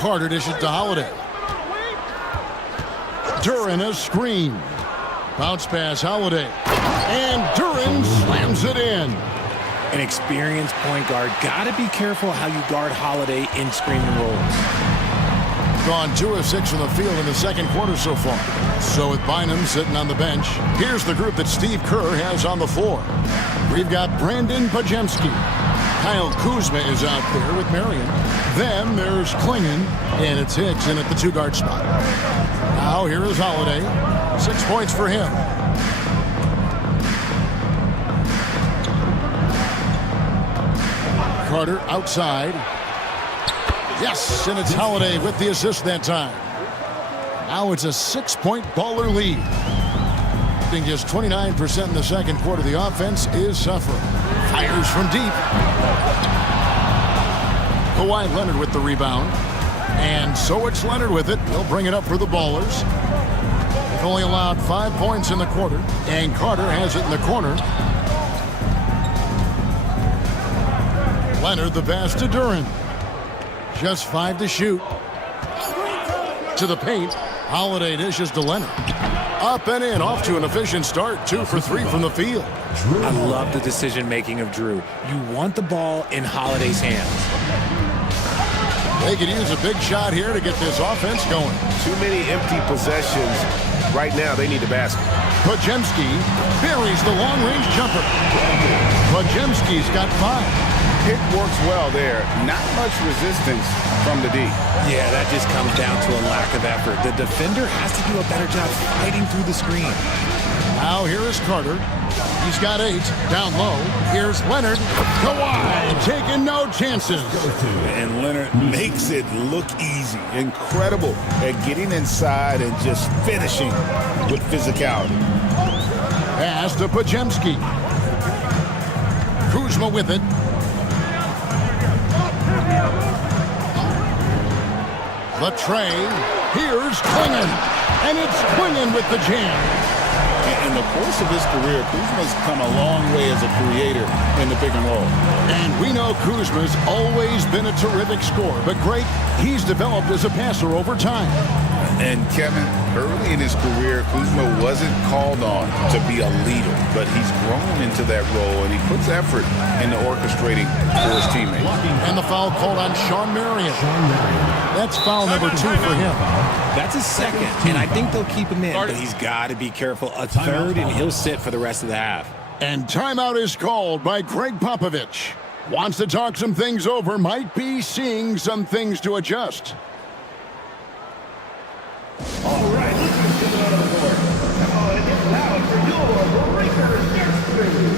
Carter dishes to Holiday. Duran a screen. Bounce pass, Holiday. And Duran slams it in. An experienced point guard. Gotta be careful how you guard Holiday in screen and rolls. Gone 2 of 6 from the field in the second quarter so far. So with Bynum sitting on the bench, here's the group that Steve Kerr has on the floor. We've got Brandon Pajemski. Kyle Kuzma is out there with Marion. Then there's Klingon, and it's Hicks in at the 2-guard spot. Now here is Holiday. 6 points for him. Carter outside. Yes, and it's Holiday with the assist that time. Now it's a 6-point baller lead. Shooting just 29% in the second quarter. The offense is suffering. Fires from deep. Kawhi Leonard with the rebound. And so it's Leonard with it. He'll bring it up for the Ballers. They've only allowed 5 points in the quarter. And Carter has it in the corner. Leonard the pass to Duran. Just 5 to shoot. To the paint. Holiday dishes to Leonard. Up and in, off to an efficient start. 2 for 3 from the field. I love the decision-making of Drew. You want the ball in Holiday's hands. They could use a big shot here to get this offense going. Too many empty possessions. Right now, they need a basket. Pajemski buries the long-range jumper. Pajemski's got 5. Pick works well there. Not much resistance from the D. Yeah, that just comes down to a lack of effort. The defender has to do a better job fighting through the screen. Now here is Carter. He's got 8. Down low. Here's Leonard. Kawhi taking no chances. And Leonard makes it look easy. Incredible at getting inside and just finishing with physicality. Pass to Pajemski. Kuzma with it. The tray. Here's Klingon. And it's Klingon with the jam. In the course of his career, Kuzma's come a long way as a creator in the pick and roll. And we know Kuzma's always been a terrific scorer, but great, he's developed as a passer over time. And Kevin, early in his career, Kuzma wasn't called on to be a leader, but he's grown into that role, and he puts effort into orchestrating for his teammates. And the foul called on Sean Marion. That's foul number 2 for him. That's his second, and I think they'll keep him in, but he's got to be careful. A third, and he'll sit for the rest of the half. And timeout is called by Greg Popovich. Wants to talk some things over, might be seeing some things to adjust. All right, let's get it on the board. Come on and get loud for your Breakers Nursery.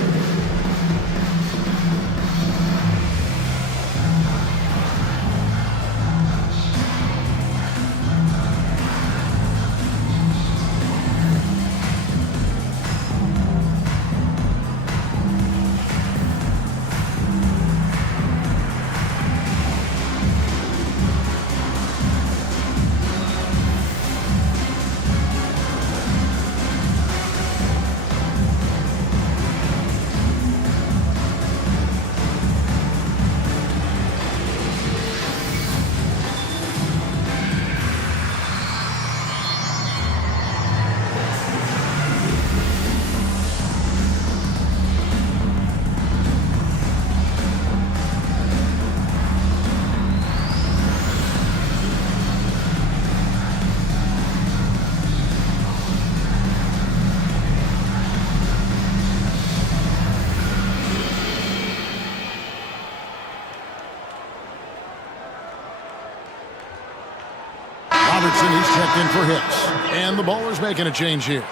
He's checked in for Hicks. And the Ballers making a change here.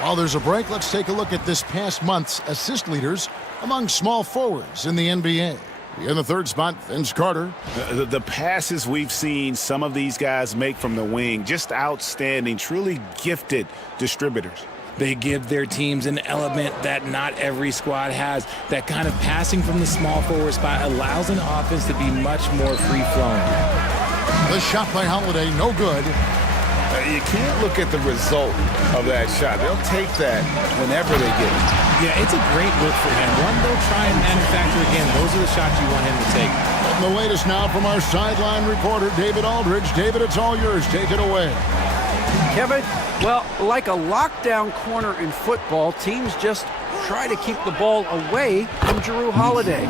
While there's a break, let's take a look at this past month's assist leaders among small forwards in the NBA. In the third spot, Vince Carter. The passes we've seen some of these guys make from the wing, just outstanding, truly gifted distributors. They give their teams an element that not every squad has. That kind of passing from the small forward spot allows an offense to be much more free-flowing. The shot by Holiday, no good. You can't look at the result of that shot. They'll take that whenever they get it. Yeah, it's a great look for him. One they'll try and manufacture again. Those are the shots you want him to take. And the latest now from our sideline reporter, David Aldridge. David, it's all yours. Take it away. Kevin, well, like a lockdown corner in football, teams just try to keep the ball away from Jrue Holiday.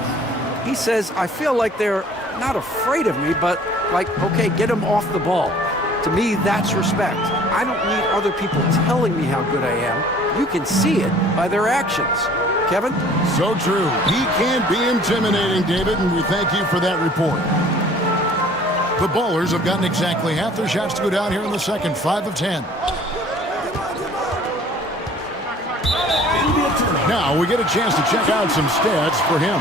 He says, I feel like they're not afraid of me, but like, okay, get him off the ball. To me, that's respect. I don't need other people telling me how good I am. You can see it by their actions. Kevin? So true. He can be intimidating, David, and we thank you for that report. The Ballers have gotten exactly half their shots to go down here in the second, 5 of 10. Now we get a chance to check out some stats for him.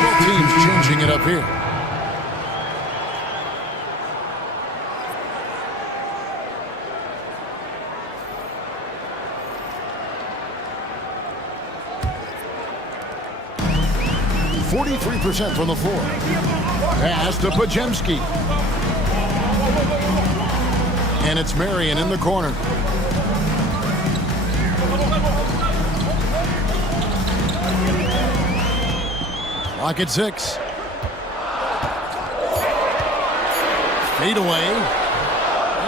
Both teams changing it up here. .43% from the floor. Pass to Pajemski. And it's Marion in the corner. Clock at 6. Fade away.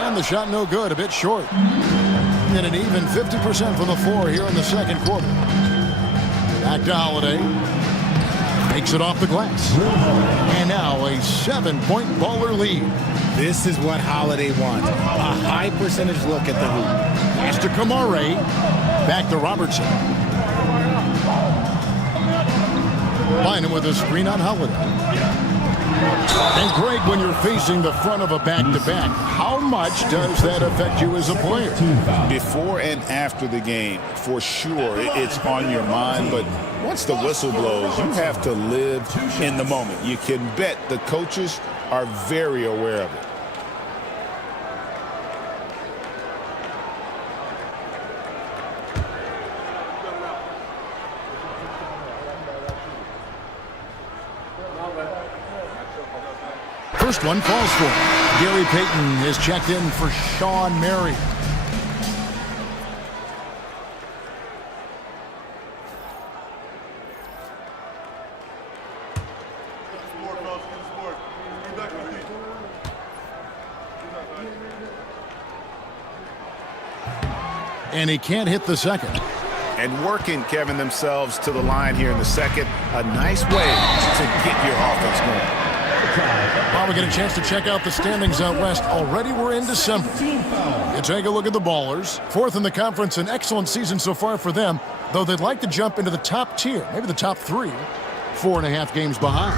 And the shot no good, a bit short. And an even 50% from the floor here in the second quarter. Back to Holiday. Takes it off the glass. And now a 7-point Baller lead. This is what Holiday wants. A high percentage look at the hoop. Pass to Kamare. Back to Robertson. Bynum with a screen on Holiday. And Greg, when you're facing the front of a back-to-back, how much does that affect you as a player? Before and after the game, for sure, it's on your mind. But once the whistle blows, you have to live in the moment. You can bet the coaches are very aware of it. First one falls for him. Gary Payton is checked in for Sean Marion. And he can't hit the second. And working, Kevin, themselves to the line here in the second. A nice way to get your offense going. While we get a chance to check out the standings out west, already we're in December. You take a look at the Ballers. Fourth in the conference, an excellent season so far for them, though they'd like to jump into the top tier, maybe the top 3. 4.5 games behind.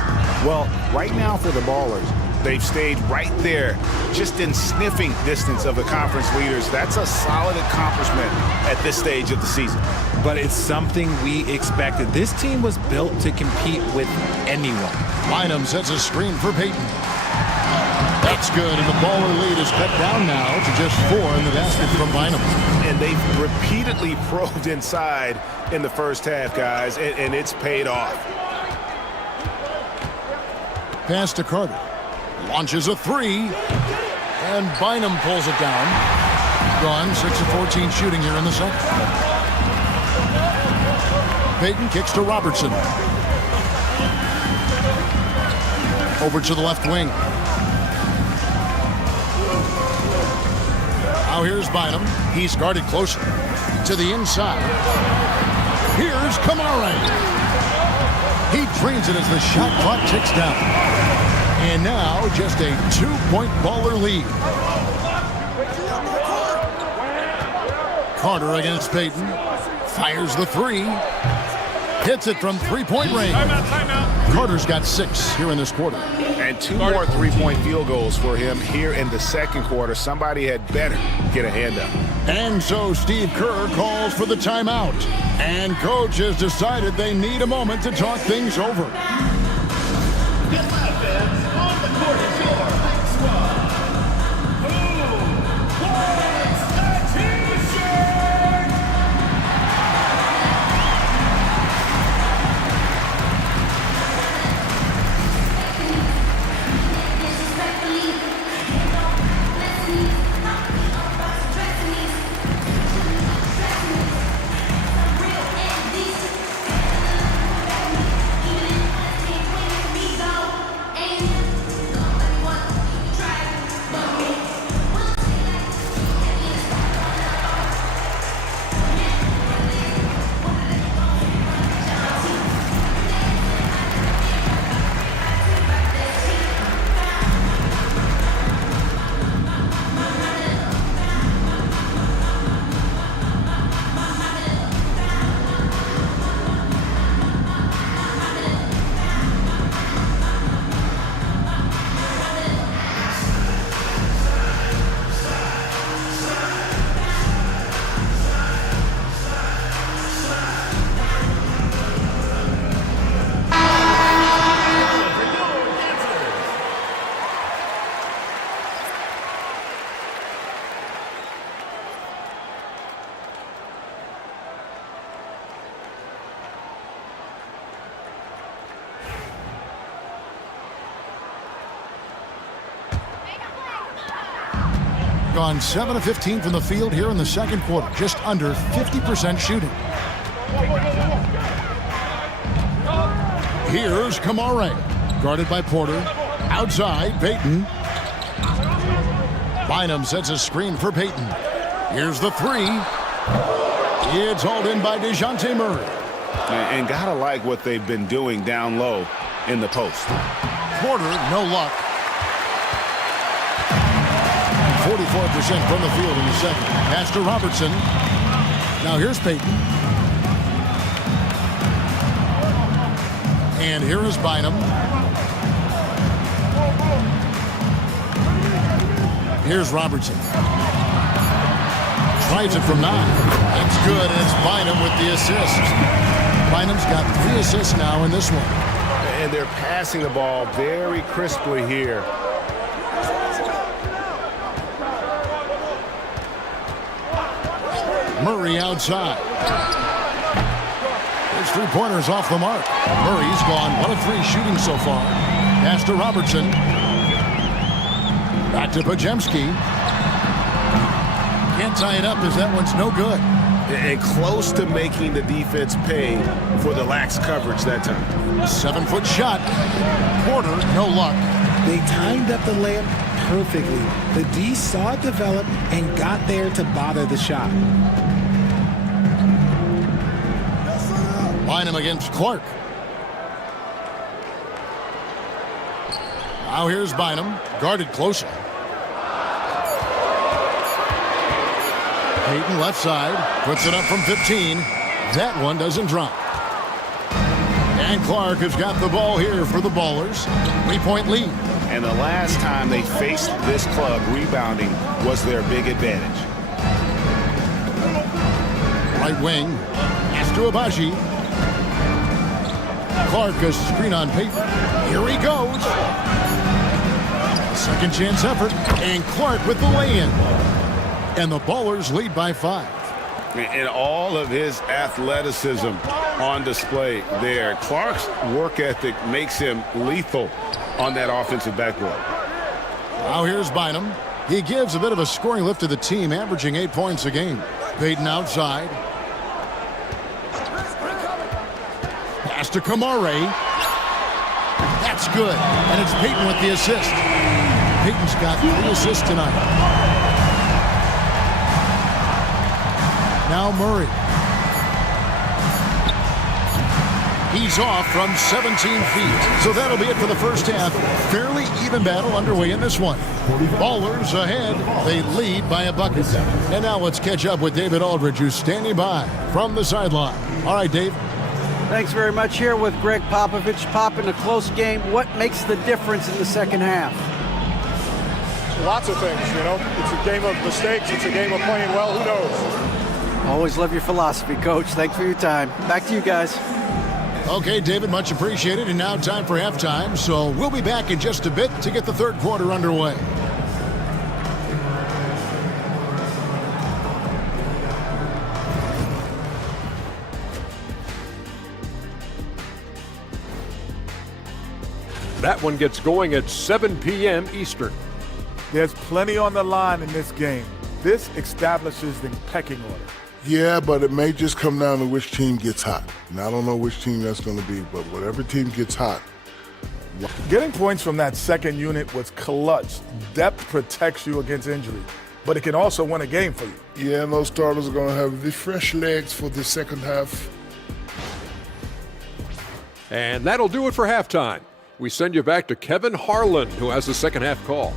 Well, right now for the Ballers, they've stayed right there, just in sniffing distance of the conference leaders. That's a solid accomplishment at this stage of the season. But it's something we expected. This team was built to compete with anyone. Bynum sets a screen for Payton. That's good, and the Baller lead is cut down now to just 4 in the basket from Bynum. And they've repeatedly probed inside in the first half, guys, and it's paid off. Pass to Carter. Launches a 3. And Bynum pulls it down. Gone, 6 of 14 shooting here in the second. Payton kicks to Robertson. Over to the left wing. Now here's Bynum. He's guarded closer. To the inside. Here's Kamare. He drains it as the shot clock ticks down. And now just a 2-point Baller lead. Carter against Payton. Fires the 3. Hits it from 3-point range. Carter's got 6 here in this quarter. And 2 more 3-point field goals for him here in the second quarter. Somebody had better get a hand up. And so Steve Kerr calls for the timeout. And coach has decided they need a moment to talk things over. Get loud, fans. On the court is your squad. Who wants the T-shirt? gone 7 of 15 from the field here in the second quarter, just under 50% shooting. Here's Kamare, guarded by Porter. Outside, Payton. Bynum sets a screen for Payton. Here's the three. It's hauled in by DeJounte Murray. And gotta like what they've been doing down low in the post. Porter, no luck. 44% from the field in the second. Pass to Robertson. Now here's Payton. And here is Bynum. Here's Robertson. Tries it from 9. It's good, and it's Bynum with the assist. Bynum's got 3 assists now in this one. And they're passing the ball very crisply here. Murray outside. His 3-pointers off the mark. Murray's gone 1 of 3 shooting so far. Pass to Robertson. Back to Podziemski. Can't tie it up as that one's no good. And close to making the defense pay for the lax coverage that time. 7-foot shot. Porter, no luck. They timed up the layup perfectly. The D saw it develop and got there to bother the shot. Bynum against Clark. Now here's Bynum, guarded closely. Payton left side, puts it up from 15. That one doesn't drop. And Clark has got the ball here for the Ballers. 3-point lead. And the last time they faced this club, rebounding was their big advantage. Right wing, pass to Abaji. Clark a screen on Payton. Here he goes. Second chance effort, and Clark with the lay-in. And the Ballers lead by 5. And all of his athleticism on display there. Clark's work ethic makes him lethal on that offensive backboard. Now here's Bynum. He gives a bit of a scoring lift to the team, averaging 8 points a game. Payton outside. Pass to Kamare. That's good. And it's Payton with the assist. Payton's got 3 assists tonight. Now Murray. He's off from 17 feet. So that'll be it for the first half. Fairly even battle underway in this one. Ballers ahead. They lead by a bucket. And now let's catch up with David Aldridge, who's standing by from the sideline. All right, Dave. Thanks very much. Here with Greg Popovich. Pop, in a close game, what makes the difference in the second half? Lots of things, you know. It's a game of mistakes. It's a game of playing well. Who knows? Always love your philosophy, Coach. Thanks for your time. Back to you guys. Okay, David, much appreciated. And now time for halftime. So we'll be back in just a bit to get the third quarter underway. That one gets going at 7 p.m. Eastern. There's plenty on the line in this game. This establishes the pecking order. Yeah, but it may just come down to which team gets hot. And I don't know which team that's going to be, but whatever team gets hot. Getting points from that second unit was clutch. Depth protects you against injury, but it can also win a game for you. Yeah, and those starters are going to have the fresh legs for the second half. And that'll do it for halftime. We send you back to Kevin Harlan, who has the second half call.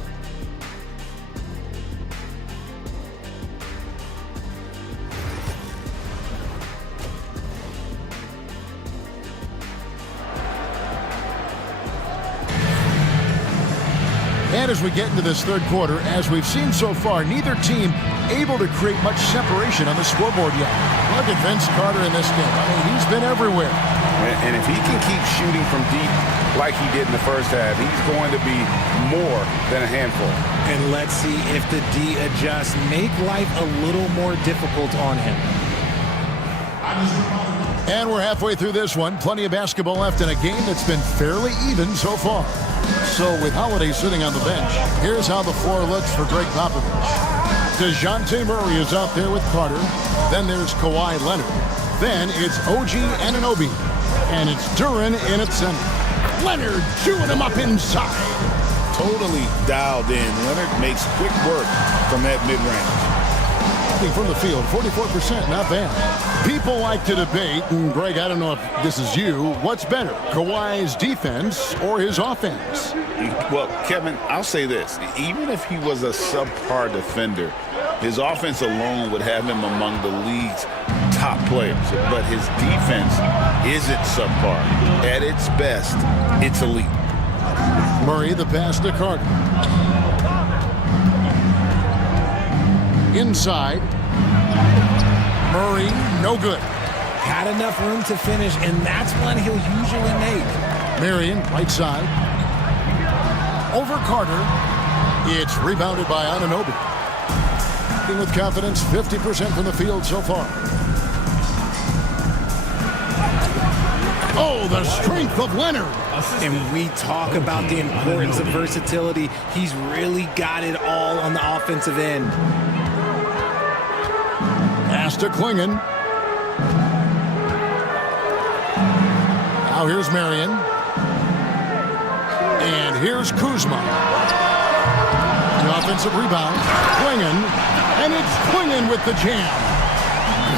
And as we get into this third quarter, as we've seen so far, neither team able to create much separation on the scoreboard yet. Look at Vince Carter in this game. I mean, he's been everywhere. And if he can keep shooting from deep like he did in the first half, he's going to be more than a handful. And let's see if the D adjusts, make life a little more difficult on him. And we're halfway through this one. Plenty of basketball left in a game that's been fairly even so far. So with Holiday sitting on the bench, here's how the floor looks for Greg Popovich. DeJounte Murray is out there with Carter. Then there's Kawhi Leonard. Then it's OG Anunoby. And it's Duren in at center. Leonard chewing him up inside. Totally dialed in. Leonard makes quick work from that mid-range. From the field, 44%, not bad. People like to debate, and Greg, I don't know if this is you, what's better, Kawhi's defense or his offense? Well, Kevin, I'll say this. Even if he was a subpar defender, his offense alone would have him among the league's top players. But his defense isn't subpar. At its best, it's elite. Murray, the pass to Carter. Inside. Murray, no good. Had enough room to finish, and that's one he'll usually make. Marion, right side. Over Carter. It's rebounded by Anunoby. With confidence, 50% from the field so far. Oh, the strength of Leonard. And we talk about the importance of versatility. He's really got it all on the offensive end. Pass to Klingon. Now here's Marion. And here's Kuzma. The offensive rebound. Klingon. And it's Klingon with the jam.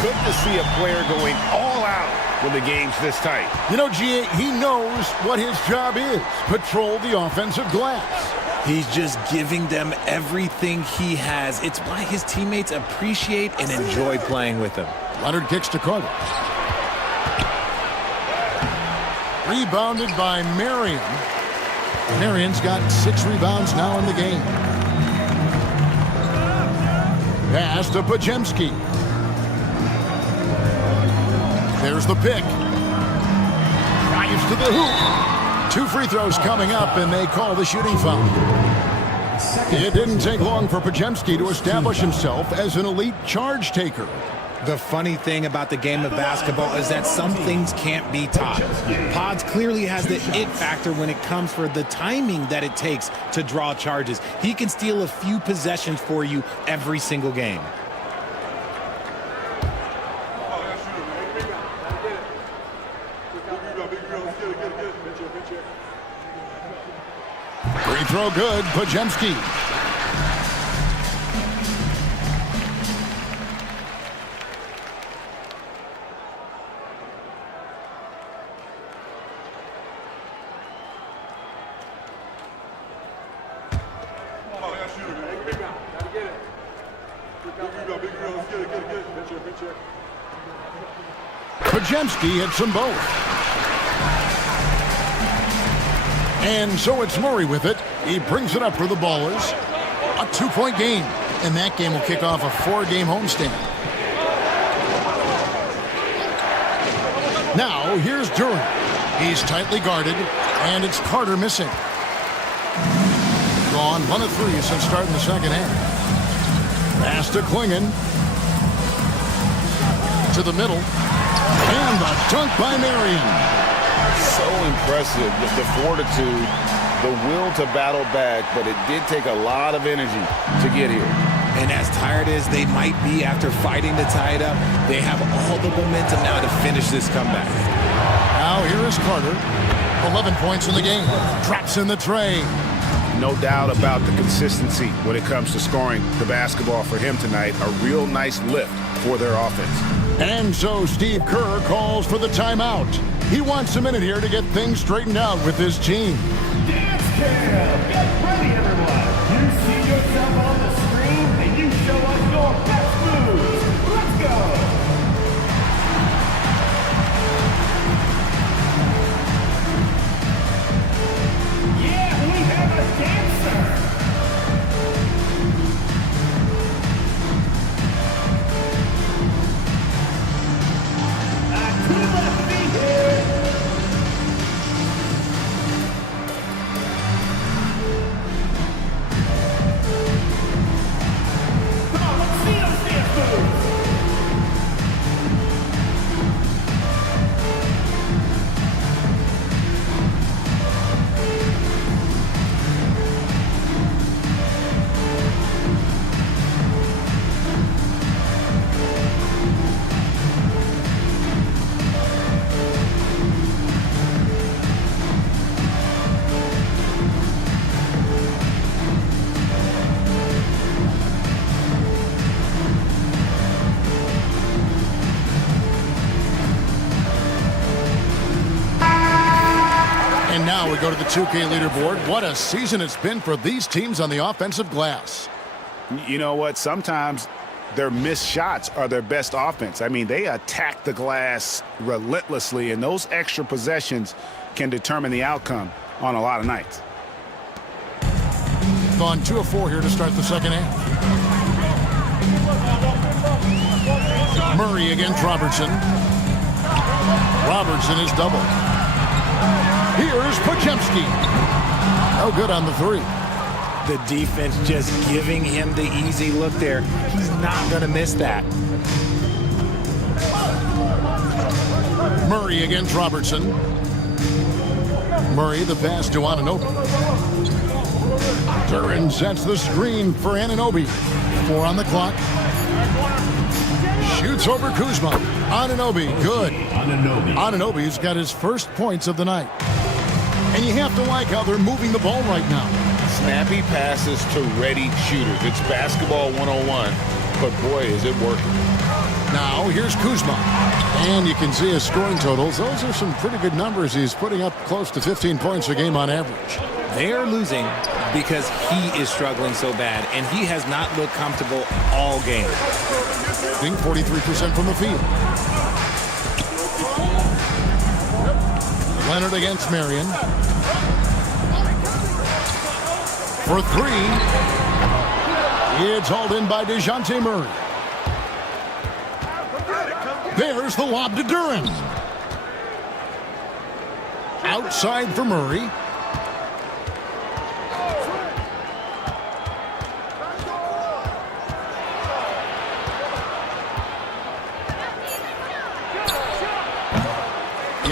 Good to see a player going all out when the game's this tight. You know, G.A., he knows what his job is. Patrol the offensive glass. He's just giving them everything he has. It's why his teammates appreciate and enjoy playing with him. Leonard kicks to Carter. Rebounded by Marion. Marion's got 6 rebounds now in the game. Pass to Pajemski. There's the pick. Drives to the hoop. 2 free throws coming up, and they call the shooting foul. It didn't take long for Pajemski to establish himself as an elite charge taker. The funny thing about the game of basketball is that some things can't be taught. Pods clearly has the it factor when it comes for the timing that it takes to draw charges. He can steal a few possessions for you every single game. Free throw good, Pajemski. Pajemski hits them both. And so it's Murray with it. He brings it up for the Ballers. A 2-point game. And that game will kick off a 4-game homestand. Now, here's Duren. He's tightly guarded, and it's Carter missing. Gone 1 of 3 since starting the second half. Pass to Klingon. To the middle. And the dunk by Marion. So impressive with the fortitude, the will to battle back, but it did take a lot of energy to get here. And as tired as they might be after fighting to tie it up, they have all the momentum now to finish this comeback. Now here is Carter. 11 points in the game. Drops in the tray. No doubt about the consistency when it comes to scoring the basketball for him tonight. A real nice lift for their offense. And so Steve Kerr calls for the timeout. He wants a minute here to get things straightened out with his team. Dance Cam! Get ready, everyone! You see yourself on the screen, and you show us your best moves. Let's go! Yeah, we have a dancer! To the left feet here! Now we go to the 2K leaderboard. What a season it's been for these teams on the offensive glass. You know what? Sometimes their missed shots are their best offense. I mean, they attack the glass relentlessly, and those extra possessions can determine the outcome on a lot of nights. Gone 2 of 4 here to start the second half. Murray against Robertson. Robertson is double. Here's Pajemski. No good on the 3. The defense just giving him the easy look there. He's not going to miss that. Murray against Robertson. Murray, the pass to Anunoby. Duran sets the screen for Anunoby. 4 on the clock. Shoots over Kuzma. Anunoby, good. Anunoby's got his first points of the night. And you have to like how they're moving the ball right now. Snappy passes to ready shooters. It's basketball 101, but boy, is it working. Now, here's Kuzma. And you can see his scoring totals. Those are some pretty good numbers. He's putting up close to 15 points a game on average. They are losing because he is struggling so bad, and he has not looked comfortable all game. Being 43% from the field. Leonard against Marion. For 3. It's hauled in by DeJounte Murray. There's the lob to Duran. Outside for Murray.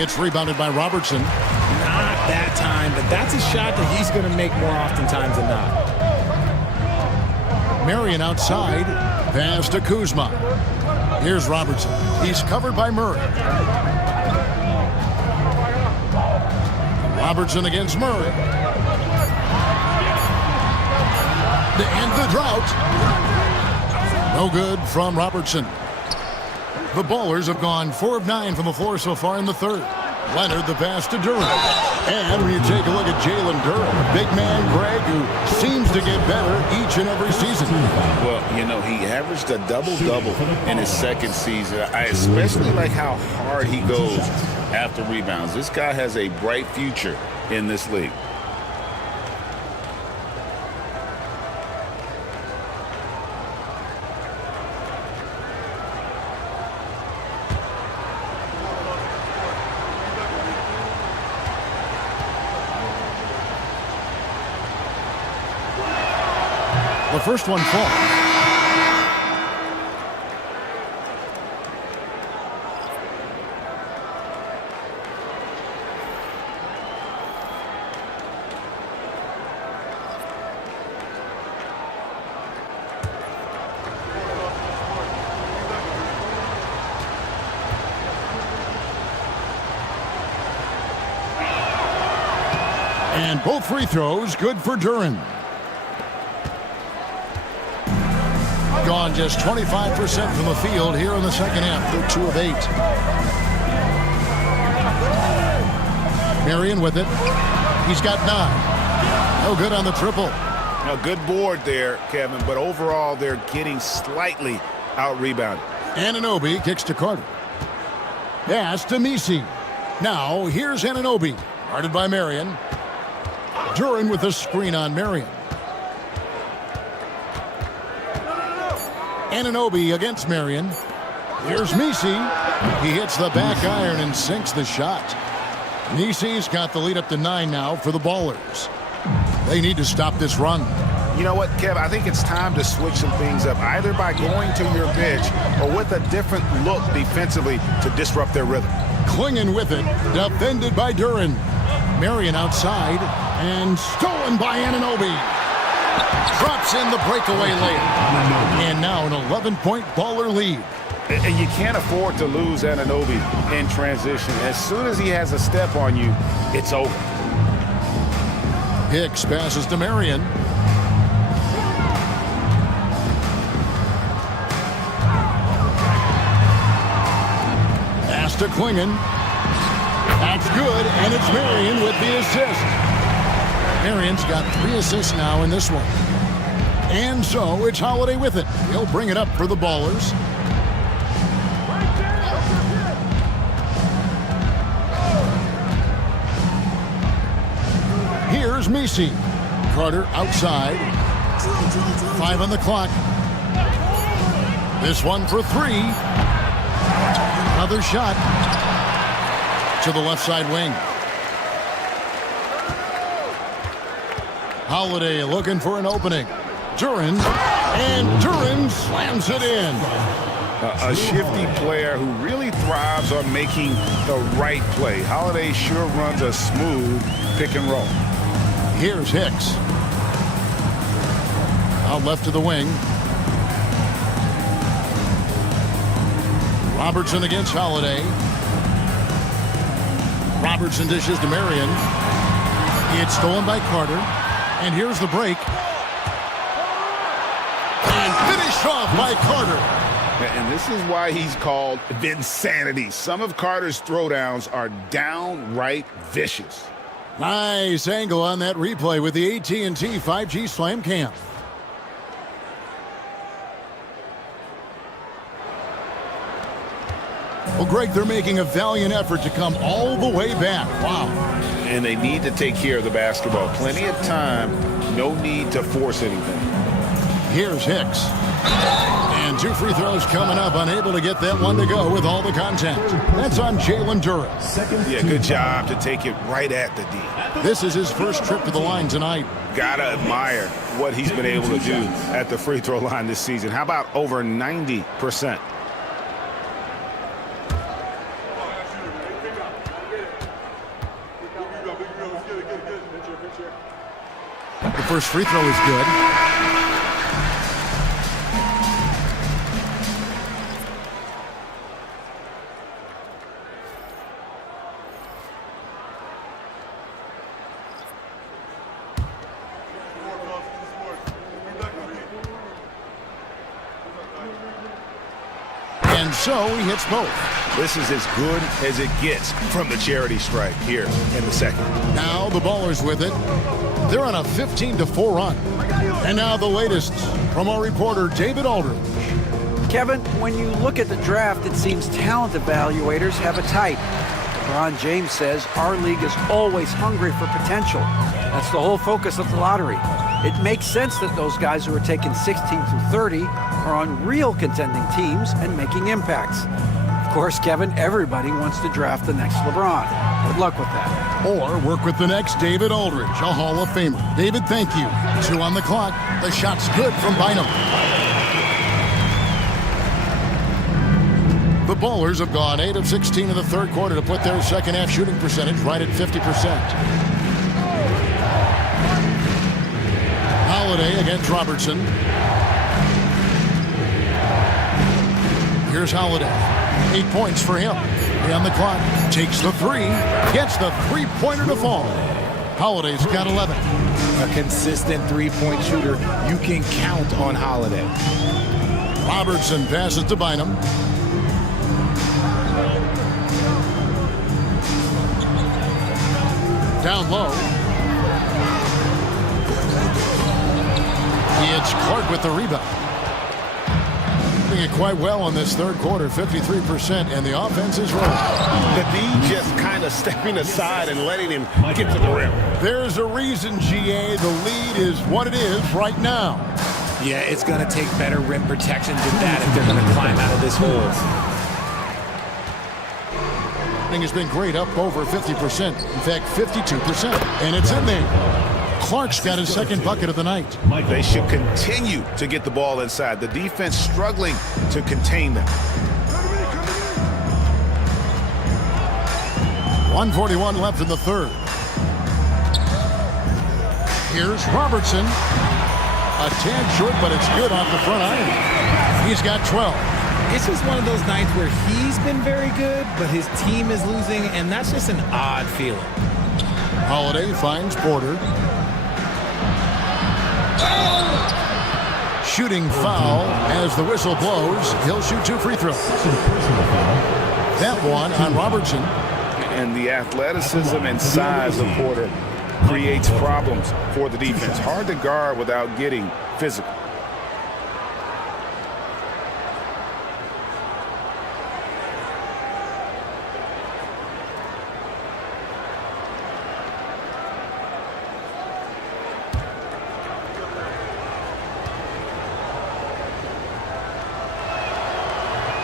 It's rebounded by Robertson. Not that time, but that's a shot that he's going to make more oftentimes than not. Marion outside. Pass to Kuzma. Here's Robertson. He's covered by Murray. Robertson against Murray. To end the drought. No good from Robertson. The Ballers have gone 4 of 9 from the floor so far in the third. Leonard, the pass to Duran. And when you take a look at Jalen Duran, big man Greg, who seems to get better each and every season. Well, you know, he averaged a double-double in his second season. I especially like how hard he goes after rebounds. This guy has a bright future in this league. The first one falls. And both free throws good for Duran. Gone just 25% from the field here in the second half. They're 2 of 8. Marion with it. He's got 9. No good on the triple. Now, good board there, Kevin, but overall they're getting slightly out-rebounded. Anunoby kicks to Carter. Pass to Misi. Now here's Anunoby. Guarded by Marion. Duran with a screen on Marion. Anunoby against Marion. Here's Misi. He hits the back iron and sinks the shot. Misi's got the lead up to 9 now for the Ballers. They need to stop this run. You know what, Kev? I think it's time to switch some things up, either by going to your bench or with a different look defensively to disrupt their rhythm. Clinging with it. Defended by Duran. Marion outside. And stolen by Anunoby. Drops in the breakaway layup. And now an 11-point Baller lead. And you can't afford to lose Anunoby in transition. As soon as he has a step on you, it's over. Hicks passes to Marion. Pass to Klingon. That's good, and it's Marion with the assist. Marion's got 3 assists now in this one. And so it's Holiday with it. He'll bring it up for the Ballers. Here's Messi. Carter outside. 5 on the clock. This one for 3. Another shot to the left side wing. Holiday looking for an opening. Duran, and Duran slams it in. A shifty player who really thrives on making the right play. Holiday sure runs a smooth pick and roll. Here's Hicks. Out left to the wing. Robertson against Holiday. Robertson dishes to Marion. It's stolen by Carter. And here's the break. And finished off by Carter. And this is why he's called Vinsanity. Some of Carter's throwdowns are downright vicious. Nice angle on that replay with the AT&T 5G Slam Cam. Well, Greg, they're making a valiant effort to come all the way back. Wow. And they need to take care of the basketball. Plenty of time. No need to force anything. Here's Hicks. And 2 free throws coming up. Unable to get that one to go with all the contact. That's on Jalen Duran. Yeah, good job to take it right at the D. This is his first trip to the line tonight. Gotta admire what he's been able to do at the free throw line this season. How about over 90%? The first free throw is good. And so he hits both. This is as good as it gets from the charity stripe here in the second. Now the Ballers with it. They're on a 15-4 run. And now the latest from our reporter, David Aldridge. Kevin, when you look at the draft, it seems talent evaluators have a type. LeBron James says our league is always hungry for potential. That's the whole focus of the lottery. It makes sense that those guys who are taken 16 through 30 are on real contending teams and making impacts. Of course, Kevin, everybody wants to draft the next LeBron. Good luck with that. Or work with the next David Aldridge, a Hall of Famer. David, thank you. 2 on the clock. The shot's good from Bynum. The Ballers have gone 8 of 16 in the third quarter to put their second half shooting percentage right at 50%. Holiday against Robertson. Here's Holiday. 8 points for him. On the clock. Takes the 3. Gets the three-pointer to fall. Holiday's got 11. A consistent three-point shooter. You can count on Holiday. Robertson passes to Bynum. Down low. It's Clark with the rebound. Doing it quite well in this third quarter, 53%, and the offense is rolling. The D just kind of stepping aside and letting him get to the rim. There's a reason, GA, the lead is what it is right now. Yeah, it's going to take better rim protection than that if they're going to climb out of this hole. Thing has been great, up over 50%. In fact, 52%, and it's in there. Clark's got his second bucket of the night. They should continue to get the ball inside. The defense struggling to contain them. 1:41 left in the third. Here's Robertson. A tad short, but it's good off the front iron. He's got 12. This is one of those nights where he's been very good, but his team is losing, and that's just an odd feeling. Holiday finds Porter. Shooting foul as the whistle blows. He'll shoot 2 free throws. That one on Robertson. and the athleticism and size of Porter creates problems for the defense. Hard to guard without getting physical.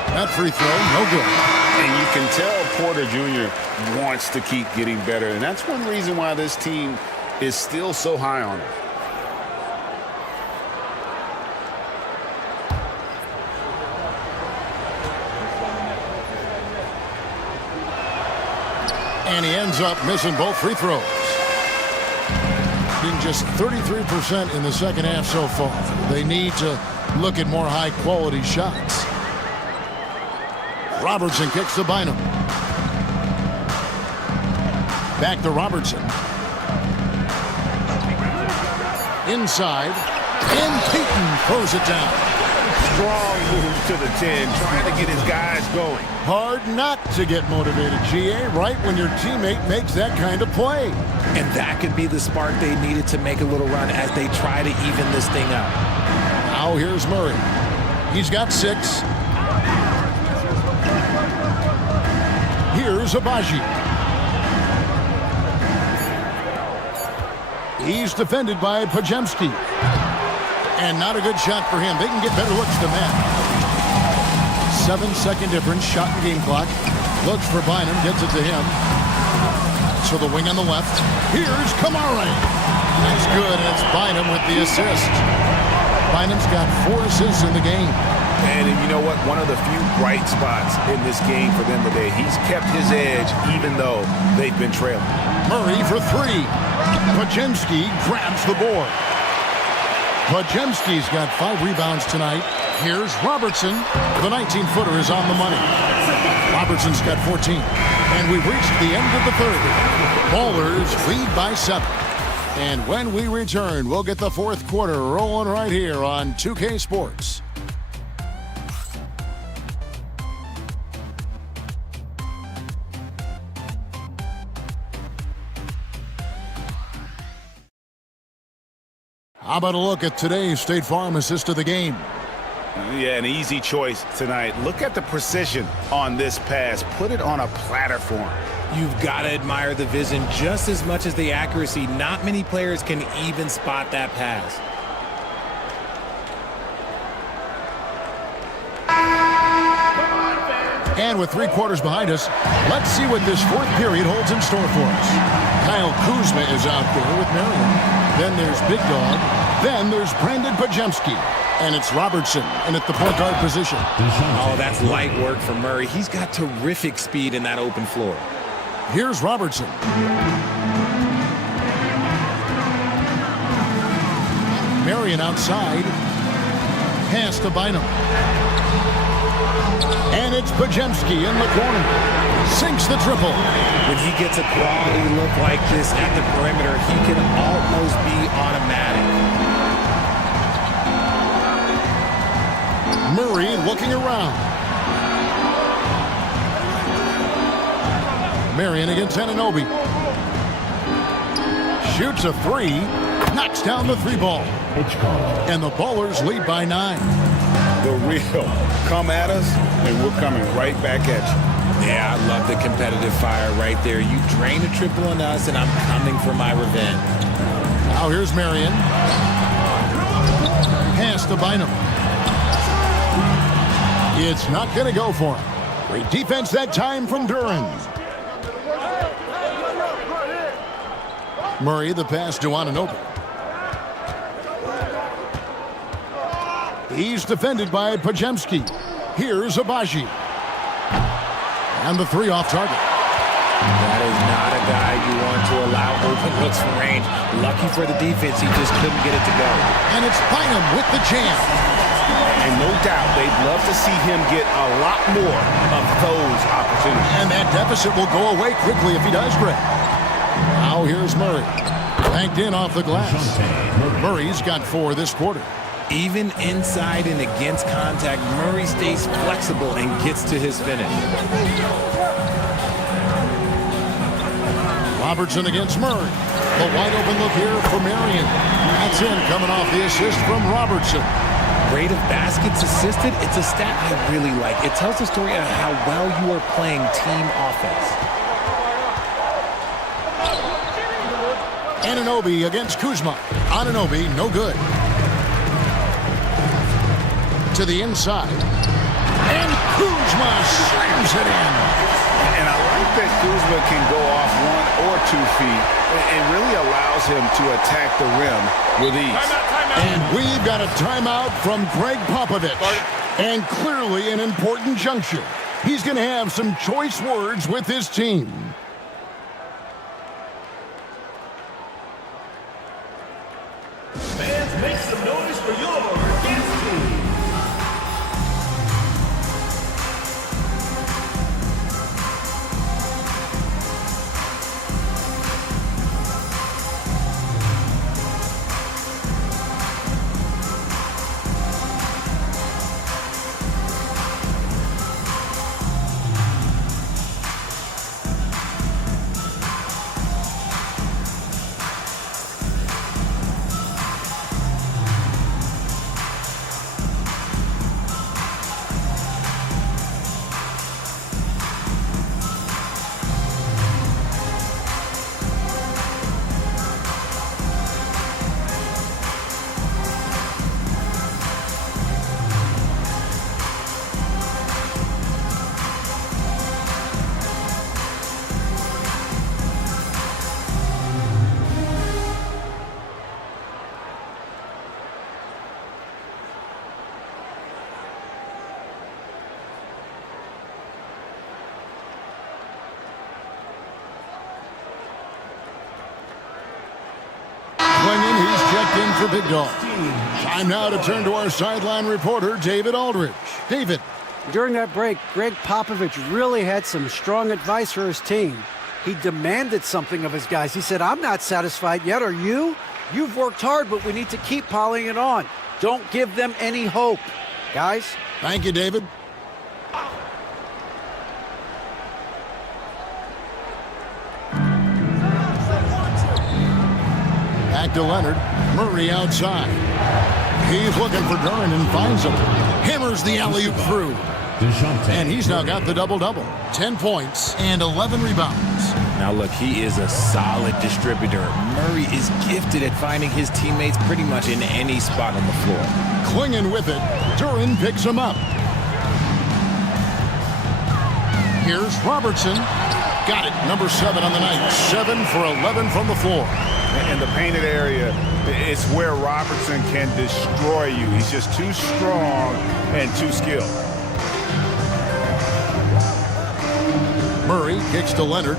That free throw, no good. And you can tell Porter Jr. wants to keep getting better, and that's one reason why this team is still so high on him. And he ends up missing both free throws. Being just 33% in the second half so far. They need to look at more high-quality shots. Robertson kicks to Bynum. Back to Robertson. Inside. And Peyton throws it down. Strong move to the 10, trying to get his guys going. Hard not to get motivated, GA, right when your teammate makes that kind of play. And that could be the spark they needed to make a little run as they try to even this thing up. Now here's Murray. He's got 6. Here's Abaji. He's defended by Pajemski. And not a good shot for him. They can get better looks than that. 7-second difference, shot and game clock. Looks for Bynum, gets it to him. So the wing on the left. Here's Kamara. That's good, and it's Bynum with the assist. Bynum's got 4 assists in the game. And you know what? One of the few bright spots in this game for them today. He's kept his edge even though they've been trailing. Murray for 3. Pajemski grabs the board. Pajemski's got 5 rebounds tonight. Here's Robertson. The 19-footer is on the money. Robertson's got 14. And we've reached the end of the third. Ballers lead by 7. And when we return, we'll get the fourth quarter rolling right here on 2K Sports. How about a look at today's State Farm assist of the game? Yeah, an easy choice tonight. Look at the precision on this pass. Put it on a platter for him. You've got to admire the vision just as much as the accuracy. Not many players can even spot that pass. And with 3 quarters behind us, let's see what this fourth period holds in store for us. Kyle Kuzma is out there with Marion. Then there's Big Dog. Then there's Brandon Pajemski. And it's Robertson in at the point guard position. Oh, that's light work for Murray. He's got terrific speed in that open floor. Here's Robertson. Marion outside. Pass to Bynum. And it's Pajemski in the corner. Sinks the triple. When he gets a quality look like this at the perimeter, he can almost be automatic. Murray looking around. Marion against Anunoby. Shoots a 3. Knocks down the 3 ball. And the Ballers lead by 9. The real come at us, and we're coming right back at you. Yeah, I love the competitive fire right there. You drain a triple on us, and I'm coming for my revenge. Now here's Marion. Pass to Bynum. It's not going to go for him. Great defense that time from Duran. Murray, the pass to Anunoby. He's defended by Pajemski. Here's Abaji. And the 3 off target. That is not a guy you want to allow open looks from range. Lucky for the defense, he just couldn't get it to go. And it's Bynum with the jam. And no doubt, they'd love to see him get a lot more of those opportunities. And that deficit will go away quickly if he does, Greg. Now here's Murray. Banked in off the glass. Murray's got 4 this quarter. Even inside and against contact, Murray stays flexible and gets to his finish. Robertson against Murray. The wide open look here for Marion. That's in, coming off the assist from Robertson. Rate of baskets assisted, it's a stat I really like. It tells the story of how well you are playing team offense. Anunoby against Kuzma. Anunoby, no good. To the inside. And Kuzma slams it in. And I like that Kuzma can go off 1 or 2 feet. It really allows him to attack the rim with ease. And we've got a timeout from Greg Popovich. And clearly an important juncture. He's going to have some choice words with his team. Fans, make some noise for your guest team. He's checked in for Big Dog. Time now to turn to our sideline reporter, David Aldridge. David. During that break, Greg Popovich really had some strong advice for his team. He demanded something of his guys. He said, I'm not satisfied yet, are you? You've worked hard, but we need to keep piling it on. Don't give them any hope. Guys? Thank you, David. Back to Leonard. Murray outside. He's looking for Duren and finds him. Hammers the alley-oop through. And he's now got the double-double. 10 points and 11 rebounds. Now look, he is a solid distributor. Murray is gifted at finding his teammates pretty much in any spot on the floor. Clinging with it. Duren picks him up. Here's Robertson. Got it. Number 7 on the night. 7 for 11 from the floor. In the painted area, it's where Robertson can destroy you. He's just too strong and too skilled. Murray kicks to Leonard.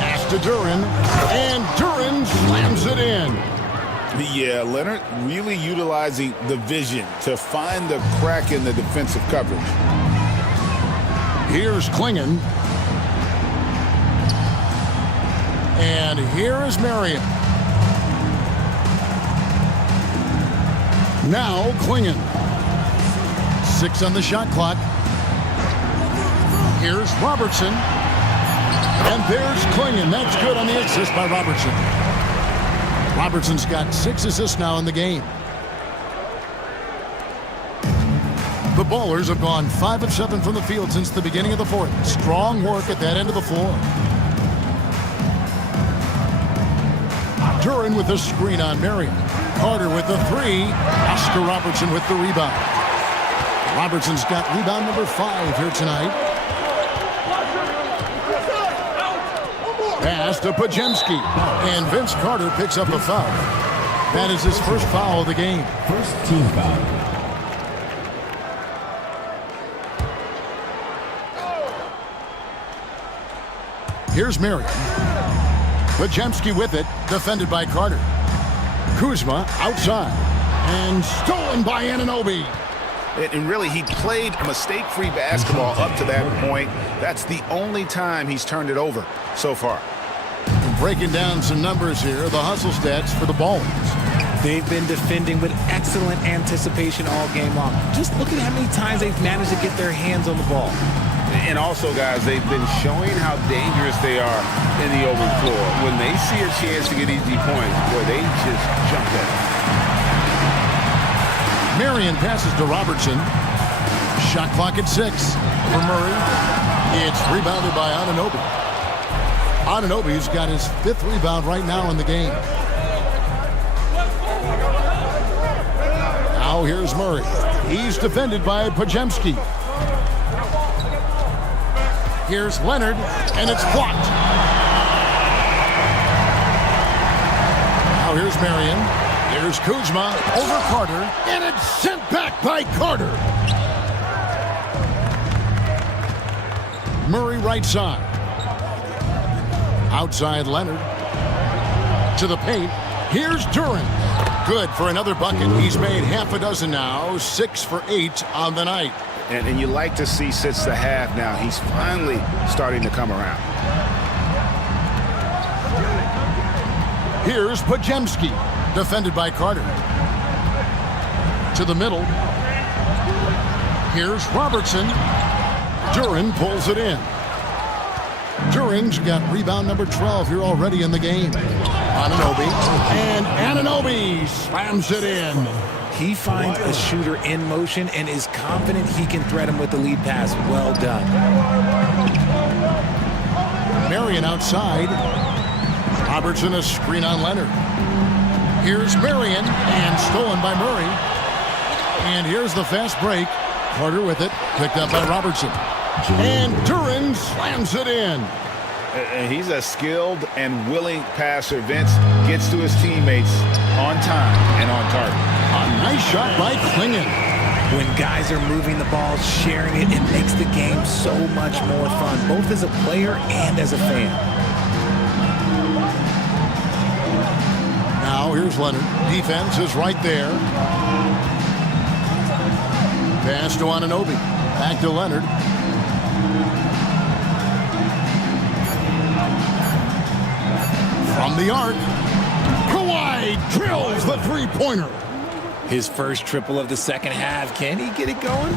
Pass to Duren. And Duren slams it in. Yeah, Leonard really utilizing the vision to find the crack in the defensive coverage. Here's Klingon. And here is Marion. Now Klingon. 6 on the shot clock. Here's Robertson. And there's Klingon. That's good on the assist by Robertson. Robertson's got 6 assists now in the game. The Ballers have gone 5 of 7 from the field since the beginning of the fourth. Strong work at that end of the floor. Duren with the screen on Marion. Carter with the 3. Oscar Robertson with the rebound. Robertson's got rebound number 5 here tonight. Pass to Pajemski. And Vince Carter picks up the foul. That is his first foul of the game. First team foul. Here's Marion. Pajemski with it, defended by Carter. Kuzma outside. And stolen by Anunoby. And really, he played mistake-free basketball up to that point. That's the only time he's turned it over so far. Breaking down some numbers here, the hustle stats for the Ballers. They've been defending with excellent anticipation all game long. Just look at how many times they've managed to get their hands on the ball. And also, guys, they've been showing how dangerous they are in the open floor. When they see a chance to get easy points, boy, they just jump at it. Marion passes to Robertson. Shot clock at 6 for Murray. It's rebounded by Anunoby. Anunoby's got his 5th rebound right now in the game. Now here's Murray. He's defended by Pajemski. Here's Leonard, and it's blocked. Now here's Marion. Here's Kuzma over Carter, and it's sent back by Carter. Murray right side. Outside Leonard. To the paint. Here's Duran. Good for another bucket. He's made half a dozen now. 6 for 8 on the night. And you like to see since the half now, he's finally starting to come around. Here's Pajemski, defended by Carter. To the middle. Here's Robertson. Duran pulls it in. Duran's got rebound number 12 here already in the game. Anunoby. And Anunoby slams it in. He finds a shooter in motion and is confident he can thread him with the lead pass. Well done. Marion outside. Robertson a screen on Leonard. Here's Marion, and stolen by Murray. And here's the fast break. Carter with it, picked up by Robertson. And Duran slams it in. And he's a skilled and willing passer. Vince gets to his teammates on time and on target. A nice shot by Klingon. When guys are moving the ball, sharing it, it makes the game so much more fun, both as a player and as a fan. Now here's Leonard. Defense is right there. Pass to Anunoby. Back to Leonard. From the arc. Kawhi drills the three-pointer. His first triple of the second half. Can he get it going?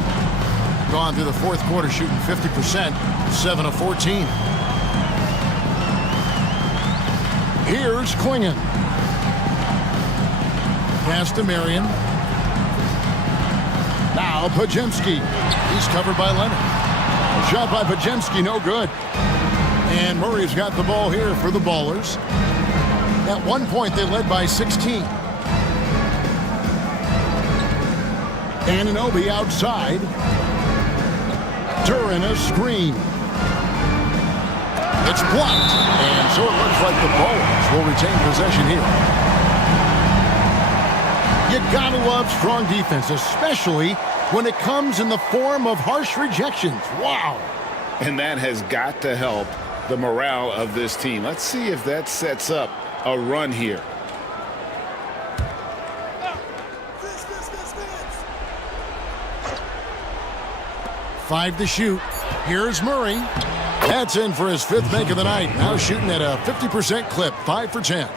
Gone through the fourth quarter shooting 50%, 7 of 14. Here's Klingon. Pass to Marion. Now Pajemski. He's covered by Leonard. Shot by Pajemski, no good. And Murray's got the ball here for the Ballers. At one point, they led by 16. Anunoby outside. Duran a screen. It's blocked. And so it looks like the Ballers will retain possession here. You gotta love strong defense, especially when it comes in the form of harsh rejections. Wow. And that has got to help the morale of this team. Let's see if that sets up a run here. Five to shoot. Here's Murray. That's in for his 5th make of the night. Now shooting at a 50% clip, 5 for 10.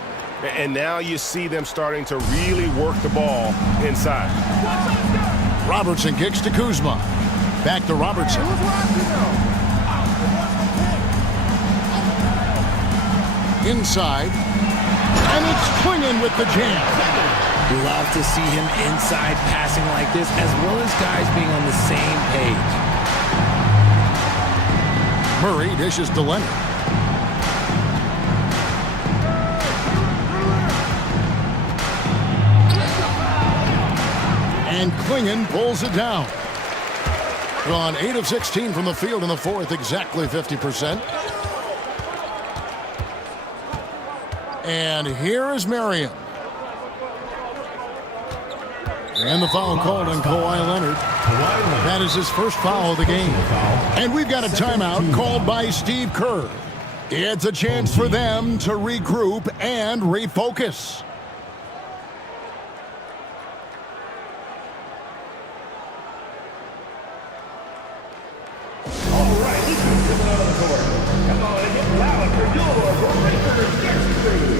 And now you see them starting to really work the ball inside. Robertson kicks to Kuzma. Back to Robertson. Inside. And it's Klingon with the jam. Love to see him inside passing like this, as well as guys being on the same page. Murray dishes to Leonard. And Klingon pulls it down. Gone 8 of 16 from the field in the fourth, exactly 50%. And here is Marion. And the foul called on Kawhi Leonard. That is his first foul of the game. And we've got a timeout called by Steve Kerr. It's a chance for them to regroup and refocus. All right, this is coming out of the court. Come on and get loud for your Raptors guest crew.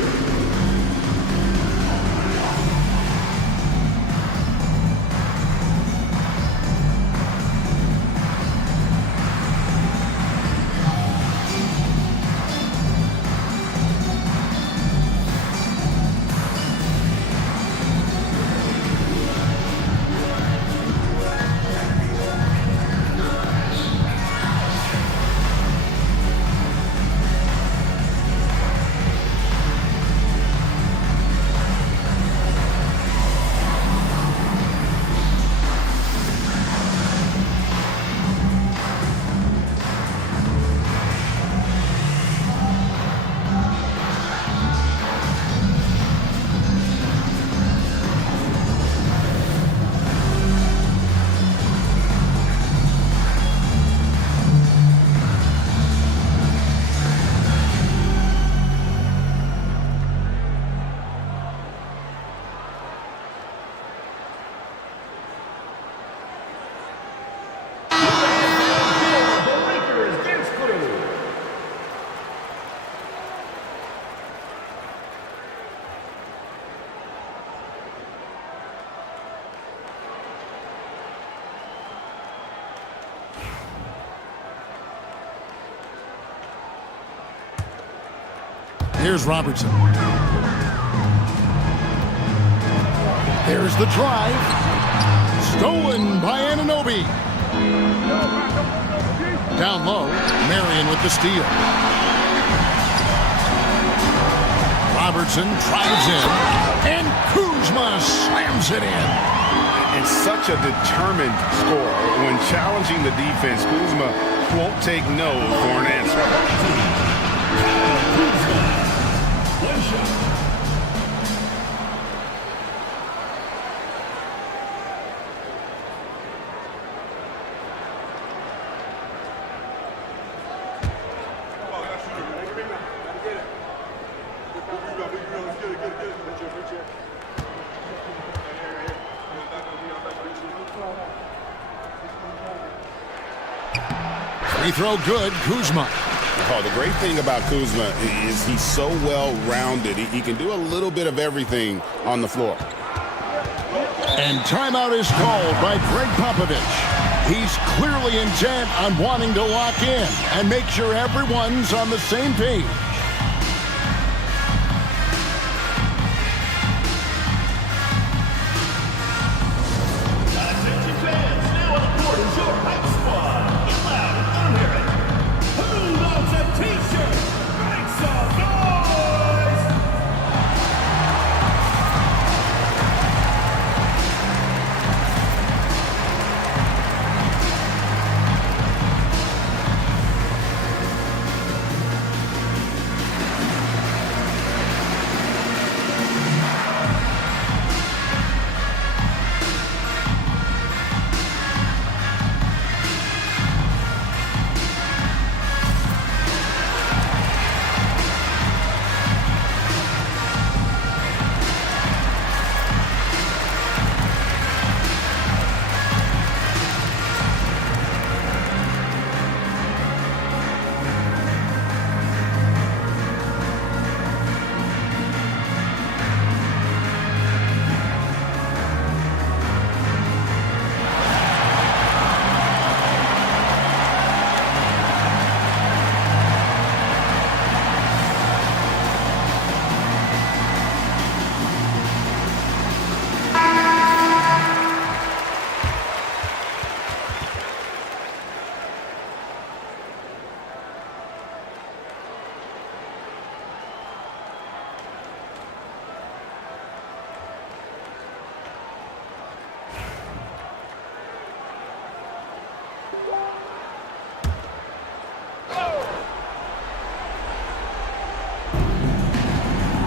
Here's Robertson. There's the drive. Stolen by Anunoby. Down low, Marion with the steal. Robertson drives in, and Kuzma slams it in. And such a determined scorer. When challenging the defense, Kuzma won't take no for an answer. One shot. Free throw good, Kuzma. Oh, the great thing about Kuzma is he's so well-rounded. He can do a little bit of everything on the floor. And timeout is called by Greg Popovich. He's clearly intent on wanting to lock in and make sure everyone's on the same page. Attention fans, now on the court is your hype squad. Get loud, I'm hearing. Who wants a t-shirt? Make some noise!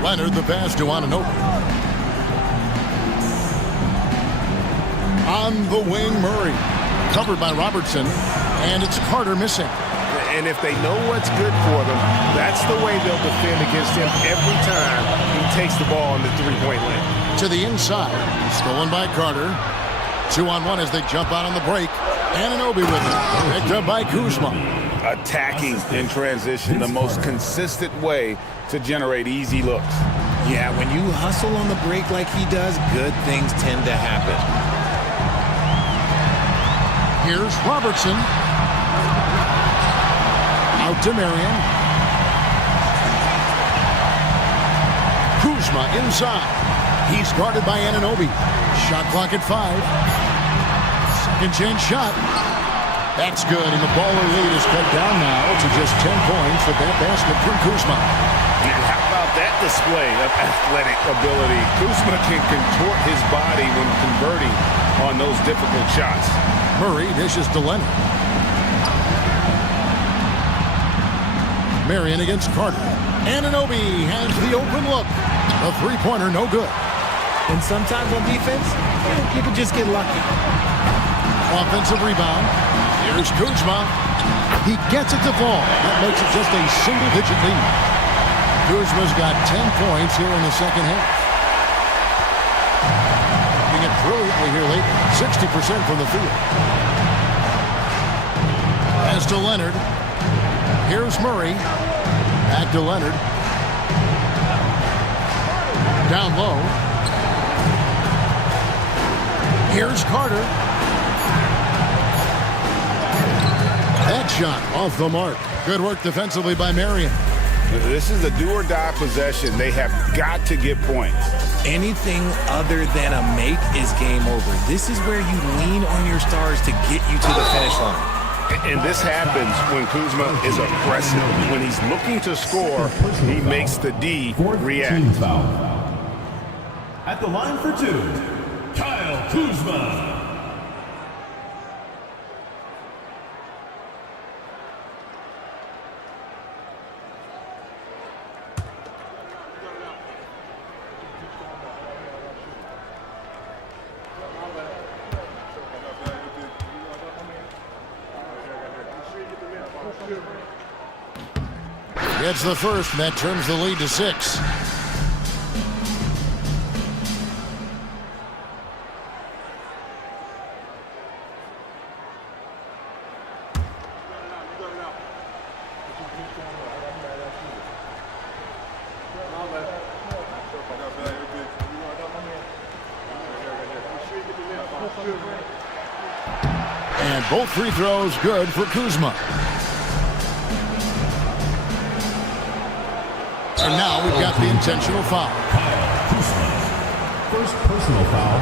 Leonard the pass to Anunoby. On the wing, Murray. Covered by Robertson, and it's Carter missing. And if they know what's good for them, that's the way they'll defend against him every time he takes the ball on the three-point line. To the inside, stolen by Carter. 2-on-1 as they jump out on the break. Anunoby with it. Picked up by Kuzma. Attacking in transition, the most consistent way to generate easy looks. Yeah, when you hustle on the break like he does, good things tend to happen. Here's Robertson. Out to Marion. Kuzma inside. He's guarded by Anunoby. Shot clock at 5. Second chance shot. That's good, and the baller lead is cut down now to just 10 points with that basket from Kuzma. And how about that display of athletic ability? Kuzma can contort his body when converting on those difficult shots. Murray dishes to Leonard. Marion against Carter. Anunoby has the open look. The three-pointer no good. And sometimes on defense, you can just get lucky. Offensive rebound. Here's Kuzma. He gets it to fall. That makes it just a single-digit lead. Kuzma's got 10 points here in the second half. Doing it brilliantly here lately. 60% from the field. As to Leonard. Here's Murray. Back to Leonard. Down low. Here's Carter. That shot off the mark. Good work defensively by Marion. This is a do-or-die possession. They have got to get points. Anything other than a make is game over. This is where you lean on your stars to get you to the finish line. And this happens when Kuzma is aggressive. When he's looking to score, he makes the D react. Foul. At the line for two, Kyle Kuzma. Gets the first, and that turns the lead to 6. And both free throws good for Kuzma. And now we've got the intentional foul. Kyle Kuzma. First personal foul.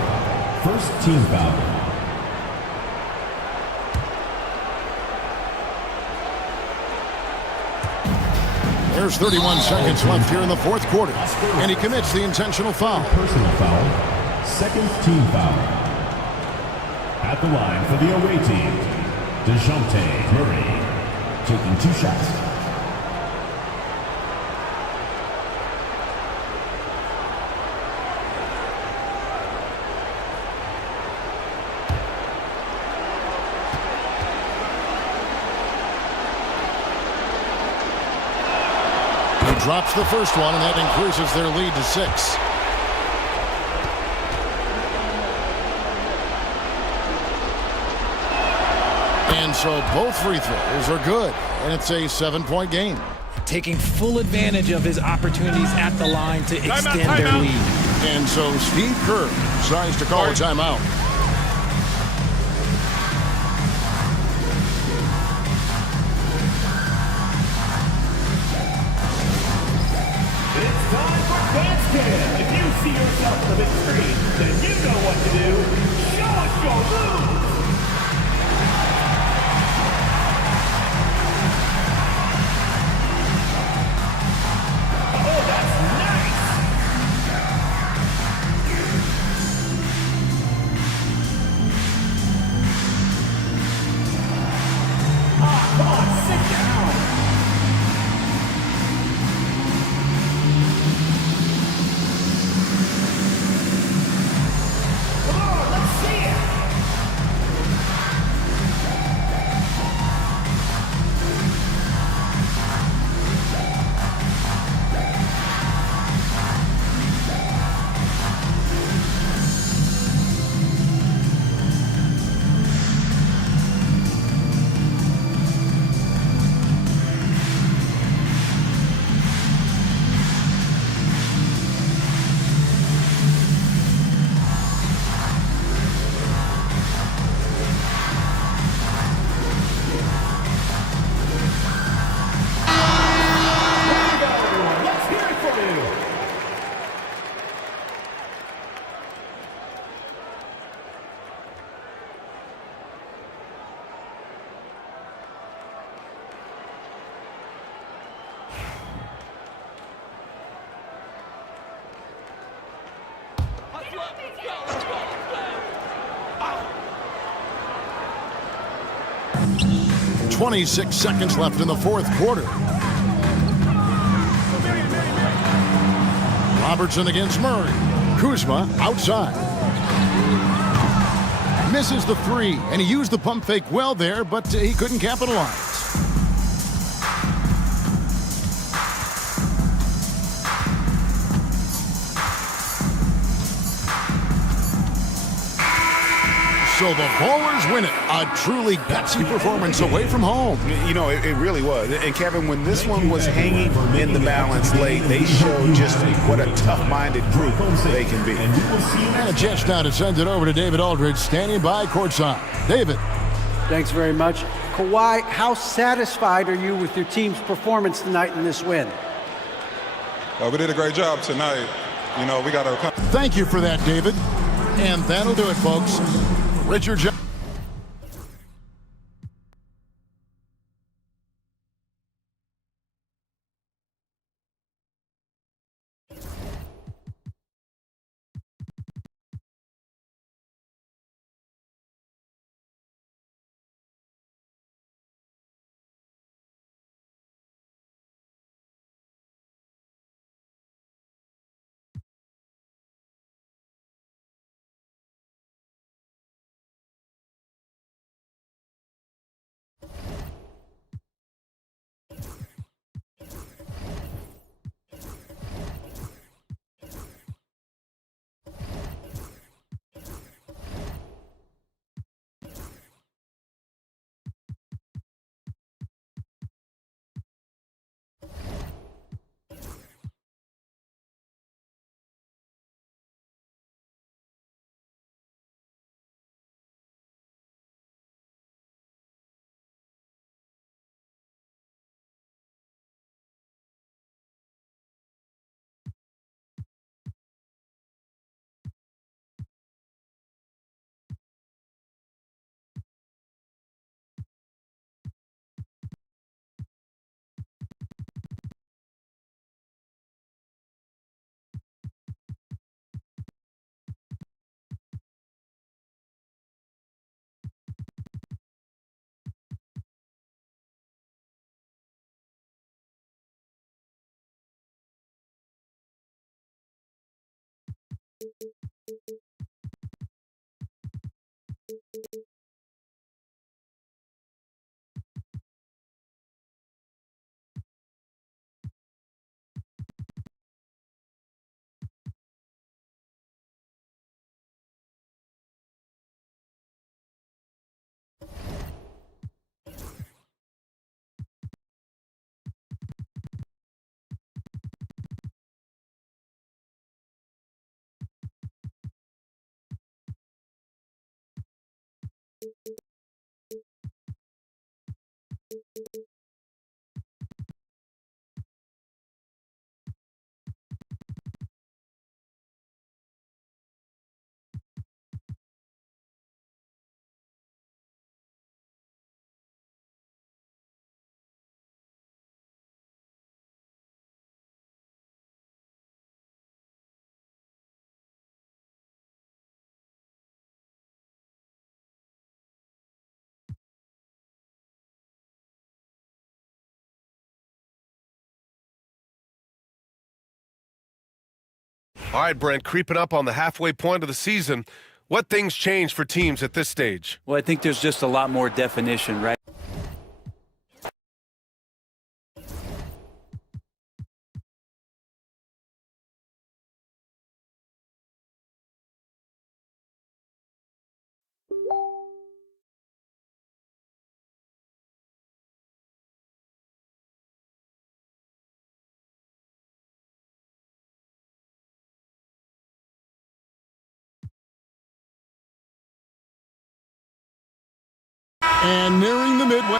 First team foul. There's 31 seconds left here in the fourth quarter. And he commits the intentional foul. Personal foul. Second team foul. At the line for the away team, DeJounte Murray, taking 2 shots. He drops the first one, and that increases their lead to 6. And so both free throws are good, and it's a 7-point game. Taking full advantage of his opportunities at the line to extend their lead. And so Steve Kerr decides to call a timeout. It's time for Dance Cam. If you see yourself on the big screen, then you know what to do. Show us your moves. Oh, that's nice. Ah, come on, sit down. Come on, let's see it. Here we go, everyone. Let's hear it for you. Ah. 26 seconds left in the fourth quarter. Robertson against Murray. Kuzma outside. Misses the 3, and he used the pump fake well there, but he couldn't capitalize. So the Ballers win it. A truly gutsy performance away from home. You know, it really was. And Kevin, when this one was hanging in the balance late, they showed just what a tough-minded group they can be. And a chance now to send it over to David Aldridge, standing by courtside. David. Thanks very much. Kawhi, how satisfied are you with your team's performance tonight in this win? We did a great job tonight. You know, we got to. Thank you for that, David. And that'll do it, folks. Richard Johnson. All right, Brent, creeping up on the halfway point of the season. What things change for teams at this stage? Well, I think there's just a lot more definition, right? And nearing the midway.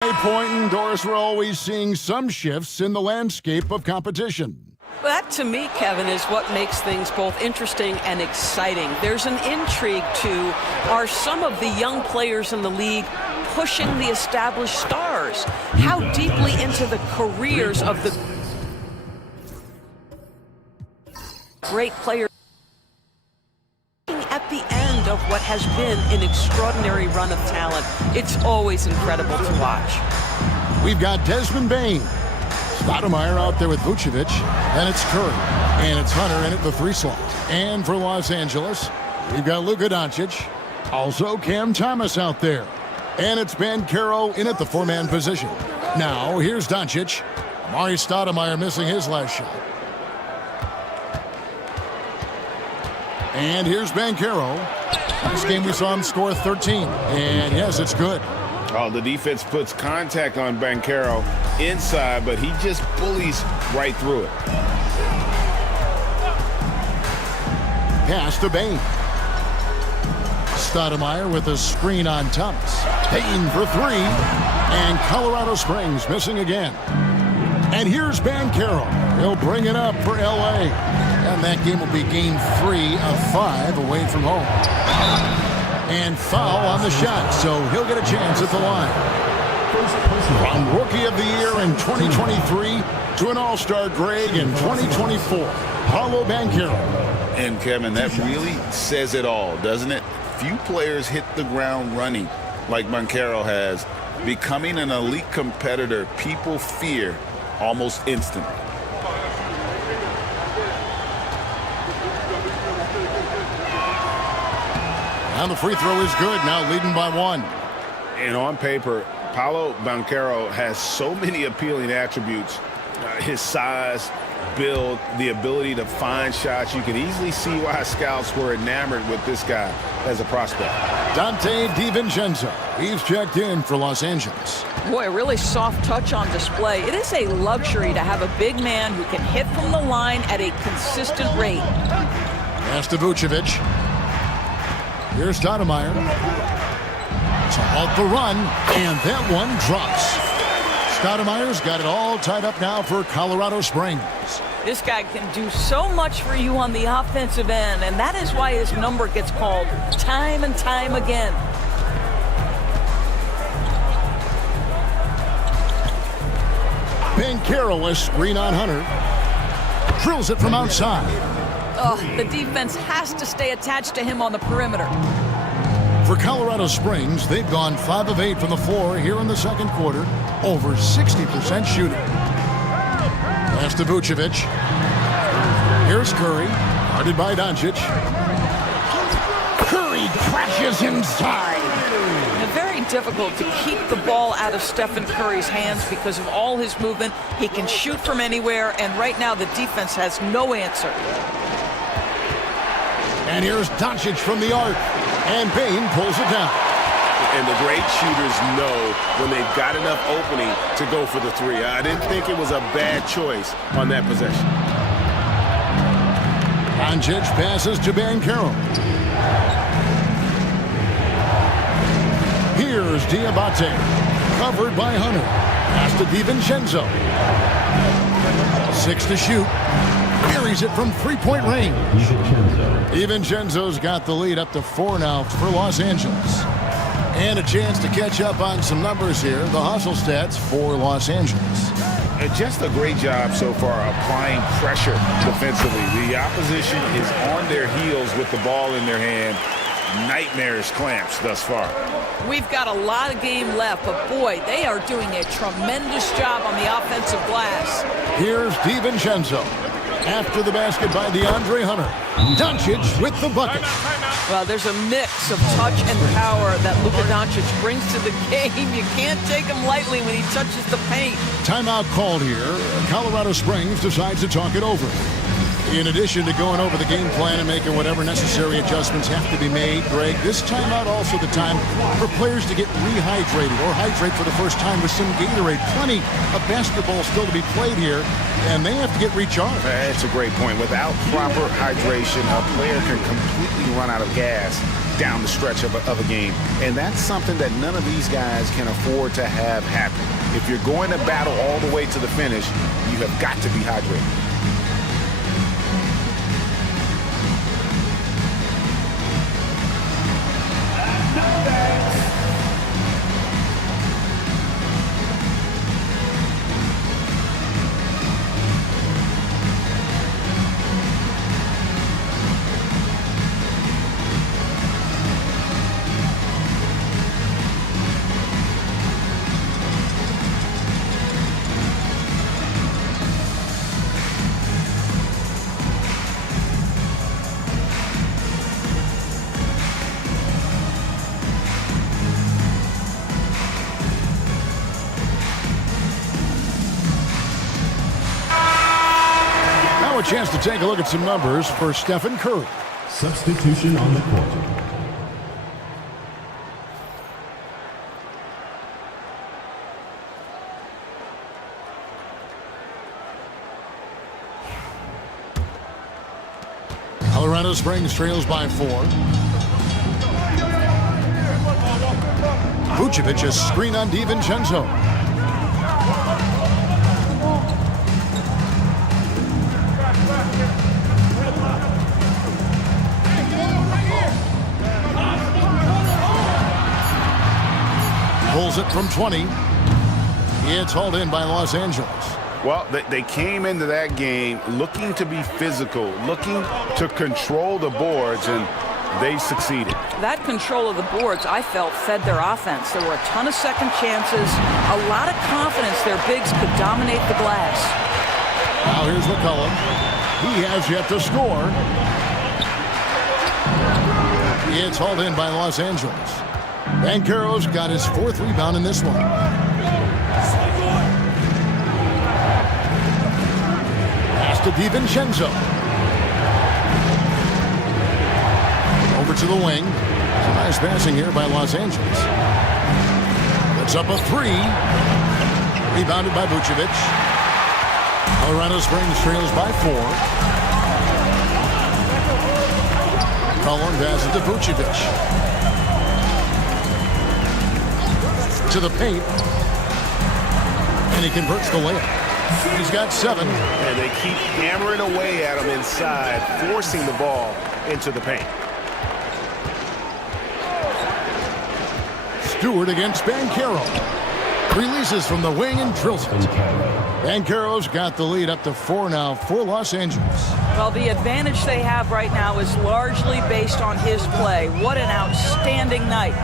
Point and Doris, we're always seeing some shifts in the landscape of competition. That, to me, Kevin, is what makes things both interesting and exciting. There's an intrigue to, are some of the young players in the league pushing the established stars? How deeply into the careers of the great players at the end of what has been an extraordinary run of talent? It's always incredible to watch. We've got Desmond Bain. Stoudemire out there with Vucevic. Then it's Curry. And it's Hunter in at the 3 slot. And for Los Angeles, we've got Luka Doncic. Also Cam Thomas out there. And it's Banchero in at the 4-man position. Now, here's Doncic. Amari Stoudemire missing his last shot. And here's Banchero. Last game we saw him score 13. And yes, it's good. Oh, the defense puts contact on Banchero inside, but he just bullies right through it. Pass to Bain. Stoudemire with a screen on Thomas. Bain for three. And Colorado Springs missing again. And here's Banchero. He'll bring it up for L.A. And that game will be game 3 of 5 away from home. And foul on the shot, so he'll get a chance at the line. From Rookie of the Year in 2023 to an All-Star grade in 2024, Paolo Banchero. And, Kevin, that really says it all, doesn't it? Few players hit the ground running like Banchero has. Becoming an elite competitor, people fear almost instantly. And the free throw is good, now leading by 1. And on paper, Paolo Banchero has so many appealing attributes. His size, build, the ability to find shots. You can easily see why scouts were enamored with this guy as a prospect. Dante DiVincenzo. He's checked in for Los Angeles. Boy, a really soft touch on display. It is a luxury to have a big man who can hit from the line at a consistent rate. Pass to Vucevic. Here's Stoudemire. So off the run, and that one drops. Stoudemire's got it all tied up now for Colorado Springs. This guy can do so much for you on the offensive end, and that is why his number gets called time and time again. Banchero, a screen on Hunter. Drills it from outside. Oh, the defense has to stay attached to him on the perimeter. For Colorado Springs, they've gone 5 of 8 from the floor here in the second quarter. Over 60% shooting. Pass to Vucevic. Here's Curry. Guarded by Doncic. Curry crashes inside. Very difficult to keep the ball out of Stephen Curry's hands because of all his movement. He can shoot from anywhere, and right now the defense has no answer. And here's Doncic from the arc. And Bain pulls it down. And the great shooters know when they've got enough opening to go for the three. I didn't think it was a bad choice on that possession. Doncic passes to Banchero. Here's Diabate. Covered by Hunter. Pass to DiVincenzo. 6 to shoot. Buries it from three-point range. DiVincenzo's got the lead up to 4 now for Los Angeles. And a chance to catch up on some numbers here. The hustle stats for Los Angeles. Just a great job so far applying pressure defensively. The opposition is on their heels with the ball in their hand. Nightmarish clamps thus far. We've got a lot of game left, but boy, they are doing a tremendous job on the offensive glass. Here's DiVincenzo. After the basket by DeAndre Hunter. Doncic with the bucket. Well, there's a mix of touch and power that Luka Doncic brings to the game. You can't take him lightly when he touches the paint. Timeout called here. Colorado Springs decides to talk it over. In addition to going over the game plan and making whatever necessary adjustments have to be made, Greg, this timeout also the time for players to get rehydrated or hydrate for the first time with some Gatorade. Plenty of basketball still to be played here, and they have to get recharged. That's a great point. Without proper hydration, a player can completely run out of gas down the stretch of a game. And that's something that none of these guys can afford to have happen. If you're going to battle all the way to the finish, you have got to be hydrated. Now a chance to take a look at some numbers for Stephen Curry. Substitution on the court. Colorado Springs trails by 4. Vucevic a screen on DiVincenzo. Pulls it from 20. It's hauled in by Los Angeles. Well, they came into that game looking to be physical, looking to control the boards, and they succeeded. That control of the boards, I felt, fed their offense. There were a ton of second chances, a lot of confidence their bigs could dominate the glass. Now here's McCollum. He has yet to score. It's hauled in by Los Angeles. Banchero's got his 4th rebound in this one. Pass to DiVincenzo. Over to the wing. Some nice passing here by Los Angeles. Puts up a 3. Rebounded by Vucevic. Colorado Springs trails by 4. Cullen passes to Vucevic. To the paint. And he converts the layup. He's got 7. And they keep hammering away at him inside, forcing the ball into the paint. Stewart against Banchero. Releases from the wing and drills it. Banchero's got the lead up to 4 now for Los Angeles. Well, the advantage they have right now is largely based on his play. What an outstanding night.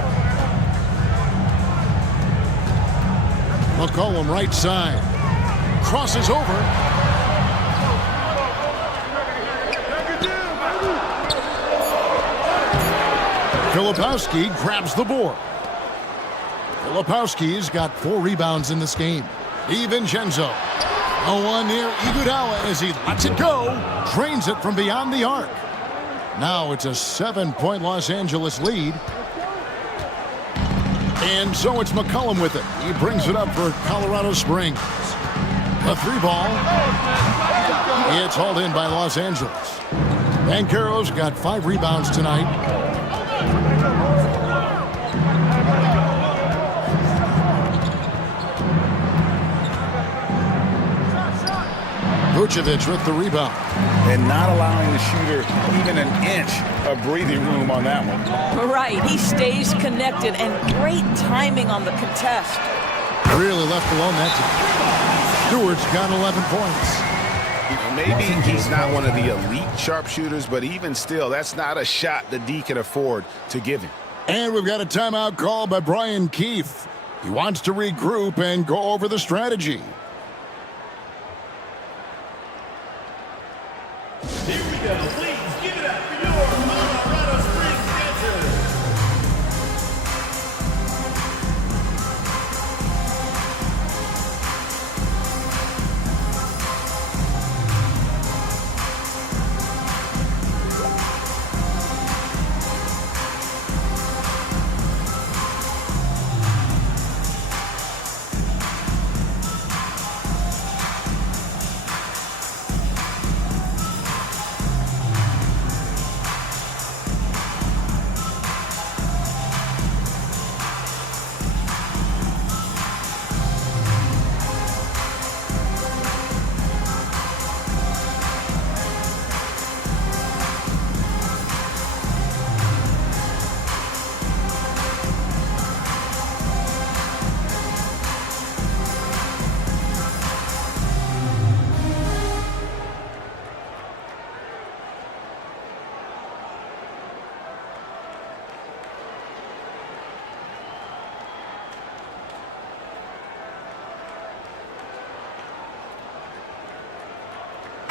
McCollum right side. Crosses over. Filipowski grabs the board. Filipowski's got 4 rebounds in this game. DiVincenzo. A one near Iguodala as he lets it go. Drains it from beyond the arc. Now it's a 7-point Los Angeles lead. And so it's McCollum with it. He brings it up for Colorado Springs. A 3-ball. It's hauled in by Los Angeles. Banchero's got 5 rebounds tonight. Vucevic with the rebound. And not allowing the shooter even an inch of breathing room on that one. Right, he stays connected, and great timing on the contest. Really left alone that time. Stewart's got 11 points. Maybe he's not one of the elite sharpshooters, but even still, that's not a shot that D can afford to give him. And we've got a timeout call by Brian Keefe. He wants to regroup and go over the strategy. Here we go. Please give it up for your Colorado Springs dancers.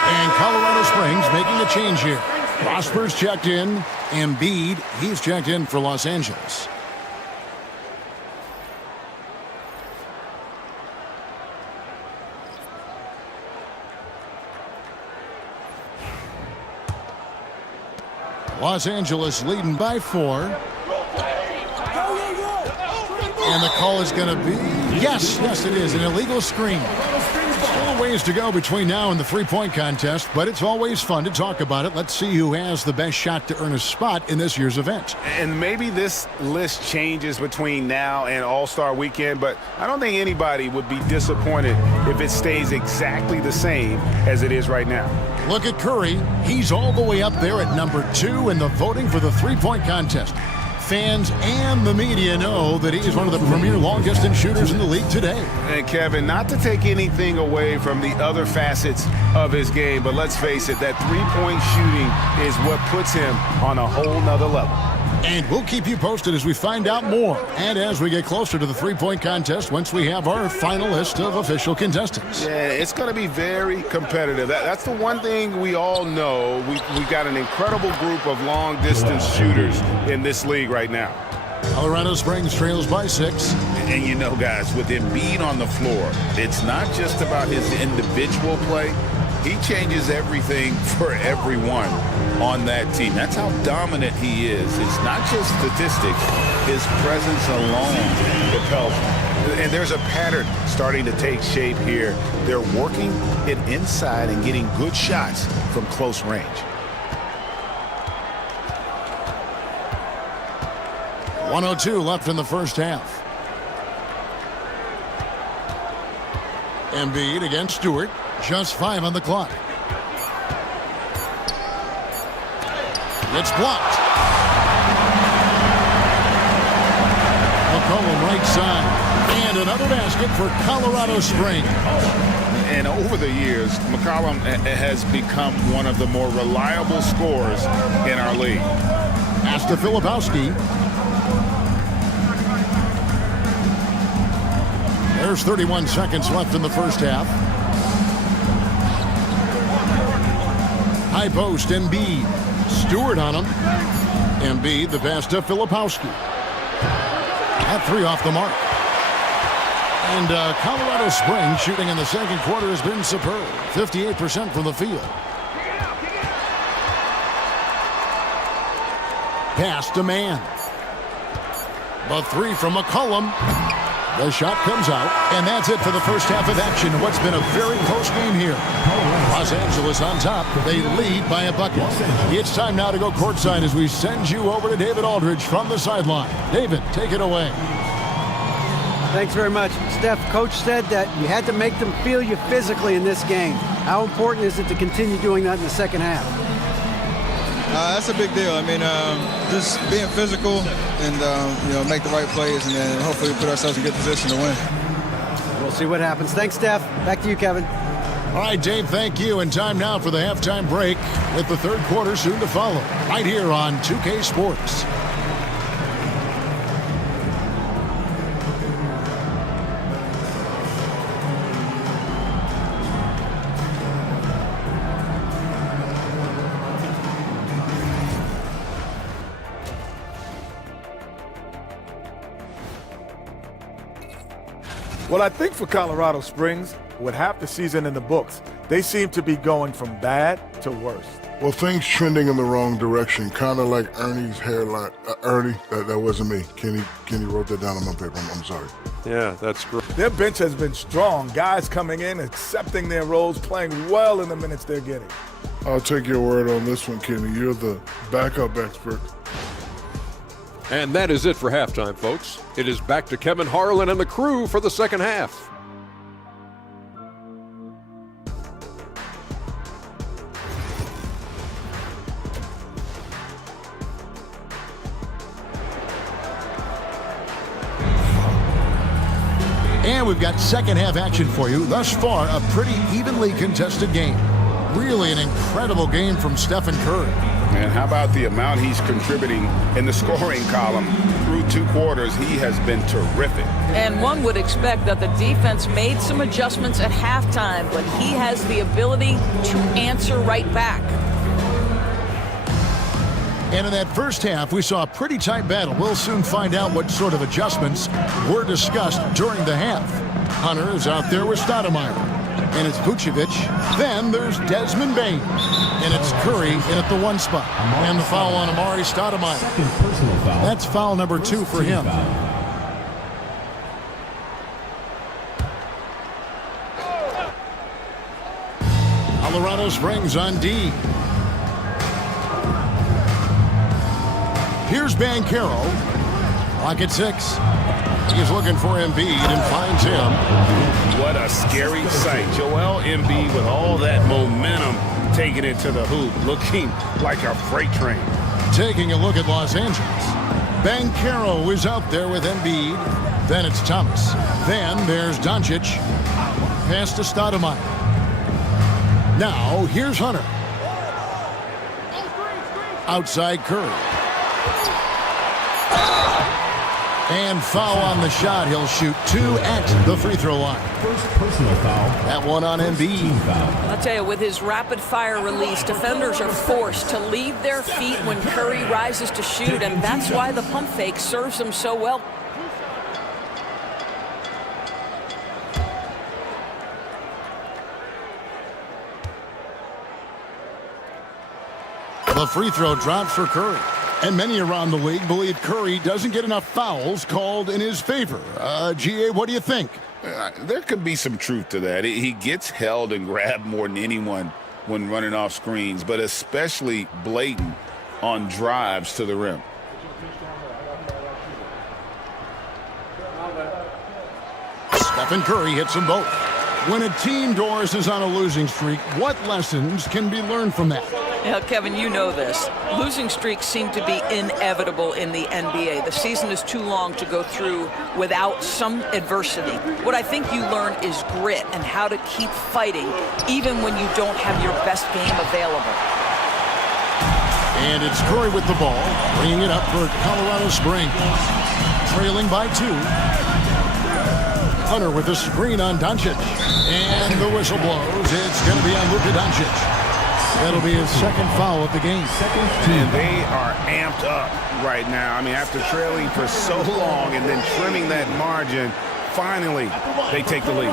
And Colorado Springs making a change here. Prosper's checked in. Embiid, he's checked in for Los Angeles. Los Angeles leading by 4. And the call is going to be, yes, it is, an illegal screen. Still a ways to go between now and the three-point contest, but it's always fun to talk about it. Let's see who has the best shot to earn a spot in this year's event. And maybe this list changes between now and All-Star Weekend, but I don't think anybody would be disappointed if it stays exactly the same as it is right now. Look at Curry. He's all the way up there at number 2 in the voting for the three-point contest. Fans and the media know that he is one of the premier long-distance shooters in the league today. And Kevin, not to take anything away from the other facets of his game, but let's face it, that three-point shooting is what puts him on a whole nother level. And we'll keep you posted as we find out more and as we get closer to the three-point contest once we have our final list of official contestants. Yeah, it's going to be very competitive. That's the one thing we all know. We've got an incredible group of long-distance shooters in this league right now. Colorado Springs trails by 6. And you know, guys, with Embiid on the floor, it's not just about his individual play. He changes everything for everyone on that team. That's how dominant he is. It's not just statistics. His presence alone propels him. And there's a pattern starting to take shape here. They're working it inside and getting good shots from close range. .102 left in the first half. Embiid against Stewart. Just 5 on the clock. It's blocked. McCollum right side. And another basket for Colorado Springs. And over the years, McCollum has become one of the more reliable scorers in our league. Pass to Filipowski. There's 31 seconds left in the first half. High post, Embiid. Stewart on him. Embiid, the pass to Filipowski. That 3 off the mark. And Colorado Springs shooting in the second quarter has been superb. 58% from the field. Pass to Mann. The 3 from McCollum. The shot comes out, and that's it for the first half of action. What's been a very close game here. Los Angeles on top. They lead by a bucket. It's time now to go courtside as we send you over to David Aldridge from the sideline. David, take it away. Thanks very much. Steph, Coach said that you had to make them feel you physically in this game. How important is it to continue doing that in the second half? That's a big deal. I mean, just being physical and, make the right plays, and then hopefully put ourselves in good position to win. We'll see what happens. Thanks, Steph. Back to you, Kevin. All right, Dave, thank you. And time now for the halftime break with the third quarter soon to follow right here on 2K Sports. Well, I think for Colorado Springs, with half the season in the books, they seem to be going from bad to worse. Well, things trending in the wrong direction, kind of like Ernie's hairline. Ernie, that wasn't me. Kenny wrote that down on my paper. I'm sorry. Yeah, that's great. Their bench has been strong. Guys coming in, accepting their roles, playing well in the minutes they're getting. I'll take your word on this one, Kenny. You're the backup expert. And that is it for halftime, folks. It is back to Kevin Harlan and the crew for the second half. And we've got second half action for you. Thus far, a pretty evenly contested game. Really an incredible game from Stephen Curry. And how about the amount he's contributing in the scoring column? Through 2 quarters, he has been terrific. And one would expect that the defense made some adjustments at halftime, but he has the ability to answer right back. And in that first half, we saw a pretty tight battle. We'll soon find out what sort of adjustments were discussed during the half. Hunter is out there with Stoudemire. And it's Vucevic. Then there's Desmond Bain. And it's Curry in at the 1 spot. And the foul on Amari Stoudemire. That's foul number 2 for him. Colorado Springs on D. Here's Banchero. Clock at 6. He's looking for Embiid and finds him. What a scary sight. Joel Embiid with all that momentum taking it to the hoop, looking like a freight train. Taking a look at Los Angeles. Banchero is out there with Embiid. Then it's Thomas. Then there's Doncic. Pass to Stoudemire. Now here's Hunter. Outside Curry. And foul on the shot. He'll shoot 2 at the free throw line. First personal foul. That one on Embiid. I'll tell you, with his rapid-fire release, defenders are forced to leave their feet when Curry rises to shoot, and that's why the pump fake serves him so well. The free throw drops for Curry. And many around the league believe Curry doesn't get enough fouls called in his favor. GA, what do you think? There could be some truth to that. He gets held and grabbed more than anyone when running off screens, but especially blatant on drives to the rim. Stephen Curry hits them both. When a team, Doris, is on a losing streak, what lessons can be learned from that? Yeah, Kevin, you know this. Losing streaks seem to be inevitable in the NBA. The season is too long to go through without some adversity. What I think you learn is grit and how to keep fighting even when you don't have your best game available. And it's Curry with the ball, bringing it up for Colorado Springs. Trailing by 2. Hunter with the screen on Doncic. And the whistle blows. It's going to be on Luka Doncic. That'll be his second foul of the game. And they are amped up right now. I mean, after trailing for so long and then trimming that margin, finally they take the lead.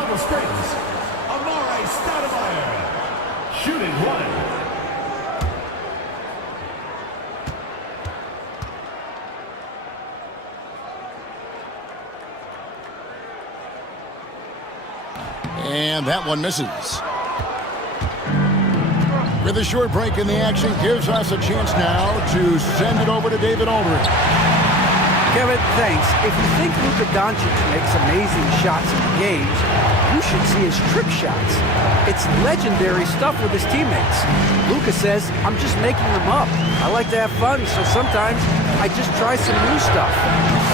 Shooting 1. And that one misses. With a short break in the action, gives us a chance now to send it over to David Aldridge. Kevin, thanks. If you think Luka Doncic makes amazing shots in games, you should see his trick shots. It's legendary stuff with his teammates. Luka says, I'm just making them up. I like to have fun, so sometimes I just try some new stuff.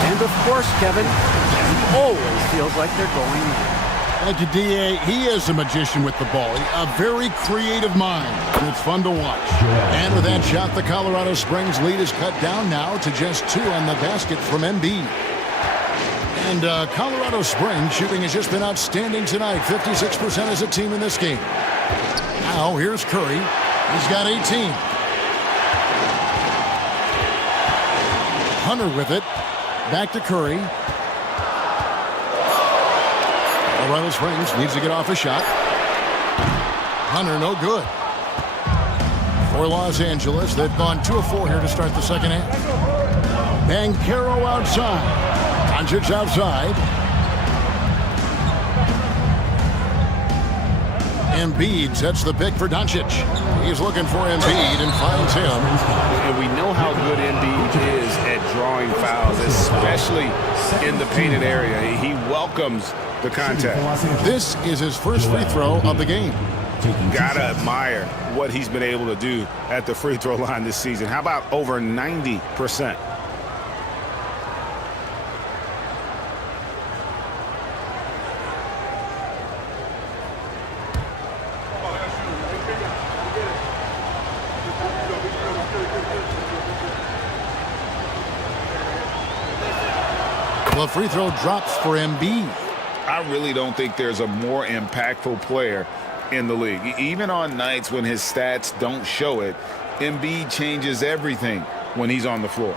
And of course, Kevin, he always feels like they're going in. Thank you, D.A. He is a magician with the ball. A very creative mind. It's fun to watch. And with that shot, the Colorado Springs lead is cut down now to just 2 on the basket from Embiid. And Colorado Springs shooting has just been outstanding tonight. 56% as a team in this game. Now, here's Curry. He's got 18. Hunter with it. Back to Curry. Colorado Springs needs to get off a shot. Hunter, no good. For Los Angeles, they've gone 2 of 4 here to start the second half. Banchero outside. Doncic outside. Embiid sets the pick for Doncic. He's looking for Embiid and finds him. And we know how good Embiid is at drawing fouls, especially in the painted area. He welcomes the contact. This is his first free throw of the game. Gotta admire what he's been able to do at the free throw line this season. How about over 90%? The free throw drops for Embiid. I really don't think there's a more impactful player in the league. Even on nights when his stats don't show it, Embiid changes everything when he's on the floor.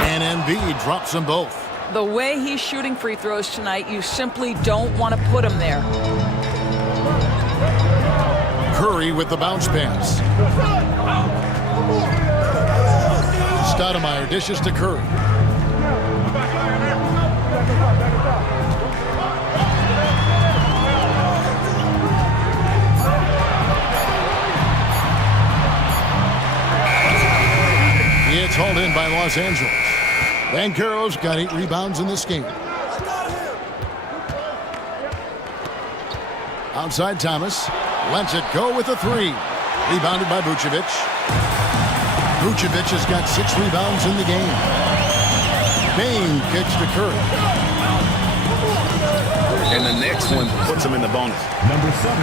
And Embiid drops them both. The way he's shooting free throws tonight, you simply don't want to put him there. Curry with the bounce pass. Stoudemire dishes to Curry. It's hauled in by Los Angeles. Banchero's got 8 rebounds in this game. Outside Thomas. Lets it go with a 3. Rebounded by Vucevic. Vucevic has got 6 rebounds in the game. Bain kicks to Curry. And the next one puts him in the bonus. Number 7,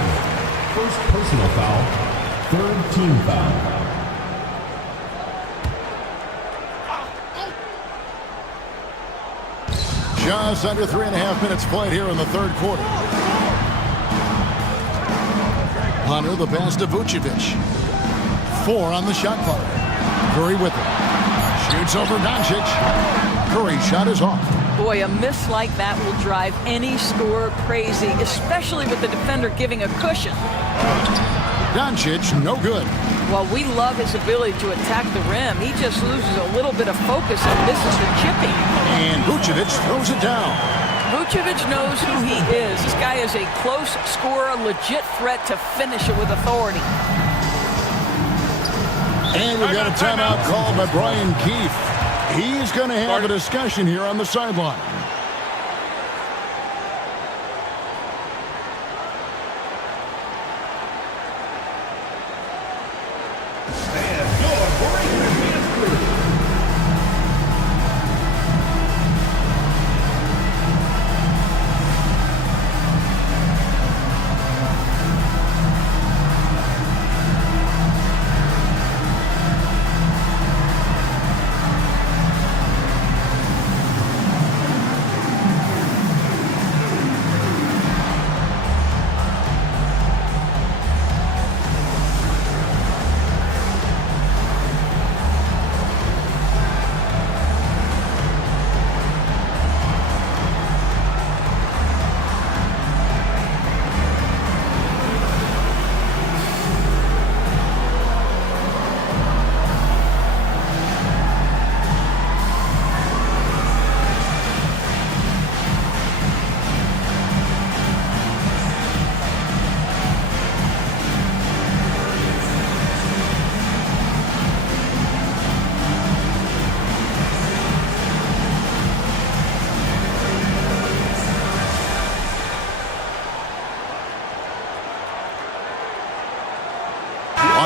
first personal foul, third team foul. Just under 3.5 minutes played here in the third quarter. Hunter the pass to Vucevic. 4 on the shot clock. Curry with it. Shoots over Doncic. Curry's shot is off. Boy, a miss like that will drive any scorer crazy, especially with the defender giving a cushion. Doncic, no good. Well, we love his ability to attack the rim. He just loses a little bit of focus and misses the chipping. And Vucevic throws it down. Vucevic knows who he is. This guy is a close scorer, legit threat to finish it with authority. And we've got a timeout called by Brian Keefe. He's going to have a discussion here on the sideline.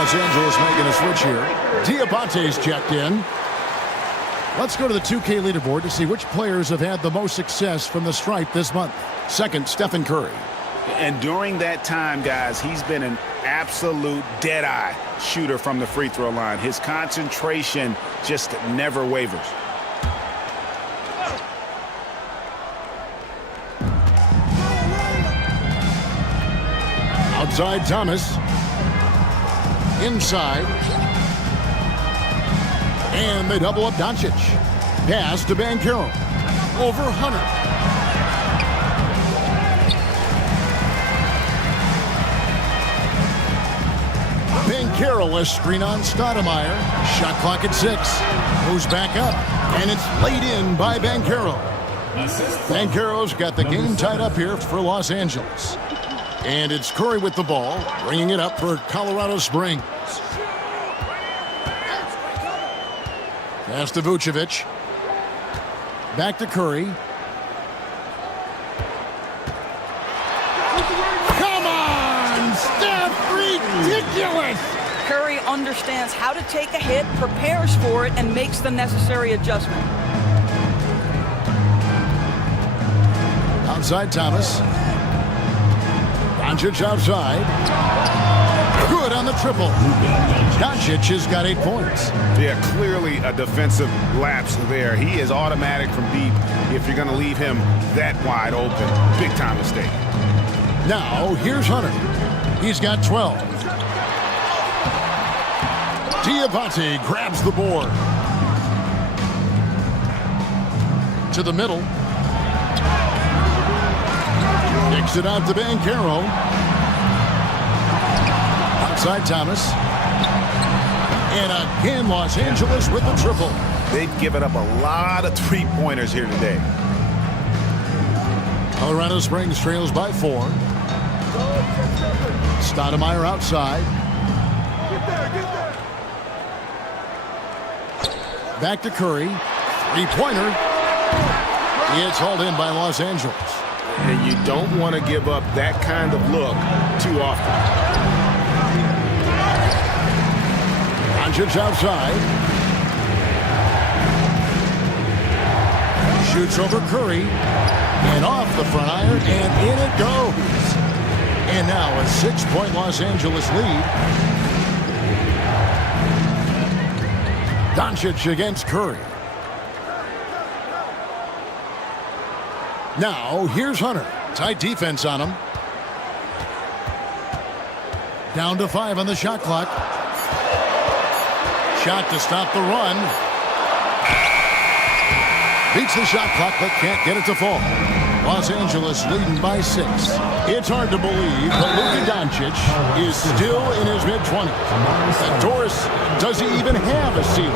Los Angeles making a switch here. Diabate's checked in. Let's go to the 2K leaderboard to see which players have had the most success from the stripe this month. Second, Stephen Curry. And during that time, guys, he's been an absolute dead-eye shooter from the free throw line. His concentration just never wavers. Outside Thomas. Inside. And they double up Doncic. Pass to Banchero. Over Hunter. Banchero, a screen on Stoudemire. Shot clock at 6. Goes back up. And it's laid in by Banchero. Banchero's got the game tied up here for Los Angeles. And it's Curry with the ball, bringing it up for Colorado Springs. Pass to Vucevic. Back to Curry. Come on, Steph! Ridiculous! Curry understands how to take a hit, prepares for it, and makes the necessary adjustment. Outside Thomas. Doncic outside. Good on the triple. Doncic has got 8 points. Yeah, clearly a defensive lapse there. He is automatic from deep if you're going to leave him that wide open. Big time mistake. Now, here's Hunter. He's got 12. Diabate grabs the board. To the middle. Kicks it out to Banchero. Outside Thomas. And again, Los Angeles with the triple. They've given up a lot of three-pointers here today. Colorado Springs trails by 4. Stoudemire outside. Back to Curry. Three-pointer. It's hauled in by Los Angeles. And you don't want to give up that kind of look too often. Doncic outside. Shoots over Curry. And off the front iron, and in it goes. And now a 6-point Los Angeles lead. Doncic against Curry. Now, here's Hunter. Tight defense on him. Down to 5 on the shot clock. Shot to stop the run. Beats the shot clock, but can't get it to fall. Los Angeles leading by 6. It's hard to believe, but Luka Doncic is still in his mid-20s. Doris, does he even have a ceiling?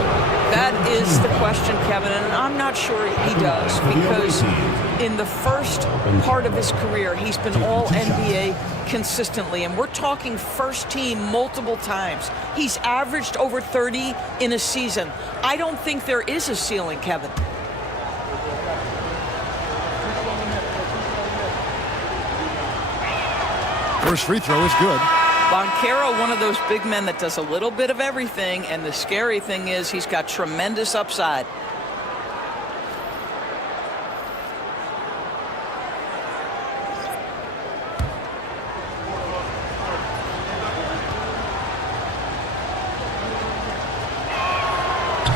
That is the question, Kevin, and I'm not sure he does, because in the first part of his career, he's been all-NBA consistently, and we're talking first team multiple times. He's averaged over 30 in a season. I don't think there is a ceiling, Kevin. First free throw is good. Banchero, one of those big men that does a little bit of everything, and the scary thing is he's got tremendous upside.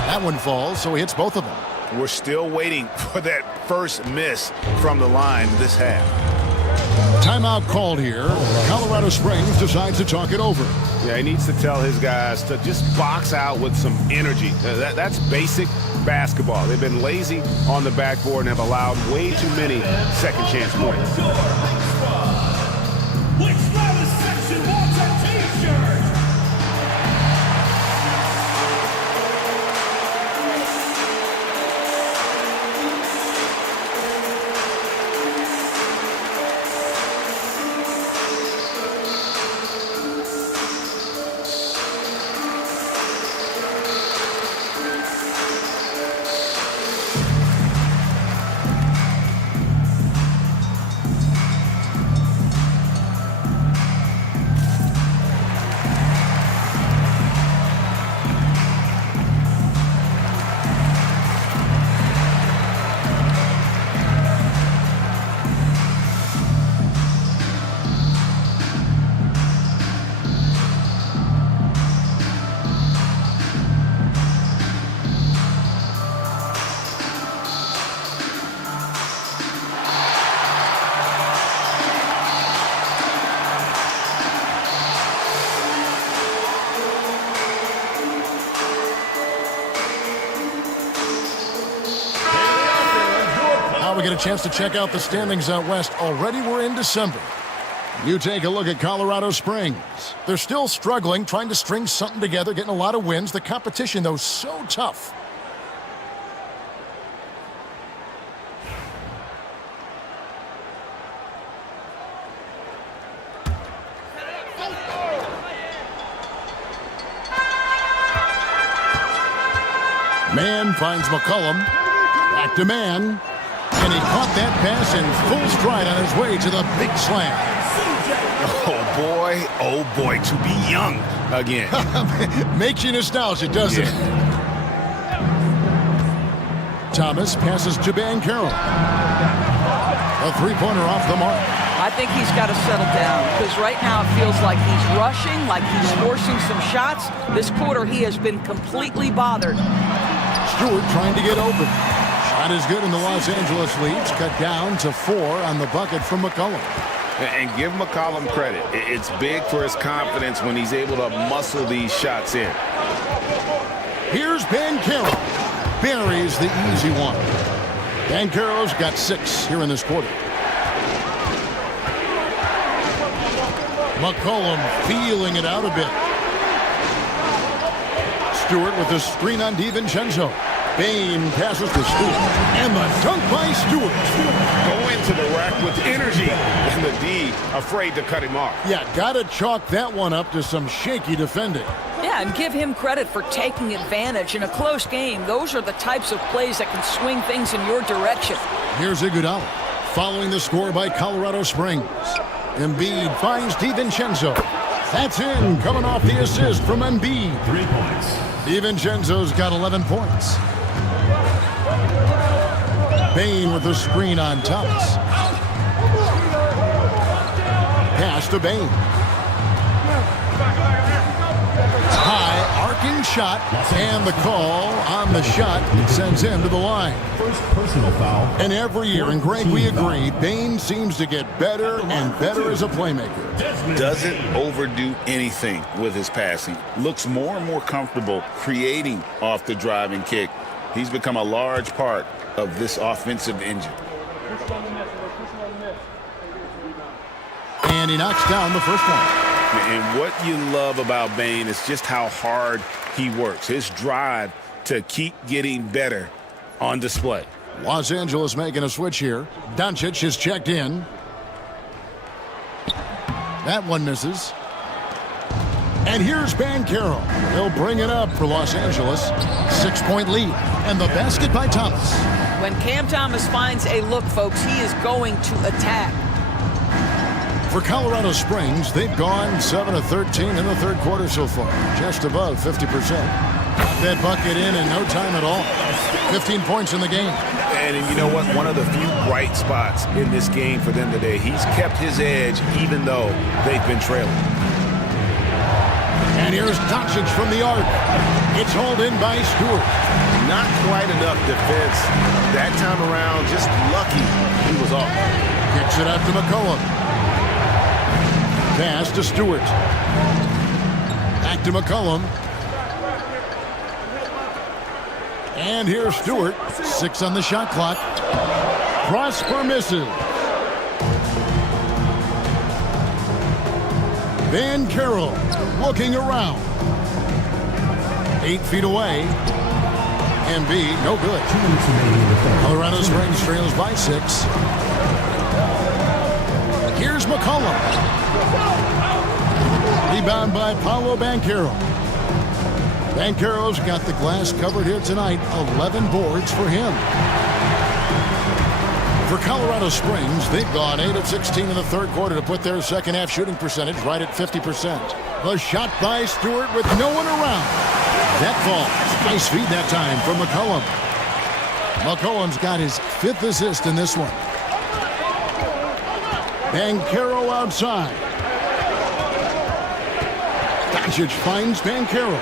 That one falls, so he hits both of them. We're still waiting for that first miss from the line this half. Timeout called here. Colorado Springs decides to talk it over. Yeah, he needs to tell his guys to just box out with some energy. That's basic basketball. They've been lazy on the backboard and have allowed way too many second chance points. Which Travis section wants a t-shirt? We get a chance to check out the standings out west. Already we're in December. You take a look at Colorado Springs. They're still struggling, trying to string something together, getting a lot of wins. The competition, though, so tough. Man finds McCollum. Back to man. And he caught that pass in full stride on his way to the big slam. Oh boy, to be young again. Makes you nostalgic, doesn't it? Thomas passes to Banchero. A three-pointer off the mark. I think he's got to settle down, because right now it feels like he's rushing, like he's forcing some shots. This quarter, he has been completely bothered. Stewart trying to get open. Shot is good, and the Los Angeles leads cut down to 4 on the bucket from McCollum. And give McCollum credit. It's big for his confidence when he's able to muscle these shots in. Here's Banchero. Buries the easy one. Banchero's got 6 here in this quarter. McCollum feeling it out a bit. Stewart with the screen on DiVincenzo. Bain passes to Stewart. And the dunk by Stewart. Go into the rack with energy. And the D afraid to cut him off. Yeah, got to chalk that one up to some shaky defending. Yeah, and give him credit for taking advantage in a close game. Those are the types of plays that can swing things in your direction. Here's Iguodala, following the score by Colorado Springs. Embiid finds DiVincenzo. That's in, coming off the assist from Embiid. 3 points. DiVincenzo's got 11 points. Bain with the screen on Thomas. Pass to Bain. High arcing shot, and the call on the shot sends him to the line. First personal foul. And every year, and Greg, we agree, Bain seems to get better and better as a playmaker. Doesn't overdo anything with his passing. Looks more and more comfortable creating off the driving kick. He's become a large part of this offensive engine. And he knocks down the first one. And what you love about Bain is just how hard he works. His drive to keep getting better on display. Los Angeles making a switch here. Doncic is checked in. That one misses. And here's Banchero. He'll bring it up for Los Angeles. 6-point lead. And the basket by Thomas. When Cam Thomas finds a look, folks, he is going to attack. For Colorado Springs, they've gone 7 of 13 in the third quarter so far. Just above 50%. Got that bucket in no time at all. 15 points in the game. And you know what? One of the few bright spots in this game for them today. He's kept his edge even though they've been trailing. And here's Doncic from the arc. It's hauled in by Stewart. Not quite enough defense that time around. Just lucky he was off. Kicks it out to McCollum. Pass to Stewart. Back to McCollum. And here's Stewart. 6 on the shot clock. Prosper misses. Banchero looking around. 8 feet away. Embiid, no good. Colorado Springs trails by 6. Here's McCollum. Rebound by Paolo Banchero. Banchero's got the glass covered here tonight. 11 boards for him. For Colorado Springs, they've gone 8 of 16 in the third quarter to put their second half shooting percentage right at 50%. The shot by Stewart with no one around. That falls. Nice feed that time from McCollum. McCollum's got his 5th assist in this one. Banchero outside. Doncic finds Banchero.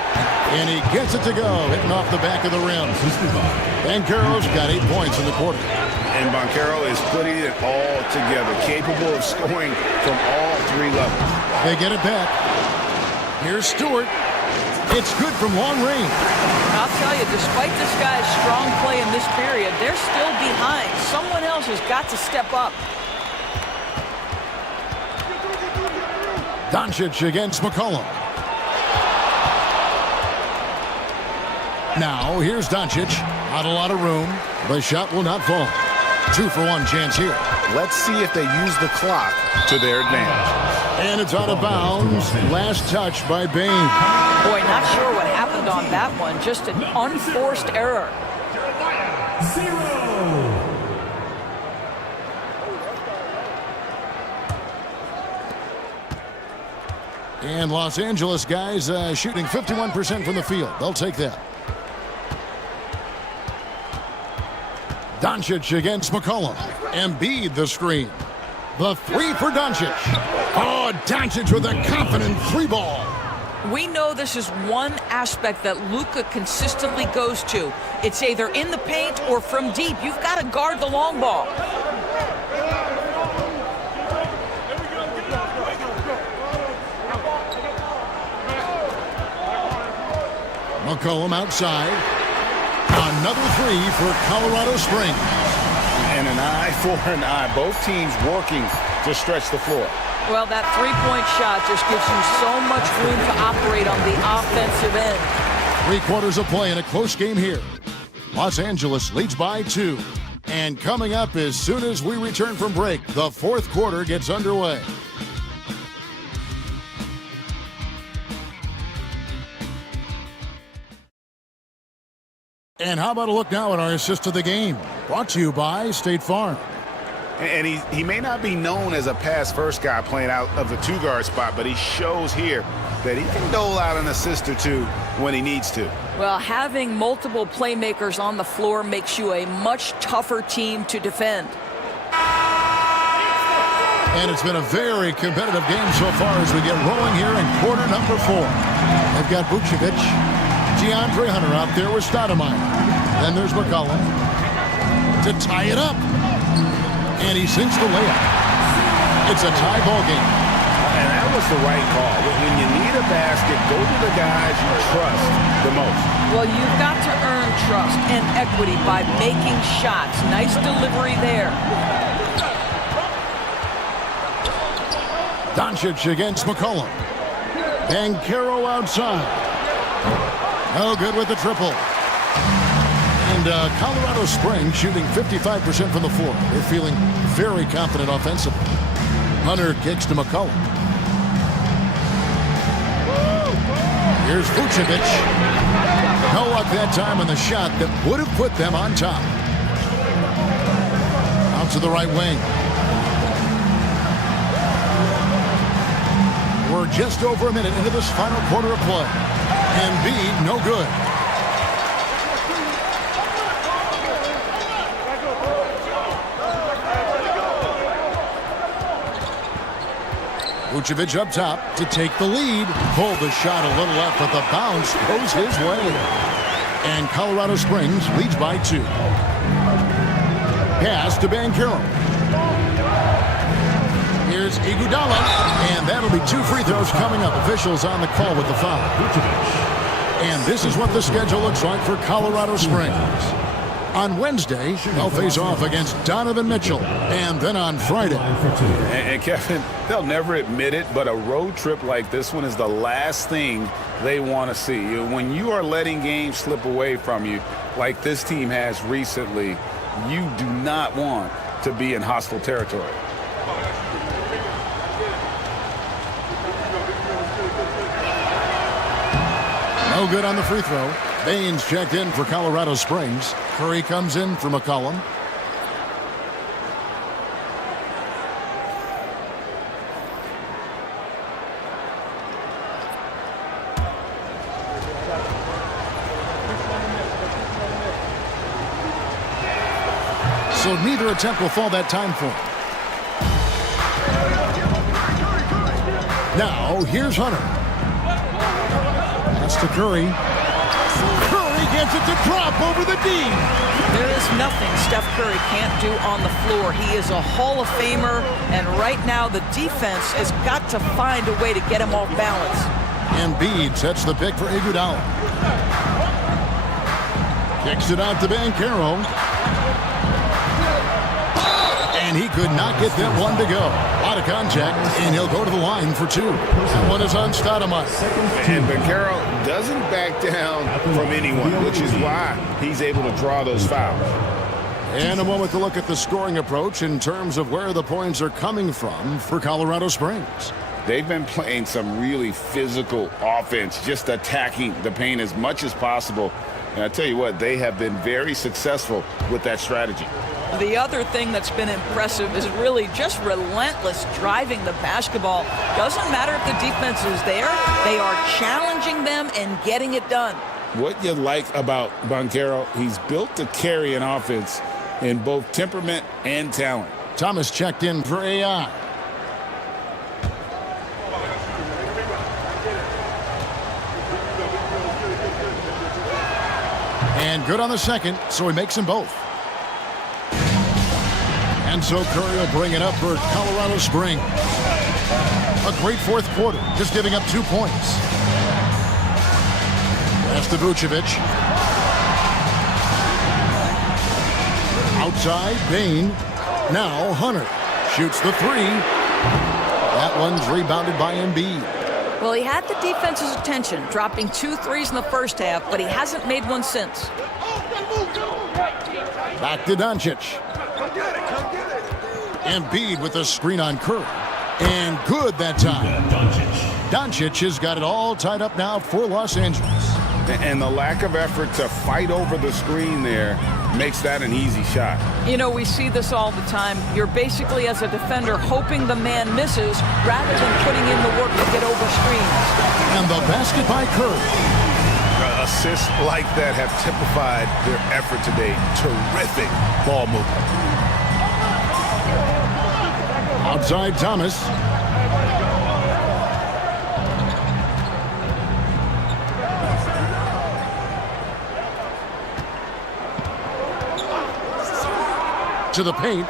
And he gets it to go, hitting off the back of the rim. Banchero's got 8 points in the quarter. And Banchero is putting it all together, capable of scoring from all 3 levels. They get it back. Here's Stewart. It's good from long range. I'll tell you, despite this guy's strong play in this period, they're still behind. Someone else has got to step up. Doncic against McCollum. Now, here's Doncic. Not a lot of room. The shot will not fall. 2-for-1 chance here. Let's see if they use the clock to their advantage. And it's out of bounds. Last touch by Bain. Boy, not sure what happened on that one. Just an unforced error. 0. And Los Angeles guys shooting 51% from the field. They'll take that. Doncic against McCollum. Embiid the screen. The 3 for Doncic. Oh, Doncic with a confident 3 ball. We know this is one aspect that Luka consistently goes to. It's either in the paint or from deep. You've got to guard the long ball. McCollum outside. Another 3 for Colorado Springs. And an eye for an eye. Both teams working to stretch the floor. Well, that 3-point shot just gives you so much room to operate on the offensive end. 3 quarters of play in a close game here. Los Angeles leads by 2. And coming up as soon as we return from break, the fourth quarter gets underway. And how about a look now at our assist of the game? Brought to you by State Farm. And he may not be known as a pass-first guy playing out of the two-guard spot, but he shows here that he can dole out an assist or two when he needs to. Well, having multiple playmakers on the floor makes you a much tougher team to defend. And it's been a very competitive game so far as we get rolling here in quarter number 4. They've got Vucevic, DeAndre Hunter out there with Stoudemire. Then there's McCollum to tie it up. And he sinks the layup. It's a tie ball game. And that was the right call. When you need a basket, go to the guys you trust the most. Well, you've got to earn trust and equity by making shots. Nice delivery there. Doncic against McCollum. Banchero outside. No good with the triple. And Colorado Springs shooting 55% from the floor. They're feeling very confident offensively. Hunter kicks to McCollum. Here's Vucevic. No luck that time on the shot that would have put them on top. Out to the right wing. We're just over a minute into this final quarter of play. Embiid, no good. Vucevic up top to take the lead. Pulled the shot a little left, but the bounce goes his way. And Colorado Springs leads by 2. Pass to Banchero. Here's Iguodala, and that'll be 2 free throws coming up. Officials on the call with the foul. And this is what the schedule looks like for Colorado Springs. On Wednesday, they'll face off against Donovan Mitchell. And then on Friday. And Kevin, they'll never admit it, but a road trip like this one is the last thing they want to see. When you are letting games slip away from you, like this team has recently, you do not want to be in hostile territory. No good on the free throw. Baines checked in for Colorado Springs. Curry comes in for McCollum. So neither attempt will fall that time for him. Now, here's Hunter. That's to Curry. Curry gets it to drop over the D. There is nothing Steph Curry can't do on the floor. He is a Hall of Famer, and right now the defense has got to find a way to get him off balance. Embiid sets the pick for Iguodala. Kicks it out to Banchero. And he could not get that one to go. A lot of contact, and he'll go to the line for 2. That one is on Stoudemire. And Banchero doesn't back down from anyone, which is why he's able to draw those fouls. And a moment to look at the scoring approach in terms of where the points are coming from for Colorado Springs. They've been playing some really physical offense, just attacking the paint as much as possible. And I tell you what, they have been very successful with that strategy. The other thing that's been impressive is really just relentless driving the basketball. Doesn't matter if the defense is there, they are challenging them and getting it done. What you like about Banchero, he's built to carry an offense in both temperament and talent. Thomas checked in for AI. And good on the second, so he makes them both. And so Curry will bring it up for Colorado Springs. A great fourth quarter, just giving up 2 points. Pass to Vucevic. Outside, Bane. Now Hunter shoots the 3. That one's rebounded by Embiid. Well, he had the defense's attention, dropping 2 threes in the first half, but he hasn't made one since. Back to Doncic. Embiid with a screen on Curry. And good that time. Doncic has got it all tied up now for Los Angeles. And the lack of effort to fight over the screen there makes that an easy shot. You know, we see this all the time. You're basically, as a defender, hoping the man misses rather than putting in the work to get over screens. And the basket by Curry. Assists like that have typified their effort today. Terrific ball movement. Outside Thomas. To the paint.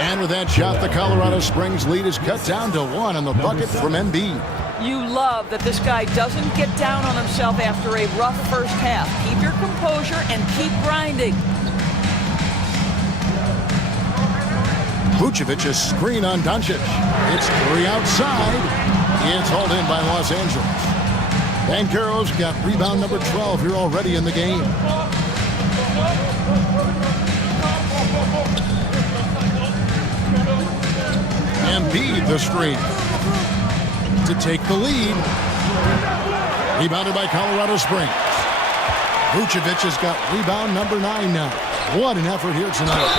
And with that shot, the Colorado Springs lead is cut down to 1 on the bucket from Embiid. You love that this guy doesn't get down on himself after a rough first half. Keep your composure and keep grinding. Vucevic, a screen on Doncic. It's Curry outside. It's hauled in by Los Angeles. Banchero's got rebound number 12 here already in the game. Embiid the screen to take the lead. Rebounded by Colorado Springs. Vucevic has got rebound number 9 now. What an effort here tonight.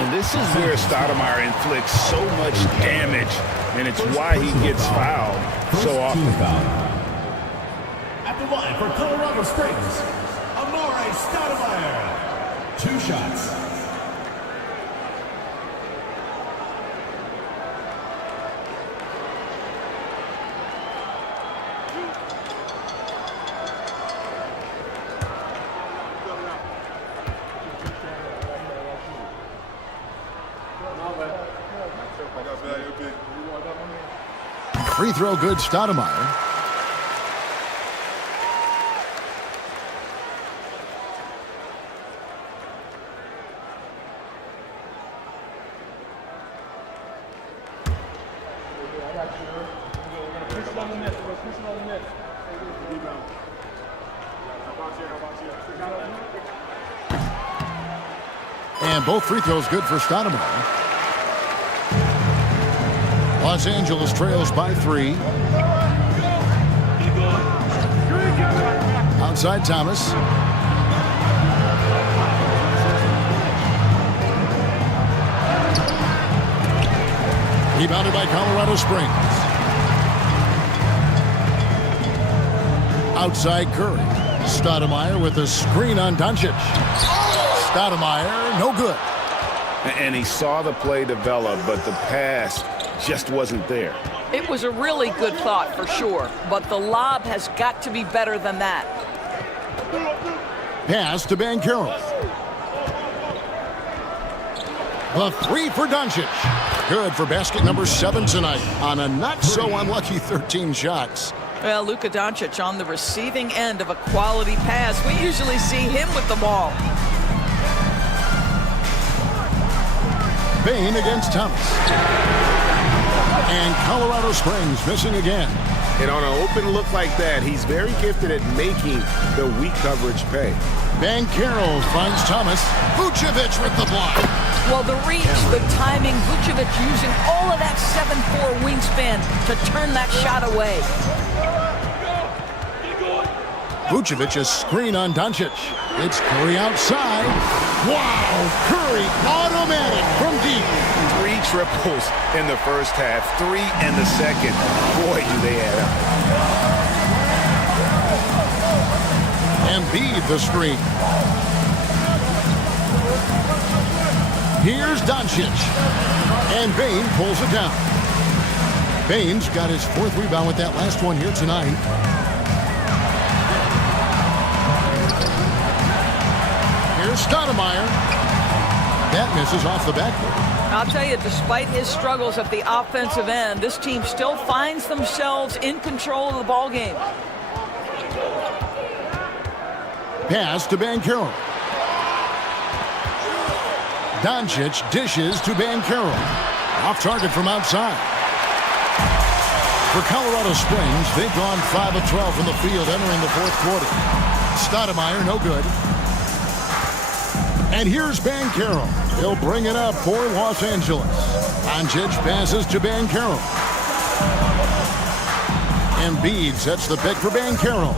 And this is where Stoudemire inflicts so much damage, and it's why he gets fouled so often. At the line for Colorado Springs, Amare Stoudemire. 2 shots. Free throw good, Stoudemire. And both free throws good for Stoudemire. Los Angeles trails by 3. Outside Thomas. Rebounded by Colorado Springs. Outside Curry. Stoudemire with a screen on Doncic. Stoudemire, no good. And he saw the play develop, but the pass just wasn't there. It was a really good thought for sure, but the lob has got to be better than that. Pass to Banchero. The 3 for Doncic. Good for basket number 7 tonight on a not so unlucky 13 shots. Well, Luka Doncic on the receiving end of a quality pass. We usually see him with the ball. Bane against Thomas. And Colorado Springs missing again. And on an open look like that, he's very gifted at making the weak coverage pay. Banchero finds Thomas. Vucevic with the block. Well, the reach, the timing, Vucevic using all of that 7'4" wingspan to turn that shot away. Vucevic, a screen on Doncic. It's Curry outside. Wow, Curry automatic from deep. 3 triples in the first half, 3 in the second. Boy, do they add up. Embiid the screen. Here's Doncic. And Bane pulls it down. Bane's got his 4th rebound with that last one here tonight. Here's Stoudemire. That misses off the backboard. I'll tell you, despite his struggles at the offensive end, this team still finds themselves in control of the ball game. Pass to Banchero. Doncic dishes to Banchero. Off target from outside. For Colorado Springs, they've gone 5 of 12 from the field entering the 4th quarter. Stoudemire, no good. And here's Banchero. He'll bring it up for Los Angeles. Doncic passes to Banchero. Embiid sets the pick for Banchero.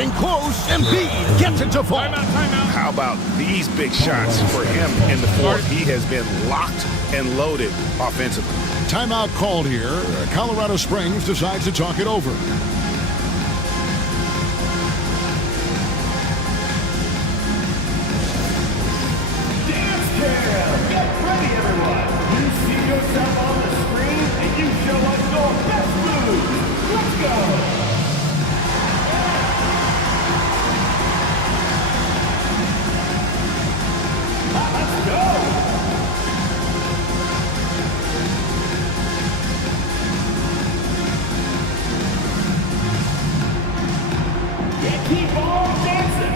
In close, Embiid gets it to fall. How about these big shots for him in the fourth? He has been locked and loaded offensively. Timeout called here. Colorado Springs decides to talk it over. Dance Cam! Get ready, everyone! You see yourself on the screen, and you show us your best moves. Let's go! Let's go! Yeah, keep on dancing!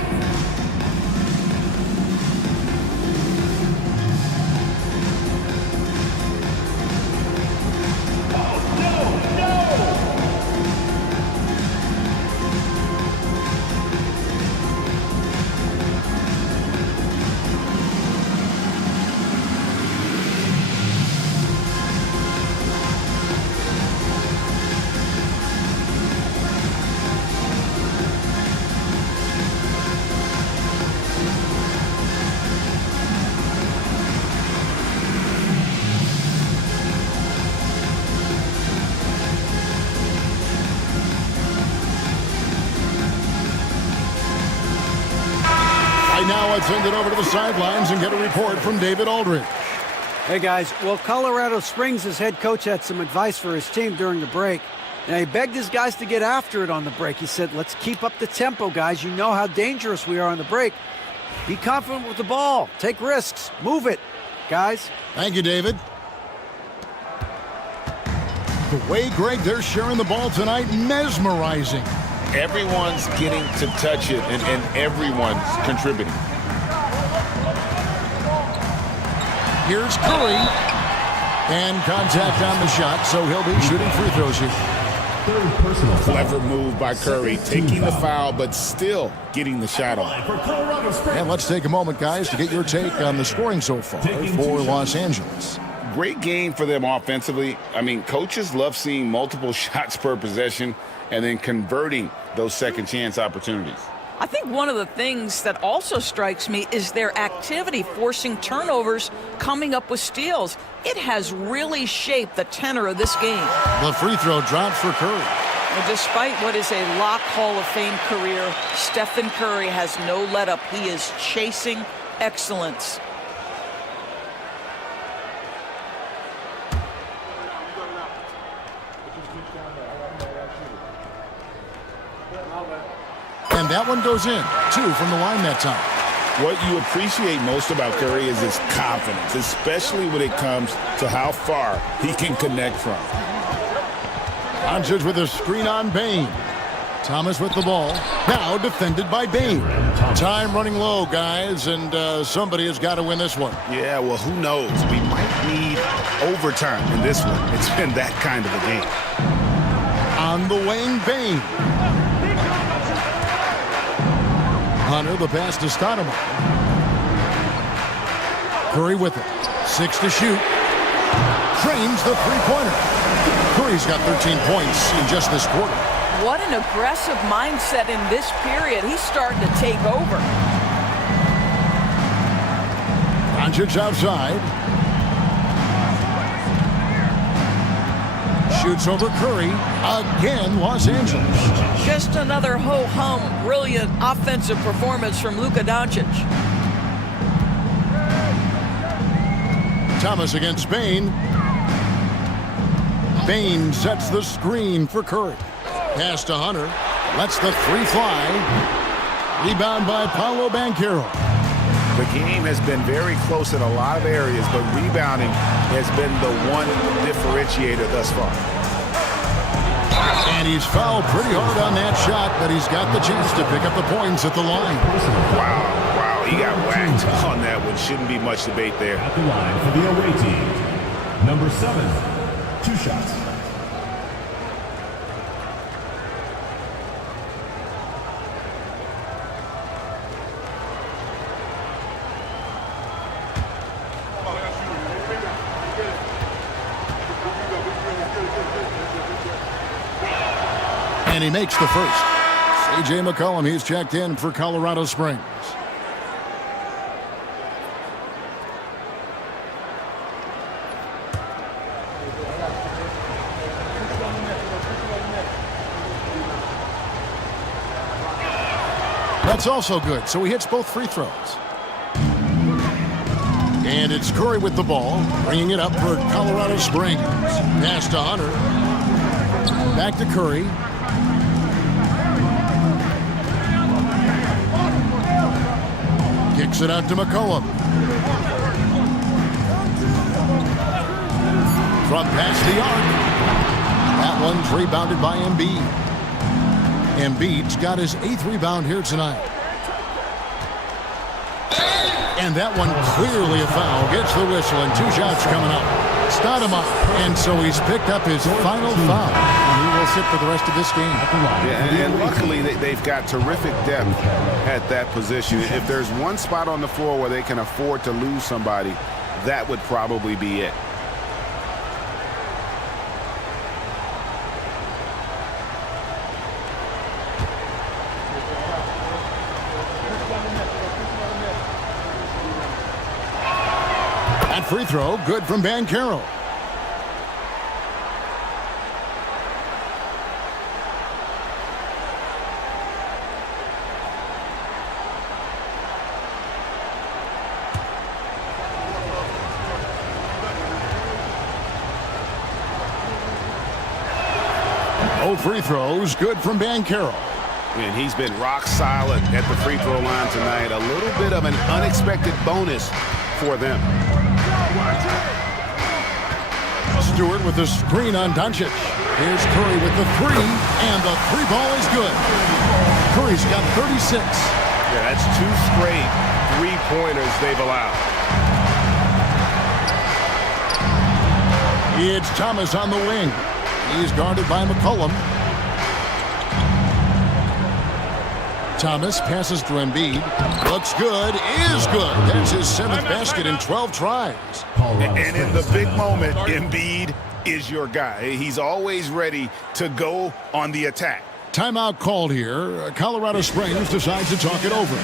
Now let's send it over to the sidelines and get a report from David Aldridge. Hey, guys. Well, Colorado Springs' head coach had some advice for his team during the break. And he begged his guys to get after it on the break. He said, let's keep up the tempo, guys. You know how dangerous we are on the break. Be confident with the ball. Take risks. Move it, guys. Thank you, David. The way, Greg, they're sharing the ball tonight, mesmerizing. Everyone's getting to touch it, and everyone's contributing. Here's Curry. And contact on the shot, so he'll be shooting free throws here. Clever move by Curry, taking the foul, but still getting the shot off. And let's take a moment, guys, to get your take on the scoring so far for Los Angeles. Great game for them offensively. I mean, coaches love seeing multiple shots per possession and then converting those second chance opportunities. I think one of the things that also strikes me is their activity, forcing turnovers, coming up with steals. It has really shaped the tenor of this game. The free throw drops for Curry. And despite what is a lock Hall of Fame career, Stephen Curry has no let-up. He is chasing excellence. And that one goes in. 2 from the line that time. What you appreciate most about Curry is his confidence, especially when it comes to how far he can connect from. Doncic with a screen on Bane. Thomas with the ball. Now defended by Bane. Time running low, guys, and somebody has got to win this one. Yeah, well, who knows? We might need overtime in this one. It's been that kind of a game. On the wing, Bane. Hunter, the pass to Stoudemire. Curry with it. 6 to shoot. Trains the three-pointer. Curry's got 13 points in just this quarter. What an aggressive mindset in this period. He's starting to take over. Doncic outside. Shoots over Curry. Again, Los Angeles. Just another ho-hum, brilliant offensive performance from Luka Doncic. Thomas against Bane. Bane sets the screen for Curry. Pass to Hunter. Lets the three fly. Rebound by Paolo Banchero. The game has been very close in a lot of areas, but rebounding has been the one differentiator thus far. And he's fouled pretty hard on that shot, but he's got the chance to pick up the points at the line. Wow, he got whacked on that one. Shouldn't be much debate there. At the line for the away team, number 7, 2 shots. And he makes the first. C.J. McCollum, he's checked in for Colorado Springs. That's also good, so he hits both free throws. And it's Curry with the ball, bringing it up for Colorado Springs. Pass to Hunter. Back to Curry. Kicks it out to McCollum. From past the arc. That one's rebounded by Embiid. Embiid's got his 8th rebound here tonight. And that one clearly a foul. Gets the whistle and 2 shots coming up. Stoudemire. And so he's picked up his final foul. And he will sit for the rest of this game. Yeah, and luckily they've got terrific depth at that position. If there's one spot on the floor where they can afford to lose somebody, that would probably be it. Free throw, good from Banchero. Both free throws, good from Banchero. And he's been rock solid at the free throw line tonight. A little bit of an unexpected bonus for them. Stewart with the screen on Doncic. Here's Curry with the 3, and the 3 ball is good. Curry's got 36. Yeah, that's 2 straight 3-pointers they've allowed. It's Thomas on the wing. He's guarded by McCollum. Thomas passes to Embiid. Looks good, is good. That's his 7th basket in 12 tries. And in the big moment, Embiid is your guy. He's always ready to go on the attack. Timeout called here. Colorado Springs decides to talk it over.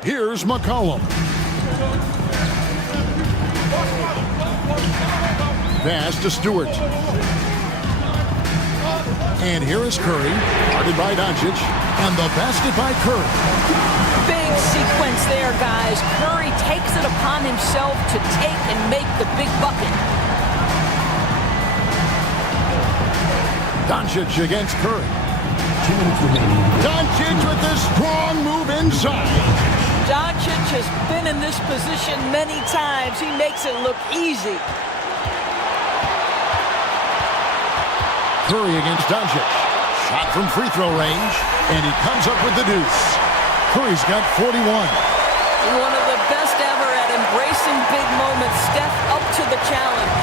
Here's McCollum. Pass to Stewart. And here is Curry, guarded by Doncic, and the basket by Curry. Big sequence there, guys. Curry takes it upon himself to take and make the big bucket. Doncic against Curry. Doncic with a strong move inside. Doncic has been in this position many times. He makes it look easy. Curry against Doncic. Shot from free throw range, and he comes up with the deuce. Curry's got 41. One of the best ever at embracing big moments. Steph up to the challenge.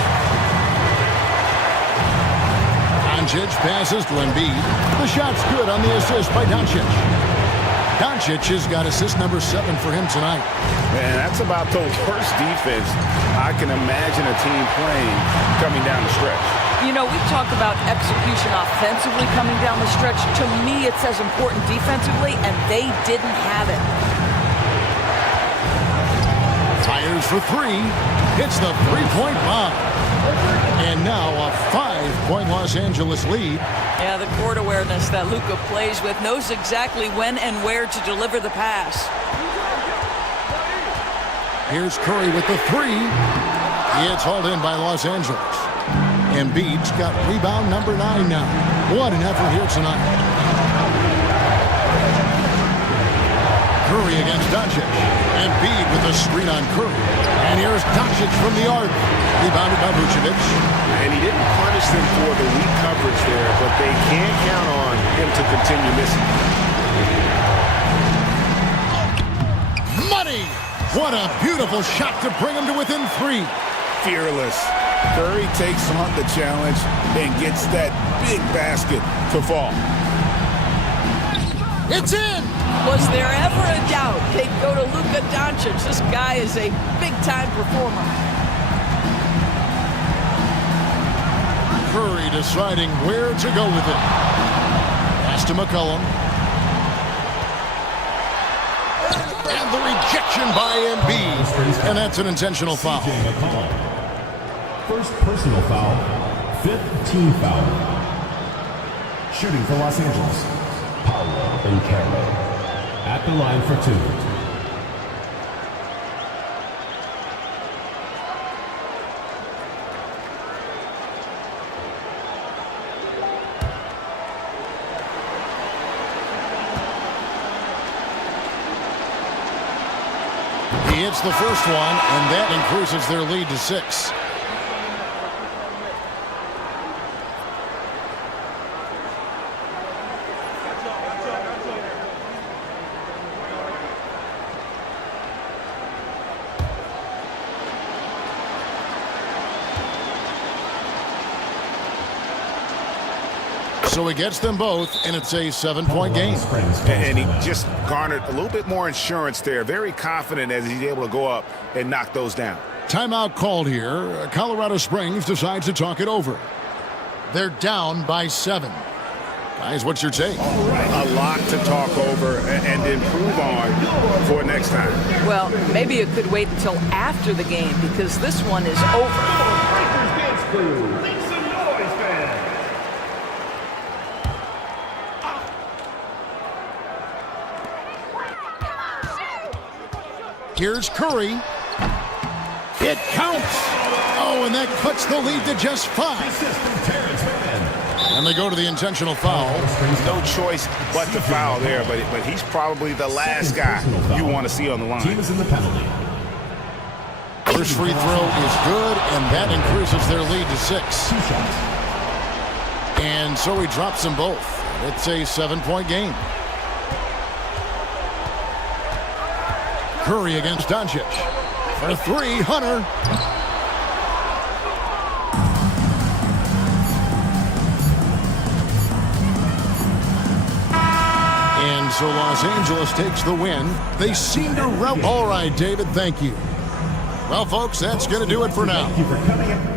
Doncic passes to Embiid. The shot's good on the assist by Doncic. Doncic has got assist number 7 for him tonight. Man, that's about the worst defense I can imagine a team playing coming down the stretch. You know, we talk about execution offensively coming down the stretch. To me, it's as important defensively, and they didn't have it. Fires for 3. Hits the three-point bomb. And now a 5-point Los Angeles lead. Yeah, the court awareness that Luka plays with, knows exactly when and where to deliver the pass. Here's Curry with the 3. It's hauled in by Los Angeles. Embiid's got rebound number 9 now. What an effort here tonight. Curry against Doncic. Embiid with a screen on Curry. And here's Doncic from the arc. Rebounded by Vucevic. And he didn't punish them for the weak coverage there, but they can't count on him to continue missing. Money! What a beautiful shot to bring him to within 3. Fearless. Curry takes on the challenge and gets that big basket to fall. It's in! Was there ever a doubt they'd go to Luka Doncic? This guy is a big-time performer. Curry deciding where to go with it. Pass to McCollum. And the rejection by Embiid. And that's an intentional foul. First personal foul, 5th team foul. Shooting for Los Angeles, Paolo Banchero. At the line for 2. He hits the first one, and that increases their lead to 6. So he gets them both, and it's a 7-point game. And he just garnered a little bit more insurance there. Very confident as he's able to go up and knock those down. Timeout called here. Colorado Springs decides to talk it over. They're down by 7. Guys, what's your take? A lot to talk over and improve on for next time. Well, maybe it could wait until after the game because this one is over. Here's Curry. It counts. Oh, and that cuts the lead to just 5. And they go to the intentional foul. No choice but to foul there, but he's probably the last guy you want to see on the line. Team is in the penalty. First free throw is good, and that increases their lead to 6. And so he drops them both. It's a 7-point game. Curry against Doncic. For 3, Hunter. And so Los Angeles takes the win. They seem to all right, David, thank you. Well, folks, that's going to do it for now. Thank you for coming.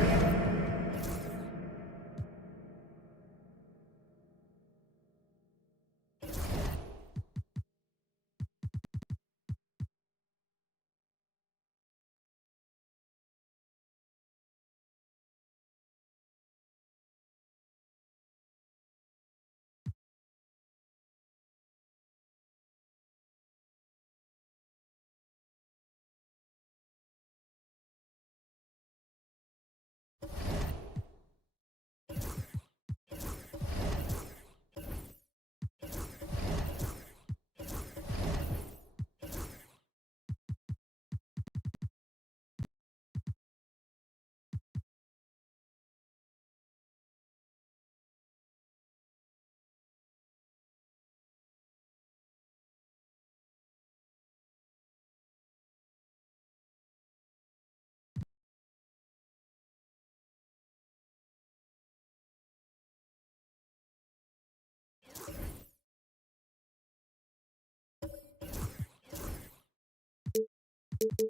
Man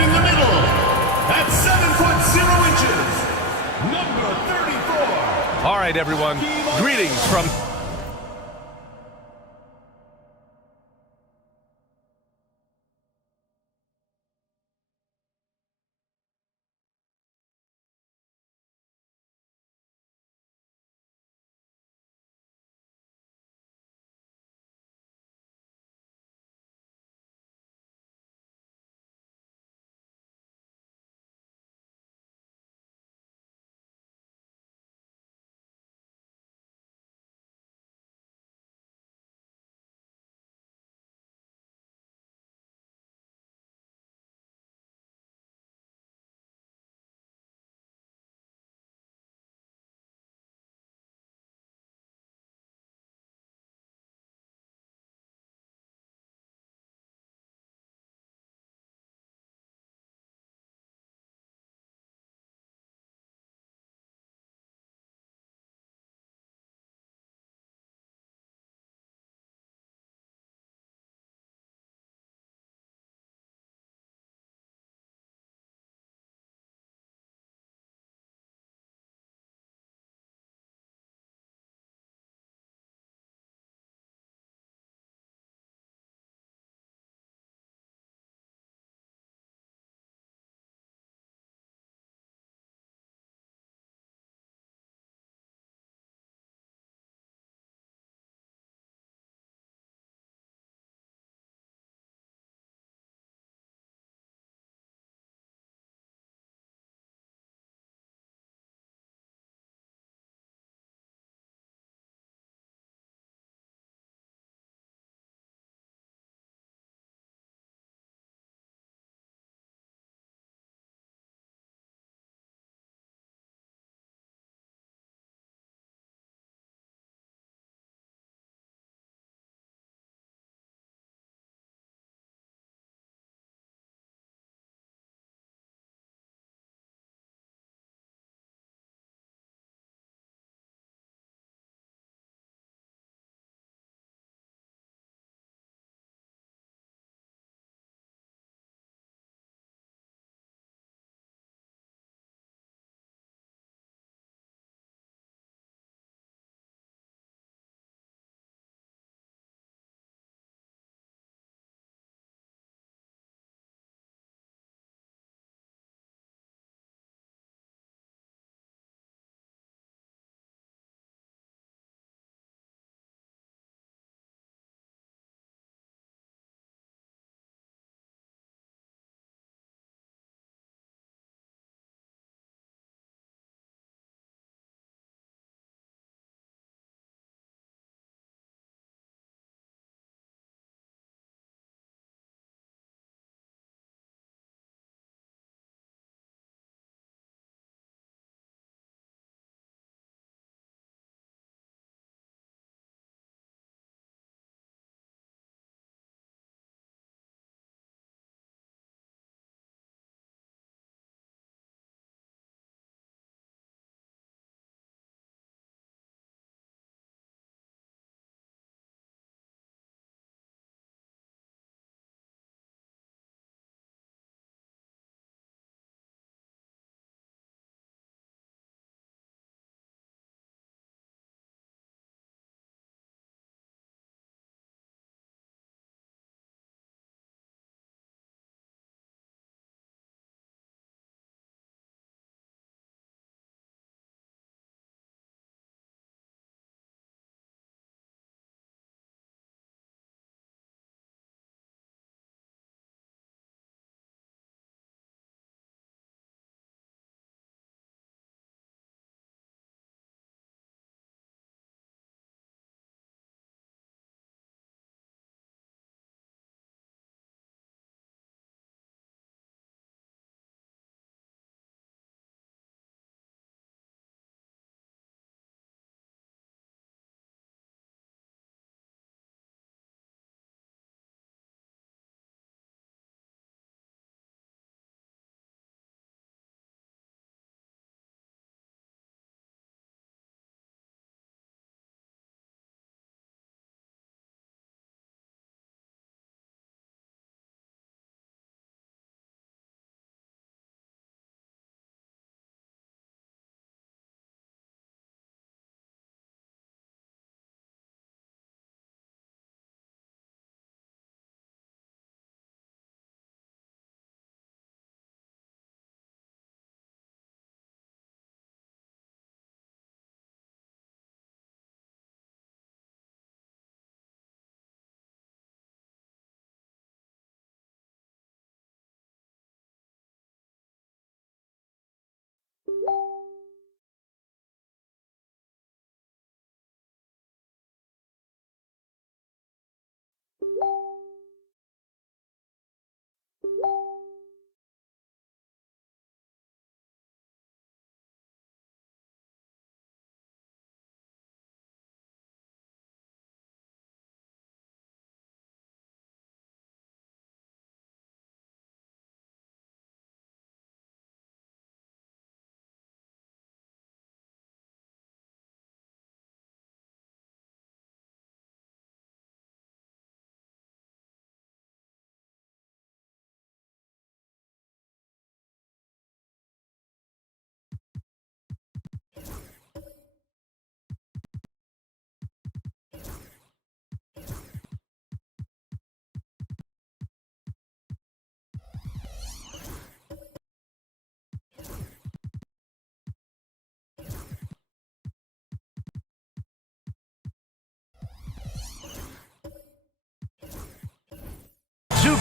in the middle, at 7'0", number 34. All right, everyone. Greetings from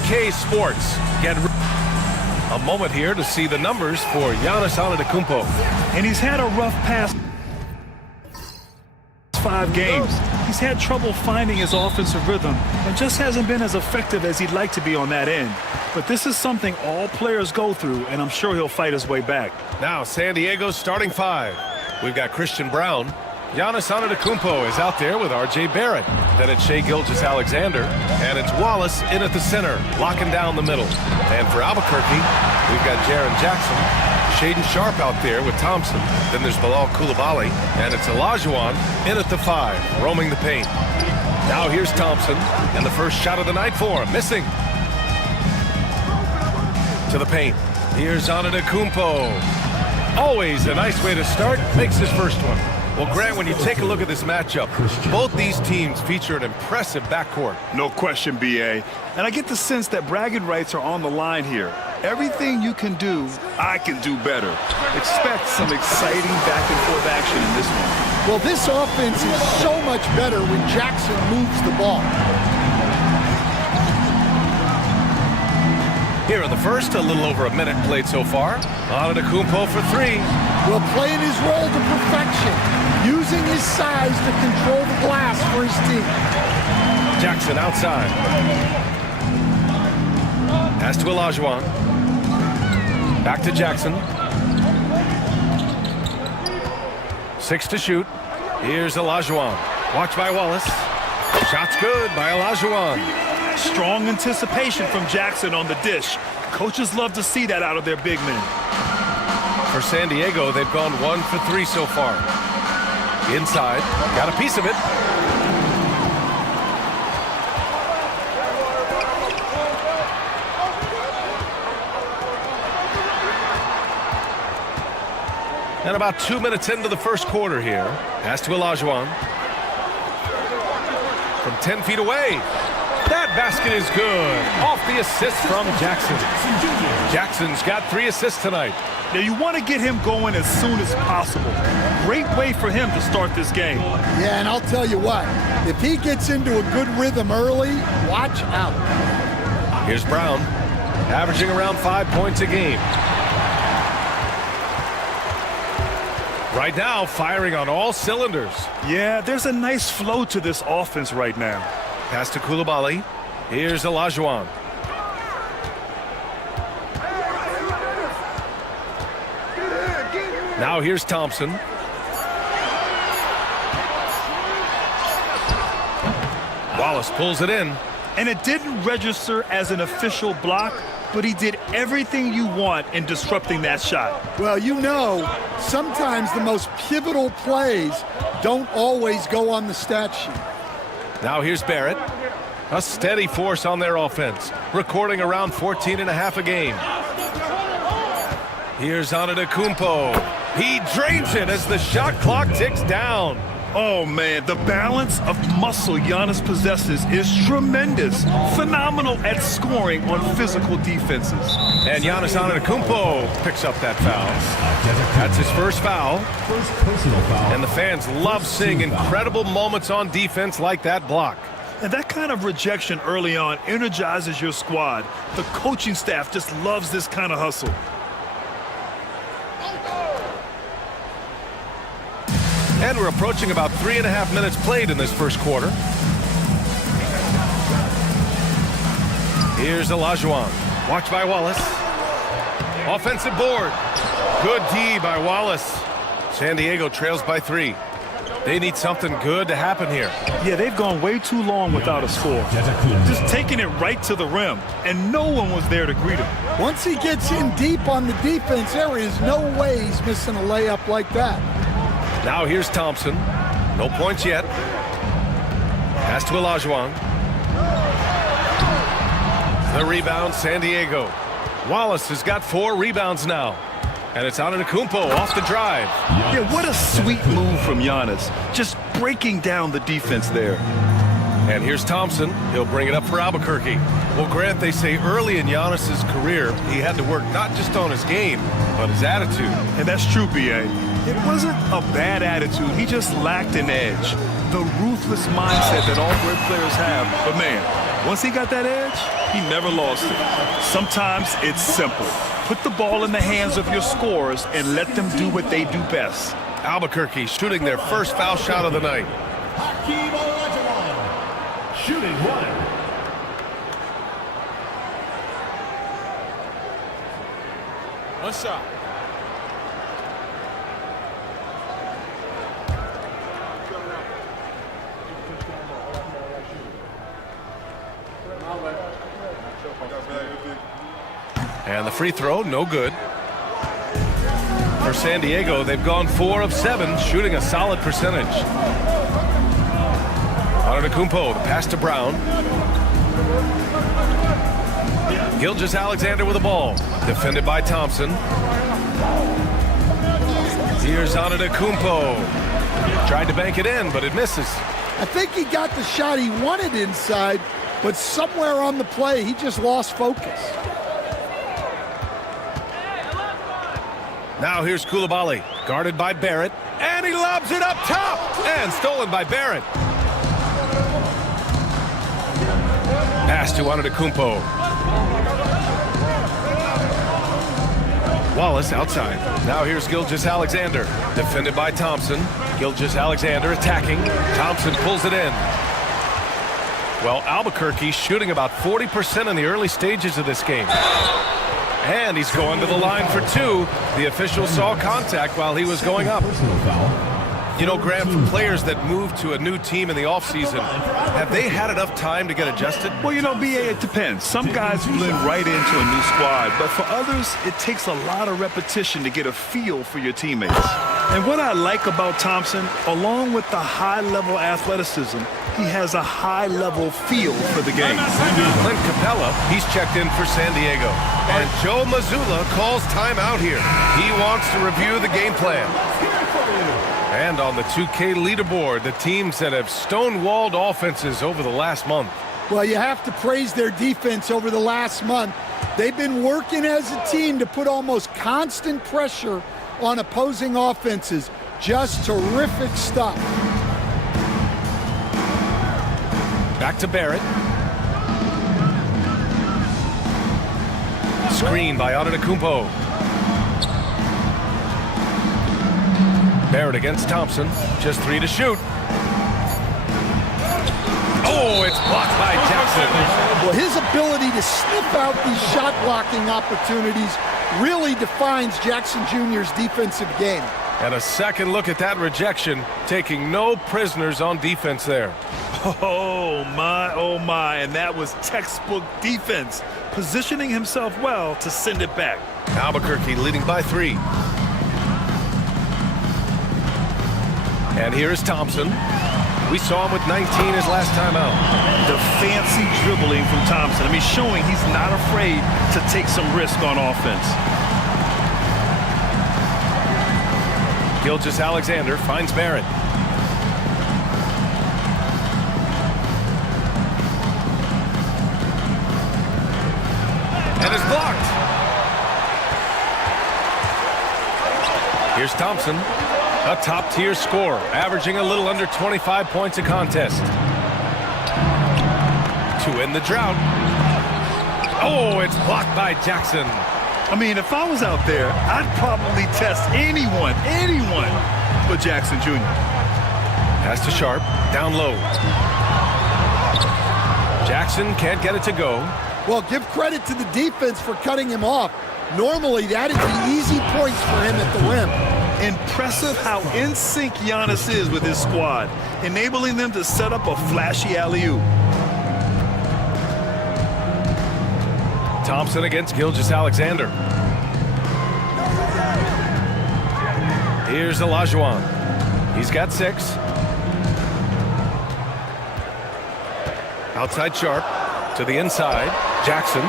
BK Sports. Get a moment here to see the numbers for Giannis Antetokounmpo. And he's had a rough past 5 games. He's had trouble finding his offensive rhythm and just hasn't been as effective as he'd like to be on that end. But this is something all players go through, and I'm sure he'll fight his way back. Now San Diego's starting 5. We've got Christian Brown. Giannis Antetokounmpo is out there with R.J. Barrett. Then it's Shai Gilgeous-Alexander, and it's Wallace in at the center, locking down the middle. And for Albuquerque, we've got Jaren Jackson, Shaedon Sharpe out there with Thompson. Then there's Bilal Coulibaly, and it's Olajuwon in at the 5, roaming the paint. Now here's Thompson, and the first shot of the night for him, missing. To the paint. Here's Antetokounmpo. Always a nice way to start, makes his first one. Well, Grant, when you take a look at this matchup, both these teams feature an impressive backcourt. No question, B.A. And I get the sense that bragging rights are on the line here. Everything you can do, I can do better. Expect some exciting back-and-forth action in this one. Well, this offense is so much better when Jackson moves the ball. Here in the first, a little over a minute played so far. Antetokounmpo for 3. Will playing his role to perfection, using his size to control the glass for his team. Jackson outside. Pass to Olajuwon. Back to Jackson. 6 to shoot. Here's Olajuwon. Watch by Wallace. Shot's good by Olajuwon. Strong anticipation from Jackson on the dish. Coaches love to see that out of their big men. For San Diego, they've gone 1 for 3 so far. Inside, got a piece of it. And about 2 minutes into the first quarter here. Pass to Olajuwon. From 10 feet away. That basket is good. Off the assist from Jackson. Jackson's got 3 assists tonight. Now you want to get him going as soon as possible. Great way for him to start this game. Yeah, and I'll tell you what, if he gets into a good rhythm early, watch out. Here's Brown, averaging around 5 points a game. Right now, firing on all cylinders. Yeah, there's a nice flow to this offense right now. Pass to Coulibaly. Here's Olajuwon. Now here's Thompson. Wallace pulls it in. And it didn't register as an official block, but he did everything you want in disrupting that shot. Well, you know, sometimes the most pivotal plays don't always go on the stat sheet. Now here's Barrett. A steady force on their offense, recording around 14.5 a game. Here's Antetokounmpo. He drains it as the shot clock ticks down. Oh, man, the balance of muscle Giannis possesses is tremendous. Phenomenal at scoring on physical defenses. And Giannis Antetokounmpo picks up that foul. That's his first foul. And the fans love seeing incredible moments on defense like that block. And that kind of rejection early on energizes your squad. The coaching staff just loves this kind of hustle. And we're approaching about 3.5 minutes played in this first quarter. Here's Olajuwon. Watch by Wallace. Offensive board. Good D by Wallace. San Diego trails by 3. They need something good to happen here. Yeah, they've gone way too long without a score. Just taking it right to the rim, and no one was there to greet him. Once he gets in deep on the defense, there is no way he's missing a layup like that. Now here's Thompson. No points yet. Pass to Olajuwon. The rebound, San Diego. Wallace has got 4 rebounds now. And it's Antetokounmpo off the drive. Yeah, what a sweet move from Giannis. Just breaking down the defense there. And here's Thompson. He'll bring it up for Albuquerque. Well, Grant, they say early in Giannis's career, he had to work not just on his game, but his attitude. And that's true, B.A. It wasn't a bad attitude. He just lacked an edge. the ruthless mindset that all great players have. But, man, once he got that edge, he never lost it. Sometimes it's simple. Put the ball in the hands of your scorers and let them do what they do best. Albuquerque shooting their first foul shot of the night. Shooting one. One shot. And the free throw, no good. For San Diego, they've gone 4 of 7, shooting a solid percentage. Antetokounmpo, the pass to Brown. Gilgeous-Alexander with the ball. Defended by Thompson. Here's Antetokounmpo. Tried to bank it in, but it misses. I think he got the shot he wanted inside, but somewhere on the play, he just lost focus. Now here's Coulibaly, guarded by Barrett, and he lobs it up top, and stolen by Barrett. Pass to Antetokounmpo. Wallace outside. Now here's Gilgeous-Alexander, defended by Thompson. Gilgeous-Alexander attacking. Thompson pulls it in. Well, Albuquerque shooting about 40% in the early stages of this game. And he's going to the line for 2. The official saw contact while he was going up. You know, Graham, for players that move to a new team in the offseason, have they had enough time to get adjusted? Well, you know, B.A., it depends. Some guys blend right into a new squad, but for others, it takes a lot of repetition to get a feel for your teammates. And what I like about Thompson, along with the high-level athleticism, he has a high-level feel for the game. Clint Capella, he's checked in for San Diego. And Joe Mazzulla calls timeout here. He wants to review the game plan. And on the 2K leaderboard, the teams that have stonewalled offenses over the last month. Well, you have to praise their defense over the last month. They've been working as a team to put almost constant pressure on opposing offenses. Just terrific stuff. Back to Barrett. Screen by Antetokounmpo. Barrett against Thompson. Just 3 to shoot. Oh, it's blocked by Jackson. Well, his ability to sniff out these shot blocking opportunities really defines Jackson Jr.'s defensive game. And a second look at that rejection, taking no prisoners on defense there. Oh, my, and that was textbook defense, positioning himself well to send it back. Albuquerque leading by 3. And here is Thompson. We saw him with 19 his last time out. The fancy dribbling from Thompson. I mean, showing he's not afraid to take some risk on offense. Gilgeous-Alexander finds Barrett. And is blocked. Here's Thompson. A top-tier scorer, averaging a little under 25 points a contest. To end the drought. Oh, it's blocked by Jackson. I mean, if I was out there, I'd probably test anyone but Jackson Jr. Pass to Sharp, down low. Jackson can't get it to go. Well, give credit to the defense for cutting him off. Normally, that is the easy points for him at the rim. Impressive how in sync Giannis is with his squad, enabling them to set up a flashy alley-oop. Thompson against Gilgeous-Alexander. Here's Olajuwon. He's got 6. Outside Sharp to the inside. Jackson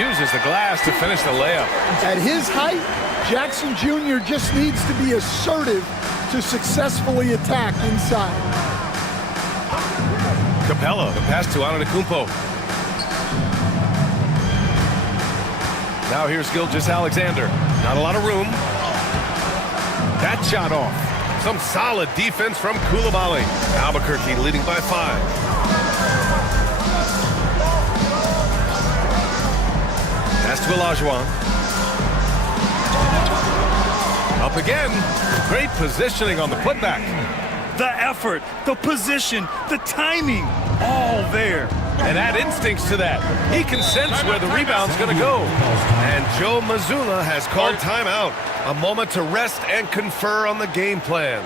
uses the glass to finish the layup. At his height, Jackson Jr. just needs to be assertive to successfully attack inside. Capella, the pass to Antetokounmpo. Now here's Gilgeous-Alexander. Not a lot of room. That shot off. some solid defense from Coulibaly. Albuquerque leading by 5. Pass to Olajuwon. Up again. Great positioning on the putback. The effort, the position, the timing, all there. And add instincts to that. He can sense where the rebound's going to go. And Joe Mazzulla has called timeout. A moment to rest and confer on the game plan.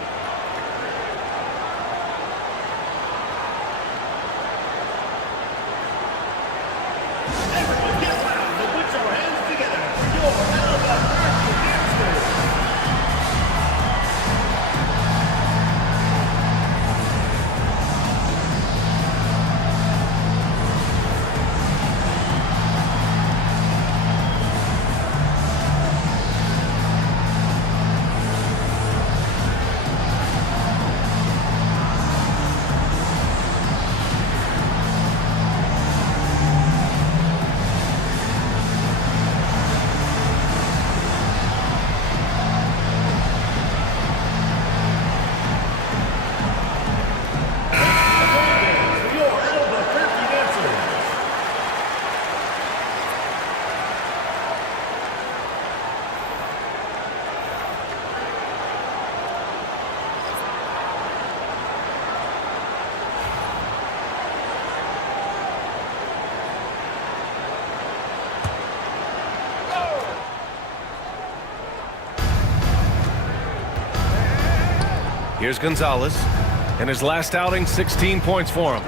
Here's Gonzalez. In his last outing, 16 points for him.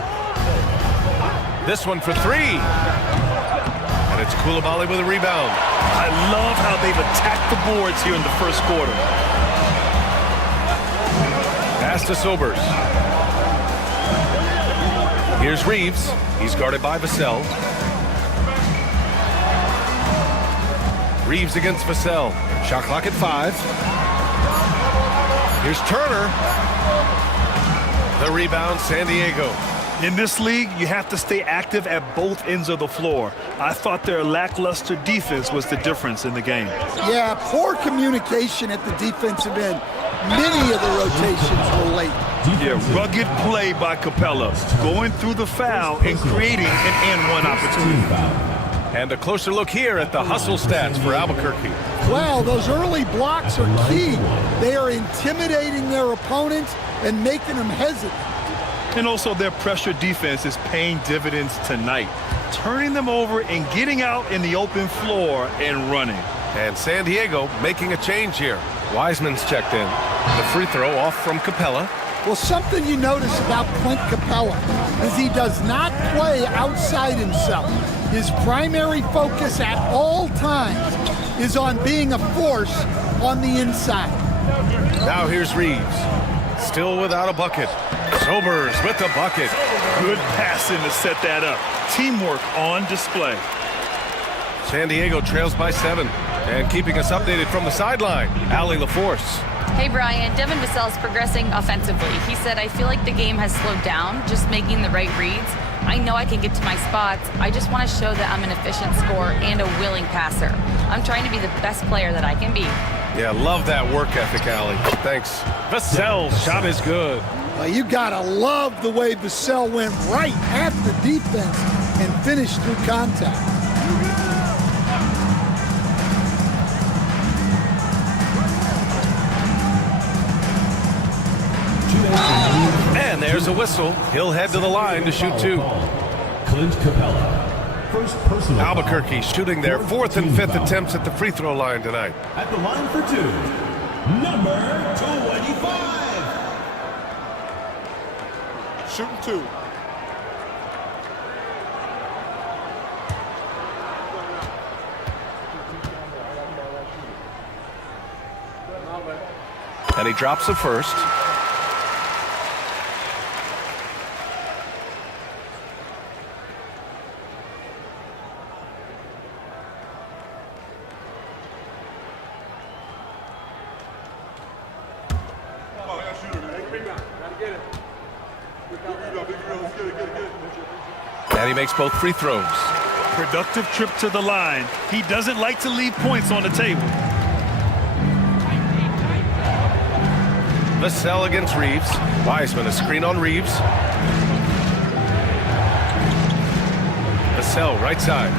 This one for 3. And it's Coulibaly with a rebound. I love how they've attacked the boards here in the first quarter. Pass to Sobers. Here's Reeves. He's guarded by Vassell. Reeves against Vassell. Shot clock at 5. Here's Turner. The rebound, San Diego. In this league, you have to stay active at both ends of the floor. I thought their lackluster defense was the difference in the game. Yeah, poor communication at the defensive end. Many of the rotations were late. Yeah, rugged play by Capella, going through the foul and creating an and-one opportunity. And a closer look here at the hustle stats for Albuquerque. Wow, those early blocks are key. They are intimidating their opponents and making them hesitant. And also their pressure defense is paying dividends tonight, turning them over and getting out in the open floor and running. And San Diego making a change here. Wiseman's checked in. The free throw off from Capella. Well, something you notice about Clint Capella is he does not play outside himself. His primary focus at all times is on being a force on the inside. Now here's Reeves. Still without a bucket. Sobers with the bucket. Good passing to set that up. Teamwork on display. San Diego trails by 7. And keeping us updated from the sideline, Allie LaForce. Hey, Brian. Devin Vassell is progressing offensively. He said, I feel like the game has slowed down, just making the right reads. I know I can get to my spots. I just want to show that I'm an efficient scorer and a willing passer. I'm trying to be the best player that I can be. Yeah, love that work ethic, Allie. Thanks. Vassell's shot is good. You gotta love the way Vassell went right at the defense and finished through contact. And there's a whistle. He'll head to the line to shoot 2. Clint Capella. First personal Albuquerque shooting their 4th and 5th attempts at the free throw line tonight. At the line for 2, number 25. Shooting 2. And he drops the first. And he makes both free throws. Productive trip to the line. He doesn't like to leave points on the table. Vassell against Reeves. Wiseman, a screen on Reeves. Vassell, right side.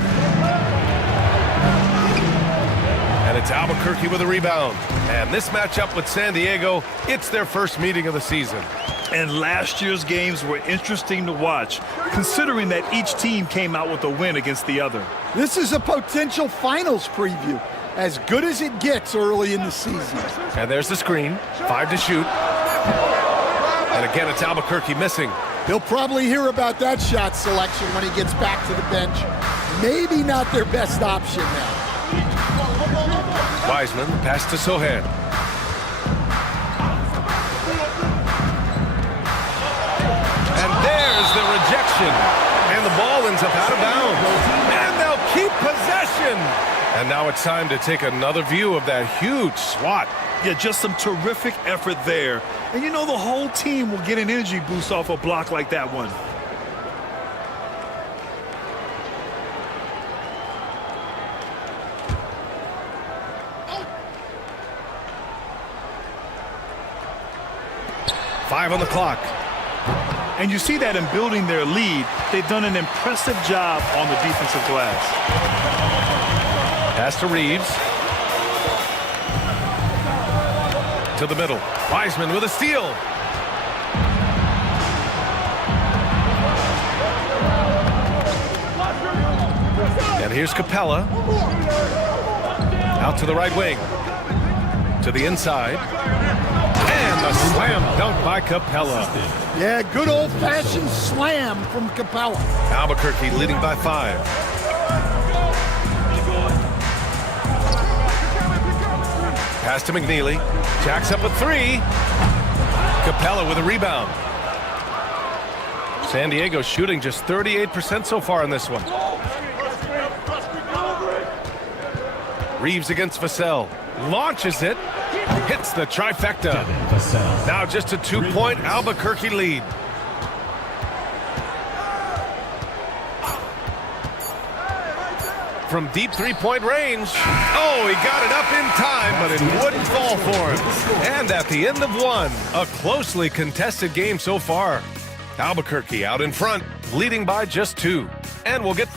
And it's Albuquerque with a rebound. And this matchup with San Diego, it's their first meeting of the season. And last year's games were interesting to watch, considering that each team came out with a win against the other. This is a potential finals preview, as good as it gets early in the season. And there's the screen, 5 to shoot. And again, it's Albuquerque missing. He'll probably hear about that shot selection when he gets back to the bench. Maybe not their best option now. Wiseman, pass to Sohan. And there's the rejection. And the ball ends up out of bounds. And they'll keep possession. And now it's time to take another view of that huge swat. Yeah, just some terrific effort there. And you know the whole team will get an energy boost off a block like that one. Five on the clock. And you see that in building their lead, they've done an impressive job on the defensive glass. Pass to Reeves. To the middle. Wiseman with a steal. And here's Capella. Out to the right wing. To the inside. And the slam dunk by Capella. Yeah, good old-fashioned slam from Capella. Albuquerque leading by 5. Pass to McNeely. Jacks up a 3. Capella with a rebound. San Diego shooting just 38% so far in this one. Reeves against Vassell. Launches it. Hits the trifecta. Now just a 2-point Albuquerque lead. From deep 3-point range. Oh, he got it up in time, but it wouldn't fall for him. And at the end of one, a closely contested game so far. Albuquerque out in front, leading by just 2. And we'll get...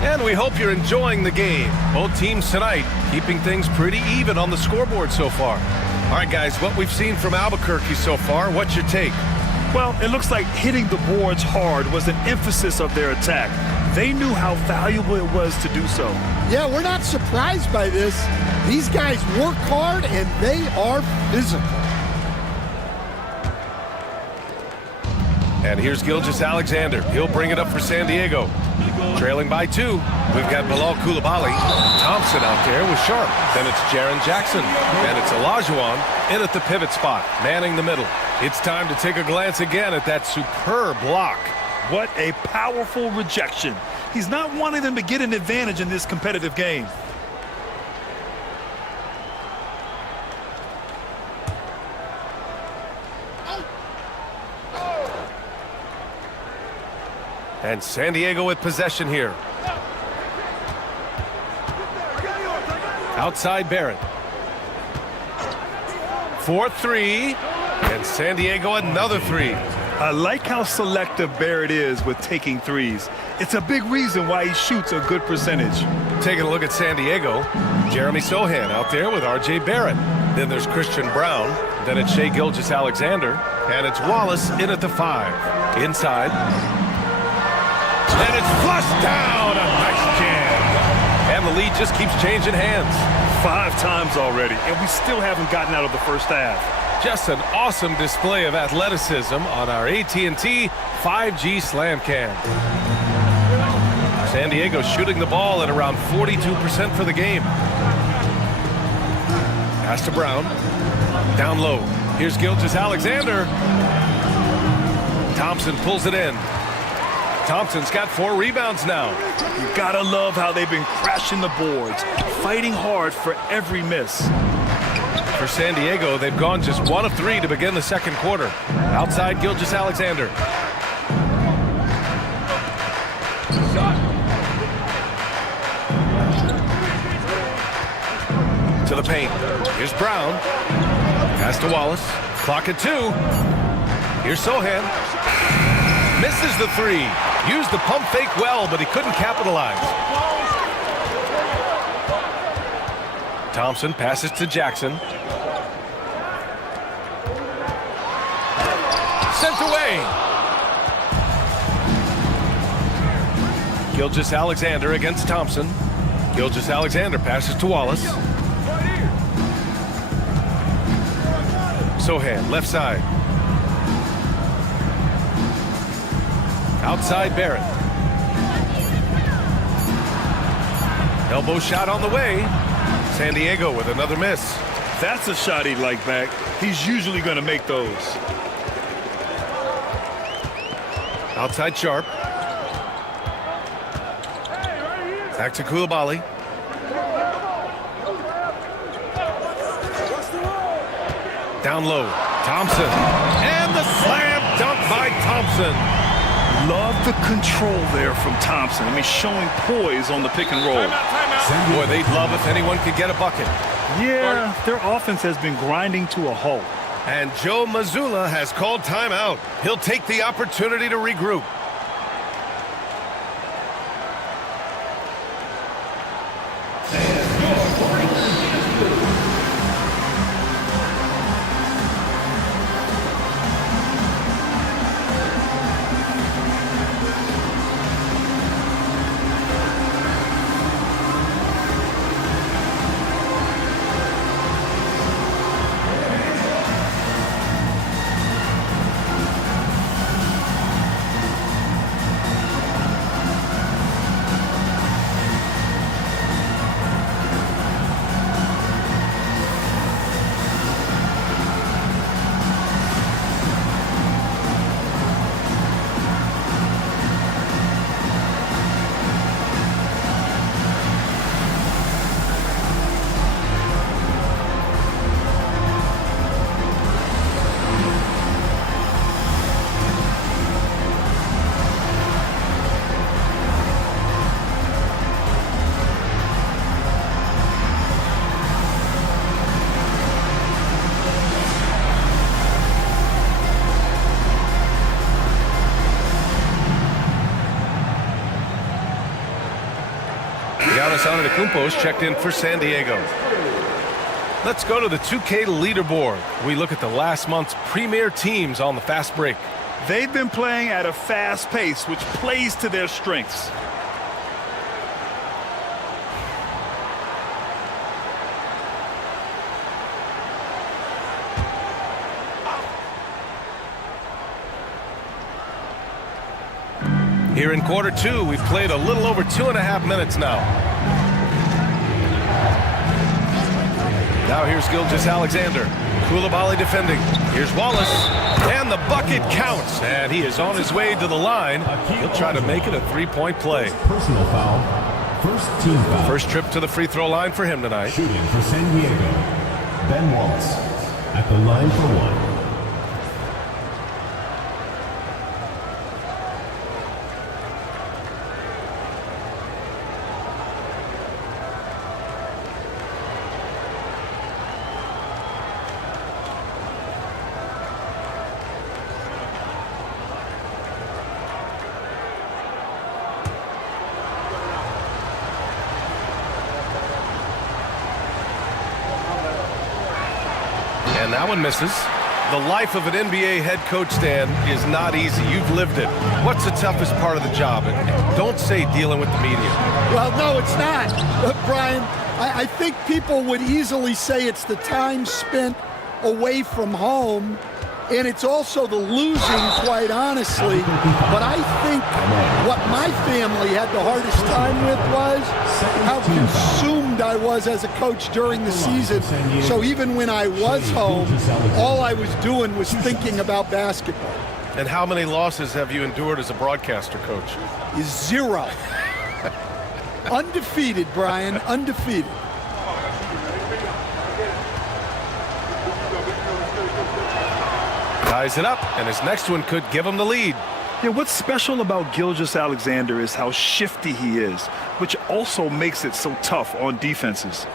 And we hope you're enjoying the game. Both teams tonight keeping things pretty even on the scoreboard so far. All right, guys, what we've seen from Albuquerque so far, what's your take? Well, it looks like hitting the boards hard was an emphasis of their attack. They knew how valuable it was to do so. Yeah, we're not surprised by this. These guys work hard and they are physical. And here's Gilgeous-Alexander. He'll bring it up for San Diego. Trailing by 2. We've got Bilal Coulibaly. Thompson out there with Sharp. Then it's Jaren Jackson. And it's Olajuwon in at the pivot spot, manning the middle. It's time to take a glance again at that superb block. What a powerful rejection. He's not wanting them to get an advantage in this competitive game. And San Diego with possession here. Outside Barrett. 4-3. And San Diego another 3. I like how selective Barrett is with taking threes. It's a big reason why he shoots a good percentage. Taking a look at San Diego. Jeremy Sohan out there with R.J. Barrett. Then there's Christian Brown. Then it's Shai Gilgeous-Alexander. And it's Wallace in at the 5. Inside. And it's flushed down. A nice jam. And the lead just keeps changing hands. 5 times already, and we still haven't gotten out of the first half. Just an awesome display of athleticism on our AT&T 5G Slam Cam. San Diego shooting the ball at around 42% for the game. Pass to Brown. Down low. Here's Gilgeous-Alexander. Thompson pulls it in. Thompson's got 4 rebounds now. You gotta love how they've been crashing the boards, fighting hard for every miss. For San Diego, they've gone just 1 of 3 to begin the second quarter. Outside Gilgeous-Alexander. paint. Here's Brown. Pass to Wallace. Clock at 2. Here's Sohan. Misses the 3. Used the pump fake well, but he couldn't capitalize. Thompson passes to Jackson. Sent away. Gilgeous-Alexander against Thompson. Gilgeous-Alexander passes to Wallace. Sohan, left side. Outside Barrett. Elbow shot on the way. San Diego with another miss. That's a shot he'd like back. He's usually going to make those. Outside Sharp. Back to Koulibaly. Down low. Thompson. And the slam dunk by Thompson. Love the control there from Thompson. I mean, showing poise on the pick and roll. Boy, they'd love if anyone could get a bucket. Yeah, their offense has been grinding to a halt. And Joe Mazzulla has called timeout. He'll take the opportunity to regroup. Giannis Antetokounmpo's checked in for San Diego. Let's go to the 2K leaderboard. We look at the last month's premier teams on the fast break. They've been playing at a fast pace, which plays to their strengths. Here in quarter 2, we've played a little over 2.5 minutes now. Now here's Gilgeous-Alexander. Koulibaly defending. Here's Wallace. And the bucket counts. And he is on his way to the line. He'll try to make it a three-point play. Personal foul. First team foul. First trip to the free throw line for him tonight. Shooting for San Diego, Ben Wallace at the line for one. And that one misses. The life of an NBA head coach, Dan, is not easy. You've lived it. What's the toughest part of the job? And don't say dealing with the media. Well, no, it's not. Brian, I think people would easily say it's the time spent away from home, and it's also the losing, quite honestly. But I think what my family had the hardest time with was how consumed I was as a coach during the season. So even when I was home, all I was doing was thinking about basketball. And how many losses have you endured as a broadcaster, Coach? 0. Undefeated, Brian, undefeated. Ties it up, and his next one could give him the lead. Yeah, what's special about Gilgeous-Alexander is how shifty he is, which also makes it so tough on defenses.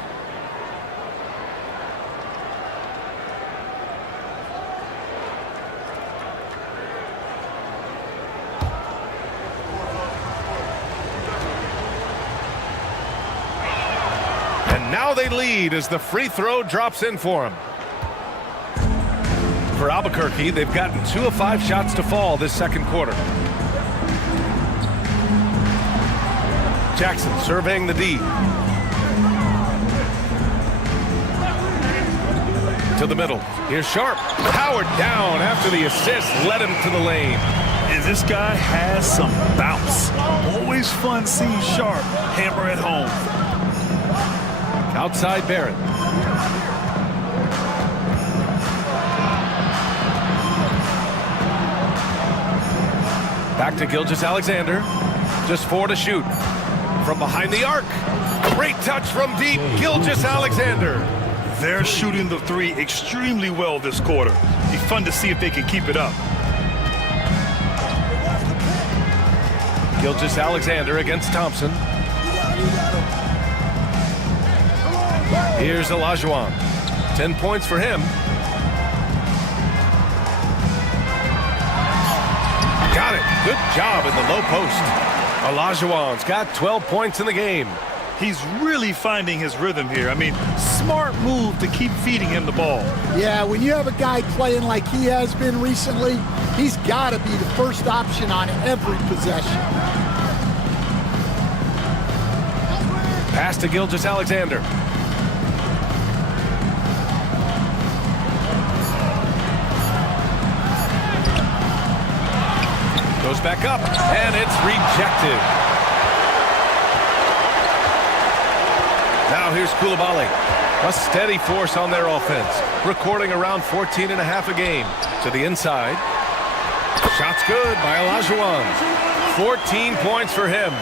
Now they lead as the free throw drops in for him. For Albuquerque, they've gotten 2 of 5 shots to fall this second quarter. Jackson surveying the D. To the middle. Here's Sharp. Powered down after the assist led him to the lane. And this guy has some bounce. Always fun seeing Sharp hammer at home. Outside Barrett. Back to Gilgeous-Alexander. Just 4 to shoot. From behind the arc. Great touch from deep. Gilgeous-Alexander. They're shooting the 3 extremely well this quarter. Be fun to see if they can keep it up. Gilgeous-Alexander against Thompson. Here's Olajuwon. 10 points for him. Got it. Good job in the low post. Olajuwon's got 12 points in the game. He's really finding his rhythm here. I mean, smart move to keep feeding him the ball. Yeah, when you have a guy playing like he has been recently, he's got to be the first option on every possession. Pass to Gilgeous-Alexander. Goes back up, and it's rejected. Now here's Coulibaly. A steady force on their offense, recording around 14.5 a game. To the inside. Shot's good by Olajuwon. 14 points for him.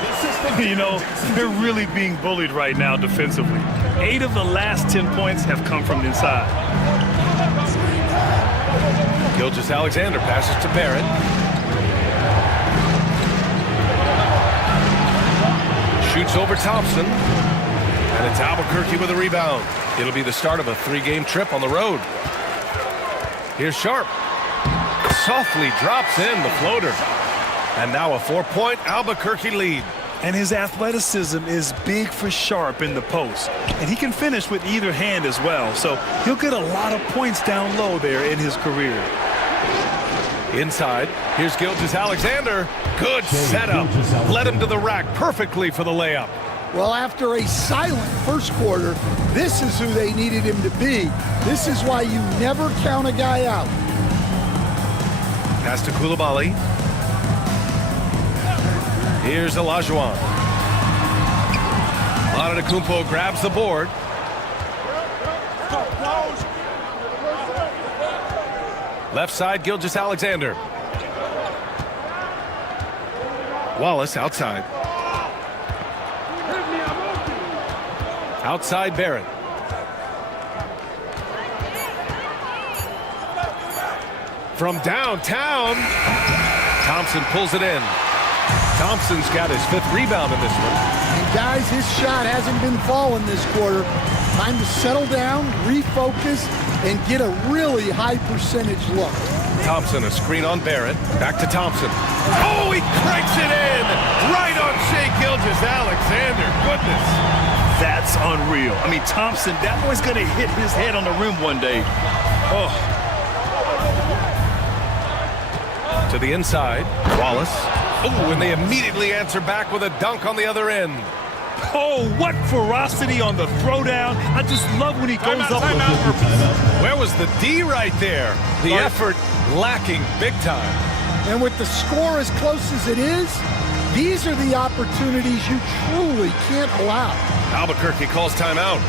You know, they're really being bullied right now defensively. 8 of the last 10 points have come from inside. Gilgeous-Alexander passes to Barrett. Shoots over Thompson. And it's Albuquerque with a rebound. It'll be the start of a 3-game trip on the road. Here's Sharp. Softly drops in the floater. And now a 4-point Albuquerque lead. And his athleticism is big for Sharp in the post. And he can finish with either hand as well. So he'll get a lot of points down low there in his career. Inside, here's Gilgeous-Alexander. Good setup. Led him to the rack perfectly for the layup. Well, after a silent first quarter, this is who they needed him to be. This is why you never count a guy out. Pass to Coulibaly. Here's Olajuwon. Antetokounmpo grabs the board. Left side, Gilgeous-Alexander. Wallace outside. Outside Barrett. From downtown, Thompson pulls it in. Thompson's got his 5th rebound in this one. And guys, his shot hasn't been falling this quarter. Time to settle down, refocus, and get a really high percentage look. Thompson, a screen on Barrett. Back to Thompson. Oh, he cranks it in! Right on Shai Gilgeous-Alexander. Goodness. That's unreal. I mean, Thompson, that boy's going to hit his head on the rim one day. Oh. To the inside, Wallace. Oh, and they immediately answer back with a dunk on the other end. Oh, what ferocity on the throwdown. I just love when he goes up. Where was the D right there? The effort lacking big time. And with the score as close as it is, these are the opportunities you truly can't allow. Albuquerque calls timeout.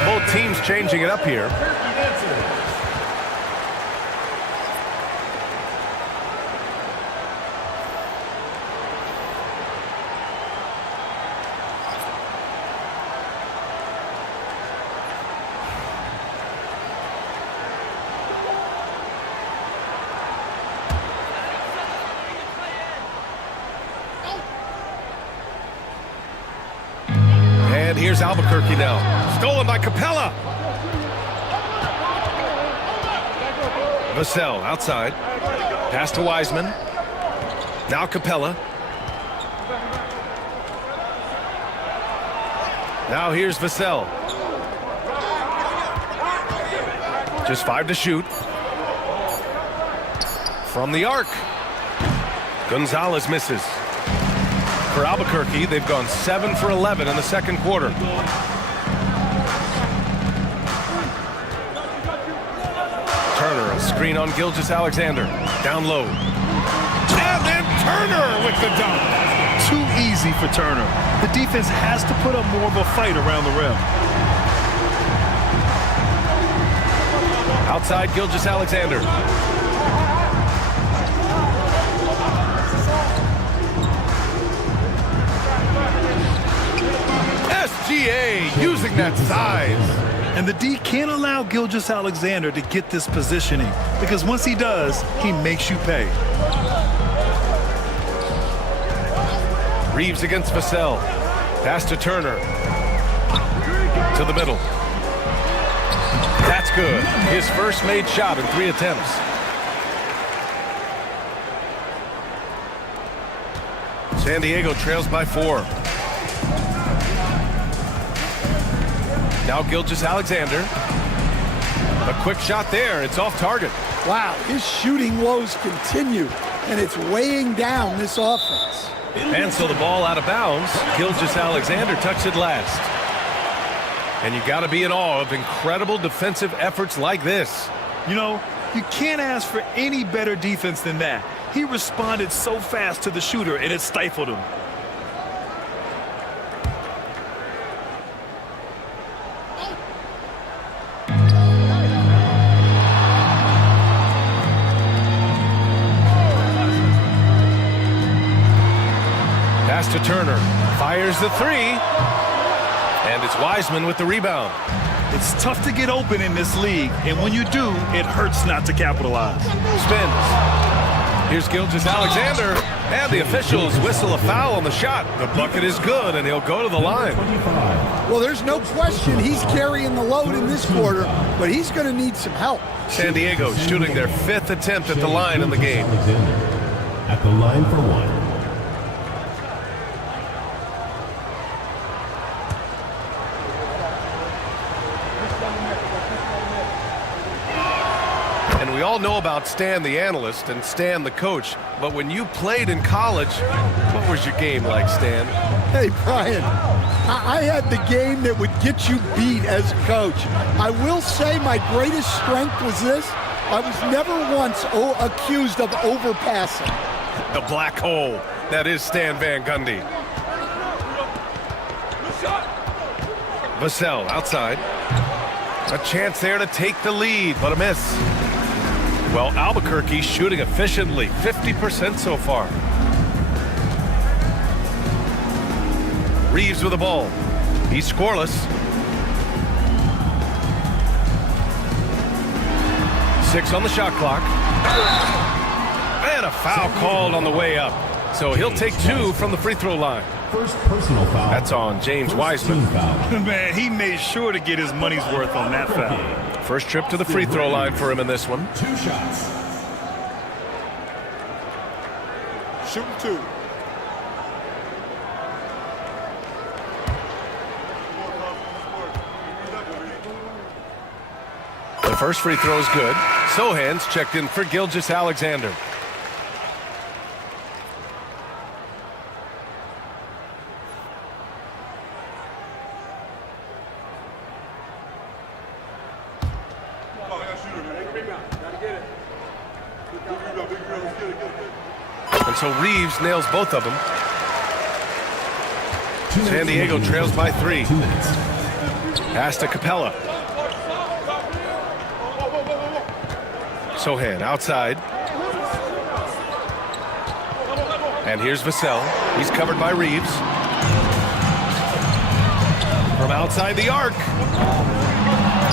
of both teams changing it up here. And here's Albuquerque now. Stolen by Capella. Vassell outside. Pass to Wiseman. Now Capella. Now here's Vassell. Just 5 to shoot. From the arc. Gonzalez misses. For Albuquerque, they've gone 7 for 11 in the second quarter. Turner, a screen on Gilgeous-Alexander. Down low. And then Turner with the dunk. Too easy for Turner. The defense has to put up more of a fight around the rim. Outside Gilgeous-Alexander. SGA using that size. And the D can't allow Gilgeous-Alexander to get this positioning, because once he does, he makes you pay. Reeves against Vassell. Pass to Turner. To the middle. That's good. His first made shot in 3 attempts. San Diego trails by 4. Now Gilgeous-Alexander. A quick shot there. It's off target. Wow, his shooting woes continue, and it's weighing down this offense. And so the ball out of bounds. Gilgeous-Alexander touched it last. And you got to be in awe of incredible defensive efforts like this. You know, you can't ask for any better defense than that. He responded so fast to the shooter, and it stifled him. Pass to Turner. Fires the 3. And it's Wiseman with the rebound. It's tough to get open in this league, and when you do, it hurts not to capitalize. Spins. Here's Gilgeous-Alexander, and the officials whistle a foul on the shot. The bucket is good, and he'll go to the line. Well, there's no question he's carrying the load in this quarter, but he's going to need some help. San Diego shooting their 5th attempt at the line in the game. At the line for 1. And we all know about Stan the analyst and Stan the coach, but when you played in college, what was your game like, Stan? Hey, Brian, I had the game that would get you beat as a coach. I will say my greatest strength was this. I was never once accused of overpassing. The black hole. That is Stan Van Gundy. Vassell outside. A chance there to take the lead, but a miss. Well, Albuquerque shooting efficiently, 50% so far. Reeves with the ball. He's scoreless. 6 on the shot clock. And a foul called on the way up. So he'll take 2 from the free throw line. First personal foul. That's on James Wiseman. Man, he made sure to get his money's worth on that foul. First trip to the free throw line for him in this one. 2 shots. Shoot 2. The first free throw is good. Sohan's checked in for Gilgeous-Alexander. And so Reeves nails both of them. San Diego trails by 3. Pass to Capella. Sohan outside. And here's Vassell. He's covered by Reeves. From outside the arc.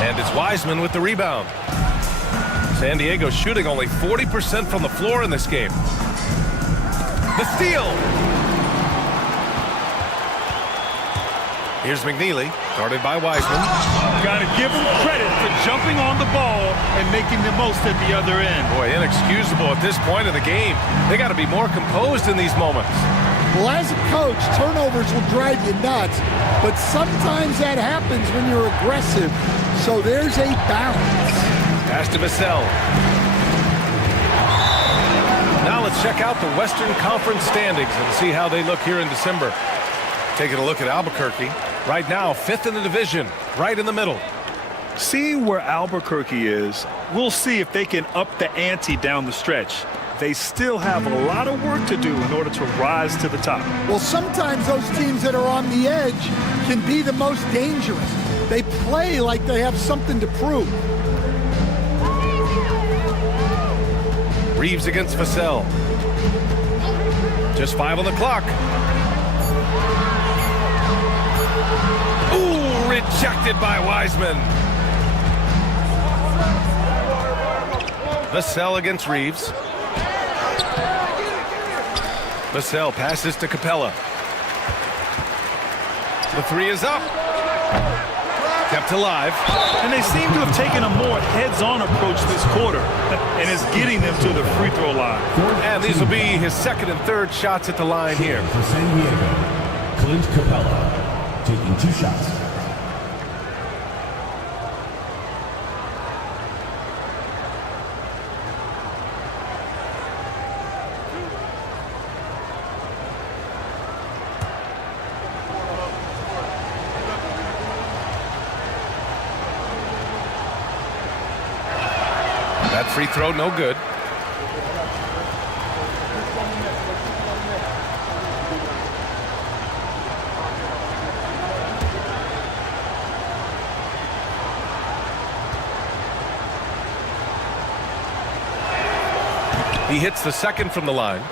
And it's Wiseman with the rebound. San Diego shooting only 40% from the floor in this game. The steal. Here's McNeely, guarded by Wiseman. Got to give him credit for jumping on the ball and making the most at the other end. Boy, inexcusable at this point of the game. They got to be more composed in these moments. Well, as a coach, turnovers will drive you nuts, but sometimes that happens when you're aggressive. So there's a balance. Pass to Vassell. Now let's check out the Western Conference standings and see how they look here in December. Taking a look at Albuquerque. Right now, 5th in the division, right in the middle. Seeing where Albuquerque is, we'll see if they can up the ante down the stretch. They still have a lot of work to do in order to rise to the top. Well, sometimes those teams that are on the edge can be the most dangerous. They play like they have something to prove. Reeves against Vassell. Just 5 on the clock. Ooh, rejected by Wiseman. Vassell against Reeves. Vassell passes to Capella. The 3 is up. Kept alive. And they seem to have taken a more heads-on approach this quarter, and it's getting them to the free throw line. And these will be his 2nd and 3rd shots at the line here. For San Diego, Clint Capella taking 2 shots. That free throw, no good. He hits the 2nd from the line.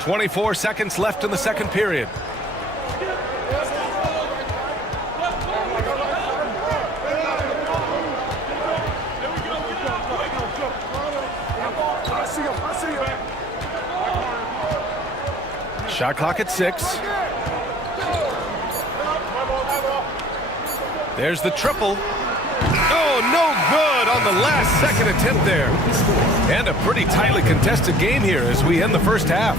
24 seconds left in the 2nd period. Shot clock at 6. There's the triple. Oh, no good on the last 2nd attempt there. And a pretty tightly contested game here as we end the first half.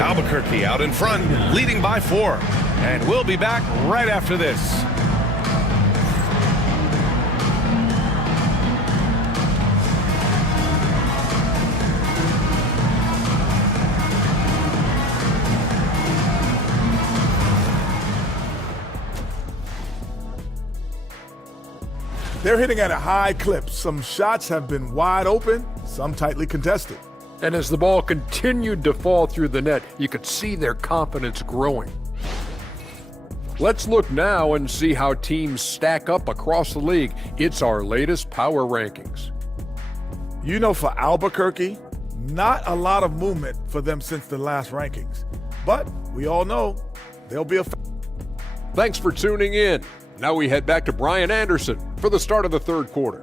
Albuquerque out in front, leading by 4. And we'll be back right after this. They're hitting at a high clip. Some shots have been wide open, some tightly contested. And as the ball continued to fall through the net, you could see their confidence growing. Let's look now and see how teams stack up across the league. It's our latest power rankings. You know, for Albuquerque, not a lot of movement for them since the last rankings. But we all know they'll be a... Thanks for tuning in. Now we head back to Brian Anderson for the start of the 3rd quarter.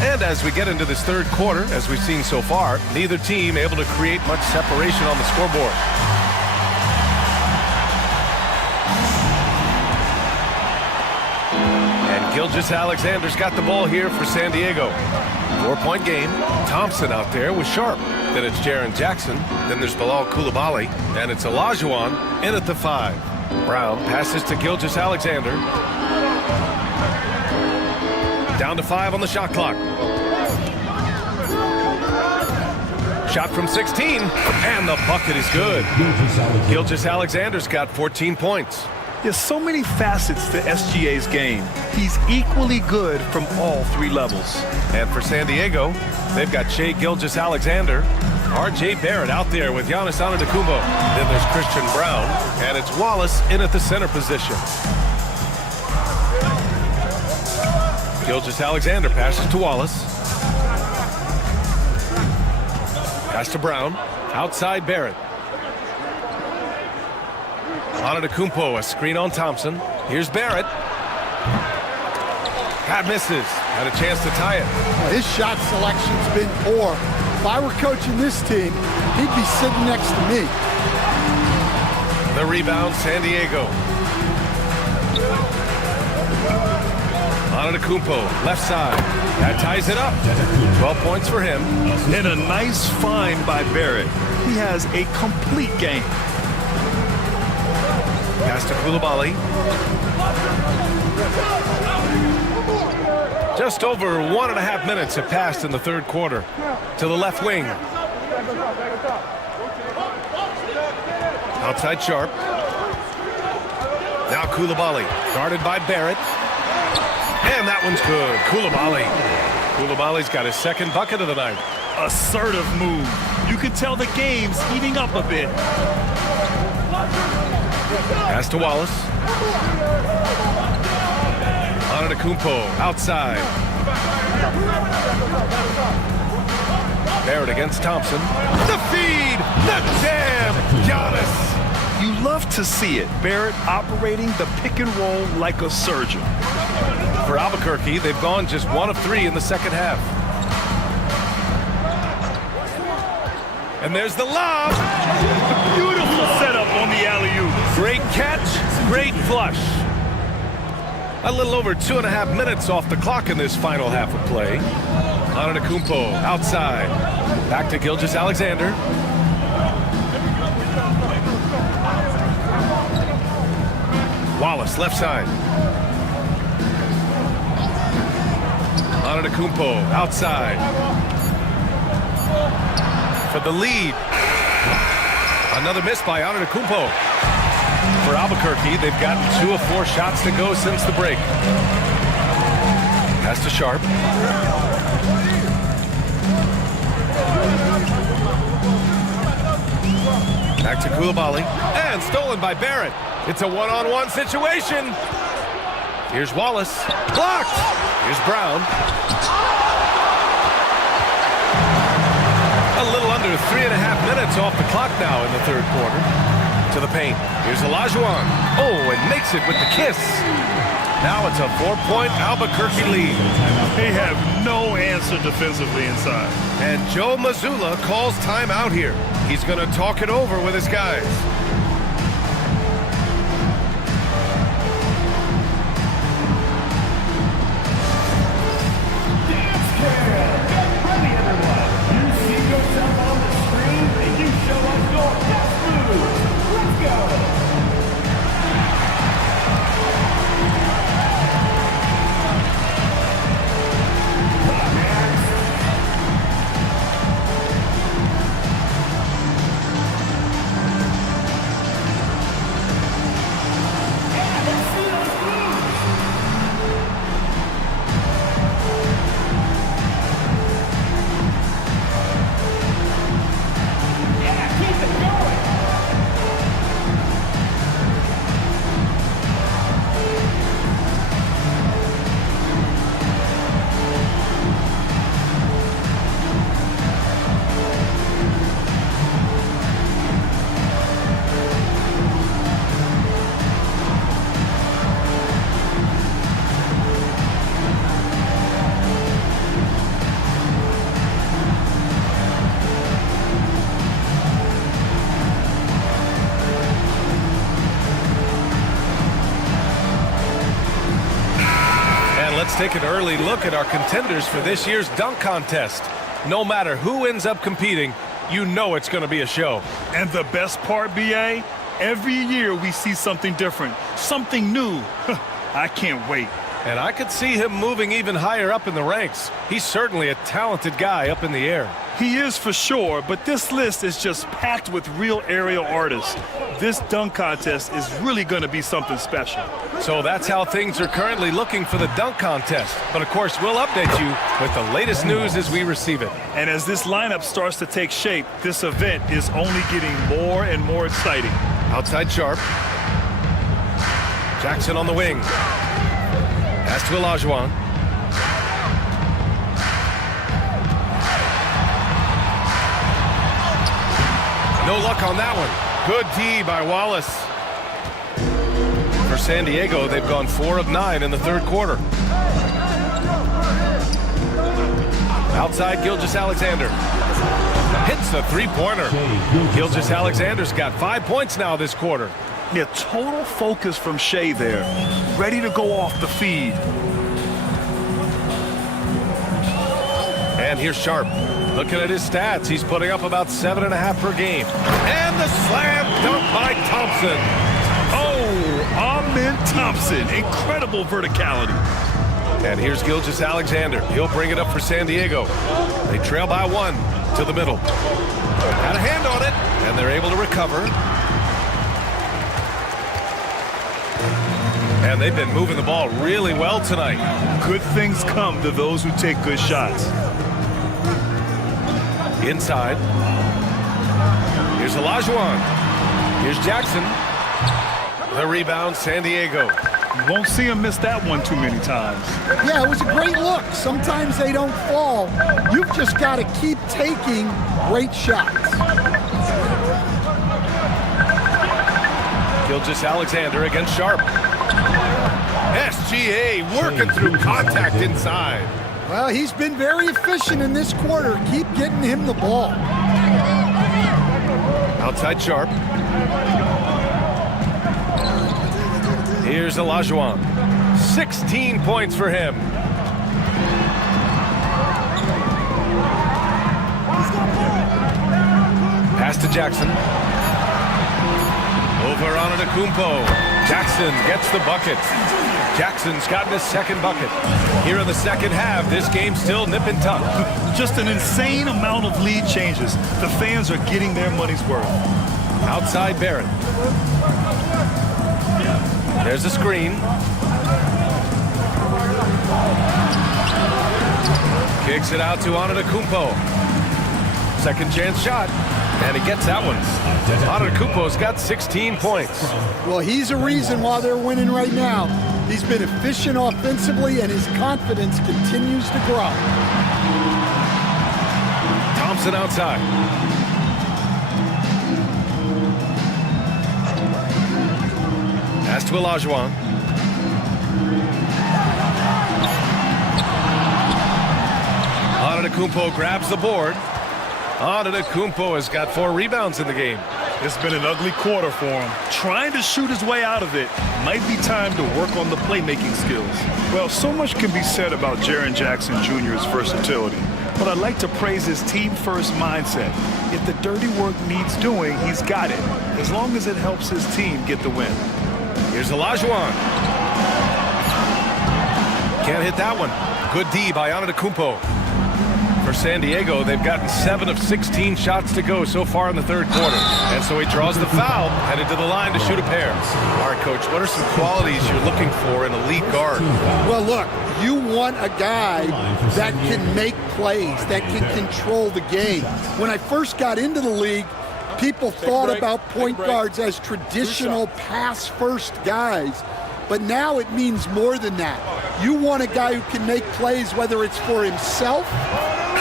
And as we get into this 3rd quarter, as we've seen so far, neither team able to create much separation on the scoreboard. Gilgeous-Alexander's got the ball here for San Diego. 4-point game. Thompson out there with Sharp. Then it's Jaren Jackson. Then there's Bilal Coulibaly. And it's Olajuwon in at the 5. Brown passes to Gilgeous-Alexander. Down to 5 on the shot clock. Shot from 16. And the bucket is good. Gilgeous-Alexander's got 14 points. There's so many facets to SGA's game. He's equally good from all three levels. And for San Diego, they've got Shai Gilgeous-Alexander, R.J. Barrett out there with Giannis Antetokounmpo. Then there's Christian Brown, and it's Wallace in at the center position. Gilgeous-Alexander passes to Wallace. Pass to Brown. Outside Barrett. Antetokounmpo, a screen on Thompson. Here's Barrett. That misses. Had a chance to tie it. His shot selection's been poor. If I were coaching this team, he'd be sitting next to me. The rebound, San Diego. Antetokounmpo, left side. That ties it up. 12 points for him. And a nice find by Barrett. He has a complete game. Pass to Coulibaly. Just over 1.5 minutes have passed in the third quarter. To the left wing. Outside Sharp. Now Coulibaly, guarded by Barrett. And that one's good. Coulibaly's got his second bucket of the night. Assertive move. You can tell the game's heating up a bit. Pass to Wallace. Antetokounmpo outside. Barrett against Thompson. The feed! The jam! Giannis! You love to see it. Barrett operating the pick and roll like a surgeon. For Albuquerque, they've gone just 1 of 3 in the second half. And there's the lob. Beautiful setup on the alley-oop. Great catch, great flush. A little over 2.5 minutes off the clock in this final half of play. Antetokounmpo outside. Back to Gilgeous-Alexander. Wallace left side. Antetokounmpo outside. For the lead. Another miss by Antetokounmpo. For Albuquerque, they've gotten 2 of 4 shots to go since the break. Pass to Sharp. Back to Coulibaly. And stolen by Barrett. It's a one-on-one situation. Here's Wallace. Blocked. Here's Brown. A little under 3.5 minutes off the clock now in the third quarter. To the paint. Here's Olajuwon. Oh, and makes it with the kiss. Now it's a 4-point Albuquerque lead. They have no answer defensively inside. And Joe Mazzulla calls timeout here. He's going to talk it over with his guys. Let's take an early look at our contenders for this year's dunk contest. No matter who ends up competing, you know it's going to be a show. And the best part, B.A., every year we see something different, something new. I can't wait. And I could see him moving even higher up in the ranks. He's certainly a talented guy up in the air. He is for sure, but this list is just packed with real aerial artists. This dunk contest is really going to be something special. So that's how things are currently looking for the dunk contest. But of course, we'll update you with the latest news as we receive it. And as this lineup starts to take shape, this event is only getting more and more exciting. Outside Sharp. Jackson on the wing. Pass to Olajuwon. No luck on that one. Good D by Wallace. For San Diego, they've gone 4 of 9 in the third quarter. Outside Gilgeous-Alexander. Hits the three-pointer. Gilgeous-Alexander's got 5 points now this quarter. Yeah, total focus from Shea there. Ready to go off the feed. And here's Sharp. Looking at his stats, he's putting up about 7.5 per game. And the slam dunk by Thompson. Oh, Amen Thompson. Incredible verticality. And here's Gilgeous-Alexander. He'll bring it up for San Diego. They trail by 1 to the middle. Got a hand on it, and they're able to recover. And they've been moving the ball really well tonight. Good things come to those who take good shots. Inside. Here's Olajuwon. Here's Jackson. The rebound, San Diego. You won't see him miss that one too many times. Yeah, it was a great look. Sometimes they don't fall. You've just got to keep taking great shots. Gilgeous-Alexander against Sharp. SGA working through contact inside. Well, he's been very efficient in this quarter. Keep getting him the ball. Outside Sharp. Here's Olajuwon. 16 points for him. Pass to Jackson. Over on Antetokounmpo. Jackson gets the bucket. Jackson's gotten his second bucket. Here in the second half, this game's still nip and tuck. Just an insane amount of lead changes. The fans are getting their money's worth. Outside Barrett. There's a screen. Kicks it out to Antetokounmpo. Second chance shot. And he gets that one. Antetokounmpo's got 16 points. Well, he's a reason why they're winning right now. He's been efficient offensively, and his confidence continues to grow. Thompson outside. Pass to Olajuwon. Antetokounmpo grabs the board. Antetokounmpo has got 4 rebounds in the game. It's been an ugly quarter for him. Trying to shoot his way out of it. Might be time to work on the playmaking skills. Well, so much can be said about Jaren Jackson Jr.'s versatility, but I'd like to praise his team-first mindset. If the dirty work needs doing, he's got it, as long as it helps his team get the win. Here's Olajuwon. Can't hit that one. Good D by Antetokounmpo. For San Diego, they've gotten 7 of 16 shots to go so far in the third quarter. And so he draws the foul, headed to the line to shoot a pair. All right, Coach, what are some qualities you're looking for in a lead guard? Well, look, you want a guy that can make plays, that can control the game. When I first got into the league, people thought about point guards as traditional pass-first guys. But now it means more than that. You want a guy who can make plays, whether it's for himself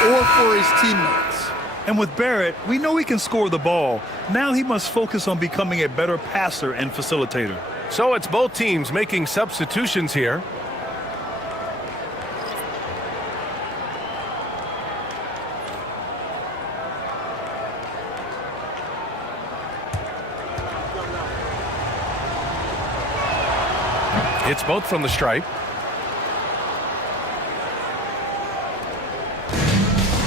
or for his teammates. And with Barrett, we know he can score the ball. Now he must focus on becoming a better passer and facilitator. So it's both teams making substitutions here. It's both from the stripe.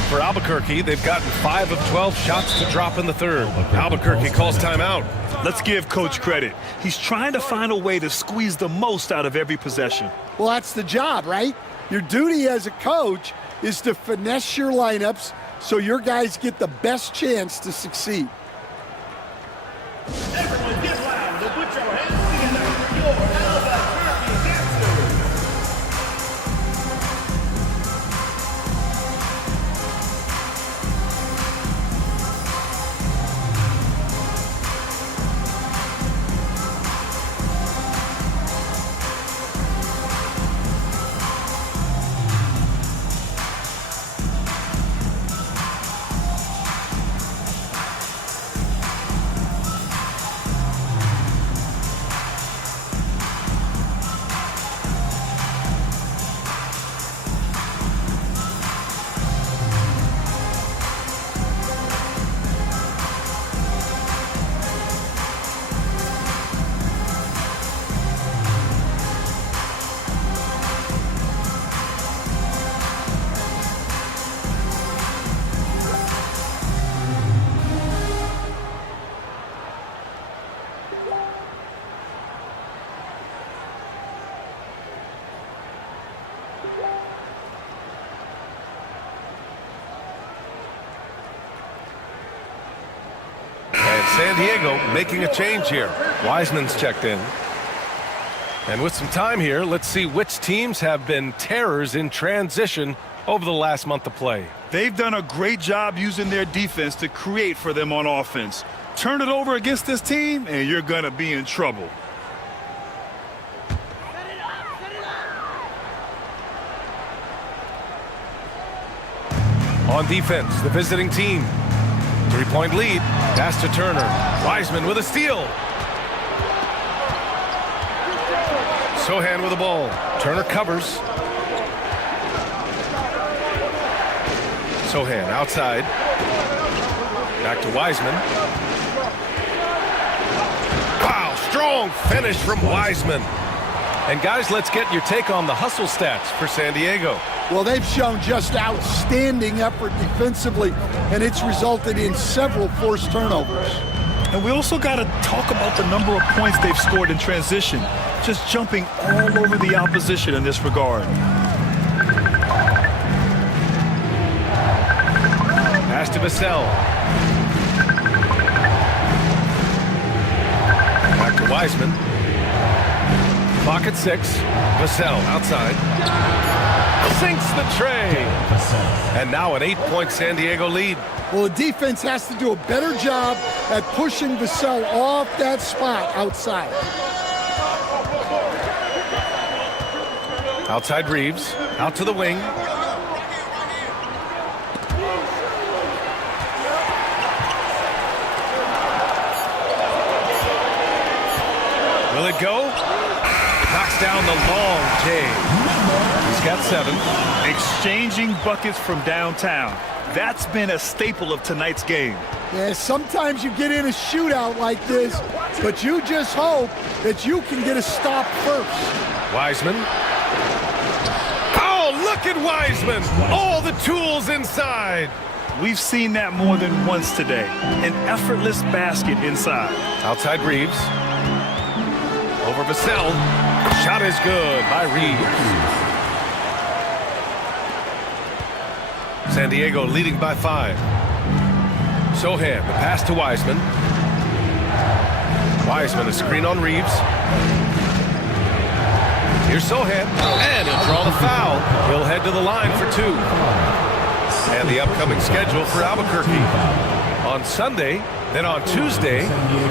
For Albuquerque, they've gotten 5 of 12 shots to drop in the third. Albuquerque calls timeout. Let's give Coach credit. He's trying to find a way to squeeze the most out of every possession. Well, that's the job, right? Your duty as a coach is to finesse your lineups, so your guys get the best chance to succeed. Everyone get loud and put your hands together for your Albuquerque dancers. San Diego making a change here. Wiseman's checked in. And with some time here, let's see which teams have been terrors in transition over the last month of play. They've done a great job using their defense to create for them on offense. Turn it over against this team, and you're going to be in trouble. On defense, the visiting team. 3-point lead. Pass to Turner. Wiseman with a steal. Sohan with the ball. Turner covers. Sohan outside. Back to Wiseman. Wow, strong finish from Wiseman. And guys, let's get your take on the hustle stats for San Diego. Well, they've shown just outstanding effort defensively, and it's resulted in several forced turnovers. And we also got to talk about the number of points they've scored in transition, just jumping all over the opposition in this regard. Pass to Vassell. Back to Wiseman. Clock at 6. Vassell outside. Sinks the tray. And now an 8-point San Diego lead. Well, the defense has to do a better job at pushing Vassell off that spot outside. Outside Reeves. Out to the wing. Will it go? Knocks down the long J. He's got 7. Exchanging buckets from downtown. That's been a staple of tonight's game. Yeah, sometimes you get in a shootout like this, but you just hope that you can get a stop first. Wiseman. Oh, look at Wiseman. All the tools inside. We've seen that more than once today. An effortless basket inside. Outside Reeves. Over Vassell. Shot is good by Reeves. San Diego leading by 5. Sohan, the pass to Wiseman. Wiseman, a screen on Reeves. Here's Sohan, and he'll draw the foul. He'll head to the line for 2. And the upcoming schedule for Albuquerque. On Sunday, then on Tuesday.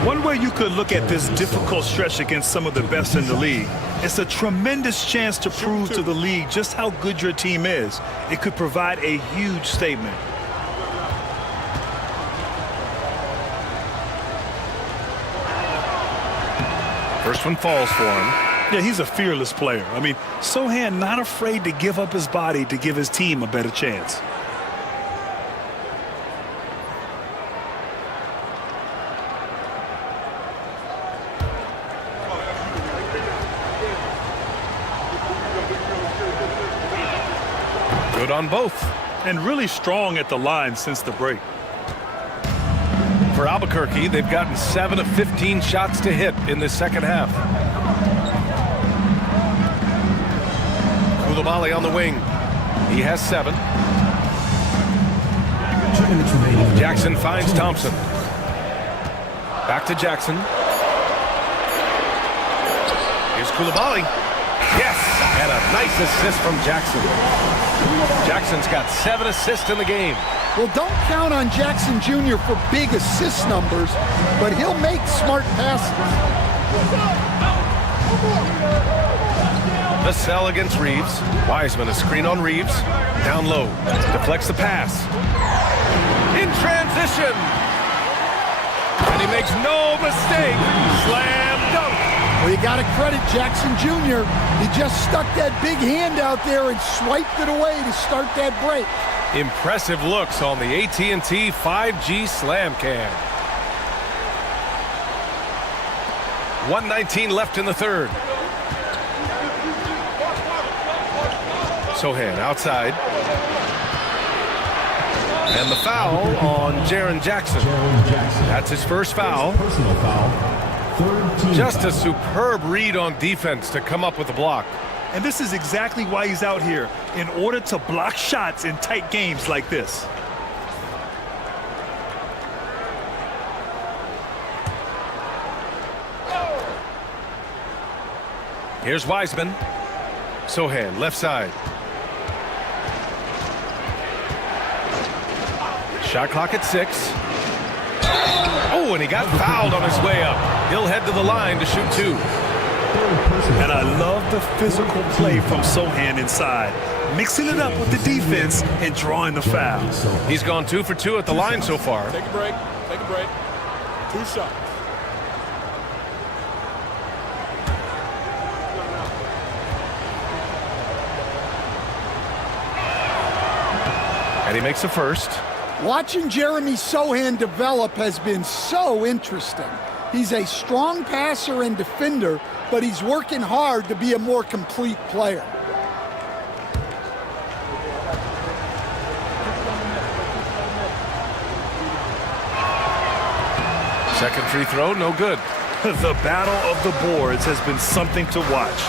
One way you could look at this difficult stretch against some of the best in the league, it's a tremendous chance to prove to the league just how good your team is. It could provide a huge statement. First one falls for him. Yeah, he's a fearless player. I mean, Sohan not afraid to give up his body to give his team a better chance. Good on both. And really strong at the line since the break. For Albuquerque, they've gotten 7 of 15 shots to hit in the second half. Coulibaly on the wing. He has 7. minutes remaining. Jackson finds Thompson. Back to Jackson. Here's Coulibaly. Yes, and a nice assist from Jackson. Jackson's got 7 assists in the game. Well, don't count on Jackson Jr. for big assist numbers, but he'll make smart passes. Vassell against Reeves. Wiseman a screen on Reeves. Down low. Deflects the pass. In transition. And he makes no mistake. Slam dunk. Well, you got to credit Jackson Jr. He just stuck that big hand out there and swiped it away to start that break. Impressive looks on the AT&T 5G Slam Cam. 1:19 left in the third. Sohan outside. And the foul on Jaren Jackson. That's his first foul. Personal foul. Third team Just foul. a superb read on defense to come up with the block. And this is exactly why he's out here, in order to block shots in tight games like this. Here's Wiseman. Sohan, left side. Shot clock at 6. Oh, and he got fouled on his way up. He'll head to the line to shoot 2. And I love the physical play from Sohan inside, mixing it up with the defense and drawing the foul. He's gone 2 for 2 at the line so far. Take a break. Take a break. 2 shots. And he makes the first. Watching Jeremy Sohan develop has been so interesting. He's a strong passer and defender, but he's working hard to be a more complete player. Second free throw, no good. The battle of the boards has been something to watch.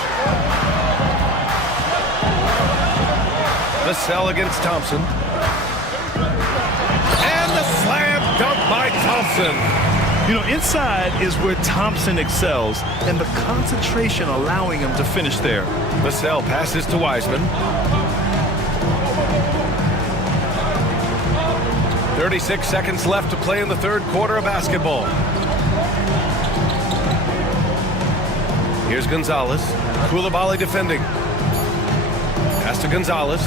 Vassell against Thompson. And the slam dunk by Thompson. You know, inside is where Thompson excels, and the concentration allowing him to finish there. Vassell passes to Wiseman. 36 seconds left to play in the third quarter of basketball. Here's Gonzalez. Coulibaly defending. Pass to Gonzalez.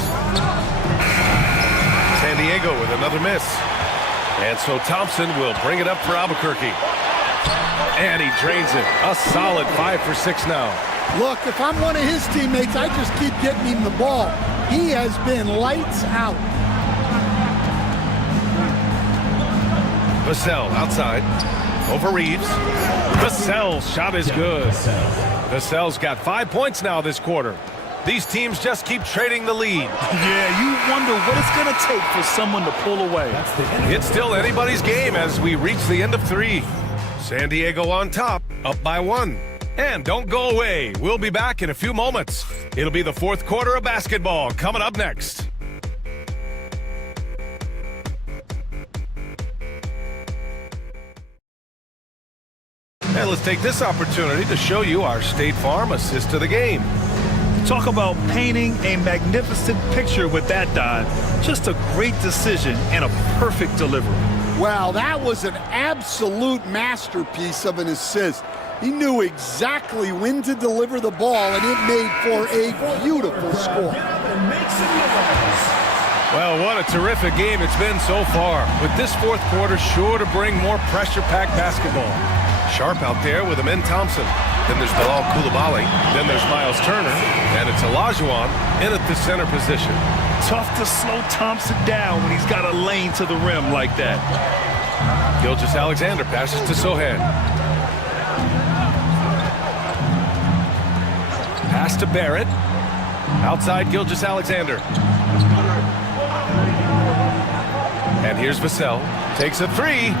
San Diego with another miss. And so Thompson will bring it up for Albuquerque. And he drains it. A solid 5 for 6 now. Look, if I'm one of his teammates, I just keep getting him the ball. He has been lights out. Vassell outside. Over Reeves. Vassell's shot is good. Vassell's got 5 points now this quarter. These teams just keep trading the lead. Yeah, you wonder what it's going to take for someone to pull away. It's still anybody's game as we reach the end of 3. San Diego on top, up by 1. And don't go away. We'll be back in a few moments. It'll be the fourth quarter of basketball coming up next. And let's take this opportunity to show you our State Farm assist to the game. Talk about painting a magnificent picture with that dive. Just a great decision and a perfect delivery. Wow, that was an absolute masterpiece of an assist. He knew exactly when to deliver the ball, and it made for a beautiful score. Well, what a terrific game it's been so far, with this fourth quarter sure to bring more pressure-packed basketball. Sharp out there with Amin Thompson. Then there's Bilal Coulibaly. Then there's Miles Turner. And it's Olajuwon in at the center position. Tough to slow Thompson down when he's got a lane to the rim like that. Gilgeous-Alexander passes to Sohan. Pass to Barrett. Outside Gilgeous-Alexander. And here's Vassell. Takes a 3.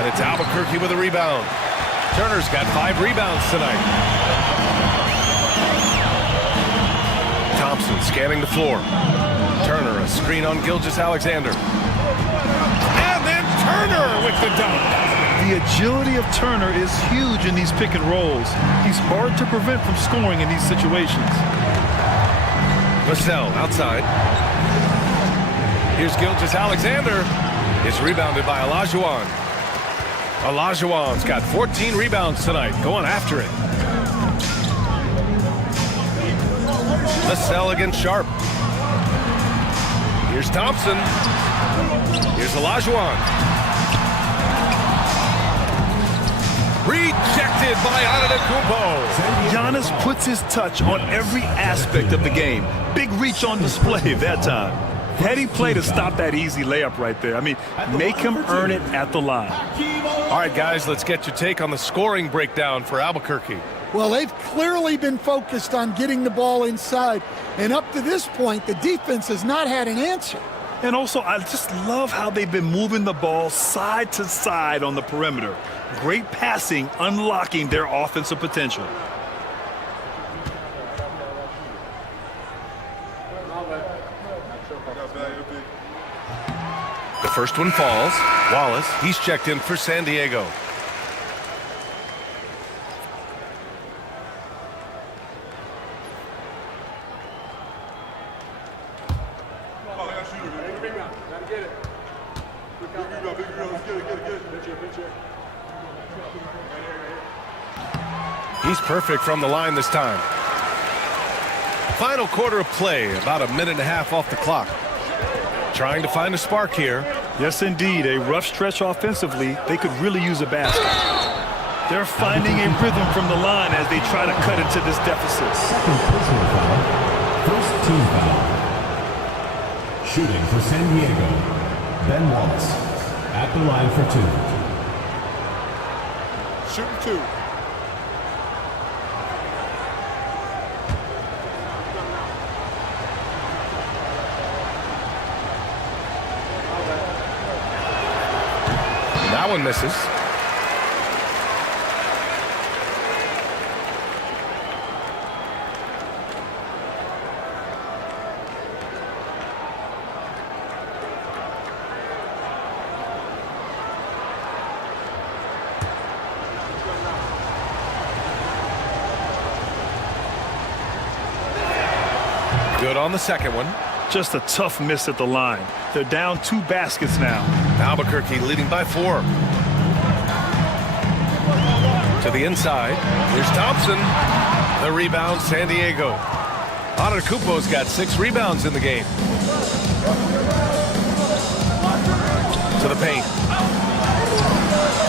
And it's Albuquerque with a rebound. Turner's got 5 rebounds tonight. Thompson scanning the floor. Turner a screen on Gilgeous-Alexander. Turner with the dunk. The agility of Turner is huge in these pick and rolls. He's hard to prevent from scoring in these situations. Vassell outside. Here's Gilgeous-Alexander. It's rebounded by Olajuwon. Olajuwon's got 14 rebounds tonight, going after it. Vassell against Sharp. Here's Thompson. Here's Olajuwon. Rejected by Antetokounmpo. Giannis puts his touch on every aspect of the game. Big reach on display that time. Heady play to stop that easy layup right there. I mean, make him earn it at the line. All right, guys, let's get your take on the scoring breakdown for Albuquerque. Well, they've clearly been focused on getting the ball inside. And up to this point, the defense has not had an answer. And also, I just love how they've been moving the ball side to side on the perimeter. Great passing, unlocking their offensive potential. The first one falls. Wallace, he's checked in for San Diego. He's perfect from the line this time. Final quarter of play, about a minute and a half off the clock. Trying to find a spark here. Yes, indeed. A rough stretch offensively. They could really use a basket. They're finding a rhythm from the line as they try to cut into this deficit. Second personal foul. First team foul. Shooting for San Diego, Ben Wallace. At the line for two. Shooting two. That one misses. Good on the second one. Just a tough miss at the line. They're down 2 baskets now. Albuquerque leading by 4. To the inside. Here's Thompson. The rebound, San Diego. Antetokounmpo's got 6 rebounds in the game. To the paint.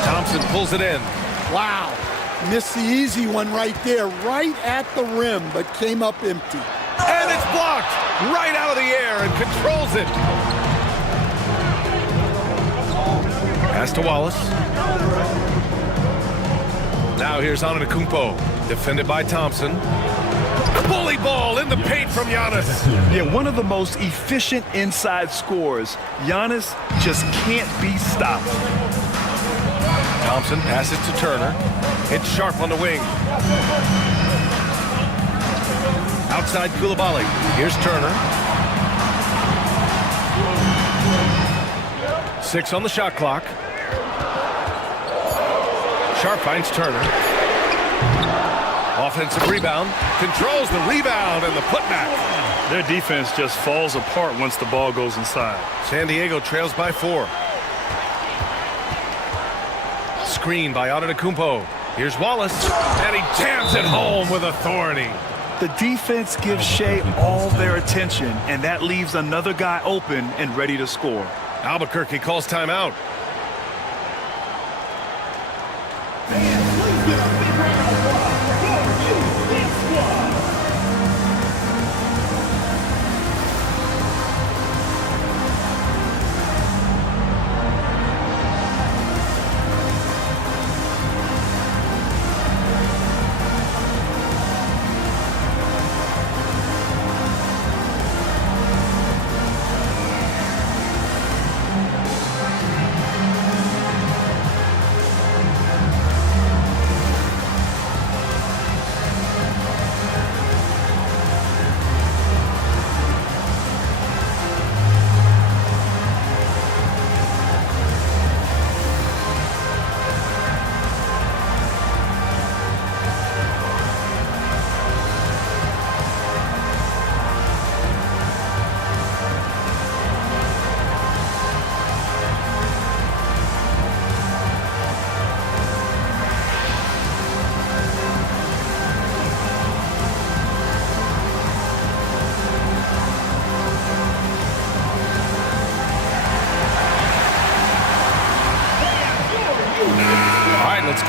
Thompson pulls it in. Wow. Missed the easy one right there, right at the rim, but came up empty. And it's blocked right out of the air and controls it. Pass to Wallace. Now here's Antetokounmpo, defended by Thompson. Bully ball in the paint from Giannis. Yeah, one of the most efficient inside scorers. Giannis just can't be stopped. Thompson passes to Turner. It's Sharp on the wing. Outside Coulibaly. Here's Turner. 6 on the shot clock. Sharp finds Turner. Offensive rebound. Controls the rebound and the putback. Their defense just falls apart once the ball goes inside. San Diego trails by 4. Screen by Antetokounmpo. Here's Wallace. And he jams it home with authority. The defense gives Shea all their attention, and that leaves another guy open and ready to score. Albuquerque calls timeout.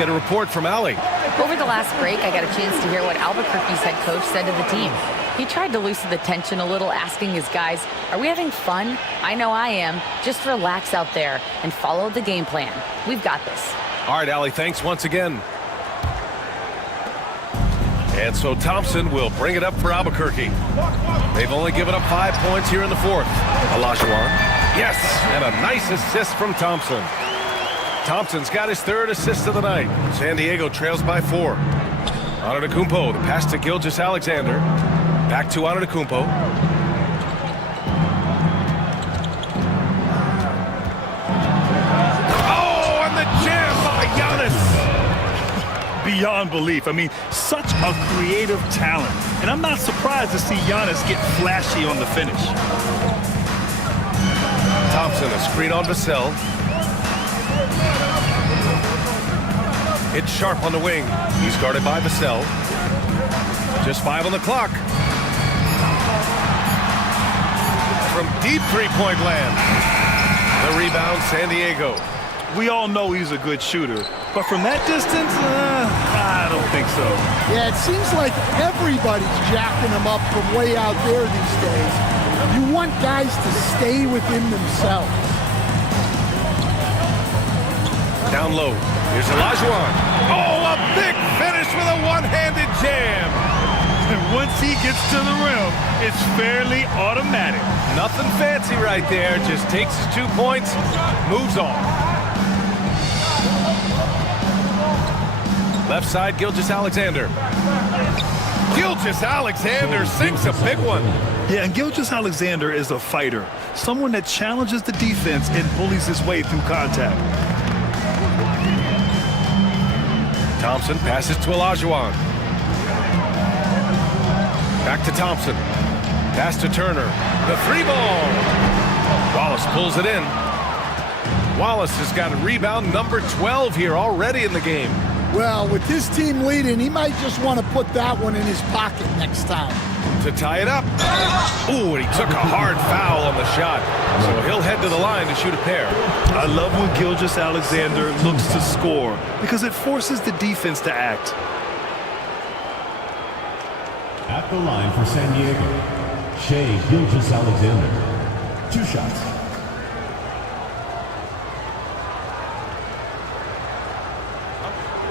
get a report from Allie. Over the last break, I got a chance to hear what Albuquerque's head coach said to the team. He tried to loosen the tension a little, asking his guys, are we having fun? I know I am. Just relax out there and follow the game plan. We've got this. All right, Allie, thanks once again. And so Thompson will bring it up for Albuquerque. They've only given up 5 points here in the fourth. Olajuwon. Yes, and a nice assist from Thompson. Thompson's got his third assist of the night. San Diego trails by 4. Antetokounmpo, the pass to Gilgeous-Alexander. Back to Antetokounmpo. Oh, and the jam by Giannis. Beyond belief. I mean, such a creative talent. And I'm not surprised to see Giannis get flashy on the finish. Thompson, a screen on Vassell. It's Sharp on the wing. He's guarded by Vassell. Just 5 on the clock. From deep three-point land. The rebound, San Diego. We all know he's a good shooter. But from that distance, I don't think so. Yeah, it seems like everybody's jacking him up from way out there these days. You want guys to stay within themselves. Down low. Here's Olajuwon. Oh, a big finish with a one-handed jam. And once he gets to the rim, it's fairly automatic. Nothing fancy right there. Just takes his 2 points, moves on. Left side, Gilgeous-Alexander. Gilgeous-Alexander sinks a big one. Yeah, and Gilgeous-Alexander is a fighter. Someone that challenges the defense and bullies his way through contact. Thompson passes to Olajuwon. Back to Thompson. Pass to Turner. The 3-ball. Wallace pulls it in. Wallace has got a rebound number 12 here already in the game. Well, with his team leading, he might just want to put that one in his pocket next time. To tie it up. Ooh, and he took a hard foul on the shot. So he'll head to the line to shoot a pair. I love when Gilgeous-Alexander looks to score because it forces the defense to act. At the line for San Diego, Shai Gilgeous-Alexander. 2 shots.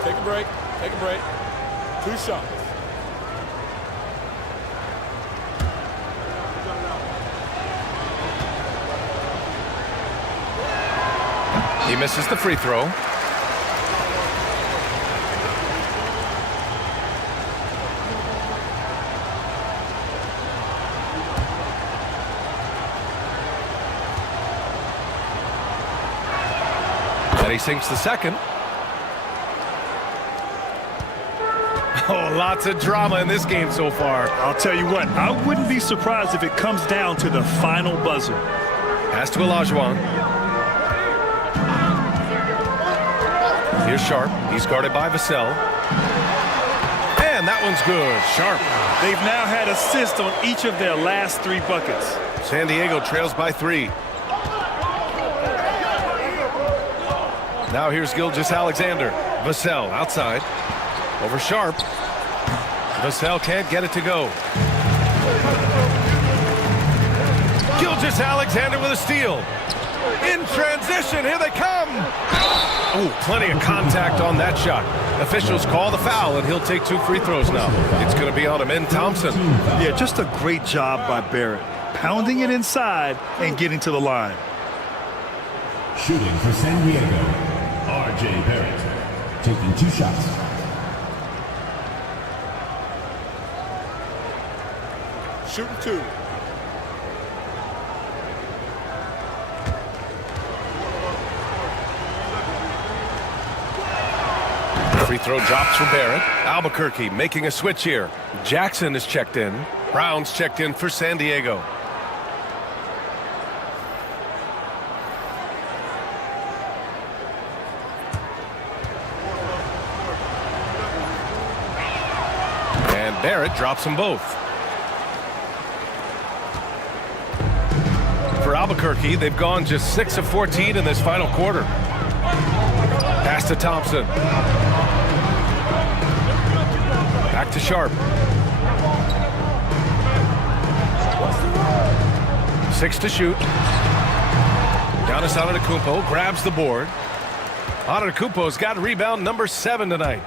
Take a break. Take a break. 2 shots. He misses the free throw. And he sinks the second. Oh, lots of drama in this game so far. I'll tell you what, I wouldn't be surprised if it comes down to the final buzzer. Pass to Olajuwon. Here's Sharp. He's guarded by Vassell. And that one's good. Sharp. They've now had assists on each of their last 3 buckets. San Diego trails by 3. Now here's Gilgeous-Alexander. Vassell outside. Over Sharp. Vassell can't get it to go. Gilgeous-Alexander with a steal. In transition, here they come. Oh, plenty of contact on that shot. Officials call the foul, and he'll take 2 free throws now. It's going to be on Amin Thompson. Yeah, just a great job by Barrett. Pounding it inside and getting to the line. Shooting for San Diego, R.J. Barrett. Taking 2 shots. Shooting 2. Free throw drops for Barrett. Albuquerque making a switch here. Jackson is checked in. Brown's checked in for San Diego. And Barrett drops them both. For Albuquerque, they've gone just 6 of 14 in this final quarter. Pass to Thompson. Back to Sharp. 6 to shoot. Giannis Antetokounmpo grabs the board. Antetokounmpo's got rebound number 7 tonight.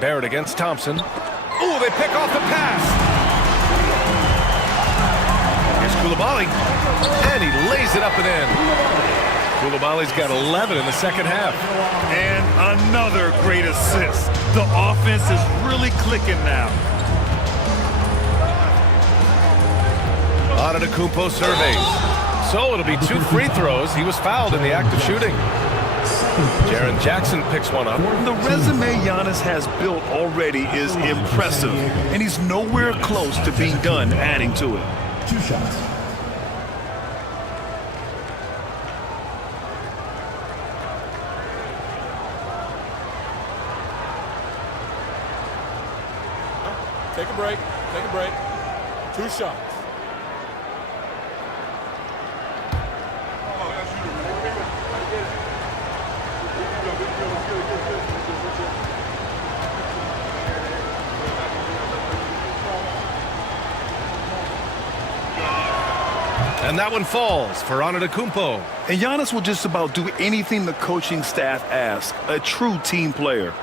Barrett against Thompson. Ooh, they pick off the pass. Here's Coulibaly, and he lays it up and in. Coulibaly's got 11 in the second half. And another great assist. The offense is really clicking now. Antetokounmpo surveys. So it'll be 2 free throws. He was fouled in the act of shooting. Jaren Jackson picks one up. The resume Giannis has built already is impressive, and he's nowhere close to being done adding to it. 2 shots. Take a break. Take a break. 2 shots. And that one falls for Antetokounmpo. And Giannis will just about do anything the coaching staff asks. A true team player.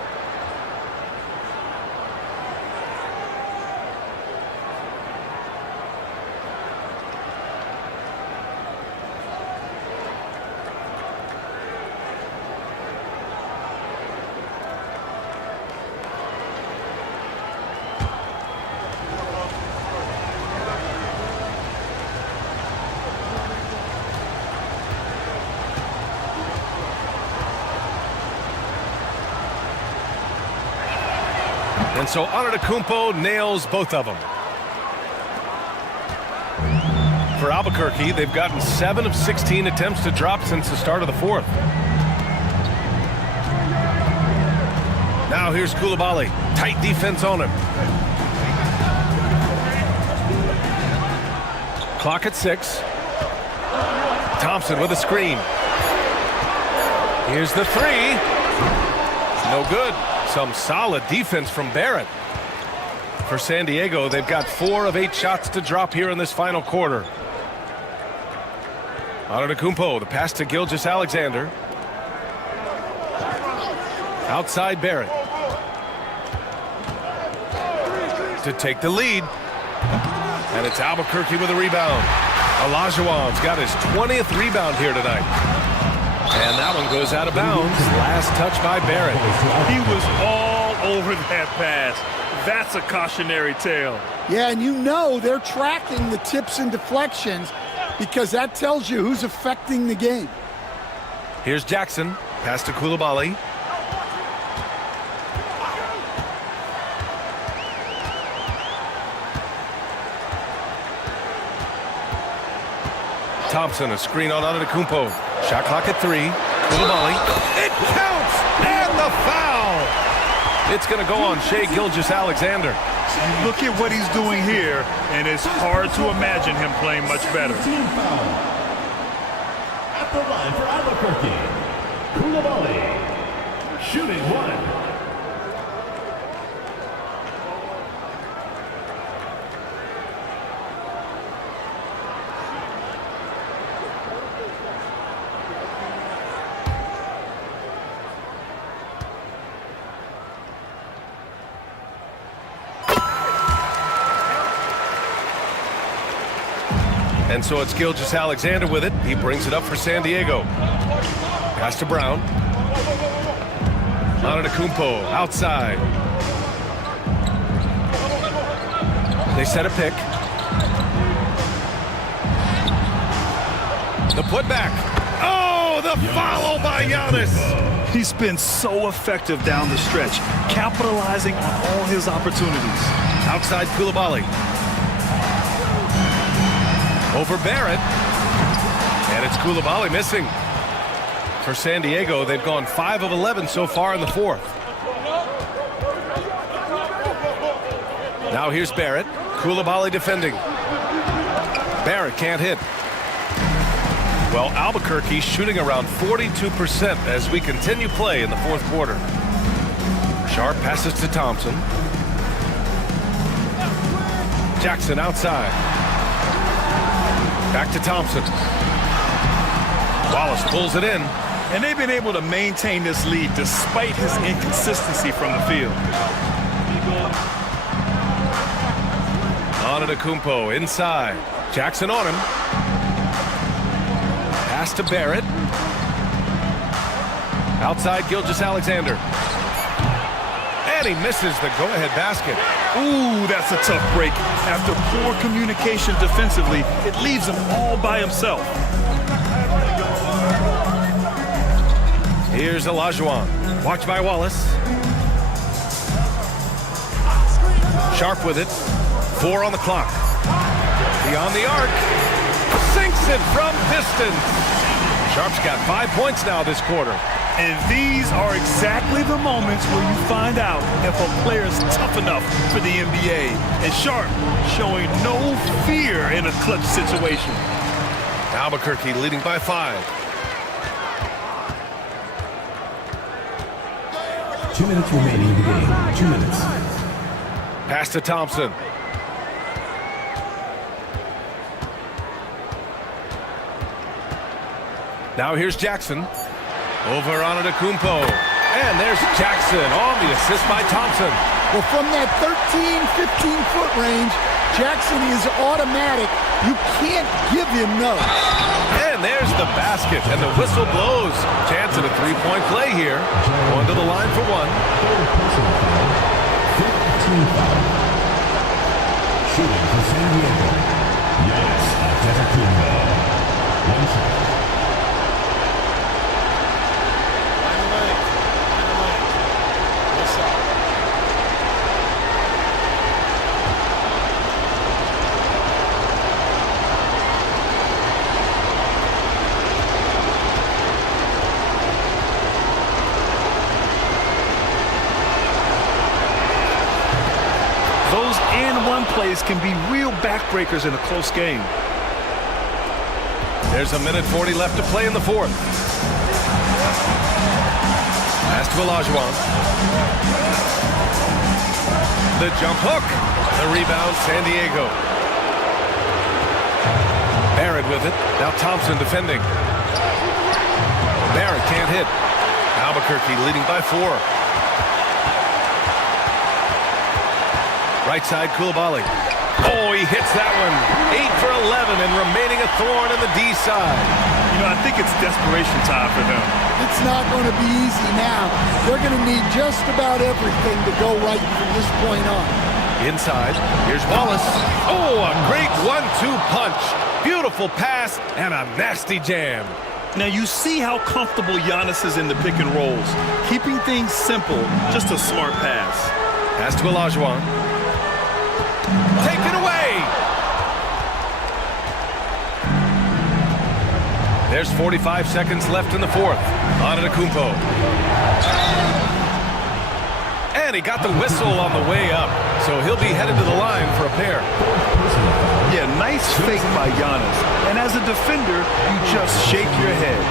And so Antetokounmpo nails both of them. For Albuquerque, they've gotten 7 of 16 attempts to drop since the start of the fourth. Now here's Coulibaly. Tight defense on him. Clock at 6. Thompson with a screen. Here's the 3. No good. Some solid defense from Barrett. For San Diego, they've got 4 of 8 shots to drop here in this final quarter. Antetokounmpo, the pass to Gilgeous-Alexander. Outside Barrett. To take the lead. And it's Albuquerque with a rebound. Olajuwon's got his 20th rebound here tonight. And that one goes out of bounds. Last touch by Barrett. He was all over that pass. That's a cautionary tale. Yeah, and you know they're tracking the tips and deflections because that tells you who's affecting the game. Here's Jackson. Pass to Coulibaly. Thompson, a screen on Antetokounmpo. Shot clock at 3. Coulibaly. It counts! And the foul! It's going to go on Shai Gilgeous-Alexander. Look at what he's doing here, and it's hard to imagine him playing much better. Team foul. At the line for Albuquerque, Coulibaly. Shooting 1. And so it's Gilgeous-Alexander with it. He brings it up for San Diego. Pass to Brown. Antetokounmpo outside. They set a pick. The putback. Oh, the follow by Giannis. He's been so effective down the stretch, capitalizing on all his opportunities. Outside Coulibaly. Over Barrett. And it's Coulibaly missing. For San Diego, they've gone 5 of 11 so far in the fourth. Now here's Barrett. Coulibaly defending. Barrett can't hit. Well, Albuquerque shooting around 42% as we continue play in the fourth quarter. Sharp passes to Thompson. Jackson outside. Back to Thompson. Wallace pulls it in. And they've been able to maintain this lead despite his inconsistency from the field. Antetokounmpo inside. Jackson on him. Pass to Barrett. Outside Gilgeous-Alexander. And he misses the go-ahead basket. Ooh, that's a tough break. After poor communication defensively, it leaves him all by himself. Here's Olajuwon. Watched by Wallace. Sharp with it. 4 on the clock. Beyond the arc. Sinks it from distance. Sharp's got 5 points now this quarter. And these are exactly the moments where you find out if a player is tough enough for the NBA. And Sharp showing no fear in a clutch situation. Albuquerque leading by 5. 2 minutes remaining in the game. 2 minutes. Pass to Thompson. Now here's Jackson. Over on Antetokounmpo. And there's Jackson on the assist by Thompson. Well, from that 13, 15-foot range, Jackson is automatic. You can't give him no. And there's the basket, and the whistle blows. Chance at a three-point play here. Going to the line for 1. Shooting for San Diego. Giannis Antetokounmpo. 1 shot. Those and-one plays can be real backbreakers in a close game. There's 1:40 left to play in the 4th. Pass to Olajuwon. The jump hook. The rebound, San Diego. Barrett with it. Now Thompson defending. Barrett can't hit. Albuquerque leading by 4. Right side, Coulibaly. Oh, he hits that one. 8 for 11 and remaining a thorn in the D side. You know, I think it's desperation time for them. It's not going to be easy now. They're going to need just about everything to go right from this point on. Inside, here's Wallace. Oh, a great 1-2 punch. Beautiful pass and a nasty jam. Now you see how comfortable Giannis is in the pick and rolls. Keeping things simple, just a smart pass. Pass to Olajuwon. Take it away. There's 45 seconds left in the 4th. Antetokounmpo. And he got the whistle on the way up, so he'll be headed to the line for a pair. Yeah, nice fake by Giannis. And as a defender, you just shake your head.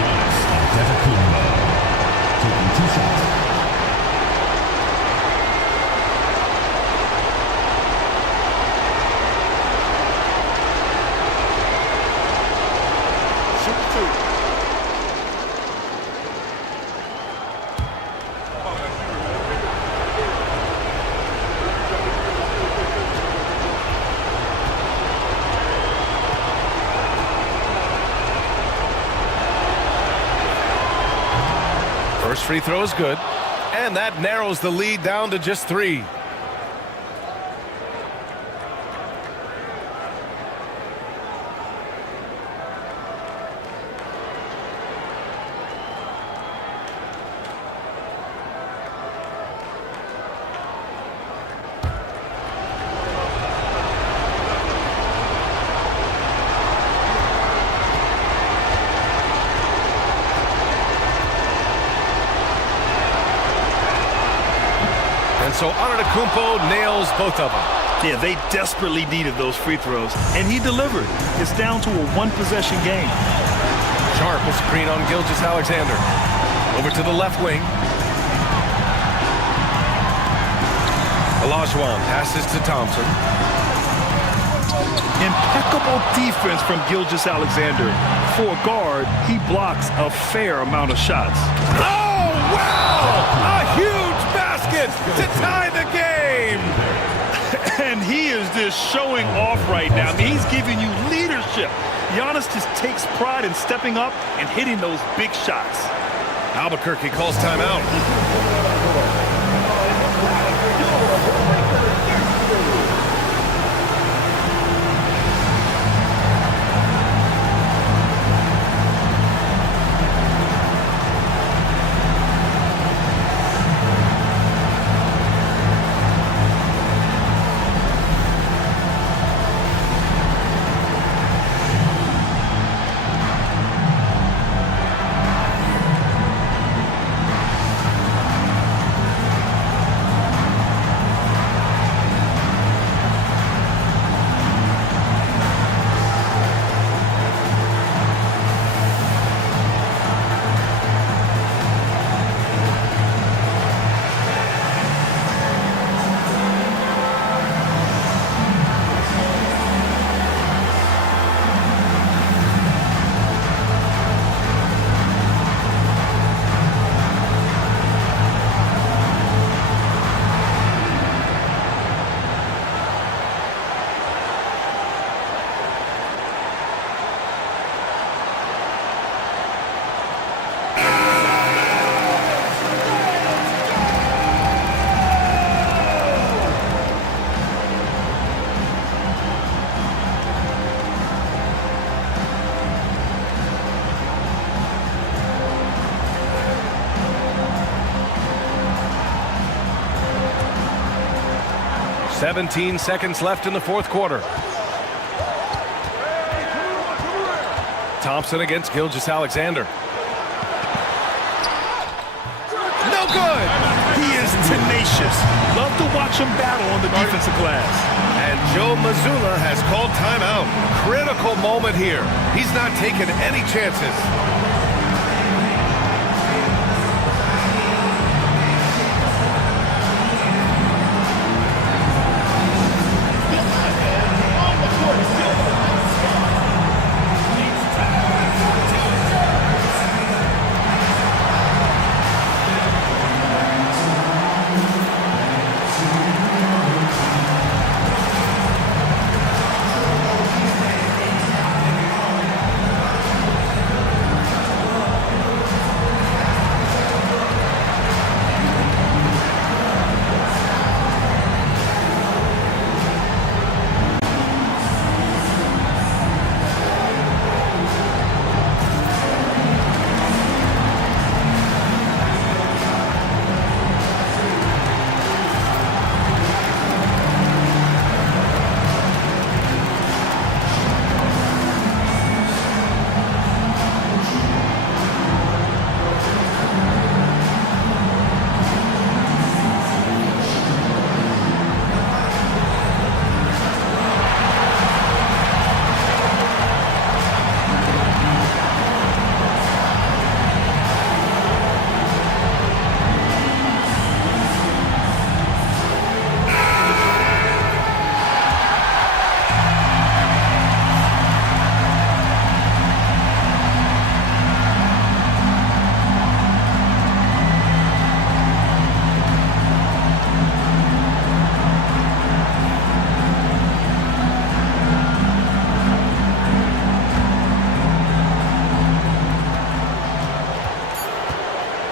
Giannis Antetokounmpo. Taking 2 shots. First free throw is good, and that narrows the lead down to just 3. So Antetokounmpo nails both of them. Yeah, they desperately needed those free throws, and he delivered. It's down to a one-possession game. Sharp a screen on Gilgeous-Alexander. Over to the left wing. Olajuwon passes to Thompson. Impeccable defense from Gilgeous-Alexander. For a guard, he blocks a fair amount of shots. Oh, wow! A huge basket to tie the game! And he is just showing off right now. I mean, he's giving you leadership. Giannis just takes pride in stepping up and hitting those big shots. Albuquerque calls timeout. "17 seconds left in the fourth quarter. Thompson against Gilgeous-Alexander. No good! He is tenacious. Love to watch him battle on the defensive glass. And Joe Mazzulla has called timeout. Critical moment here. He's not taking any chances.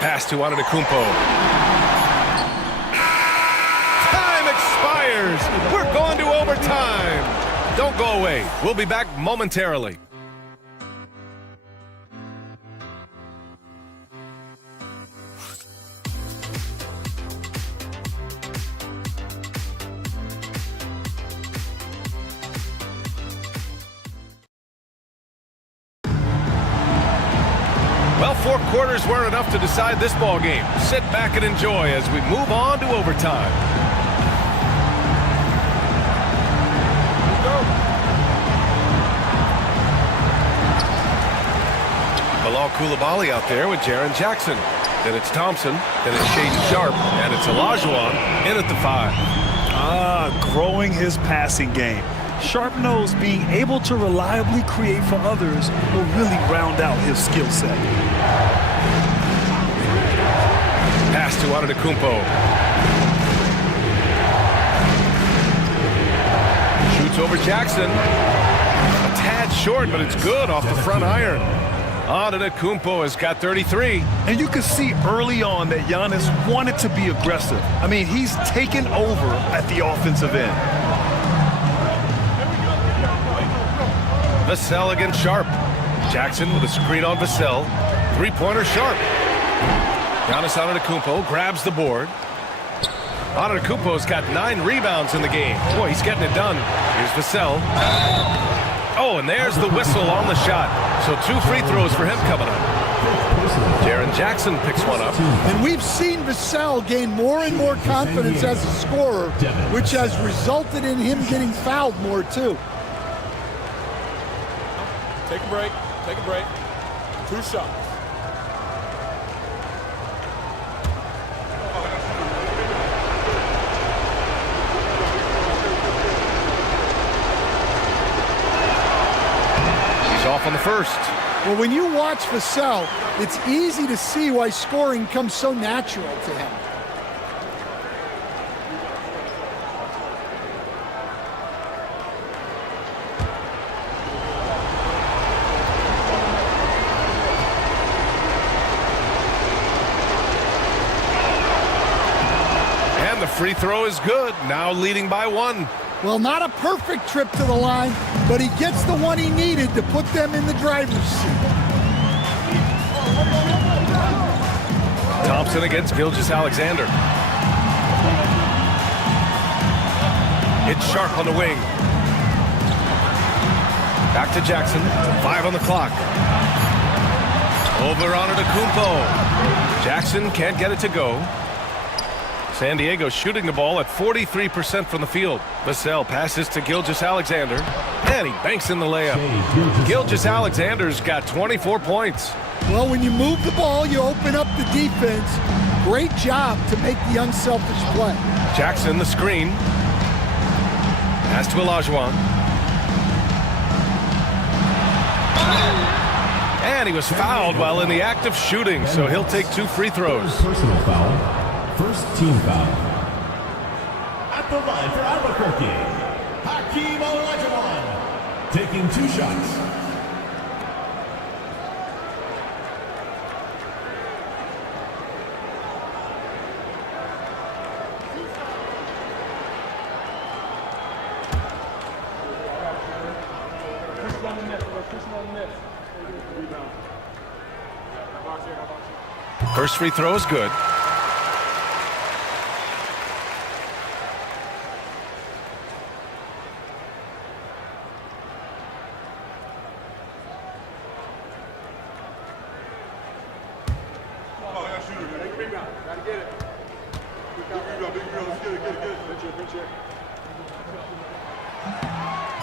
Pass to Antetokounmpo. Time expires. We're going to overtime. Don't go away. We'll be back momentarily. Well, 4 quarters were enough to decide this ball game. Sit back and enjoy as we move on to overtime. Bilal Coulibaly out there with Jaren Jackson. Then it's Thompson. Then it's Shaedon Sharpe. And it's Olajuwon in at the 5. Growing his passing game. Sharp knows being able to reliably create for others will really round out his skill set. Pass to Antetokounmpo. Shoots over Jackson. A tad short, but it's good off the front iron. Antetokounmpo has got 33. And you can see early on that Giannis wanted to be aggressive. I mean, he's taken over at the offensive end. Vassell against Sharp. Jackson with a screen on Vassell. Three-pointer Sharp. Giannis Antetokounmpo grabs the board. Antetokounmpo's got 9 rebounds in the game. Boy, he's getting it done. Here's Vassell. Oh, and there's the whistle on the shot. So 2 free throws for him coming up. Jaren Jackson picks one up. And we've seen Vassell gain more and more confidence as a scorer, which has resulted in him getting fouled more, too. Take a break. Take a break. 2 shots. He's off on the first. Well, when you watch Vassell, it's easy to see why scoring comes so natural to him. The free throw is good. Now leading by 1. Well, not a perfect trip to the line, but he gets the one he needed to put them in the driver's seat. Thompson against Gilgeous-Alexander. It's Sharp on the wing. Back to Jackson. 5 on the clock. Over Antetokounmpo. Jackson can't get it to go. San Diego shooting the ball at 43% from the field. Vassell passes to Gilgeous-Alexander, and he banks in the layup. Gilgeous-Alexander's got 24 points. Well, when you move the ball, you open up the defense. Great job to make the unselfish play. Jackson, the screen. Pass to Olajuwon. And he was fouled while in the act of shooting, so he'll take 2 free throws. Personal foul. First team foul. At the line for Albuquerque, Hakeem Olajuwon, taking 2 shots. First free throw is good.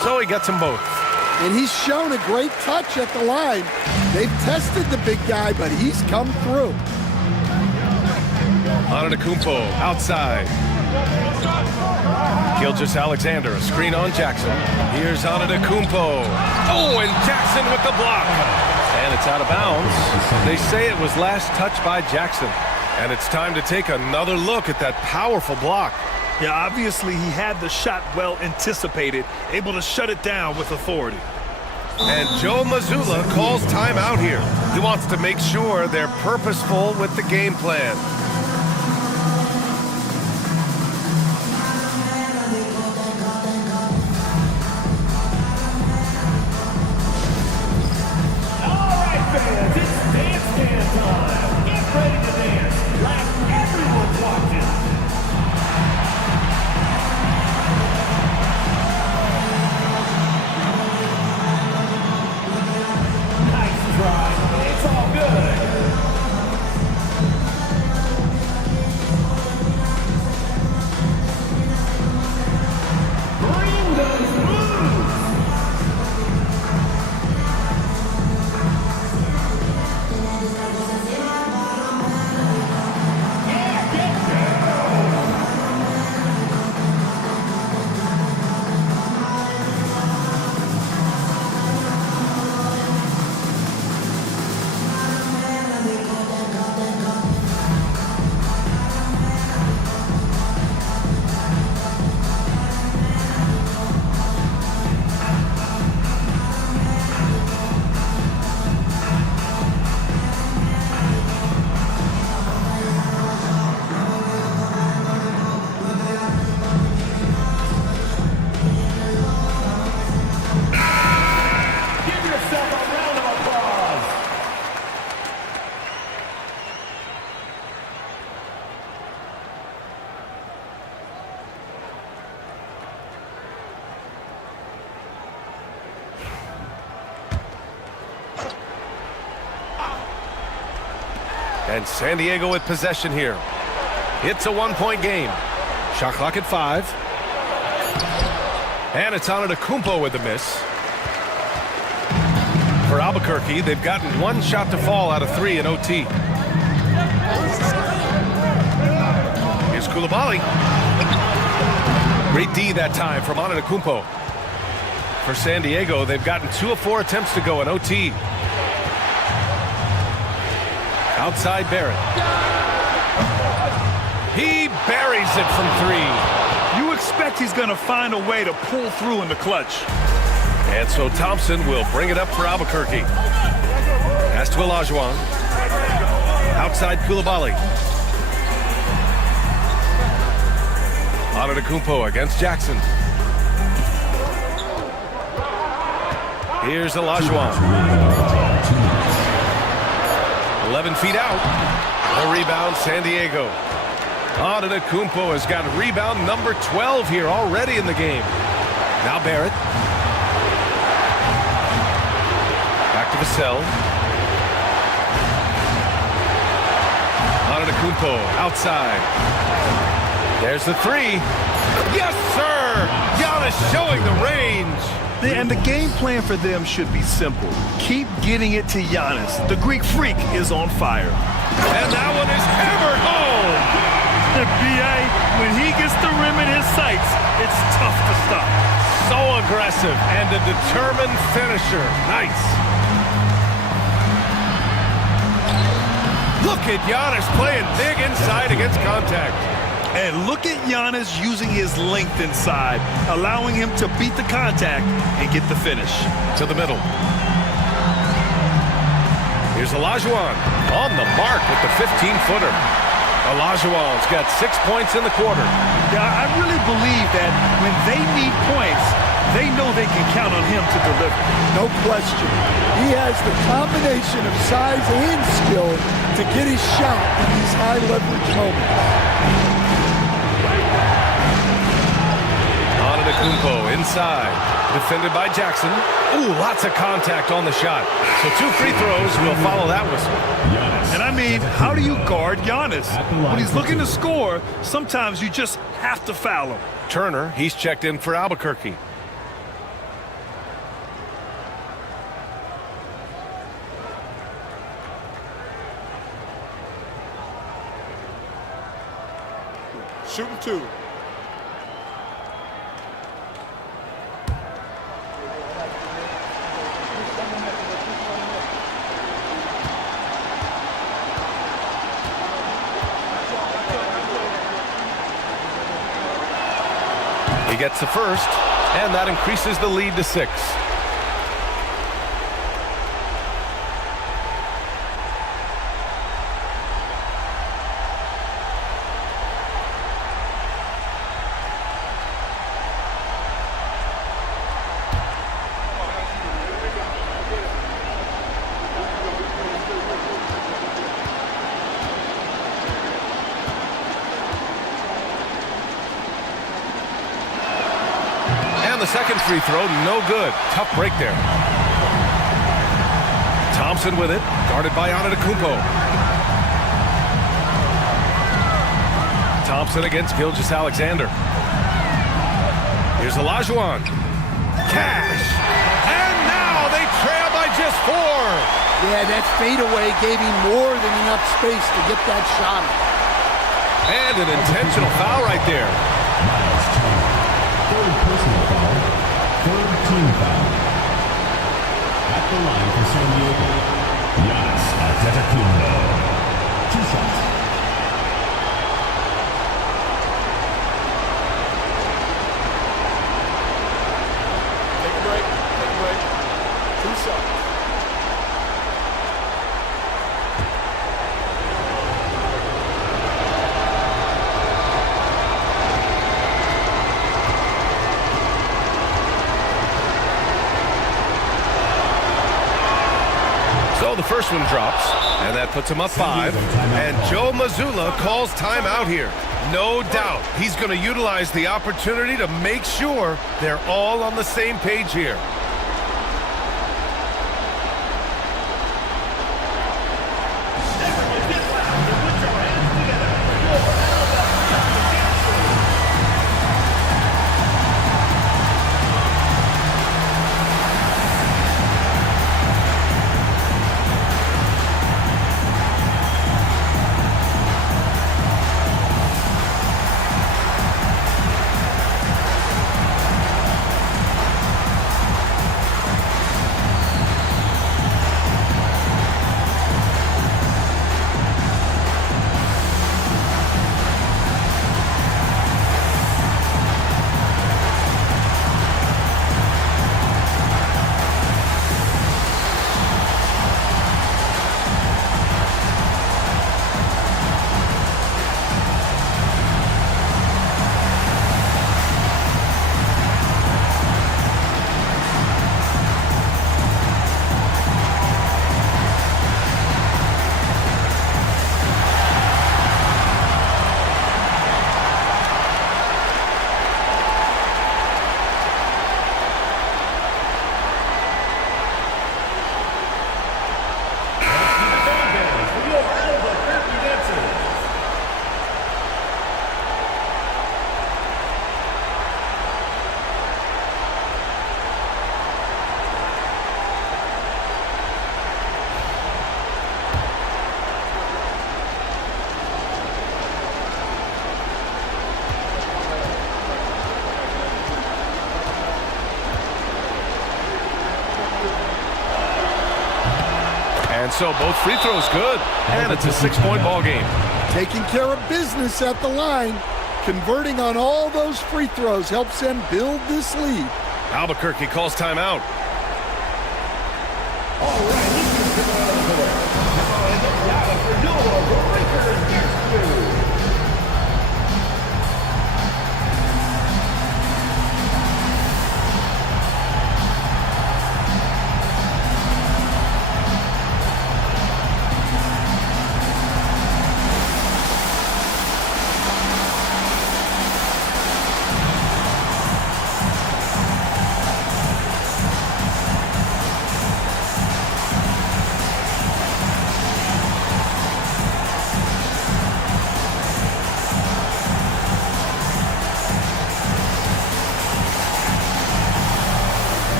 So he gets them both. And he's shown a great touch at the line. They've tested the big guy, but he's come through. Antetokounmpo outside. Gilgeous-Alexander, a screen on Jackson. Here's Antetokounmpo. Oh, and Jackson with the block. And it's out of bounds. They say it was last touched by Jackson. And it's time to take another look at that powerful block. Yeah, obviously he had the shot well anticipated, able to shut it down with authority. And Joe Mazzulla calls timeout here. He wants to make sure they're purposeful with the game plan. All right, fans, it's dance time. Get ready to dance like everyone's watching. It's all good. And San Diego with possession here. It's a 1-point game. Shot clock at 5. And it's Antetokounmpo with the miss. For Albuquerque, they've gotten 1 shot to fall out of 3 in OT. Here's Coulibaly. Great D that time from Antetokounmpo. For San Diego, they've gotten 2 of 4 attempts to go in OT. Outside Barrett. He buries it from 3. You expect he's going to find a way to pull through in the clutch. And so Thompson will bring it up for Albuquerque. Pass to Olajuwon. Outside Coulibaly. Antetokounmpo against Jackson. Here's Olajuwon. 11 feet out. The rebound, San Diego. Antetokounmpo has got rebound number 12 here already in the game. Now Barrett. Back to Vassell. Antetokounmpo outside. There's the 3. Yes, sir! Giannis showing the range. And the game plan for them should be simple. Keep getting it to Giannis. The Greek freak is on fire. And that one is hammered home. And B.A., when he gets the rim in his sights, it's tough to stop. So aggressive and a determined finisher. Nice. Look at Giannis playing big inside against contact. And look at Giannis using his length inside, allowing him to beat the contact and get the finish. To the middle. Here's Olajuwon on the mark with the 15-footer. Olajuwon's got 6 points in the quarter. Yeah, I really believe that when they need points, they know they can count on him to deliver. No question. He has the combination of size and skill to get his shot in these high-leverage moments. Antetokounmpo inside, defended by Jackson. Ooh, lots of contact on the shot. So 2 free throws will follow that whistle. And I mean, how do you guard Giannis? When he's looking to score, sometimes you just have to foul him. Turner, he's checked in for Albuquerque. Shooting 2. He gets the first, and that increases the lead to 6. The second free throw, no good. Tough break there. Thompson with it, guarded by Antetokounmpo. Thompson against Gilgeous-Alexander. Here's Olajuwon. Cash! And now they trail by just 4. Yeah, that fadeaway gave him more than enough space to get that shot. And an intentional foul right there. Third personal foul, third team foul. At the line for San Diego, Giannis Antetokounmpo. 2 shots. Take a break. 2 shots. So the first one drops, and that puts him up 5. And Joe Mazzulla calls timeout here. No doubt he's going to utilize the opportunity to make sure they're all on the same page here. And so both free throws good, and it's a 6-point ball game. Taking care of business at the line, converting on all those free throws helps them build this lead. Albuquerque calls timeout.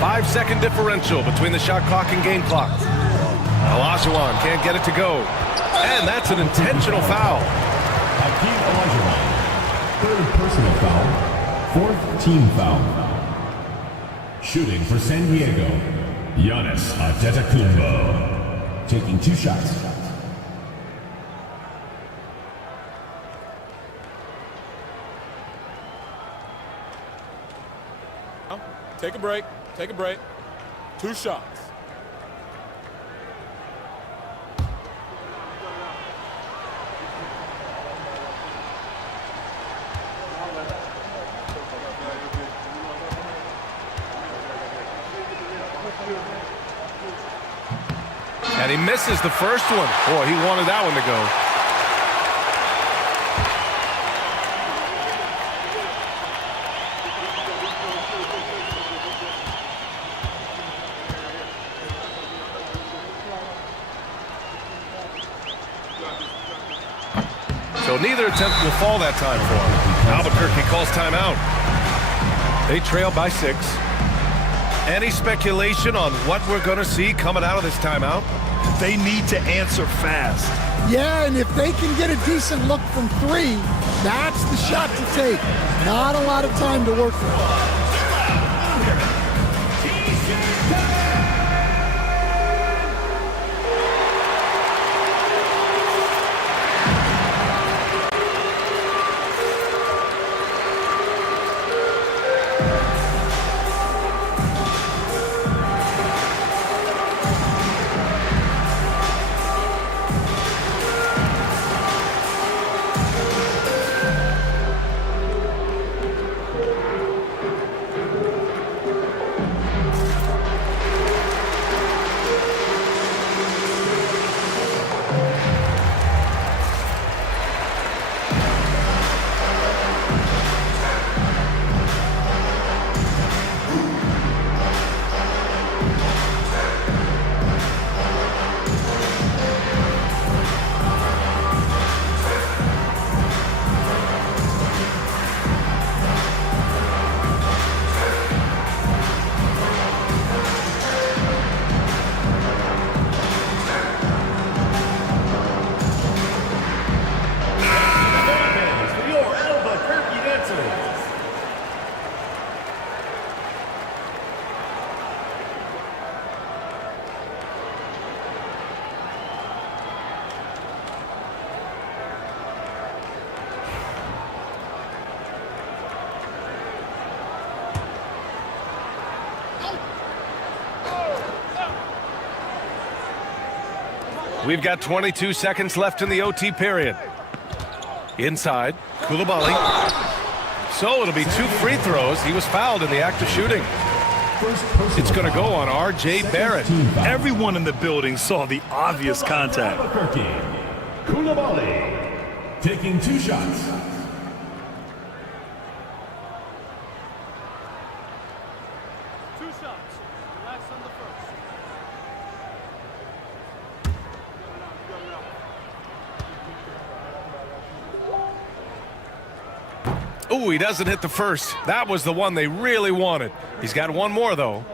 Five-second differential between the shot clock and game clock. Olajuwon can't get it to go. And that's an intentional foul. Hakeem Olajuwon. Third personal foul. Fourth team foul. Shooting for San Diego, Giannis Antetokounmpo. Taking 2 shots. Take a break. Take a break. 2 shots. And he misses the first one. Boy, he wanted that one to go. So neither attempt will fall that time for him. Albuquerque calls timeout. They trail by 6. Any speculation on what we're going to see coming out of this timeout? They need to answer fast. Yeah, and if they can get a decent look from 3, that's the shot to take. Not a lot of time to work with. We've got 22 seconds left in the OT period. Inside, Koulibaly. So it'll be 2 free throws. He was fouled in the act of shooting. It's going to go on R.J. Barrett. Everyone in the building saw the obvious contact. Koulibaly taking 2 shots. Ooh, he doesn't hit the first. That was the one they really wanted. He's got one more, though.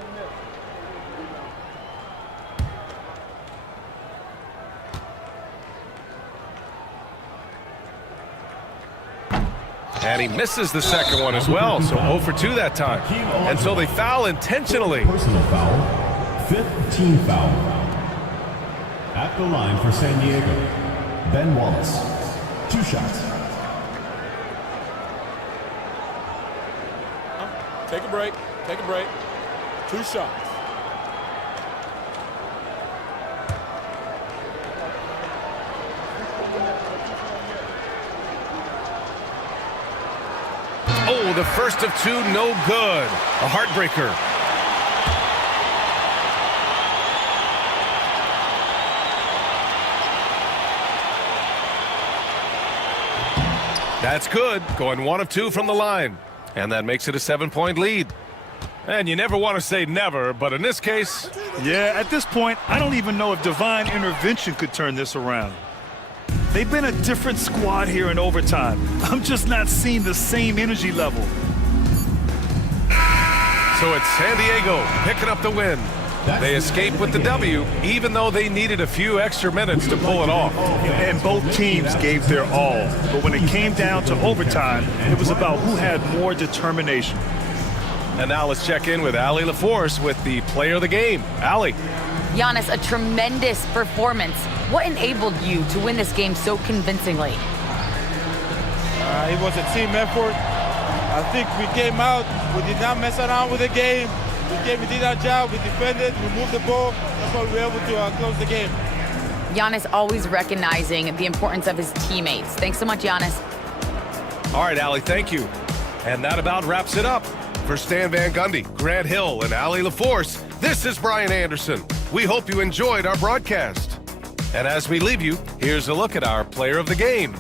And he misses the second one as well, so 0 for 2 that time. Until they foul intentionally. Personal foul, 5th team foul. At the line for San Diego, Ben Wallace. 2 shots. Take a break. Take a break. 2 shots. Oh, the first of 2, no good. A heartbreaker. That's good. Going 1 of 2 from the line. And that makes it a 7-point lead. And you never want to say never, but in this case... Yeah, at this point, I don't even know if divine intervention could turn this around. They've been a different squad here in overtime. I'm just not seeing the same energy level. So it's San Diego picking up the win. They escape with the W, even though they needed a few extra minutes to pull it off. And both teams gave their all. But when it came down to overtime, it was about who had more determination. And now let's check in with Allie LaForce with the player of the game. Allie. Giannis, a tremendous performance. What enabled you to win this game so convincingly? It was a team effort. I think we came out, we did not mess around with the game. We did our job, we defended, we moved the ball. That's why we were able to close the game. Giannis always recognizing the importance of his teammates. Thanks so much, Giannis. All right, Allie, thank you. And that about wraps it up. For Stan Van Gundy, Grant Hill, and Allie LaForce, this is Brian Anderson. We hope you enjoyed our broadcast. And as we leave you, here's a look at our player of the game,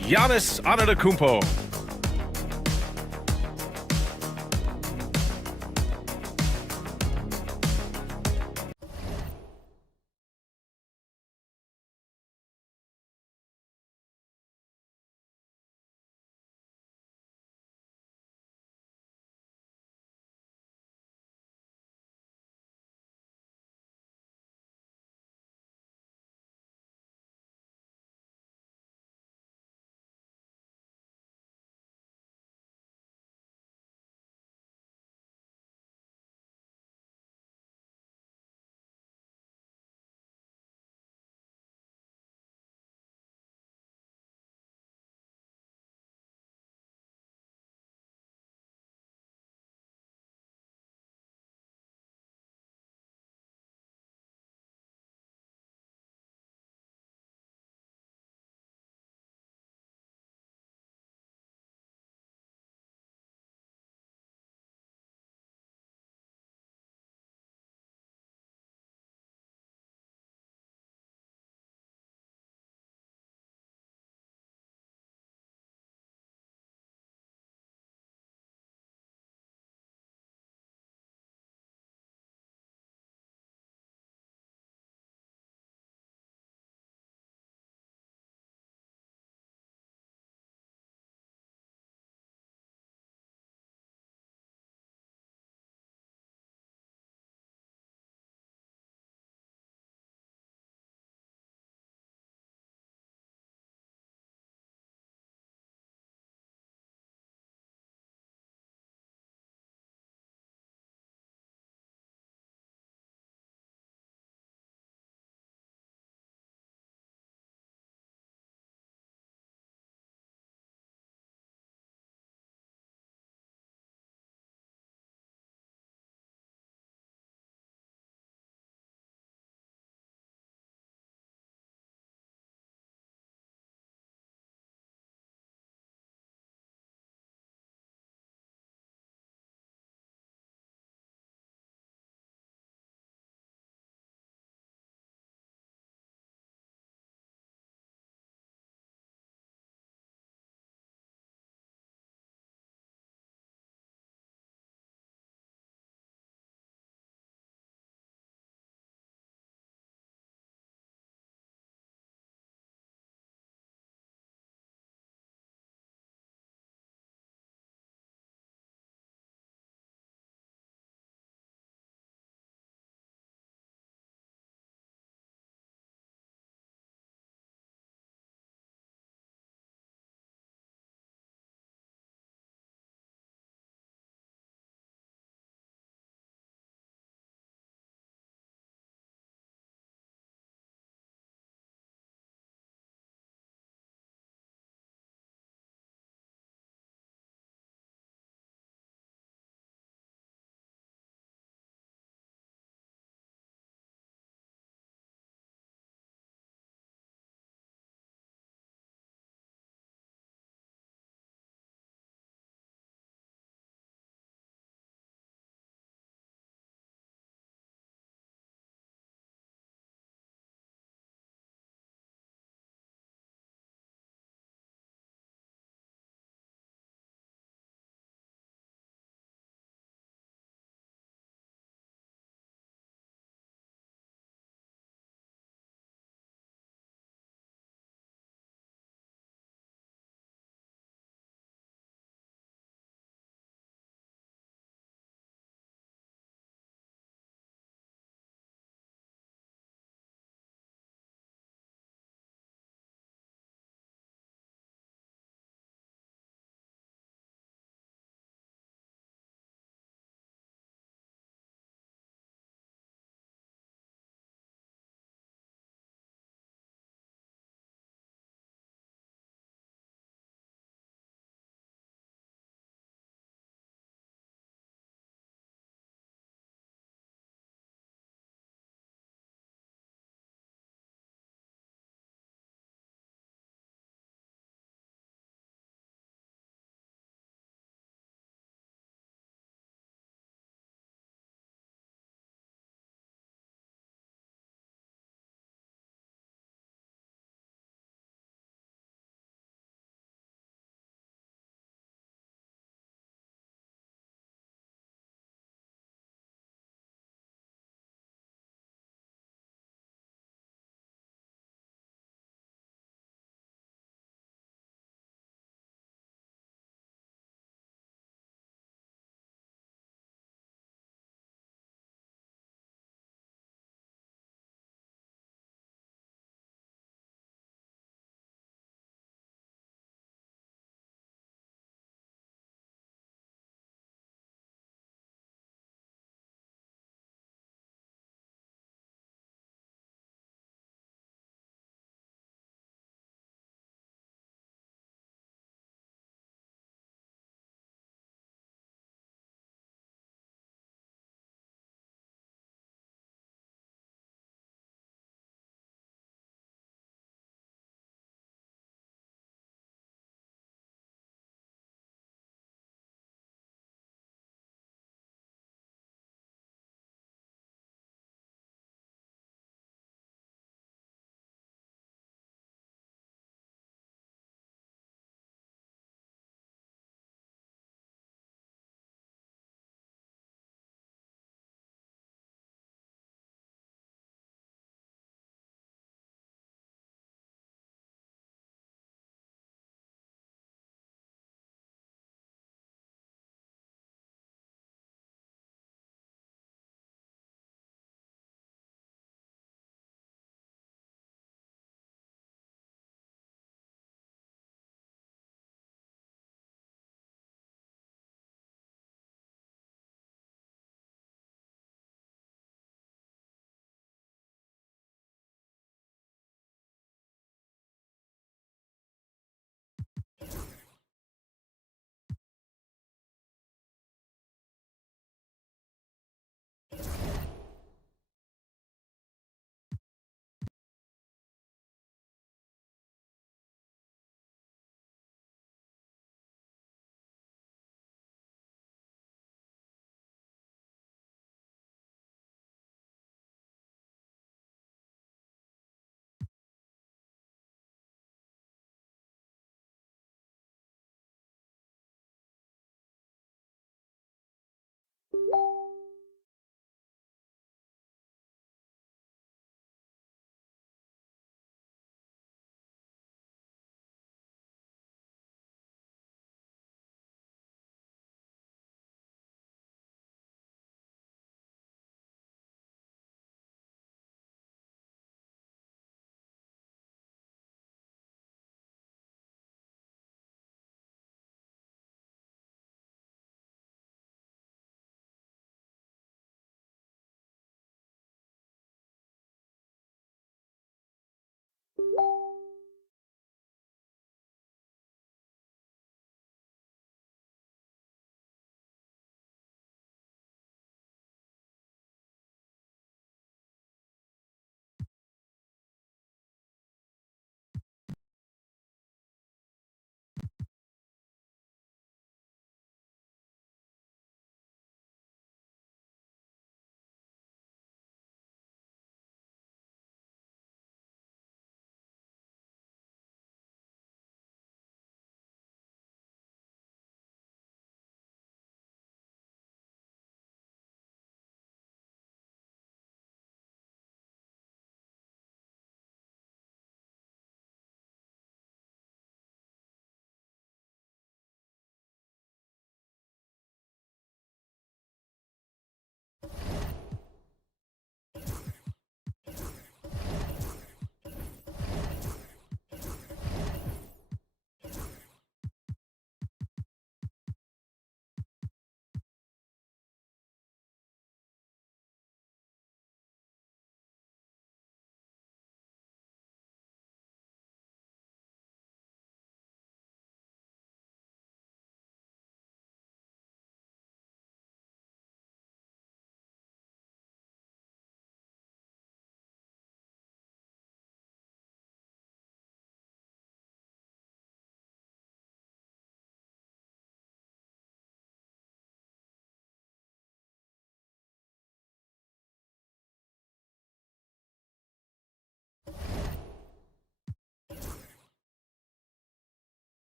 Giannis Antetokounmpo.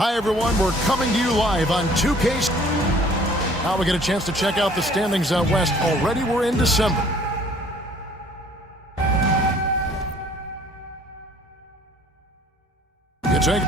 Hi, everyone. We're coming to you live on 2K. Now we get a chance to check out the standings out west. Already we're in December. You take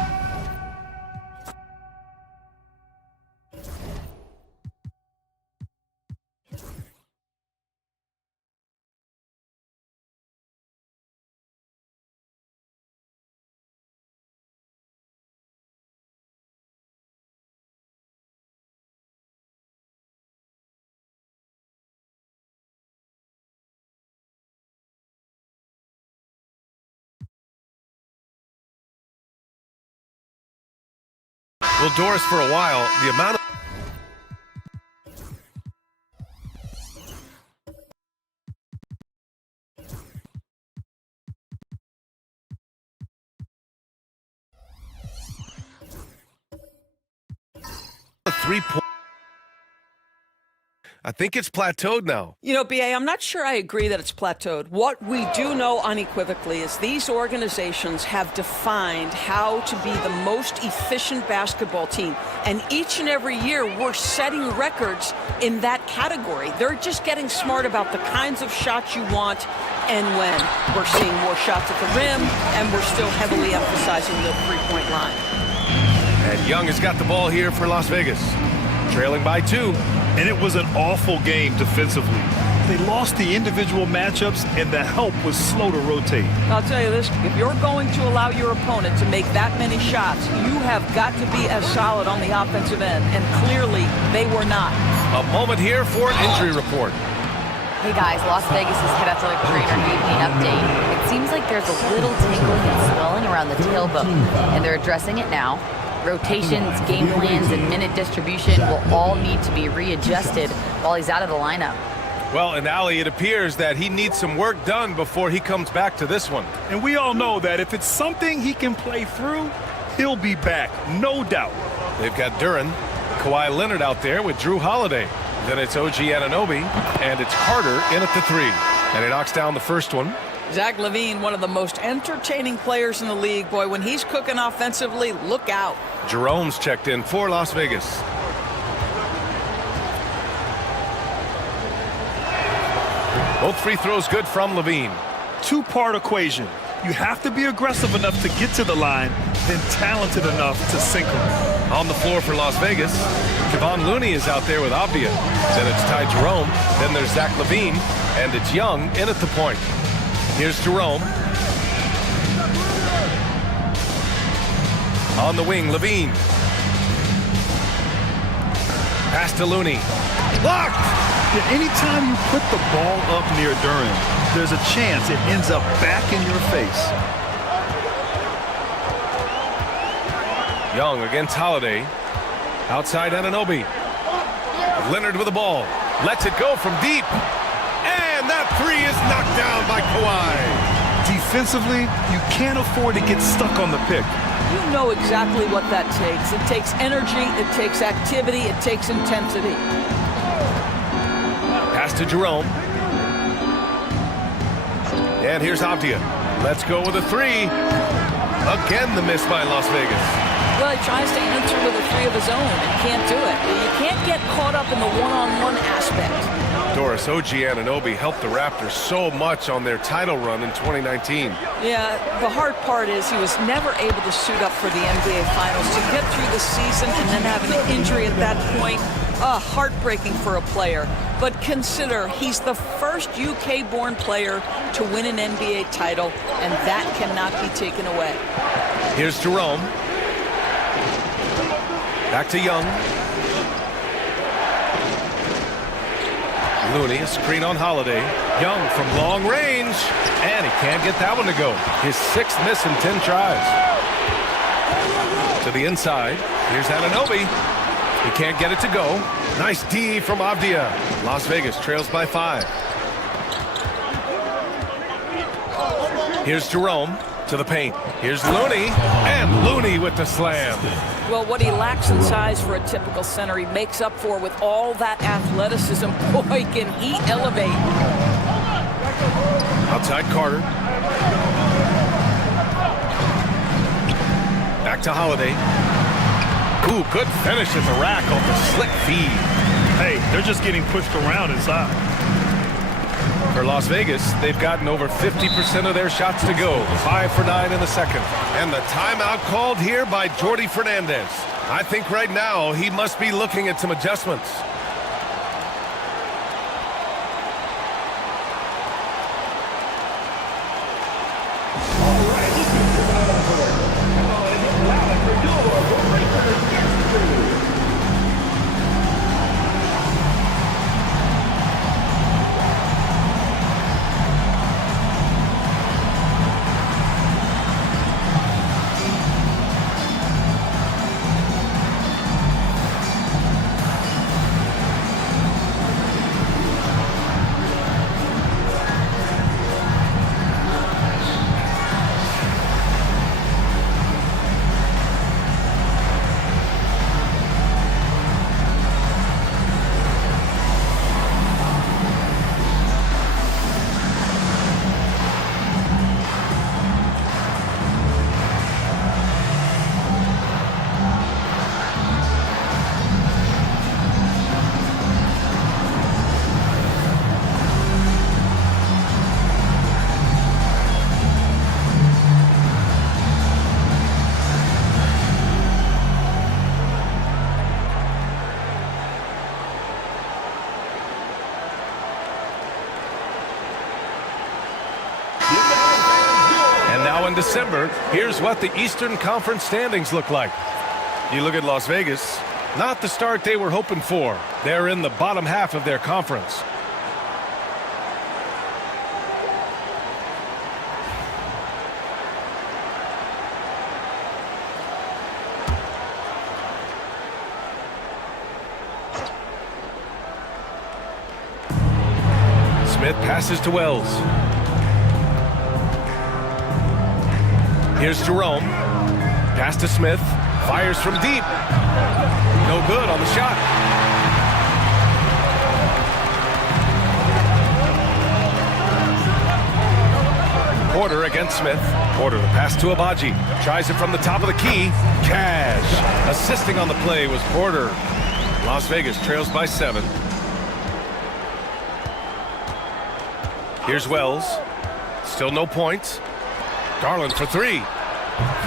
Well, Doris, for a while, the amount of three-point, I think it's plateaued now. You know, BA, I'm not sure I agree that it's plateaued. What we do know unequivocally is these organizations have defined how to be the most efficient basketball team. And each and every year, we're setting records in that category. They're just getting smart about the kinds of shots you want and when. We're seeing more shots at the rim, and we're still heavily emphasizing the three-point line. And Young has got the ball here for Las Vegas, trailing by 2. And it was an awful game defensively. They lost the individual matchups, and the help was slow to rotate. I'll tell you this, if you're going to allow your opponent to make that many shots, you have got to be as solid on the offensive end, and clearly they were not. A moment here for an injury report. Hey guys, Las Vegas' head athletic trainer gave me an update. It seems like there's a little tingling and swelling around the tailbone, and they're addressing it now. Rotations, game plans, and minute distribution will all need to be readjusted while he's out of the lineup. Well, and Allie, it appears that he needs some work done before he comes back to this one. And we all know that if it's something he can play through, he'll be back, no doubt. They've got Duren, Kawhi Leonard out there with Drew Holiday. Then it's OG Anunoby, and it's Carter in at the 3. And he knocks down the first one. Zach LaVine, one of the most entertaining players in the league. Boy, when he's cooking offensively, look out. Jerome's checked in for Las Vegas. Both free throws good from LaVine. Two-part equation. You have to be aggressive enough to get to the line, then talented enough to sink them. On the floor for Las Vegas, Kevon Looney is out there with Abdia. Then it's Ty Jerome. Then there's Zach LaVine, and it's Young in at the point. Here's Jerome. On the wing, LaVine. Pass to Looney. Blocked! Yeah, anytime you put the ball up near Duran, there's a chance it ends up back in your face. Young against Holiday. Outside Anunoby. Leonard with the ball. Lets it go from deep. And that three is knocked down by Kawhi. Defensively, you can't afford to get stuck on the pick. You know exactly what that takes. It takes energy, it takes activity, it takes intensity. Pass to Jerome. And here's Avdia. Let's go with a three. Again, the miss by Las Vegas. Well, he tries to answer with a three of his own and can't do it. You can't get caught up in the one-on-one aspect. Doris Anunoby helped the Raptors so much on their title run in 2019. Yeah, the hard part is he was never able to suit up for the NBA Finals. To get through the season and then have an injury at that point, heartbreaking for a player. But consider, he's the first UK-born player to win an NBA title, and that cannot be taken away. Here's Jerome. Back to Young. Looney, a screen on Holiday. Young from long range, and he can't get that one to go. His sixth miss in 10 tries. To the inside. Here's Anunoby. He can't get it to go. Nice D from Avdia. Las Vegas trails by 5. Here's Jerome to the paint. Here's Looney, and Looney with the slam. Well, what he lacks in size for a typical center, he makes up for with all that athleticism. Boy, can he elevate. Outside Carter. Back to Holiday. Ooh, good finish at the rack off the slick feed. Hey, they're just getting pushed around inside. For Las Vegas, they've gotten over 50% of their shots to go. 5 for 9 in the second. And the timeout called here by Jordi Fernandez. I think right now he must be looking at some adjustments. In December, here's what the Eastern Conference standings look like. You look at Las Vegas, not the start they were hoping for. They're in the bottom half of their conference. Smith passes to Wells. Here's Jerome. Pass to Smith. Fires from deep. No good on the shot. Porter against Smith. Porter, the pass to Abaji. Tries it from the top of the key. Cash. Assisting on the play was Porter. Las Vegas trails by 7. Here's Wells. Still no points. Garland for 3.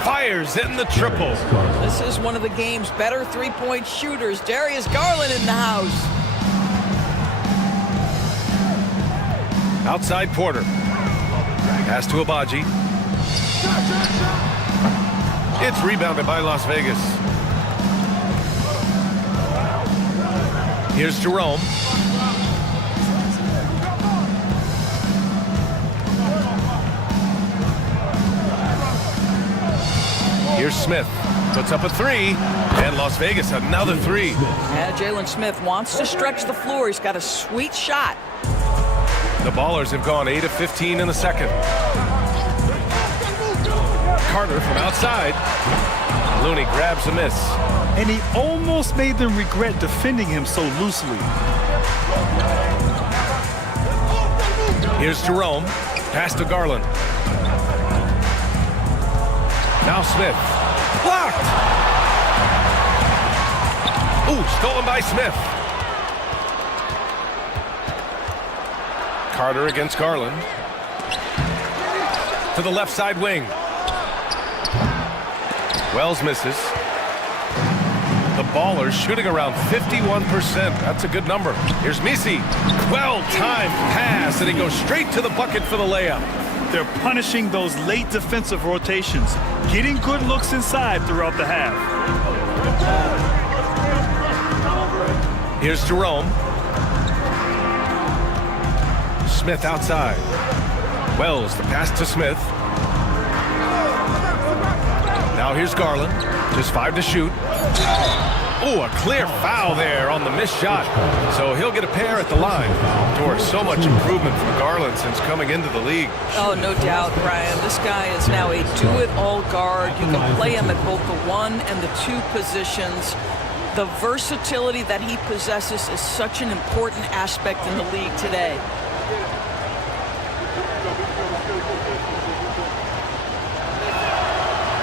Fires in the triple. This is one of the game's better three-point shooters. Darius Garland in the house. Outside Porter. Pass to Abaji. It's rebounded by Las Vegas. Here's Jerome. Here's Smith. Puts up a three. And Las Vegas another three. Yeah, Jalen Smith wants to stretch the floor. He's got a sweet shot. The Ballers have gone 8 of 15 in the second. Carter from outside. Looney grabs a miss. And he almost made them regret defending him so loosely. Here's Jerome. Pass to Garland. Now Smith. Blocked! Ooh, stolen by Smith. Carter against Garland. To the left side wing. Wells misses. The Ballers shooting around 51%. That's a good number. Here's Misi. Well-timed pass, and he goes straight to the bucket for the layup. They're punishing those late defensive rotations, getting good looks inside throughout the half. Here's Jerome. Smith outside. Wells, the pass to Smith. Now here's Garland. Just 5 to shoot. Oh, a clear foul there on the missed shot. So he'll get a pair at the line. Doris, so much improvement from Garland since coming into the league. Oh, no doubt, Brian. This guy is now a do-it-all guard. You can play him at both the 1 and the 2 positions. The versatility that he possesses is such an important aspect in the league today.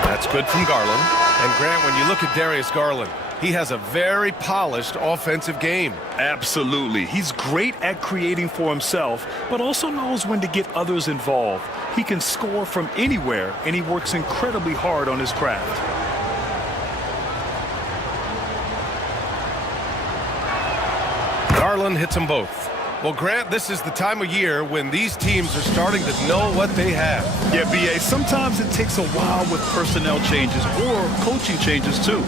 That's good from Garland. And Grant, when you look at Darius Garland, he has a very polished offensive game. Absolutely. He's great at creating for himself, but also knows when to get others involved. He can score from anywhere, and he works incredibly hard on his craft. Garland hits them both. Well, Grant, this is the time of year when these teams are starting to know what they have. Yeah, B.A., sometimes it takes a while with personnel changes or coaching changes, too.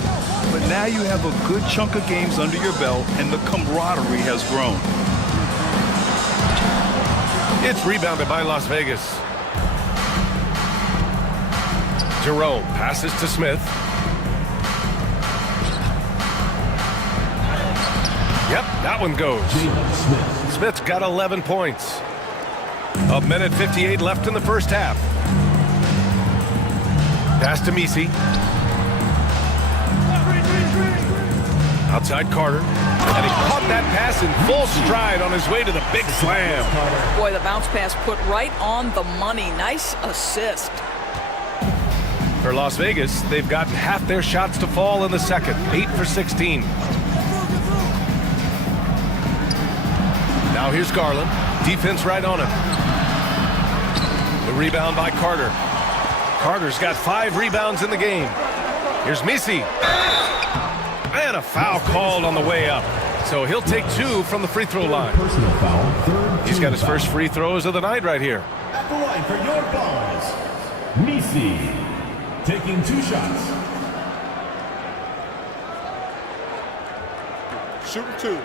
But now you have a good chunk of games under your belt, and the camaraderie has grown. It's rebounded by Las Vegas. Jerome passes to Smith. Yep, that one goes. Smith's got 11 points. 1:58 left in the first half. Pass to Misi. Outside Carter. And he caught that pass in full stride on his way to the big slam. Boy, the bounce pass put right on the money. Nice assist. For Las Vegas, they've gotten half their shots to fall in the second. 8 for 16. Now here's Garland. Defense right on him. The rebound by Carter. Carter's got 5 rebounds in the game. Here's Misi. And a foul called on the way up. So he'll take 2 from the free throw line. Personal foul, third. He's got his first free throws of the night right here. At the line for your Ballers, Misi taking 2 shots. Shooting 2.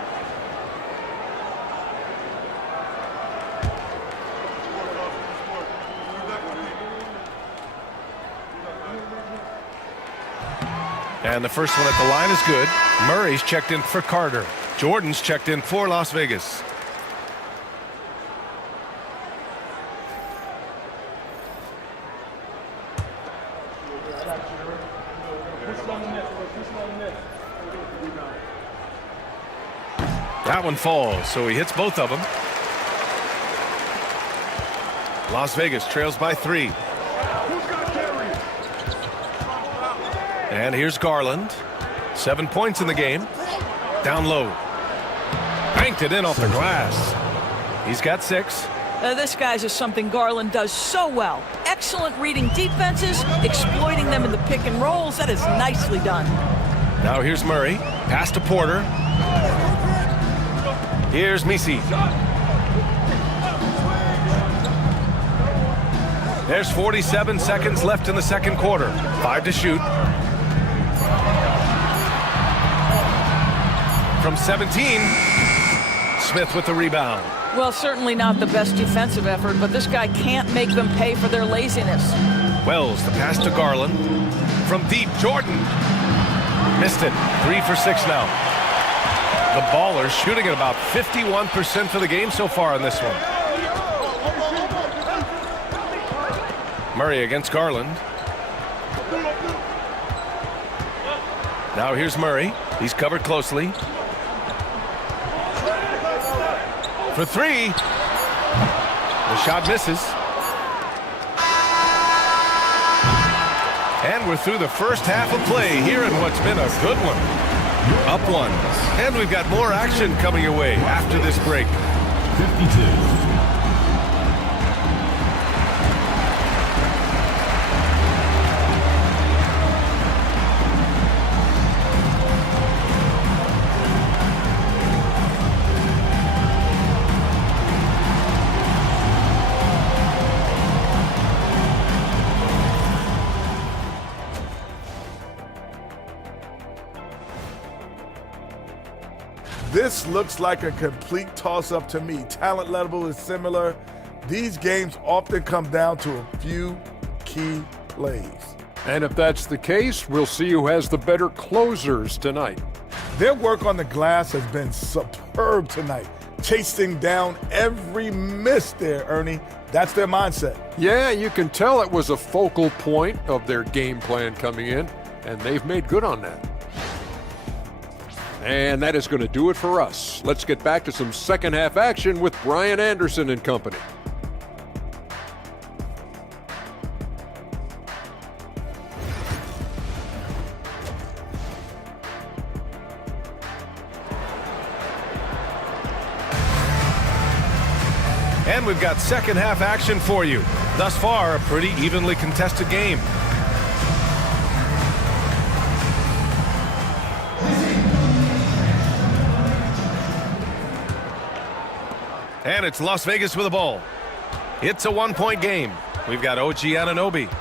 And the first one at the line is good. Murray's checked in for Carter. Jordan's checked in for Las Vegas. That one falls, so he hits both of them. Las Vegas trails by 3. And here's Garland. 7 points in the game. Down low. Banked it in off the glass. He's got 6. This guy's is something Garland does so well. Excellent reading defenses, exploiting them in the pick and rolls. That is nicely done. Now here's Murray. Pass to Porter. Here's Misi. There's 47 seconds left in the second quarter. 5 to shoot. from 17. Smith with the rebound. Well, certainly not the best defensive effort, but this guy can't make them pay for their laziness. Wells, the pass to Garland. From deep, Jordan. Missed it. 3 for 6 now. The Ballers shooting at about 51% for the game so far in this one. Murray against Garland. Now here's Murray. He's covered closely. For 3. The shot misses. And we're through the first half of play here in what's been a good one. Up 1. And we've got more action coming your way after this break. 52. This looks like a complete toss-up to me. Talent level is similar. These games often come down to a few key plays. And if that's the case, we'll see who has the better closers tonight. Their work on the glass has been superb tonight. Chasing down every miss there, Ernie. That's their mindset. Yeah, you can tell it was a focal point of their game plan coming in, and they've made good on that. And that is going to do it for us. Let's get back to some second half action with Brian Anderson and company. And we've got second half action for you. Thus far, a pretty evenly contested game. And it's Las Vegas with the ball. It's a 1-point game. We've got OG Anunoby.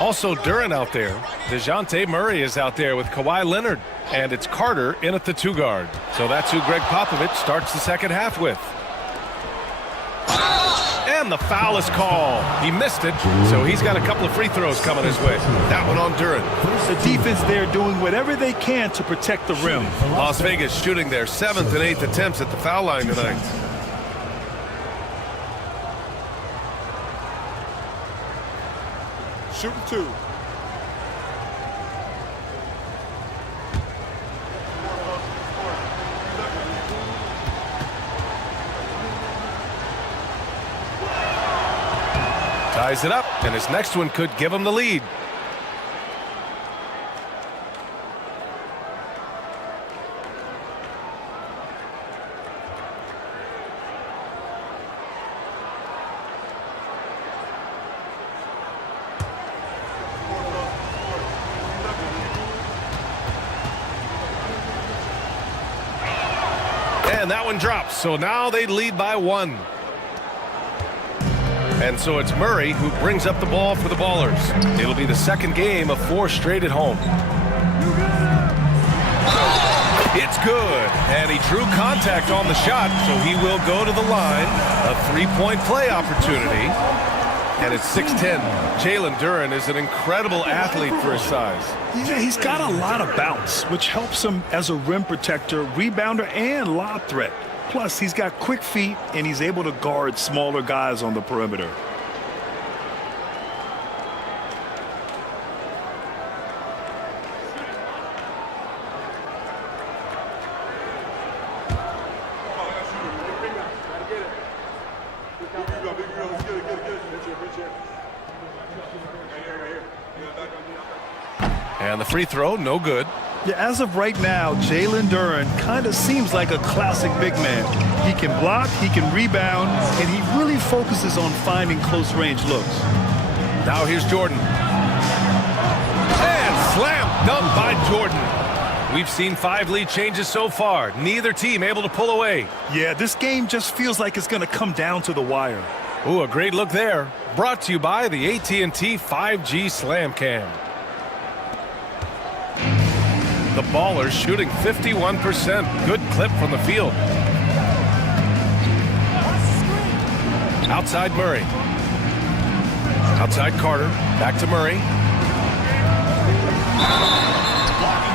Also Duren out there. DeJounte Murray is out there with Kawhi Leonard. And it's Carter in at the 2 guard. So that's who Greg Popovich starts the second half with. And the foul is called. He missed it, so he's got a couple of free throws coming his way. That one on Duren. The defense there doing whatever they can to protect the rim. Las Vegas shooting their 7th and 8th attempts at the foul line tonight. Shooting 2. Ties it up, and his next one could give him the lead. And that one drops, so now they lead by 1. And so it's Murray who brings up the ball for the Ballers. It'll be the second game of 4 straight at home. It's good, and he drew contact on the shot, so he will go to the line. A 3-point play opportunity, and it's 6-10. Jalen Duren is an incredible athlete for his size. Yeah, he's got a lot of bounce, which helps him as a rim protector, rebounder, and lob threat. Plus, he's got quick feet, and he's able to guard smaller guys on the perimeter. And the free throw, no good. Yeah, as of right now, Jalen Duren kind of seems like a classic big man. He can block, he can rebound, and he really focuses on finding close-range looks. Now here's Jordan. And slam dunk by Jordan. We've seen 5 lead changes so far. Neither team able to pull away. Yeah, this game just feels like it's going to come down to the wire. Ooh, a great look there. Brought to you by the AT&T 5G Slam Cam. The Ballers shooting 51%. Good clip from the field. Outside Murray. Outside Carter. Back to Murray.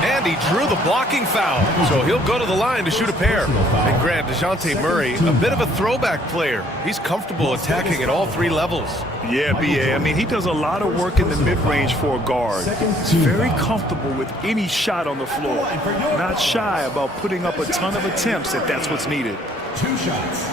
And he drew the blocking foul. So he'll go to the line to shoot a pair. And Grant, DeJounte Murray, a bit of a throwback player. He's comfortable attacking at all three levels. Yeah, B.A. I mean, he does a lot of work in the mid-range for a guard. He's very comfortable with any shot on the floor. Not shy about putting up a ton of attempts if that's what's needed. 2 shots.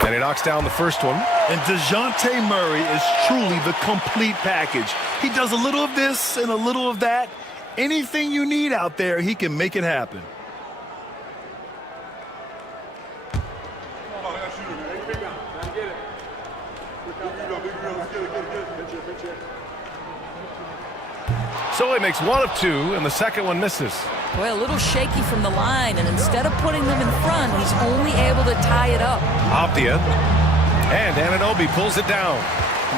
And he knocks down the first one. And DeJounte Murray is truly the complete package. He does a little of this and a little of that. Anything you need out there, he can make it happen. So he makes 1 of 2, and the second one misses. Well, a little shaky from the line, and instead of putting them in front, he's only able to tie it up. Optia. And Anunoby pulls it down.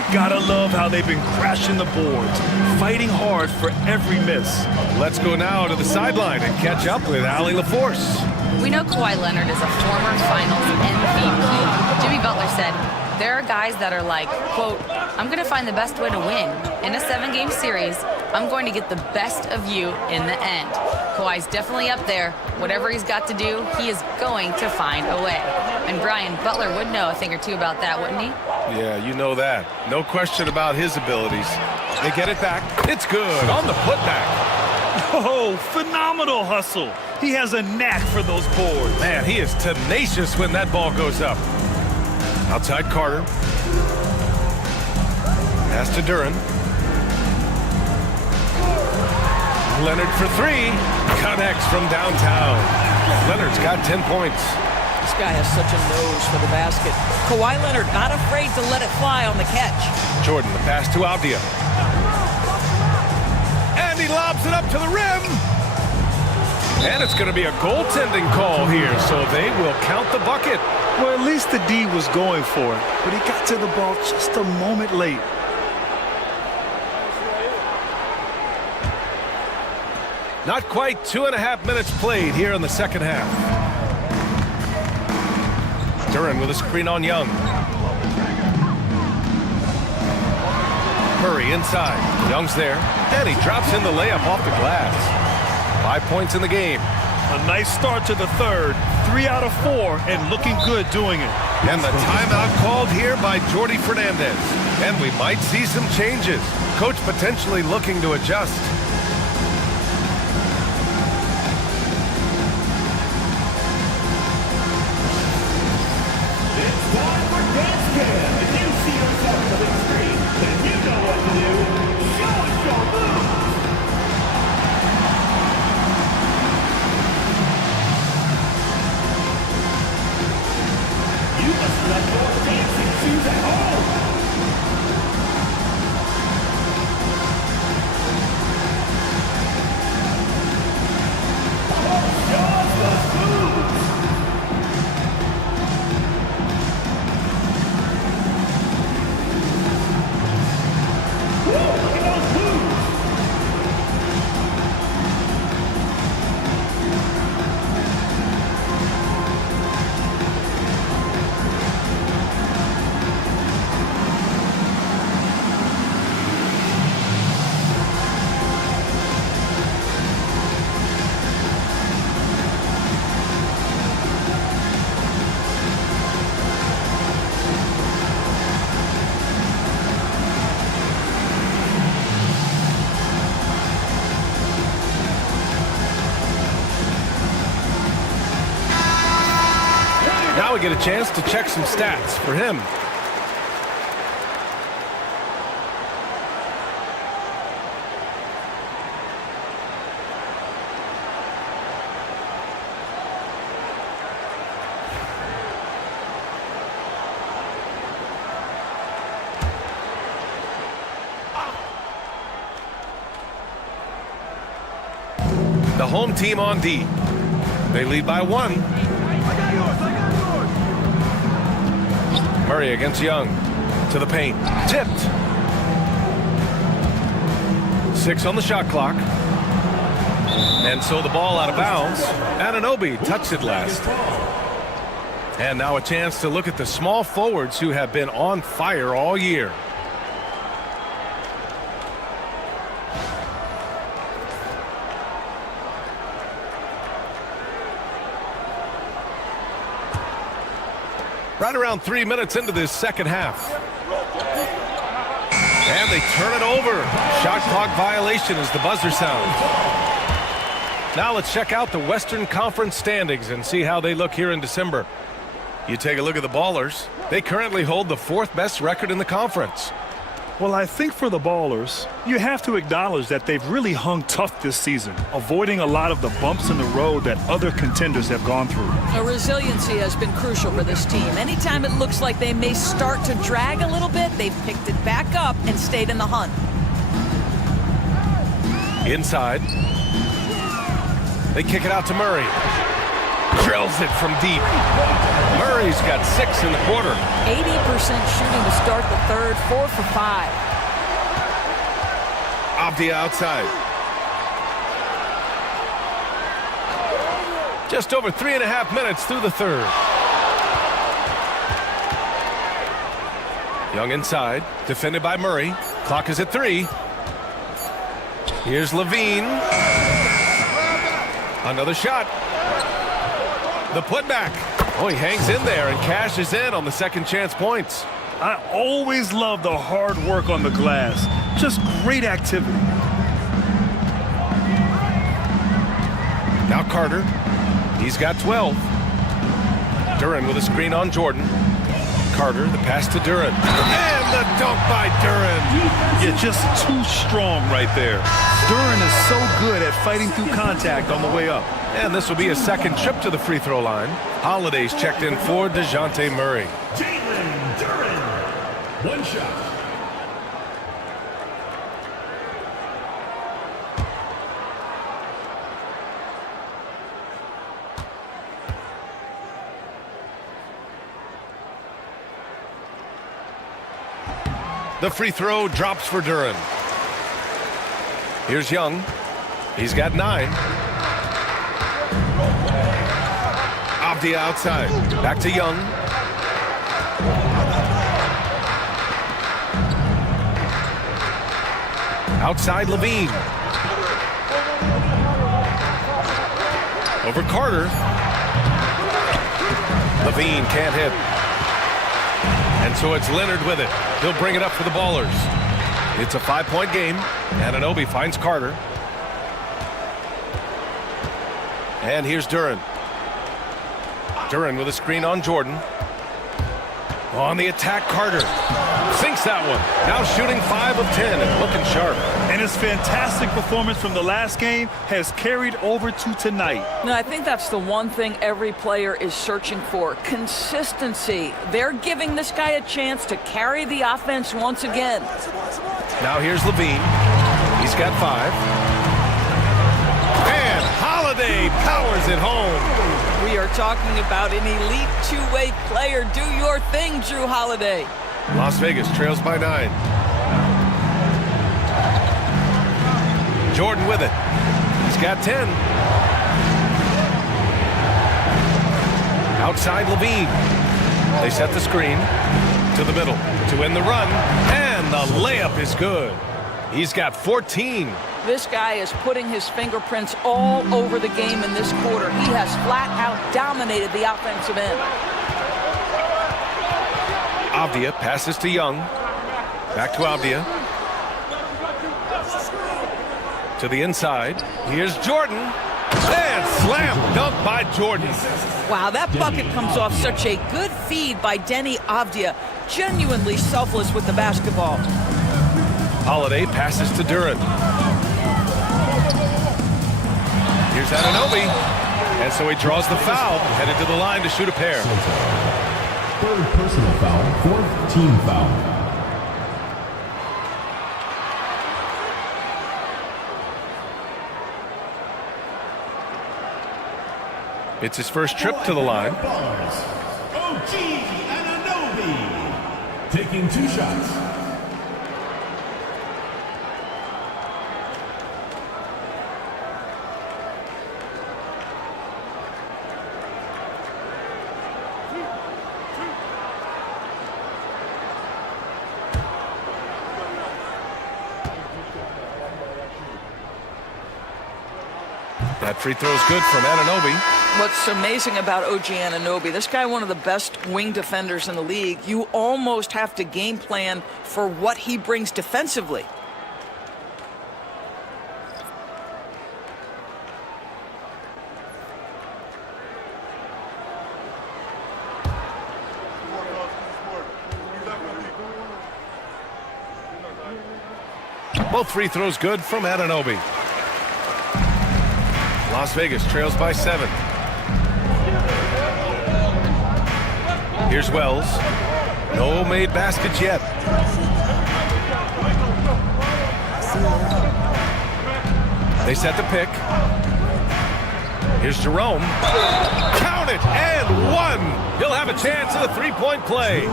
You gotta love how they've been crashing the boards, fighting hard for every miss. Let's go now to the sideline and catch up with Allie LaForce. We know Kawhi Leonard is a former Finals MVP. Jimmy Butler said, there are guys that are like, quote, I'm going to find the best way to win. In a 7-game series, I'm going to get the best of you in the end. Kawhi's definitely up there. Whatever he's got to do, he is going to find a way. And Brian, Butler would know a thing or two about that, wouldn't he? Yeah, you know that. No question about his abilities. They get it back. It's good on the putback. Oh, phenomenal hustle. He has a knack for those boards. Man, he is tenacious when that ball goes up. Outside Carter. Pass to Duren. Leonard for 3. Connects from downtown. Leonard's got 10 points. This guy has such a nose for the basket. Kawhi Leonard not afraid to let it fly on the catch. Jordan, the pass to Avdia. And he lobs it up to the rim. And it's going to be a goaltending call here, so they will count the bucket. Well, at least the D was going for it, but he got to the ball just a moment late. Not quite 2.5 minutes played here in the second half. Duren with a screen on Young. Murray inside. Young's there. And he drops in the layup off the glass. 5 points in the game. A nice start to the third. 3 out of 4 and looking good doing it. And the timeout called here by Jordi Fernandez. And we might see some changes. Coach potentially looking to adjust. Now we get a chance to check some stats for him. The home team on D. They lead by 1. Murray against Young. To the paint. Tipped. 6 on the shot clock. And so the ball out of bounds. Anunoby touched it last. And now a chance to look at the small forwards who have been on fire all year. Right around 3 minutes into this second half. And they turn it over. Shot clock violation as the buzzer sounds. Now let's check out the Western Conference standings and see how they look here in December. You take a look at the Ballers. They currently hold the 4th best record in the conference. Well, I think for the Ballers, you have to acknowledge that they've really hung tough this season, avoiding a lot of the bumps in the road that other contenders have gone through. The resiliency has been crucial for this team. Anytime it looks like they may start to drag a little bit, they've picked it back up and stayed in the hunt. Inside. They kick it out to Murray. Drills it from deep. Murray's got 6 in the quarter. 80% shooting to start the third, 4 for 5. Avdia outside. Just over 3.5 minutes through the third. Young inside, defended by Murray. Clock is at 3. Here's Levine. Another shot. The putback. Oh, he hangs in there and cashes in on the second chance points. I always love the hard work on the glass. Just great activity. Now Carter. He's got 12. Duran with a screen on Jordan. Carter, the pass to Duran. And the dunk by Duran. Yeah, just too strong right there. Duran is so good at fighting through contact on the way up. And this will be a second trip to the free throw line. Holiday's checked in for DeJounte Murray. Jalen Duran. 1 shot. The free throw drops for Duran. Here's Young. He's got 9. Avdia outside. Back to Young. Outside Levine. Over Carter. Levine can't hit. And so it's Leonard with it. He'll bring it up for the Ballers. It's a 5-point game. Anunoby finds Carter. And here's Duran. Duran with a screen on Jordan. On the attack, Carter. Sinks that one. Now shooting 5 of 10 and looking sharp. And his fantastic performance from the last game has carried over to tonight. No, I think that's the one thing every player is searching for. Consistency. They're giving this guy a chance to carry the offense once again. Now here's Levine. He's got 5. And Holiday powers it home. We are talking about an elite two-way player. Do your thing, Drew Holiday. Las Vegas trails by 9. Jordan with it. He's got 10. Outside Levine. They set the screen to the middle to end the run. And the layup is good. He's got 14. This guy is putting his fingerprints all over the game in this quarter. He has flat out dominated the offensive end. Avdia passes to Young. Back to Avdia. To the inside. Here's Jordan. And slam dunk by Jordan. Wow, that bucket comes off such a good feed by Denny Avdia. Genuinely selfless with the basketball. Holiday passes to Duran. Here's Anunoby. And so he draws the foul, headed to the line to shoot a pair. 3rd personal foul, 4th team foul. It's his first trip to the line. OG Anunoby taking 2 shots. That free throw is good from Anunoby. What's amazing about OG Anunoby, this guy one of the best wing defenders in the league. You almost have to game plan for what he brings defensively. Both free throws good from Anunoby. Las Vegas trails by 7. Here's Wells. No made baskets yet. They set the pick. Here's Jerome. Count it, and 1. He'll have a chance at a three-point play.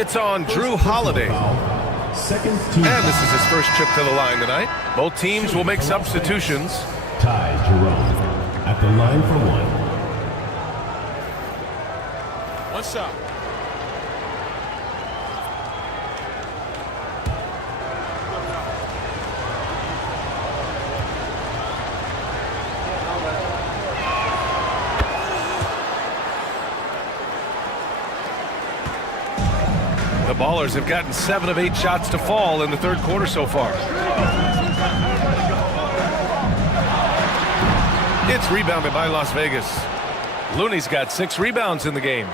It's on Drew Holiday. And this is his first trip to the line tonight. Both teams will make substitutions. Ty Jerome at the line for 1. One shot. The Ballers have gotten 7 of 8 shots to fall in the third quarter so far. It's rebounded by Las Vegas. Looney's got 6 rebounds in the game.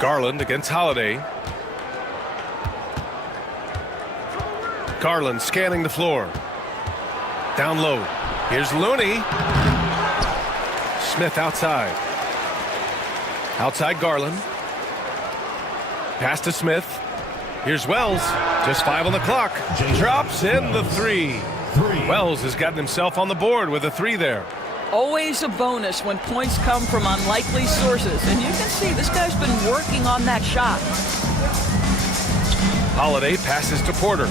Garland against Holiday. Garland scanning the floor. Down low. Here's Looney. Smith outside. Outside Garland. Pass to Smith. Here's Wells. Just 5 on the clock. Drops in the 3. Wells has gotten himself on the board with a 3 there. Always a bonus when points come from unlikely sources. And you can see this guy's been working on that shot. Holiday passes to Porter.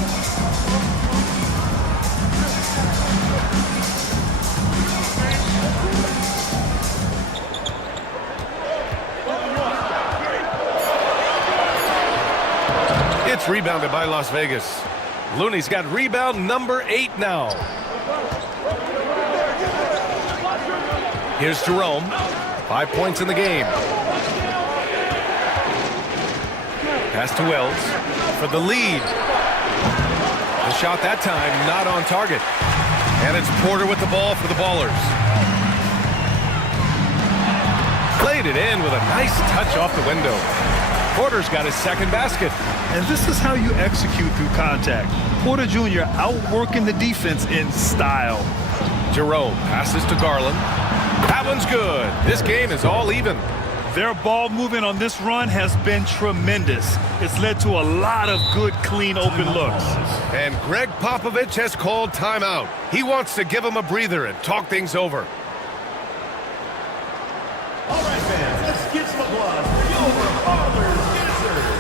It's rebounded by Las Vegas. Looney's got rebound number 8 now. Here's Jerome. 5 points in the game. Pass to Wells for the lead. The shot that time not on target. And it's Porter with the ball for the Ballers. Played it in with a nice touch off the window. Porter's got his second basket. And this is how you execute through contact. Porter Jr. outworking the defense in style. Jerome passes to Garland. That one's good. This game is all even. Their ball movement on this run has been tremendous. It's led to a lot of good, clean, open looks. And Greg Popovich has called timeout. He wants to give him a breather and talk things over. All right, fans, let's give some applause for your Ballers answer.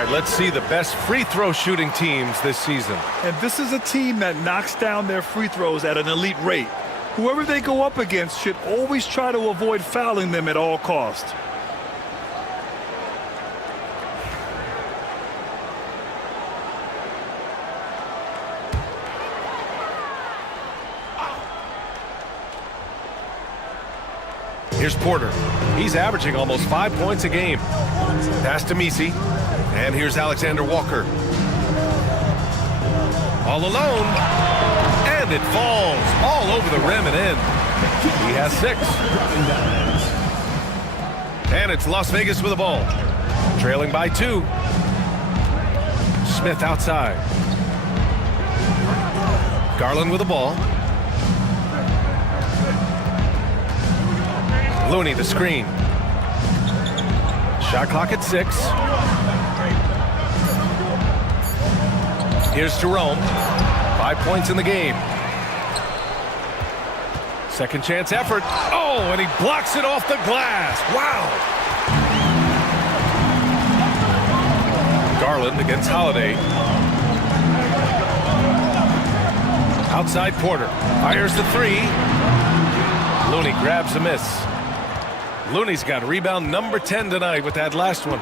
All right, let's see the best free throw shooting teams this season. And this is a team that knocks down their free throws at an elite rate. Whoever they go up against should always try to avoid fouling them at all costs. Here's Porter. He's averaging almost 5 points a game. Pass to Messi. And here's Alexander Walker. All alone. And it falls all over the rim and in. He has 6. And it's Las Vegas with the ball. Trailing by 2. Smith outside. Garland with the ball. Looney the screen. Shot clock at 6. Here's Jerome. 5 points in the game. Second chance effort. Oh, and he blocks it off the glass. Wow. Garland against Holiday. Outside Porter. Fires the 3. Looney grabs a miss. Looney's got rebound number 10 tonight with that last one.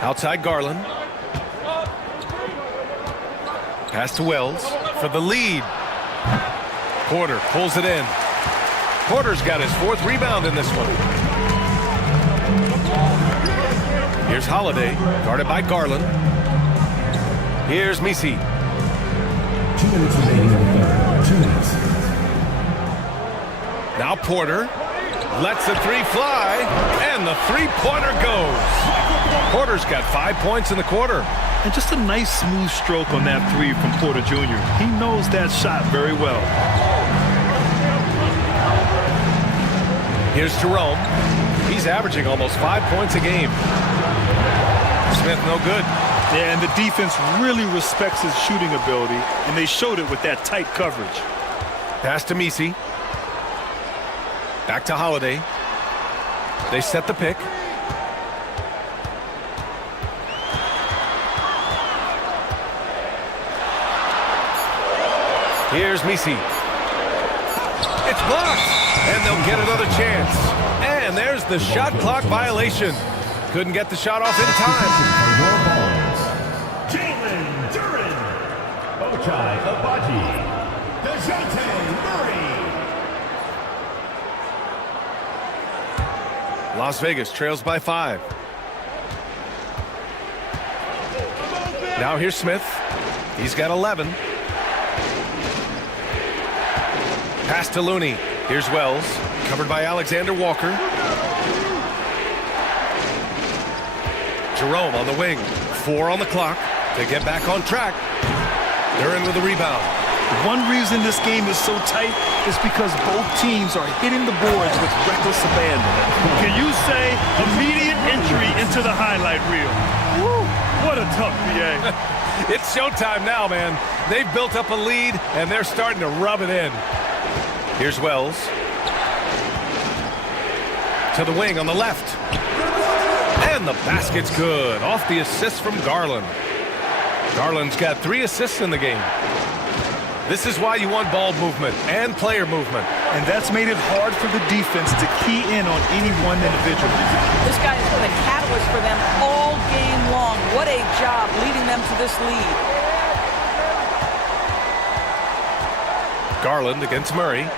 Outside Garland. Pass to Wells for the lead. Porter pulls it in. Porter's got his 4th rebound in this one. Here's Holiday, guarded by Garland. Here's Messi. 2 minutes remaining in the third. 2 minutes. Now Porter lets the 3 fly, and the 3-pointer goes. Porter's got 5 points in the quarter. And just a nice smooth stroke on that 3 from Porter Jr. He knows that shot very well. Here's Jerome. He's averaging almost 5 points a game. Smith no good. Yeah, and the defense really respects his shooting ability, and they showed it with that tight coverage. Pass to Messi. Back to Holiday. They set the pick. Here's Messi. It's blocked, and they'll get another chance. And there's the shot clock violation. Couldn't get the shot off in time. Jalen Duren, Ochai Agbaji, DeJounte Murray. Las Vegas trails by 5. Now here's Smith. He's got 11. Pass to Looney. Here's Wells, covered by Alexander Walker. Jerome on the wing. 4 on the clock. They get back on track. Duren with the rebound. One reason this game is so tight is because both teams are hitting the boards with reckless abandon. Can you say immediate entry into the highlight reel? Woo, what a tough PA. It's showtime now, man. They've built up a lead, and they're starting to rub it in. Here's Wells. To the wing on the left. And the basket's good. Off the assist from Garland. Garland's got 3 assists in the game. This is why you want ball movement and player movement. And that's made it hard for the defense to key in on any one individual. This guy has been a catalyst for them all game long. What a job leading them to this lead. Garland against Murray.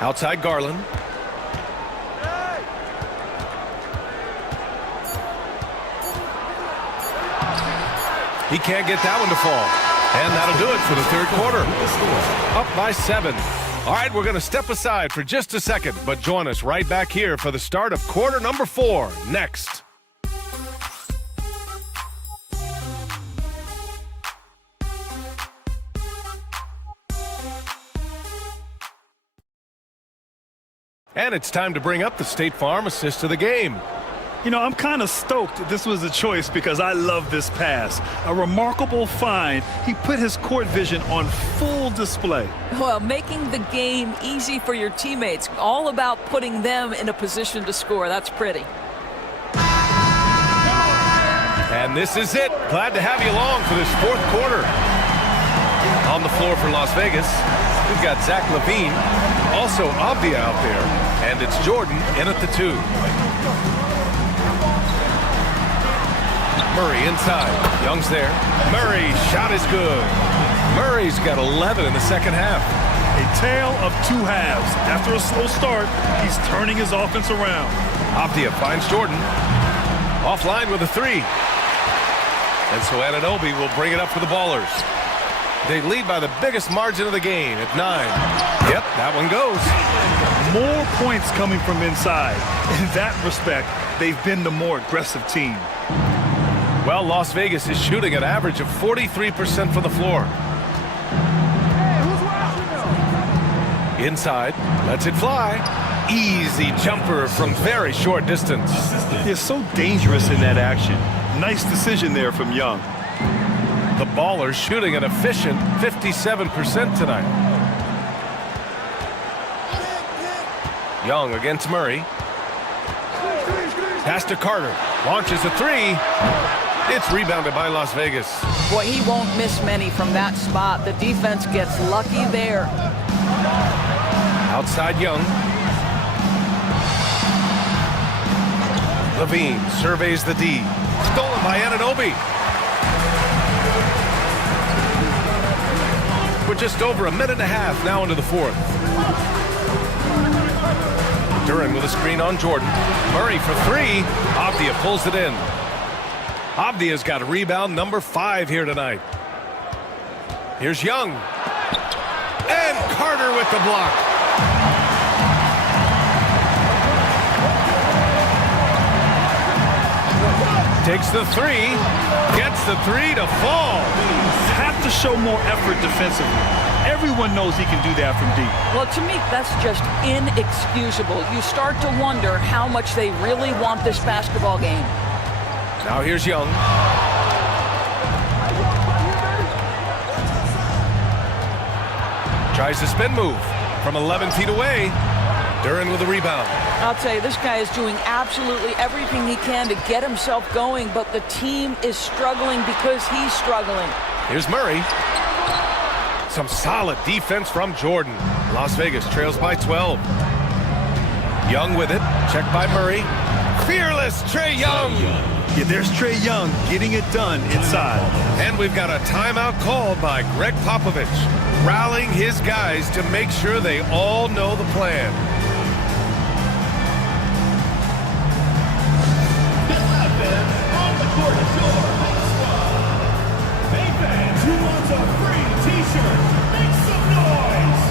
Outside Garland. He can't get that one to fall. And that'll do it for the 3rd quarter. Up by 7. All right, we're going to step aside for just a second, but join us right back here for the start of quarter number 4 next. And it's time to bring up the State Farm assist of the game. You know, I'm kind of stoked this was a choice because I love this pass. A remarkable find. He put his court vision on full display. Well, making the game easy for your teammates. All about putting them in a position to score. That's pretty. And this is it. Glad to have you along for this fourth quarter. On the floor for Las Vegas, we've got Zach LaVine, also Avdia out there, and it's Jordan in at the 2. Murray inside. Young's there. Murray, shot is good. Murray's got 11 in the second half. A tale of two halves. After a slow start, he's turning his offense around. Avdia finds Jordan. Offline with a 3. And so Anunoby will bring it up for the Ballers. They lead by the biggest margin of the game at 9. Yep, that one goes. More points coming from inside. In that respect, they've been the more aggressive team. Well, Las Vegas is shooting an average of 43% from the floor. Inside, lets it fly. Easy jumper from very short distance. They're so dangerous in that action. Nice decision there from Young. The Ballers shooting an efficient 57% tonight. Young against Murray. Pass to Carter. Launches a 3. It's rebounded by Las Vegas. Boy, he won't miss many from that spot. The defense gets lucky there. Outside Young. LaVine surveys the D. Stolen by Anunoby. We're just over a minute and a half now into the fourth. Duran with a screen on Jordan. Murray for 3. Avdia pulls it in. Avdia's got rebound number 5 here tonight. Here's Young. And Carter with the block. Takes the 3. Gets the 3 to fall. Have to show more effort defensively. Everyone knows he can do that from deep. Well, to me, that's just inexcusable. You start to wonder how much they really want this basketball game. Now here's Young. Tries to spin move from 11 feet away. Duran with a rebound. I'll tell you, this guy is doing absolutely everything he can to get himself going, but the team is struggling because he's struggling. Here's Murray. Some solid defense from Jordan. Las Vegas trails by 12. Young with it. Checked by Murray. Fearless Trae Young. Yeah, there's Trae Young getting it done inside. And we've got a timeout called by Greg Popovich, rallying his guys to make sure they all know the plan. On the court is your squad. Hey fans, who wants a free t-shirt? Make some noise.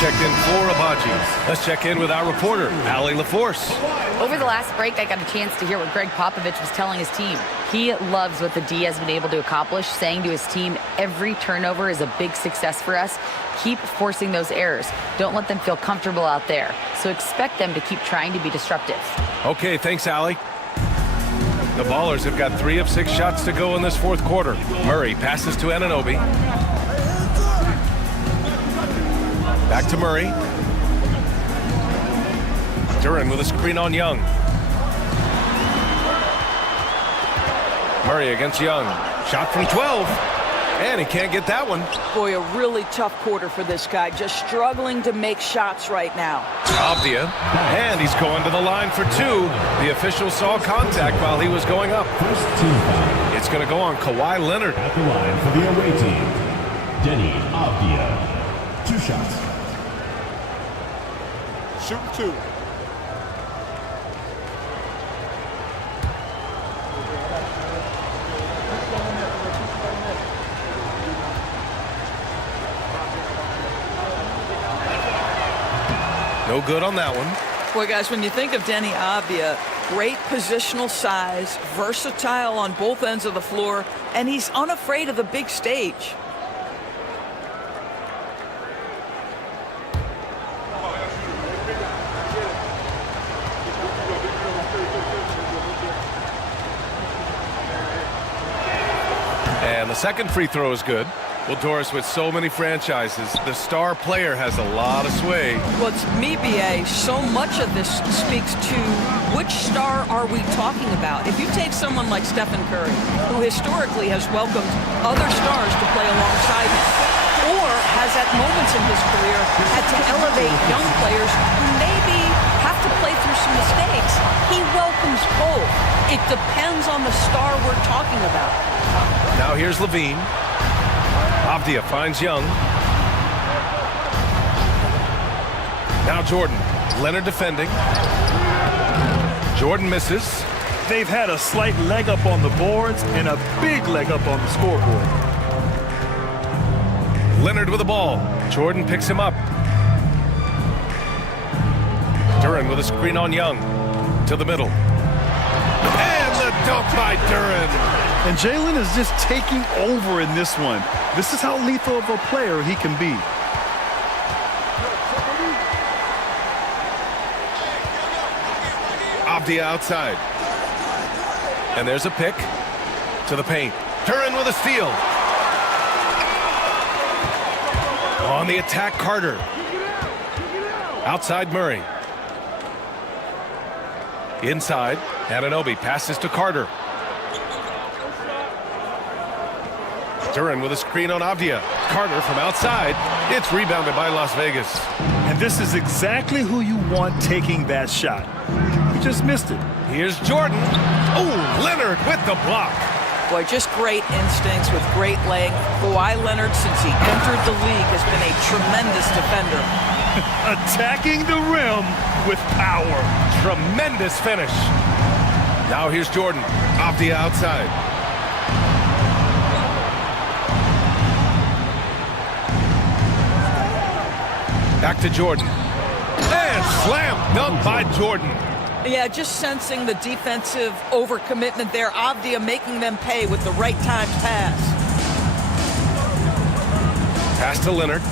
Checked in for Abaji. Let's check in with our reporter, Allie LaForce. Over the last break, I got a chance to hear what Greg Popovich was telling his team. He loves what the D has been able to accomplish, saying to his team, every turnover is a big success for us. Keep forcing those errors. Don't let them feel comfortable out there. So expect them to keep trying to be disruptive. Okay, thanks, Allie. The Ballers have got 3 of 6 shots to go in this fourth quarter. Murray passes to Anunoby. Back to Murray. Duran with a screen on Young. Murray against Young. Shot from 12. And he can't get that one. Boy, a really tough quarter for this guy. Just struggling to make shots right now. Avdia. And he's going to the line for 2. The official saw contact while he was going up. First team foul. It's going to go on Kawhi Leonard. At the line for the away team, Denny Avdia. 2 shots. Shoot 2. No good on that one. Boy, guys, when you think of Denny Avdia, great positional size, versatile on both ends of the floor, and he's unafraid of the big stage. And the second free throw is good. Well, Doris, with so many franchises, the star player has a lot of sway. Well, it's me, B.A. So much of this speaks to which star are we talking about. If you take someone like Stephen Curry, who historically has welcomed other stars to play alongside him, or has at moments in his career had to elevate young players who maybe have to play through some mistakes, he welcomes both. It depends on the star we're talking about. Now here's Levine. Avdia finds Young. Now Jordan. Leonard defending. Jordan misses. They've had a slight leg up on the boards and a big leg up on the scoreboard. Leonard with the ball. Jordan picks him up. Duran with a screen on Young. To the middle. And the dunk by Duran. And Jalen is just taking over in this one. This is how lethal of a player he can be. Avdia outside. And there's a pick to the paint. Duran with a steal. On the attack, Carter. Outside, Murray. Inside, Anunoby passes to Carter. Duran with a screen on Avdia. Carter from outside. It's rebounded by Las Vegas. And this is exactly who you want taking that shot. He just missed it. Here's Jordan. Oh, Leonard with the block. Boy, just great instincts with great length. Kawhi Leonard, since he entered the league, has been a tremendous defender. Attacking the rim with power. Tremendous finish. Now here's Jordan. Avdia outside. Back to Jordan. And slam dunk by Jordan. Yeah, just sensing the defensive overcommitment there. Avdia making them pay with the right time pass. Pass to Leonard.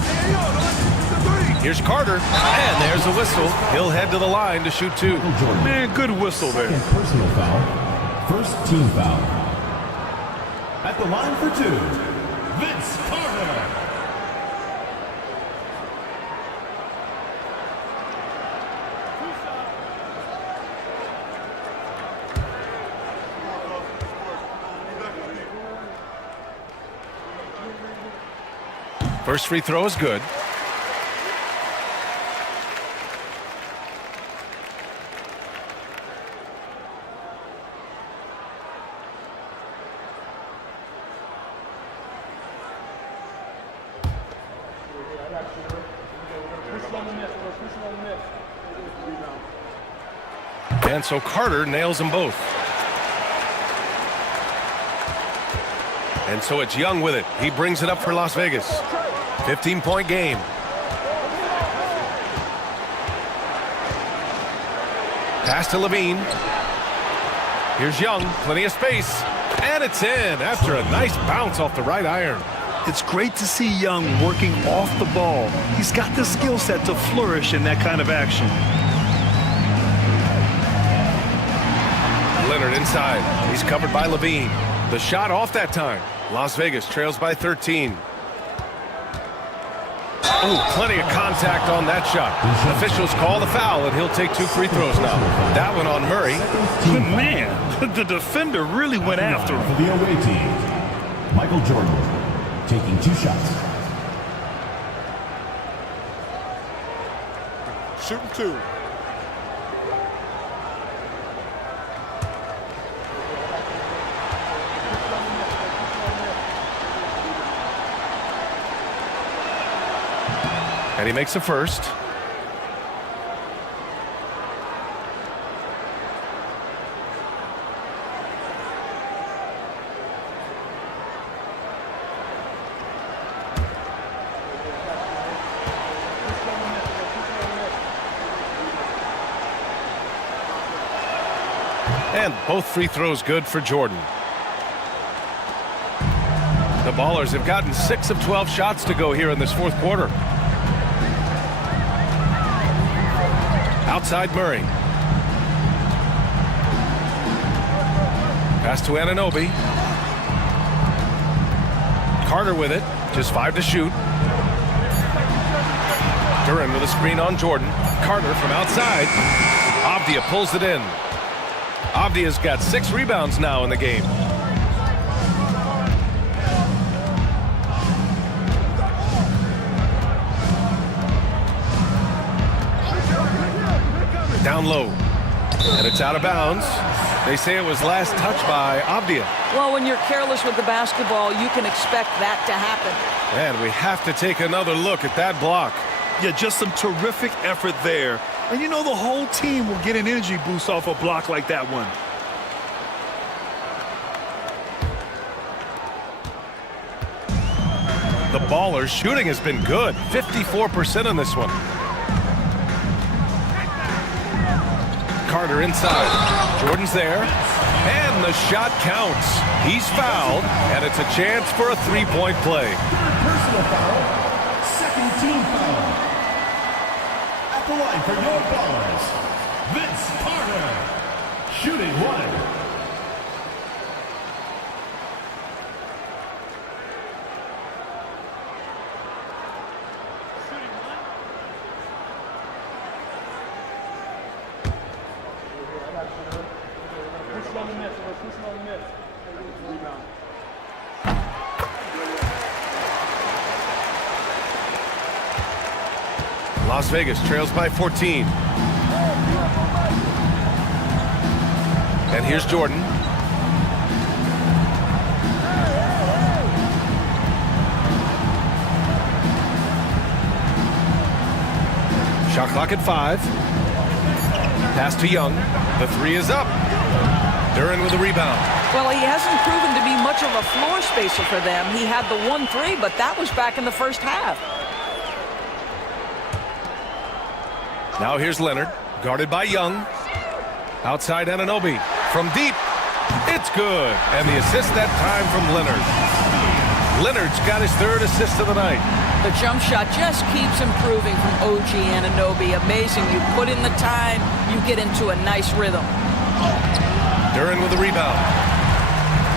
Here's Carter. And there's a whistle. He'll head to the line to shoot 2. Man, good whistle there. Second personal foul. First team foul. At the line for 2, Vince Carter. First free throw is good. And so Carter nails them both. And so it's Young with it. He brings it up for Las Vegas. 15-point game. Pass to Levine. Here's Young. Plenty of space. And it's in after a nice bounce off the right iron. It's great to see Young working off the ball. He's got the skill set to flourish in that kind of action. Leonard inside. He's covered by Levine. The shot off that time. Las Vegas trails by 13. Oh, plenty of contact on that shot. Officials call the foul, and he'll take 2 free throws now. That one on Murray. Man, the defender really went after him. For the away team, Michael Jordan taking 2 shots. Shooting 2. And he makes the first. And both free throws good for Jordan. The Ballers have gotten 6 of 12 shots to go here in this fourth quarter. Outside Murray. Pass to Anunoby. Carter with it. Just 5 to shoot. Duran with a screen on Jordan. Carter from outside. Avdia pulls it in. Avdia's got 6 rebounds now in the game. Down low. And it's out of bounds. They say it was last touched by Avdia. Well, when you're careless with the basketball, you can expect that to happen. And we have to take another look at that block. Yeah, just some terrific effort there. And you know the whole team will get an energy boost off a block like that one. The Ballers' shooting has been good. 54% on this one. Carter inside. Jordan's there. And the shot counts. He's fouled. And it's a chance for a 3-point play. Personal foul. Second team foul. At the line for your Ballers, Vince Carter. Shooting 1. Las Vegas trails by 14. And here's Jordan. Shot clock at 5. Pass to Young. The 3 is up. Duran with a rebound. Well, he hasn't proven to be much of a floor spacer for them. He had the 1-3, but that was back in the first half. Now here's Leonard, guarded by Young. Outside Anunoby. From deep. It's good. And the assist that time from Leonard. Leonard's got his 3rd assist of the night. The jump shot just keeps improving from OG Anunoby. Amazing. You put in the time, you get into a nice rhythm. Duran with a rebound.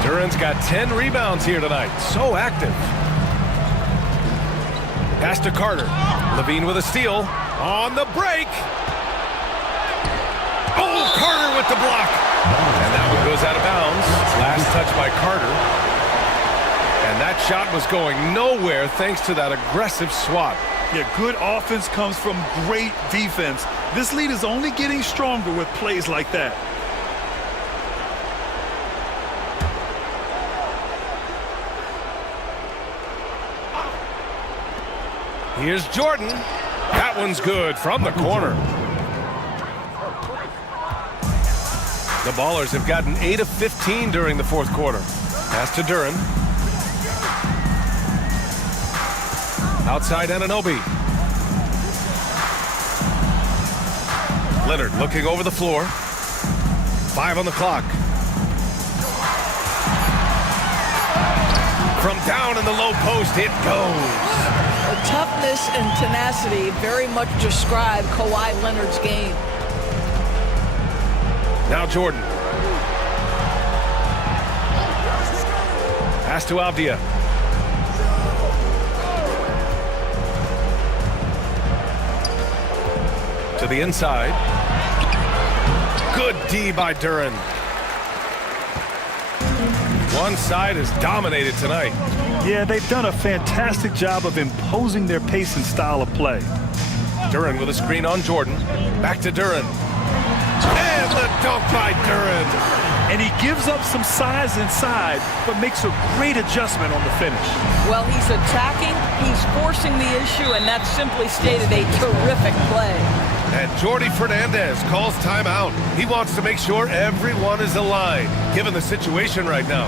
Duran's got 10 rebounds here tonight. So active. Pass to Carter. Levine with a steal. On the break. Oh, Carter with the block. And that one goes out of bounds. Last touch by Carter. And that shot was going nowhere thanks to that aggressive swat. Yeah, good offense comes from great defense. This lead is only getting stronger with plays like that. Here's Jordan. That one's good from the corner. The Ballers have gotten 8 of 15 during the fourth quarter. Pass to Duran. Outside Anunoby. Leonard looking over the floor. 5 on the clock. From down in the low post, it goes. Toughness and tenacity very much describe Kawhi Leonard's game. Now Jordan. Pass to Avdia. To the inside. Good D by Duran. One side is dominated tonight. Yeah, they've done a fantastic job of imposing their pace and style of play. Duran with a screen on Jordan. Back to Duran. And the dunk by Duran. And he gives up some size inside, but makes a great adjustment on the finish. Well, he's attacking, he's forcing the issue, and that's simply stated a terrific play. And Jordi Fernandez calls timeout. He wants to make sure everyone is aligned, given the situation right now.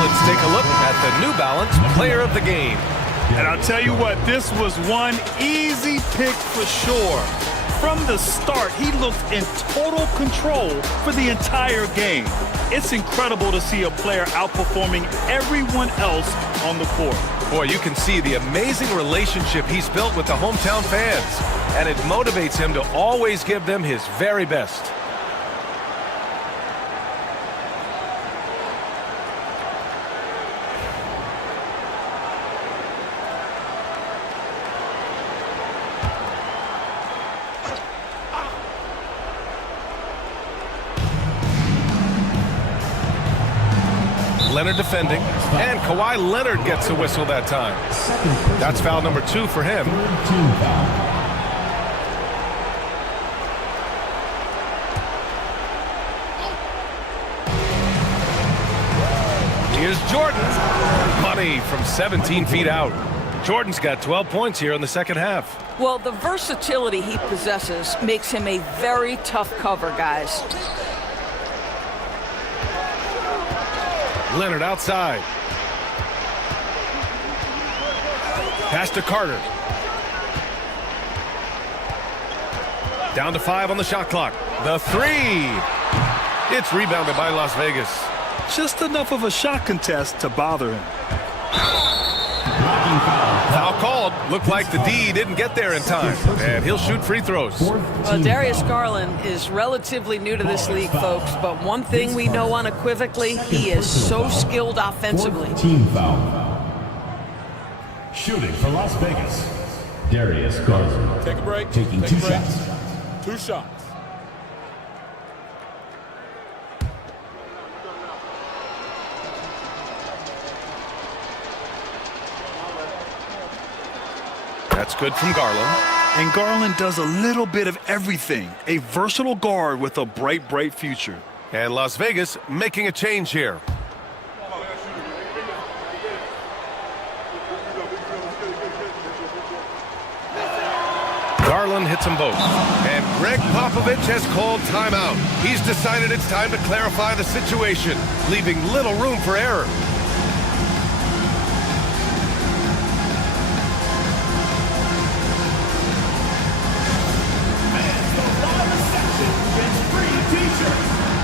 Let's take a look at the New Balance Player of the Game. And I'll tell you what, this was one easy pick for sure. From the start, he looked in total control for the entire game. It's incredible to see a player outperforming everyone else on the court. Boy, you can see the amazing relationship he's built with the hometown fans, and it motivates him to always give them his very best. Leonard defending, and Kawhi Leonard gets a whistle that time. That's foul number 2 for him. Here's Jordan. Money from 17 feet out. Jordan's got 12 points here in the second half. Well, the versatility he possesses makes him a very tough cover, guys. Leonard outside. Pass to Carter. Down to 5 on the shot clock. The 3. It's rebounded by Las Vegas. Just enough of a shot contest to bother him. Foul called. Looked like the D didn't get there in time, and he'll shoot free throws. Well, Darius Garland is relatively new to this league, folks, but one thing we know unequivocally, he is so skilled offensively. Team foul. Shooting for Las Vegas, Darius Garland. Take a break. Taking Take 2 a break. shots. 2 shots. That's good from Garland. And Garland does a little bit of everything. A versatile guard with a bright, bright future. And Las Vegas making a change here. Garland hits them both. And Greg Popovich has called timeout. He's decided it's time to clarify the situation, leaving little room for error.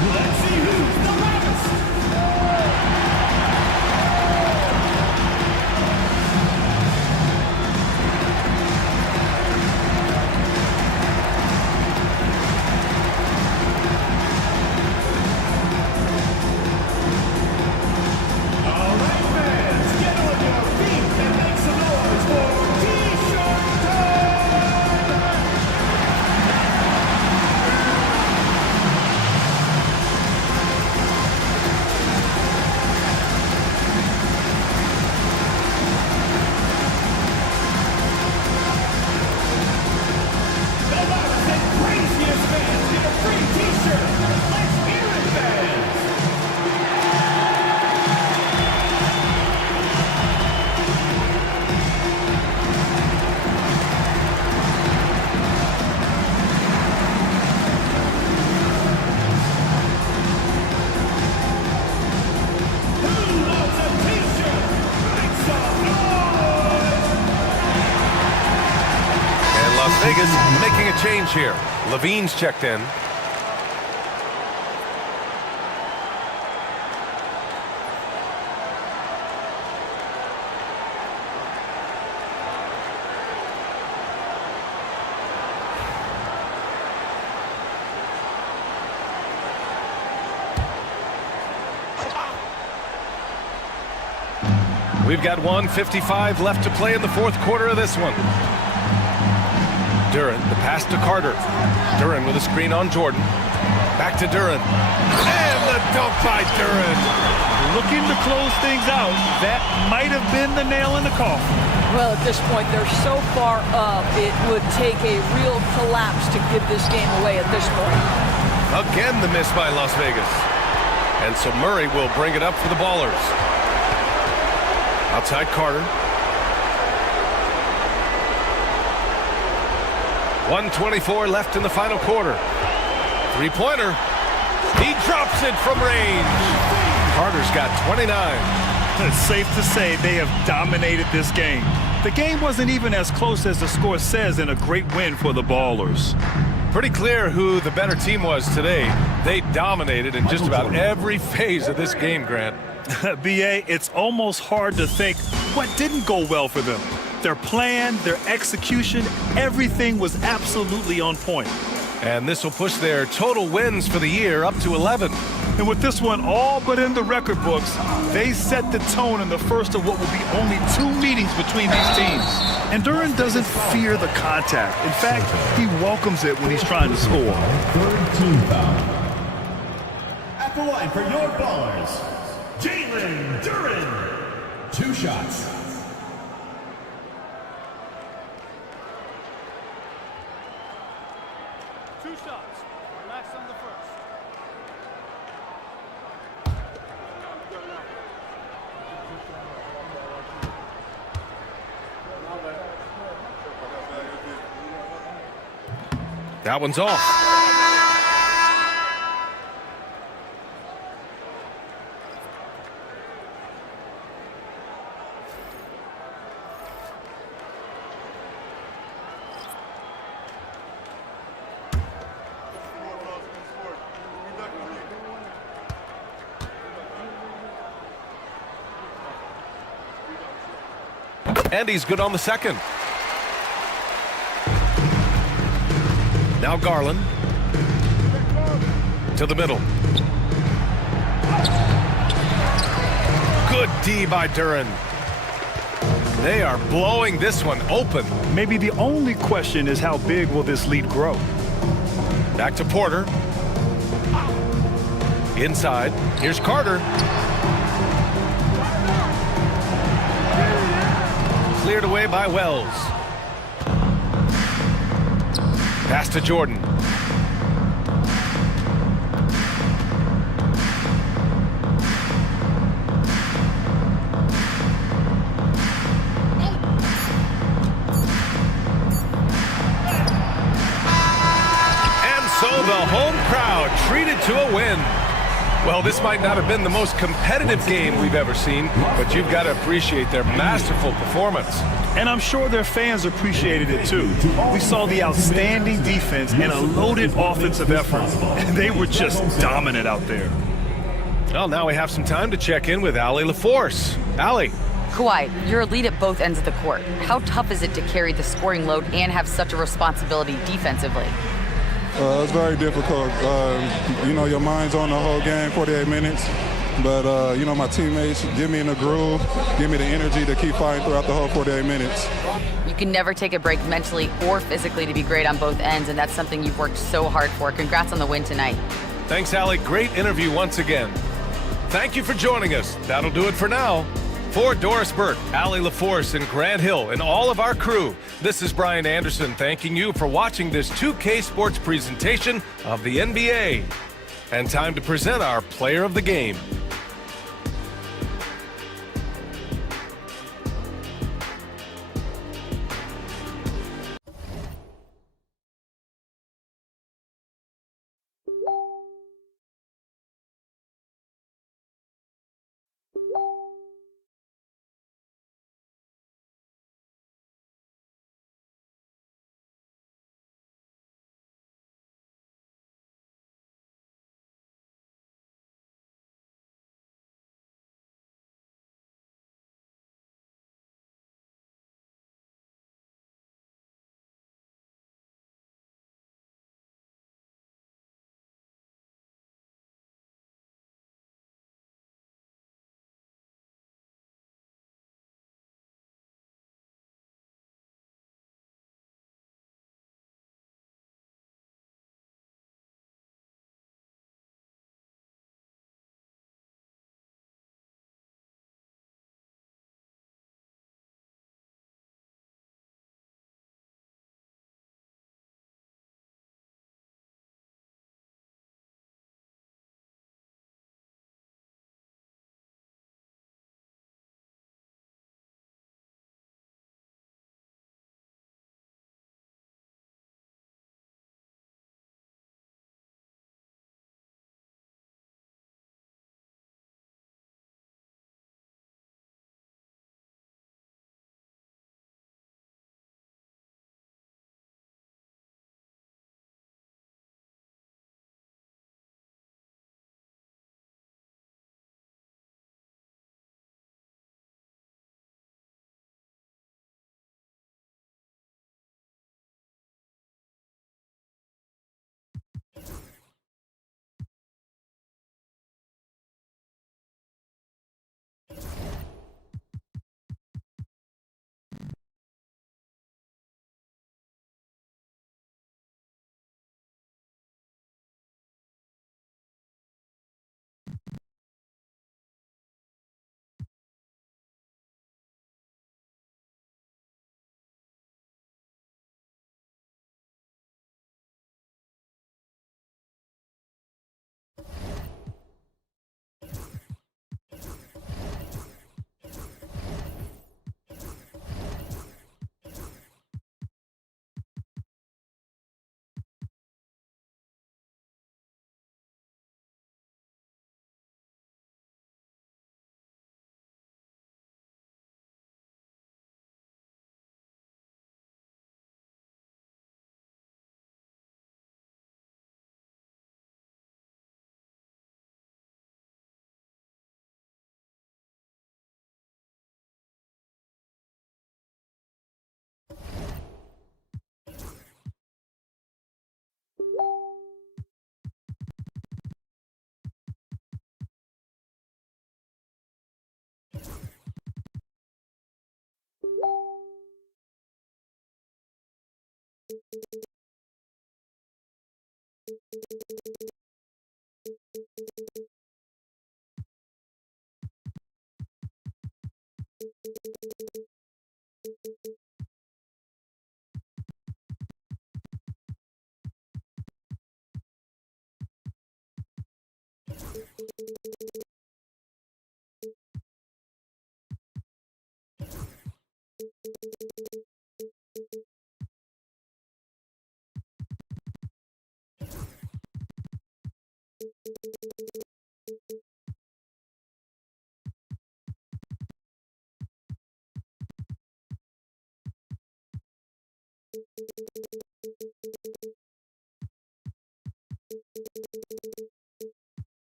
Let's see who's the loudest. Vegas making a change here. Levine's checked in. We've got 1:55 left to play in the fourth quarter of this one. Duren, the pass to Carter. Duren with a screen on Jordan. Back to Duren. And the dunk by Duren. Looking to close things out. That might have been the nail in the coffin. Well, at this point, they're so far up, it would take a real collapse to give this game away at this point. Again, the miss by Las Vegas. And so Murray will bring it up for the Ballers. Outside Carter. 1:24 left in the final quarter. Three-pointer. He drops it from range. Carter's got 29. It's safe to say they have dominated this game. The game wasn't even as close as the score says, in a great win for the Ballers. Pretty clear who the better team was today. They dominated in just about every phase of this game, Grant. B.A., it's almost hard to think what didn't go well for them. Their plan, their execution, everything was absolutely on point. And this will push their total wins for the year up to 11. And with this one all but in the record books, they set the tone in the first of what will be only 2 meetings between these teams. And Duren doesn't fear the contact. In fact, he welcomes it when he's trying to score. Third team foul. At the line for your Ballers, Jalen Duren. 2 shots. Relax on the first. That one's off. And he's good on the second. Now Garland. To the middle. Good D by Duren. They are blowing this one open. Maybe the only question is how big will this lead grow? Back to Porter. Inside. Here's Carter. Cleared away by Wells. Pass to Jordan. And so the home crowd treated to a win. Well, this might not have been the most competitive game we've ever seen, but you've got to appreciate their masterful performance. And I'm sure their fans appreciated it too. We saw the outstanding defense and a loaded offensive effort. And they were just dominant out there. Well, now we have some time to check in with Allie LaForce. Allie. Kawhi, you're a lead at both ends of the court. How tough is it to carry the scoring load and have such a responsibility defensively? It's very difficult. You know, your mind's on the whole game, 48 minutes. But, you know, my teammates get me in the groove, give me the energy to keep fighting throughout the whole 48 minutes. You can never take a break mentally or physically to be great on both ends, and that's something you've worked so hard for. Congrats on the win tonight. Thanks, Allie. Great interview once again. Thank you for joining us. That'll do it for now. For Doris Burke, Allie LaForce, and Grant Hill, and all of our crew, this is Brian Anderson thanking you for watching this 2K Sports presentation of the NBA. And time to present our player of the game.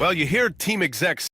Well, you hear team execs.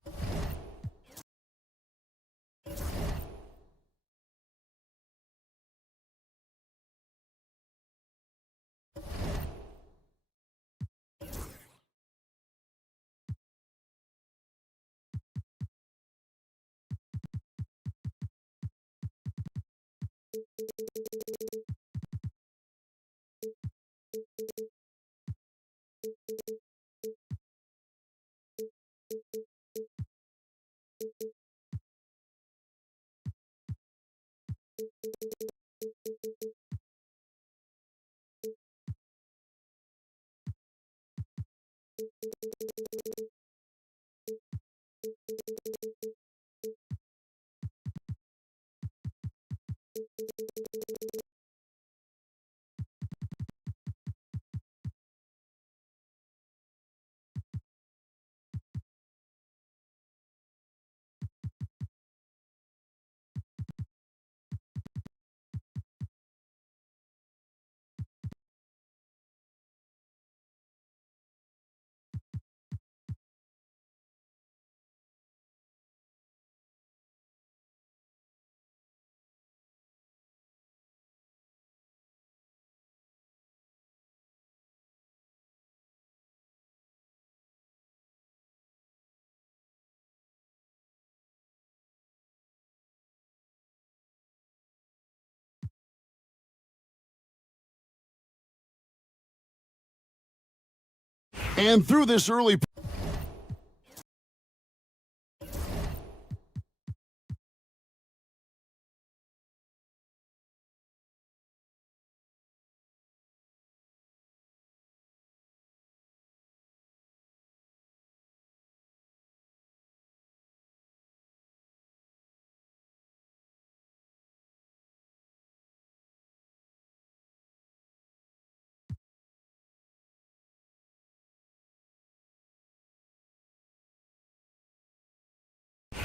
And through this early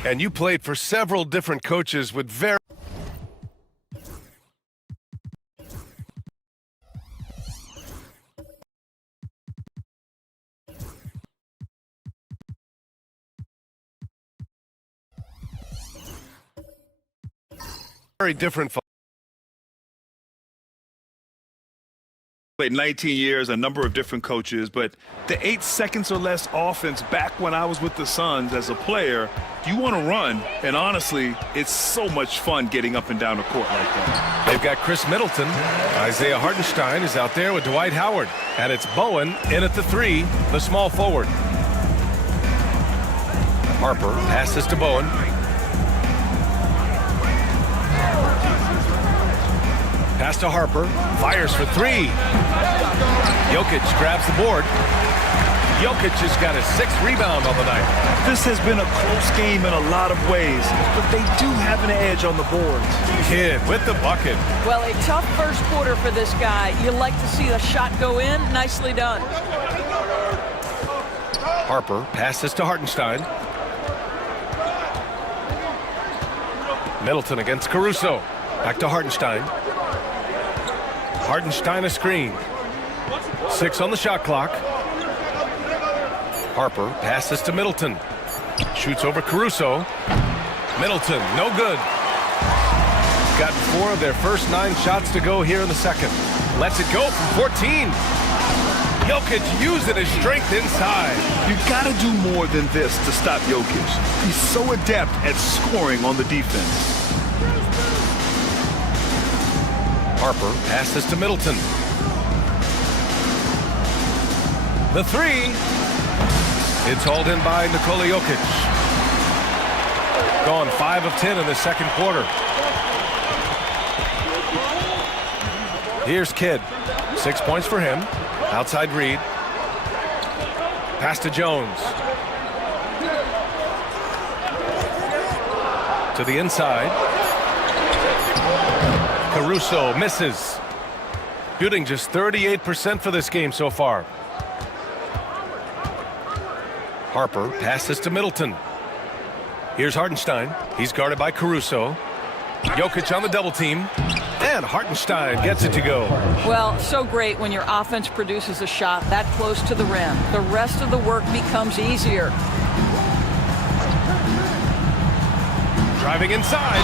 And you played for several different coaches with very different Played 19 years, a number of different coaches, but the 8 seconds or less offense back when I was with the Suns as a player, you want to run, and honestly, it's so much fun getting up and down the court like that. They've got Chris Middleton. Isaiah Hartenstein is out there with Dwight Howard. And it's Bowen in at the 3, the small forward. Harper passes to Bowen. Pass to Harper, fires for 3. Jokic grabs the board. Jokic has got his 6th rebound on the night. This has been a close game in a lot of ways, but they do have an edge on the boards. Kidd with the bucket. Well, a tough first quarter for this guy. You like to see the shot go in. Nicely done. Harper passes to Hartenstein. Middleton against Caruso. Back to Hartenstein. Hartenstein a screen. 6 on the shot clock. Harper passes to Middleton. Shoots over Caruso. Middleton, no good. Gotten 4 of their first 9 shots to go here in the second. Lets it go from 14. Jokic using his strength inside. You got to do more than this to stop Jokic. He's so adept at scoring on the defense. Harper passes to Middleton. The 3. It's hauled in by Nikola Jokic. Gone 5 of 10 in the second quarter. Here's Kidd. 6 points for him. Outside Reed. Pass to Jones. To the inside. Caruso misses. Shooting just 38% for this game so far. Harper passes to Middleton. Here's Hartenstein. He's guarded by Caruso. Jokic on the double team. And Hartenstein gets it to go. Well, so great when your offense produces a shot that close to the rim. The rest of the work becomes easier. Driving inside.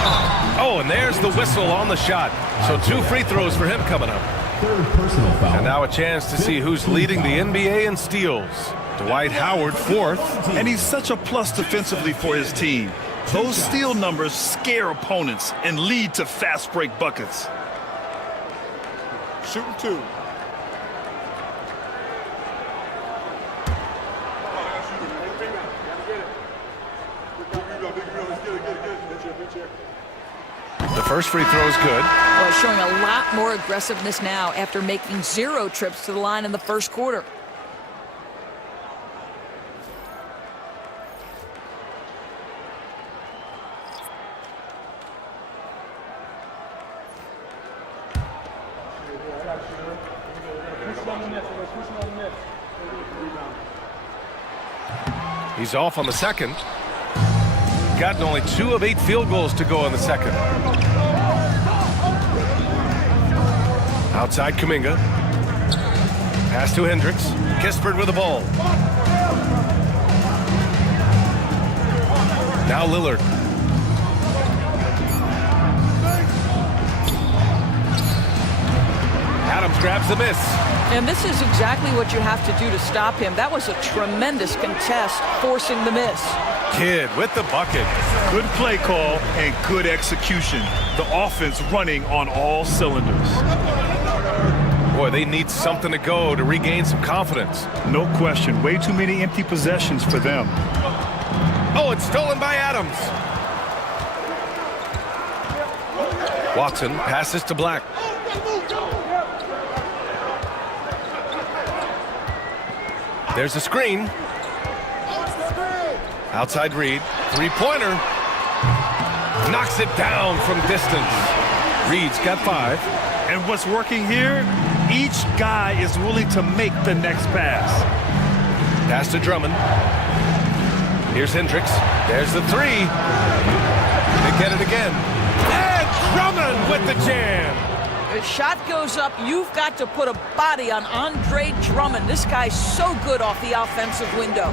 Oh, and there's the whistle on the shot. So 2 free throws for him coming up. And now a chance to see who's leading the NBA in steals. Dwight Howard 4th. And he's such a plus defensively for his team. Those steal numbers scare opponents and lead to fast break buckets. Shooting 2. The first free throw is good. Well, showing a lot more aggressiveness now after making 0 trips to the line in the first quarter. He's off on the second. Gotten only 2 of 8 field goals to go in the second. Outside Kuminga. Pass to Hendricks. Kispert with the ball. Now Lillard. Adams grabs the miss. And this is exactly what you have to do to stop him. That was a tremendous contest, forcing the miss. Kidd with the bucket. Good play call and good execution. The offense running on all cylinders. Boy, they need something to go to regain some confidence. No question. Way too many empty possessions for them. Oh, it's stolen by Adams. Watson passes to Black. There's a screen. Outside Reed. 3-pointer. Knocks it down from distance. Reed's got 5. And what's working here? Each guy is willing to make the next pass. Pass to Drummond. Here's Hendricks. There's the 3. They get it again. And Drummond with the jam. The shot goes up. You've got to put a body on Andre Drummond. This guy's so good off the offensive window.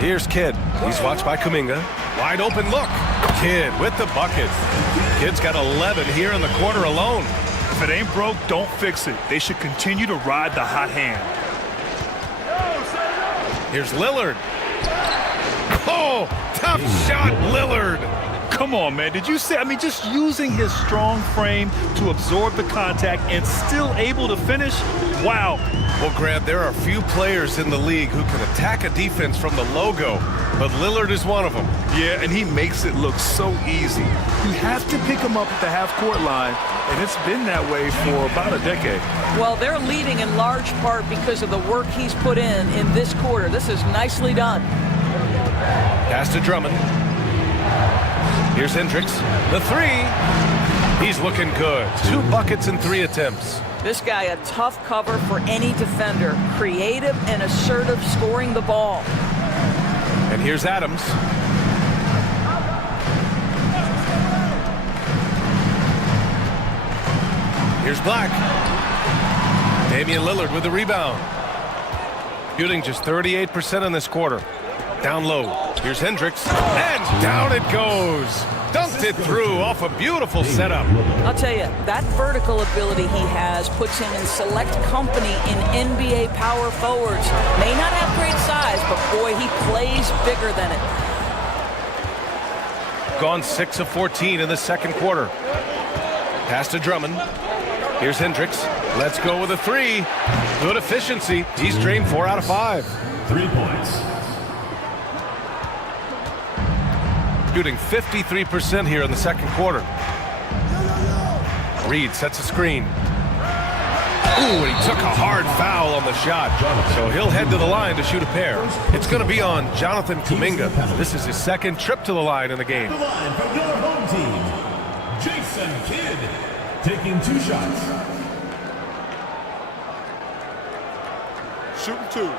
Here's Kidd. He's watched by Kuminga. Wide open look. Kidd with the bucket. Kidd's got 11 here in the quarter alone. If it ain't broke, don't fix it. They should continue to ride the hot hand. Here's Lillard. Oh, tough shot, Lillard. Come on, man. Did you see? I mean, just using his strong frame to absorb the contact and still able to finish? Wow. Well, Grant, there are few players in the league who can attack a defense from the logo, but Lillard is one of them. Yeah, and he makes it look so easy. You have to pick him up at the half-court line, and it's been that way for about a decade. Well, they're leading in large part because of the work he's put in this quarter. This is nicely done. Pass to Drummond. Here's Hendricks. The three. He's looking good. 2 buckets in 3 attempts. This guy a tough cover for any defender. Creative and assertive scoring the ball. And here's Adams. Here's Black. Damian Lillard with the rebound. Shooting just 38% in this quarter. Down low. Here's Hendricks. And down it goes. Dunked it through off a beautiful setup. I'll tell you, that vertical ability he has puts him in select company in NBA power forwards. May not have great size, but boy, he plays bigger than it. Gone 6 of 14 in the second quarter. Pass to Drummond. Here's Hendricks. Let's go with a 3. Good efficiency. He's drained 4 out of 5. 3 points. Shooting 53% here in the second quarter. Reed sets a screen. Ooh, and he took a hard foul on the shot. So he'll head to the line to shoot a pair. It's going to be on Jonathan Kuminga. This is his second trip to the line in the game. The line from your home team, Jason Kidd, taking 2 shots. Shooting 2.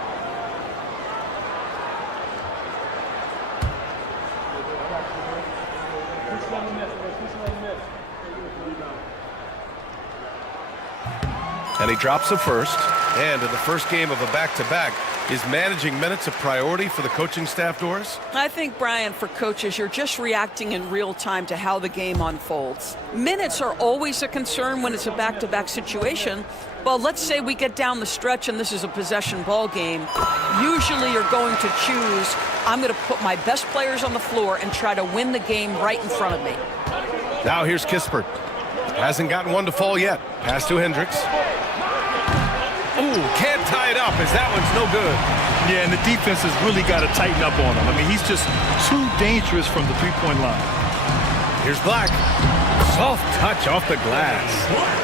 And he drops the first. And in the first game of a back-to-back, is managing minutes a priority for the coaching staff, Doris? I think, Brian, for coaches, you're just reacting in real time to how the game unfolds. Minutes are always a concern when it's a back-to-back situation. Well, let's say we get down the stretch and this is a possession ball game. Usually you're going to choose, I'm going to put my best players on the floor and try to win the game right in front of me. Now here's Kispert. Hasn't gotten one to fall yet. Pass to Hendricks. Ooh, can't tie it up as that one's no good. Yeah, and the defense has really got to tighten up on him. I mean, he's just too dangerous from the three-point line. Here's Black. Soft touch off the glass.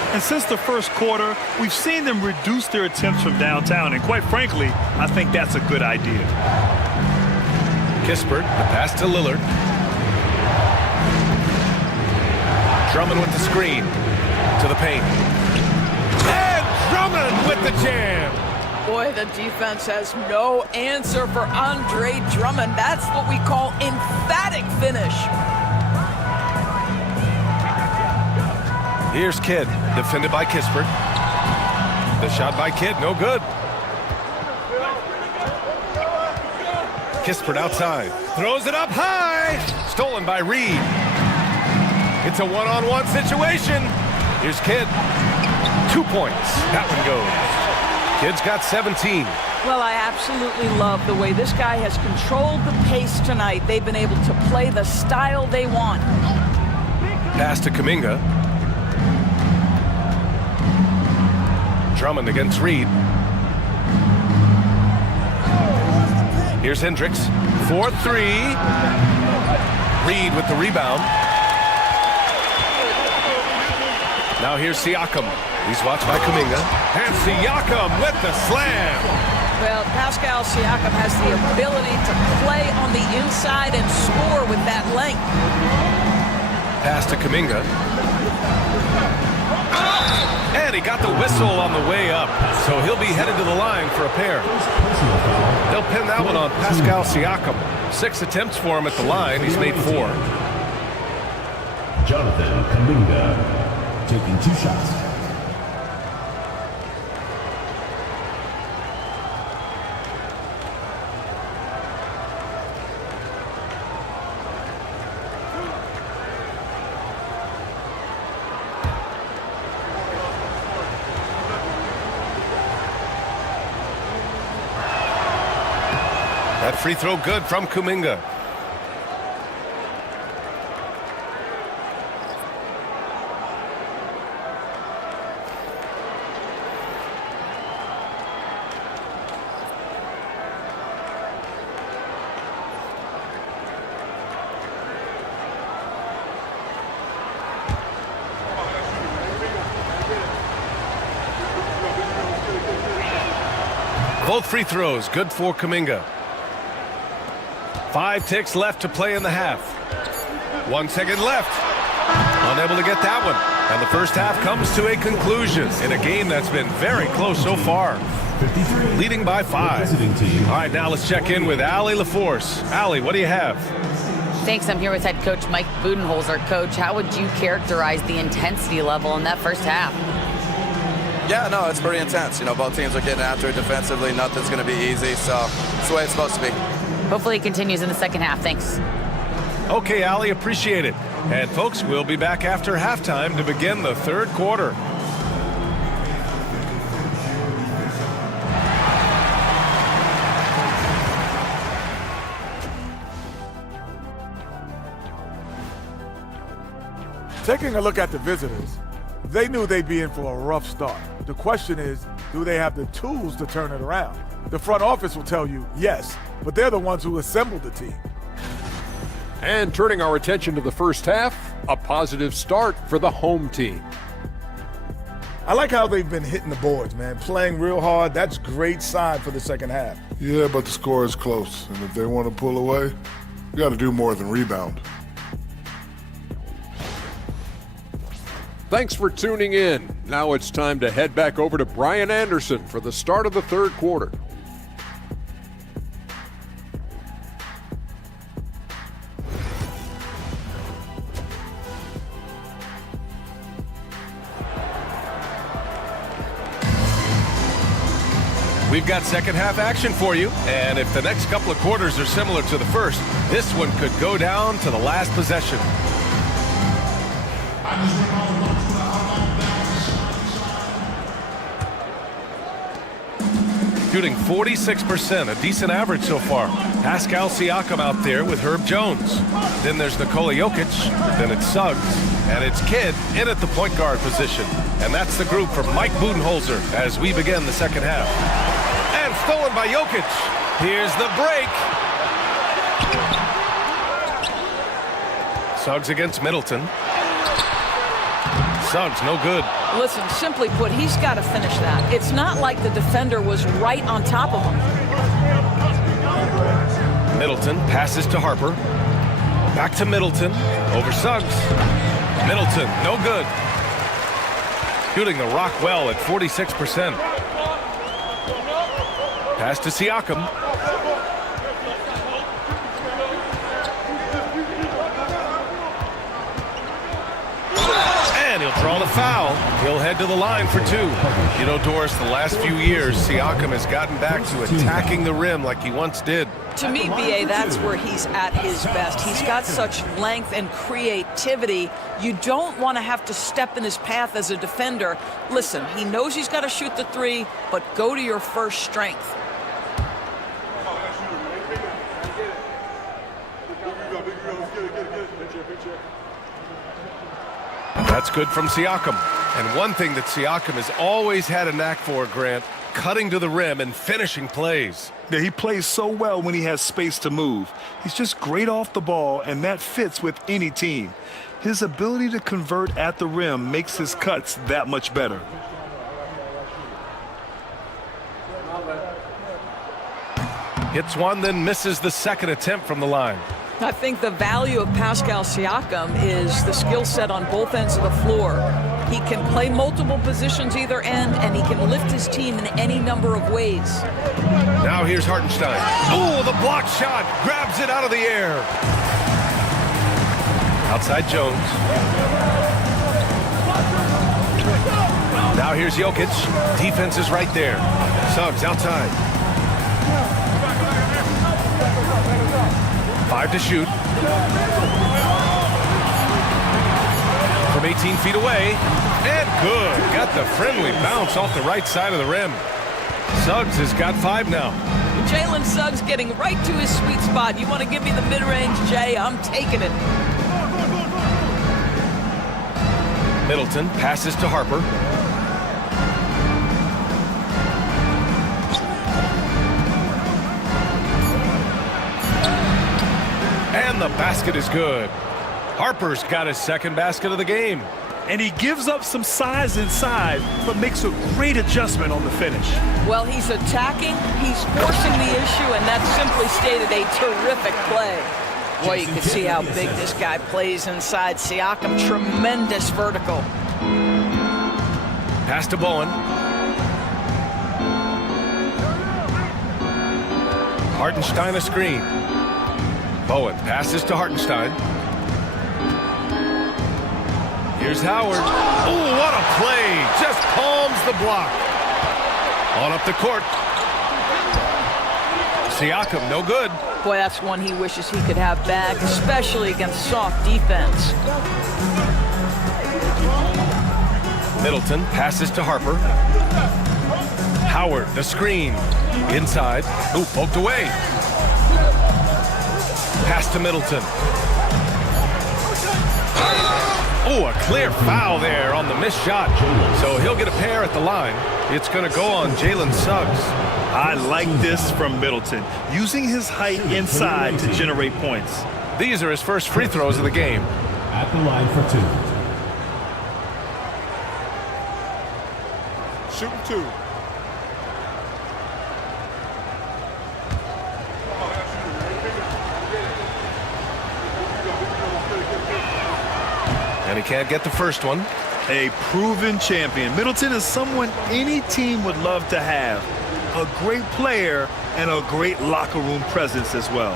And since the first quarter, we've seen them reduce their attempts from downtown. And quite frankly, I think that's a good idea. Kispert, the pass to Lillard. Drummond with the screen. To the paint. And Drummond with the jam. Boy, the defense has no answer for Andre Drummond. That's what we call emphatic finish. Here's Kidd, defended by Kispert. The shot by Kidd, no good. Kispert outside, throws it up high. Stolen by Reed. It's a one-on-one situation. Here's Kidd. 2 points. That one goes. Kidd's got 17. Well, I absolutely love the way this guy has controlled the pace tonight. They've been able to play the style they want. Pass to Kuminga. Drummond against Reed. Here's Hendricks. 4-3. Reed with the rebound. Now here's Siakam. He's watched by Kuminga. And Siakam with the slam. Well, Pascal Siakam has the ability to play on the inside and score with that length. Pass to Kuminga. And he got the whistle on the way up. So he'll be headed to the line for a pair. They'll pin that one on Pascal Siakam. 6 attempts for him at the line. He's made 4. Jonathan Kuminga taking 2 shots. That free throw good from Kuminga. Both free throws good for Kuminga. 5 ticks left to play in the half. 1 second left. Unable to get that one. And the first half comes to a conclusion in a game that's been very close so far. Leading by 5. All right, now let's check in with Allie LaForce. Allie, what do you have? Thanks. I'm here with head coach Mike Budenholzer. Coach, how would you characterize the intensity level in that first half? Yeah, no, it's pretty intense. You know, both teams are getting after it defensively. Nothing's going to be easy, so it's the way it's supposed to be. Hopefully it continues in the second half. Thanks. Okay, Allie, appreciate it. And folks, we'll be back after halftime to begin the third quarter. Taking a look at the visitors, they knew they'd be in for a rough start. The question is, do they have the tools to turn it around? The front office will tell you yes, but they're the ones who assembled the team. And turning our attention to the first half, a positive start for the home team. I like how they've been hitting the boards, man, playing real hard. That's great sign for the second half. Yeah, but the score is close, and if they want to pull away, you got to do more than rebound. Thanks for tuning in. Now it's time to head back over to Brian Anderson for the start of the third quarter. We've got second half action for you, and if the next couple of quarters are similar to the first, this one could go down to the last possession. Shooting 46%, a decent average so far. Pascal Siakam out there with Herb Jones. Then there's Nikola Jokic, then it's Suggs, and it's Kidd in at the point guard position. And that's the group from Mike Budenholzer as we begin the second half. And stolen by Jokic. Here's the break. Suggs against Middleton. Suggs, no good. Listen, simply put, he's got to finish that. It's not like the defender was right on top of him. Middleton passes to Harper. Back to Middleton. Over Suggs. Middleton, no good. Shooting the rock well at 46%. Pass to Siakam. And he'll draw the foul. He'll head to the line for 2. You know, Doris, the last few years, Siakam has gotten back to attacking the rim like he once did. To me, B.A., that's where he's at his best. He's got such length and creativity. You don't want to have to step in his path as a defender. Listen, he knows he's got to shoot the 3, but go to your first strength. That's good from Siakam. And one thing that Siakam has always had a knack for, Grant, cutting to the rim and finishing plays. Yeah, he plays so well when he has space to move. He's just great off the ball, and that fits with any team. His ability to convert at the rim makes his cuts that much better. Hits one, then misses the second attempt from the line. I think the value of Pascal Siakam is the skill set on both ends of the floor. He can play multiple positions either end, and he can lift his team in any number of ways. Now here's Hartenstein. Oh, the block shot. Grabs it out of the air. Outside Jones. Now here's Jokic. Defense is right there. Suggs outside. 5 to shoot. From 18 feet away. And good. Got the friendly bounce off the right side of the rim. Suggs has got 5 now. Jalen Suggs getting right to his sweet spot. You want to give me the mid-range, Jay? I'm taking it. Middleton passes to Harper. And the basket is good. Harper's got his second basket of the game. And he gives up some size inside, but makes a great adjustment on the finish. Well, he's attacking, he's forcing the issue, and that's simply stated a terrific play. Boy, you can see how big this guy plays inside. Siakam, tremendous vertical. Pass to Bowen. Hartenstein a screen. Bowen passes to Hartenstein. Here's Howard. Oh, what a play. Just palms the block. On up the court. Siakam, no good. Boy, that's one he wishes he could have back, especially against soft defense. Middleton passes to Harper. Howard, the screen. Inside. Ooh, poked away. Pass to Middleton. Oh, a clear foul there on the missed shot. So he'll get a pair at the line. It's going to go on Jalen Suggs. I like this from Middleton, using his height inside to generate points. These are his first free throws of the game. At the line for 2. Shooting 2. And he can't get the first one. A proven champion. Middleton is someone any team would love to have. A great player and a great locker room presence as well.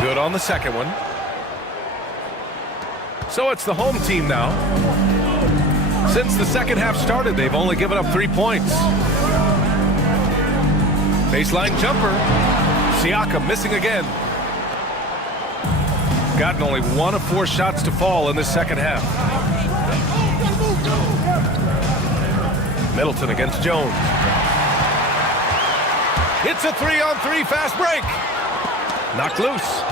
Good on the second one. So it's the home team now. Since the second half started, they've only given up 3 points. Baseline jumper. Siakam missing again. Gotten only 1 of 4 shots to fall in the second half. Middleton against Jones. It's a 3-on-3 fast break. Knocked loose.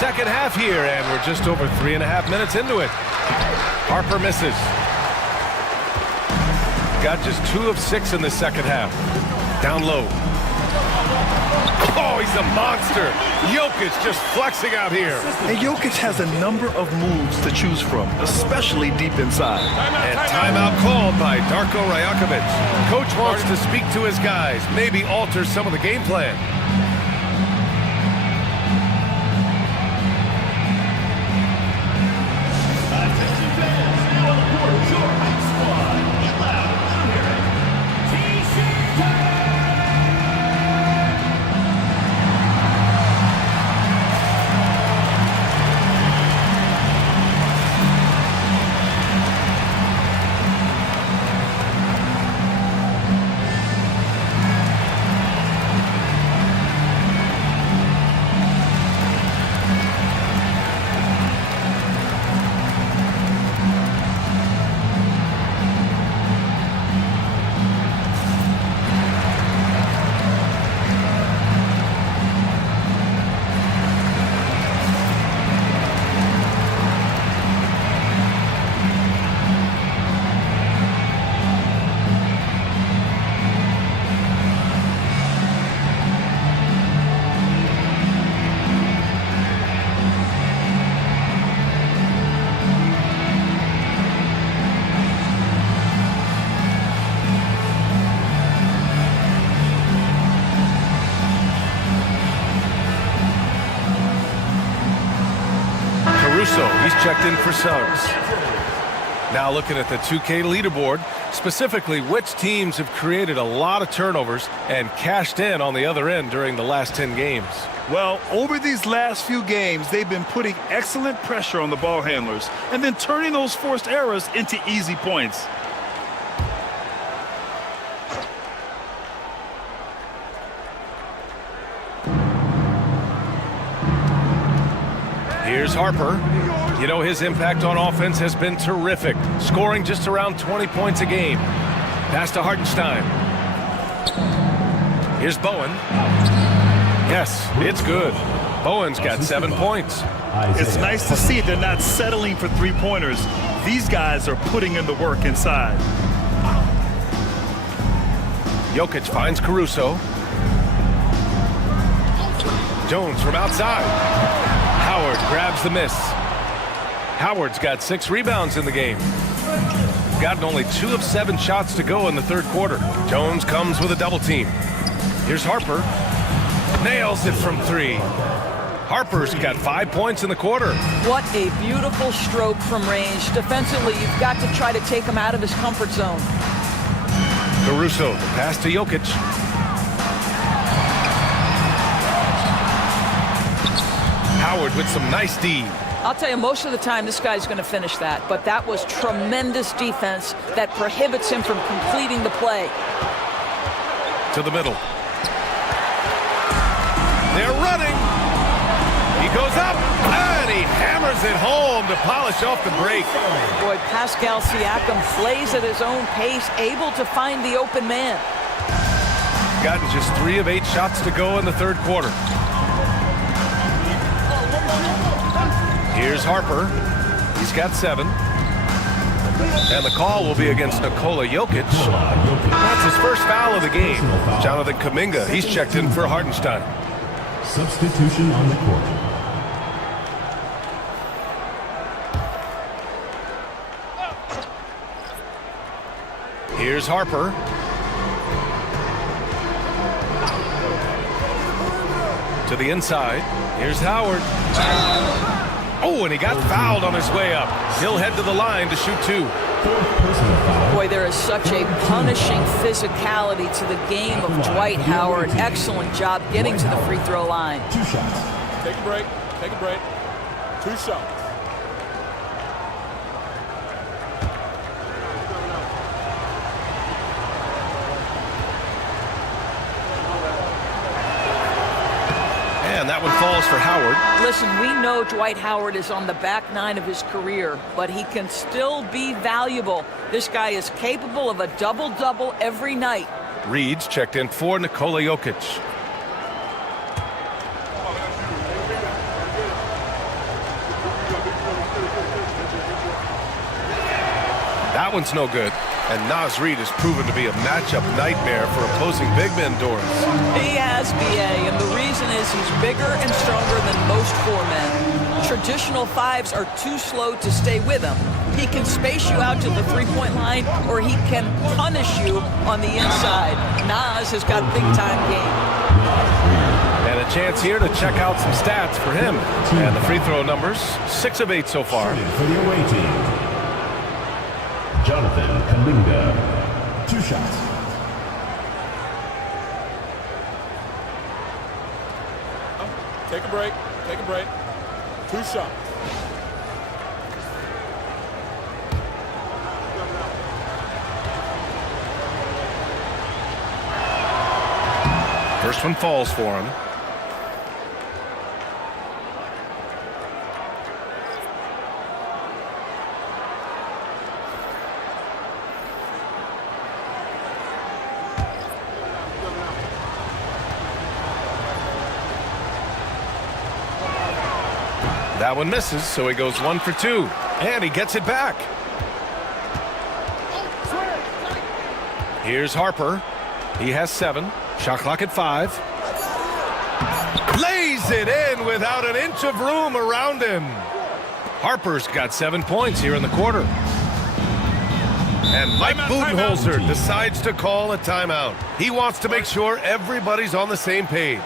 Second half here, and we're just over 3.5 minutes into it. Harper misses. Got just 2 of 6 in the second half. Down low. Oh, he's a monster. Jokic just flexing out here. And Jokic has a number of moves to choose from, especially deep inside. And timeout called by Darko Rajakovic. Coach wants to speak to his guys, maybe alter some of the game plan. He's checked in for Suggs. Now looking at the 2K leaderboard, specifically which teams have created a lot of turnovers and cashed in on the other end during the last 10 games. Well, over these last few games, they've been putting excellent pressure on the ball handlers and then turning those forced errors into easy points. Here's Harper. You know, his impact on offense has been terrific, scoring just around 20 points a game. Pass to Hartenstein. Here's Bowen. Yes, it's good. Bowen's got 7 points. It's nice to see they're not settling for three-pointers. These guys are putting in the work inside. Jokic finds Caruso. Jones from outside. Howard grabs the miss. Howard's got 6 rebounds in the game. Gotten only 2 of 7 shots to go in the third quarter. Jones comes with a double team. Here's Harper. Nails it from 3. Harper's got 5 points in the quarter. What a beautiful stroke from range. Defensively, you've got to try to take him out of his comfort zone. Caruso, the pass to Jokic. Howard with some nice D. I'll tell you, most of the time this guy's going to finish that, but that was tremendous defense that prohibits him from completing the play. To the middle. They're running. He goes up, and he hammers it home to polish off the break. Boy, Pascal Siakam plays at his own pace, able to find the open man. Gotten just 3 of 8 shots to go in the third quarter. Here's Harper. He's got 7. And the call will be against Nikola Jokic. That's his first foul of the game. Jonathan Kuminga, he's checked in for Hartenstein. Substitution on the court. Here's Harper. To the inside. Here's Howard. Oh, and he got fouled on his way up. He'll head to the line to shoot 2. Boy, there is such a punishing physicality to the game of Dwight Howard. Excellent job getting to the free throw line. 2 shots. Take a break. Take a break. 2 shots. And that one falls for Howard. Listen, we know Dwight Howard is on the back 9 of his career, but he can still be valuable. This guy is capable of a double-double every night. Reed's checked in for Nikola Jokic. That one's no good. And Naz Reid has proven to be a matchup nightmare for opposing big men, Doris. He has, B.A., and the reason is he's bigger and stronger than most 4 men. Traditional 5s are too slow to stay with him. He can space you out to the three-point line, or he can punish you on the inside. Naz has got big-time game. And a chance here to check out some stats for him. And the free throw numbers, 6 of 8 so far. For the away team, Jonathan Kuminga. 2 shots. Take a break. Take a break. 2 shots. First one falls for him. That one misses, so he goes 1 for 2. And he gets it back. Here's Harper. He has 7. Shot clock at 5. Lays it in without an inch of room around him. Harper's got 7 points here in the quarter. And Mike Budenholzer decides to call a timeout. He wants to make sure everybody's on the same page.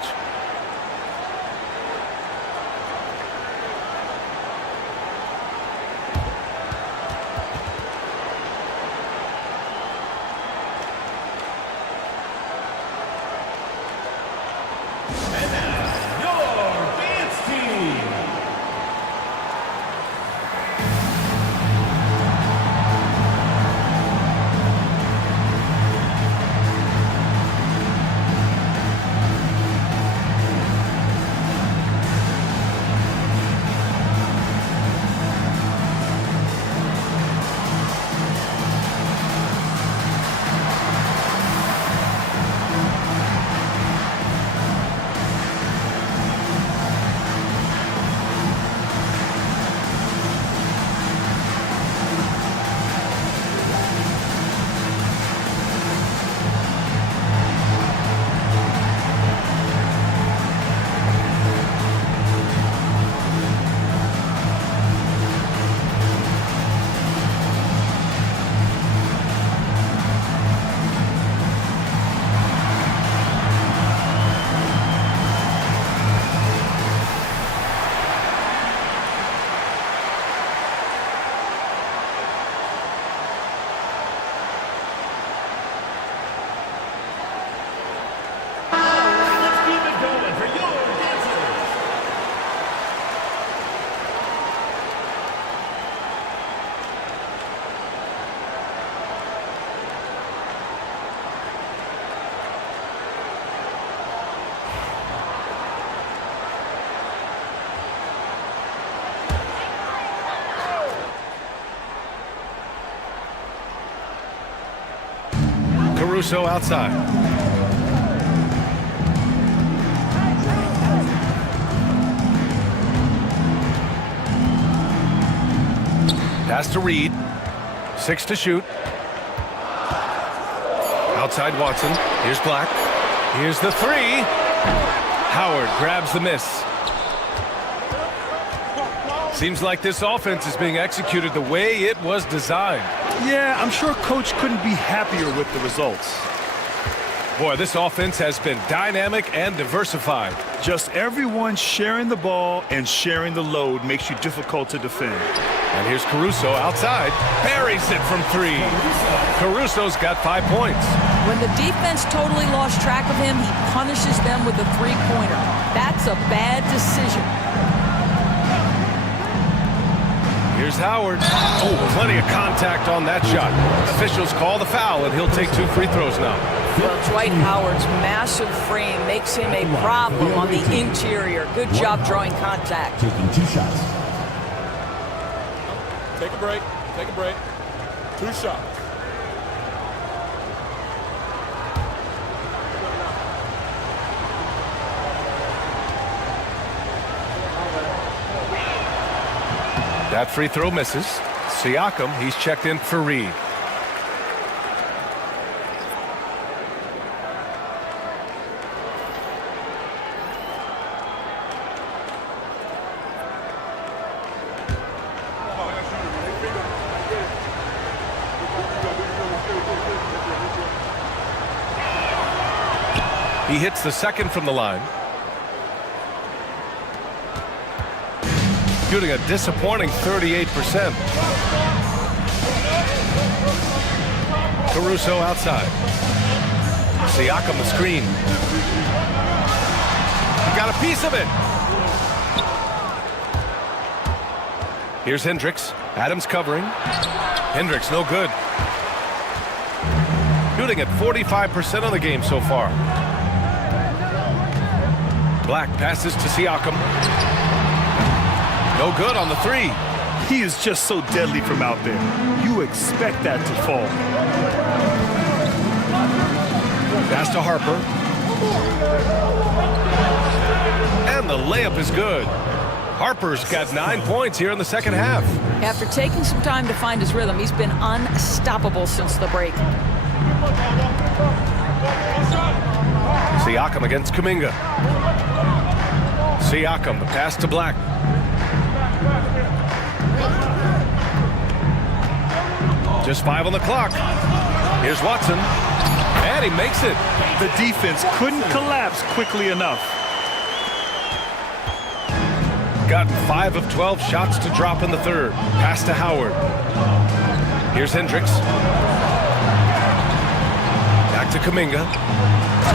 Caruso outside. Pass to Reed. 6 to shoot. Outside Watson. Here's Black. Here's the three. Howard grabs the miss. Seems like this offense is being executed the way it was designed. Yeah, I'm sure Coach couldn't be happier with the results. Boy, this offense has been dynamic and diversified. Just everyone sharing the ball and sharing the load makes you difficult to defend. And here's Caruso outside. Buries it from 3. Caruso's got 5 points. When the defense totally lost track of him, he punishes them with a three-pointer. That's a bad decision. Here's Howard. Oh, plenty of contact on that shot. Officials call the foul, and he'll take 2 free throws now. Well, Dwight Howard's massive frame makes him a problem on the interior. Good job drawing contact. Taking 2 shots. Take a break. Take a break. 2 shots. That free throw misses. Siakam, he's checked in for Reed. He hits the second from the line. Shooting a disappointing 38%. Caruso outside. Siakam the screen. Got a piece of it. Here's Hendricks. Adams covering. Hendricks no good. Shooting at 45% of the game so far. Black passes to Siakam. No good on the 3. He is just so deadly from out there. You expect that to fall. Pass to Harper. And the layup is good. Harper's got 9 points here in the second half. After taking some time to find his rhythm, he's been unstoppable since the break. Siakam against Kuminga. Siakam, the pass to Black. Just 5 on the clock. Here's Watson. And he makes it. The defense couldn't collapse quickly enough. Got 5 of 12 shots to drop in the third. Pass to Howard. Here's Hendricks. Back to Kuminga.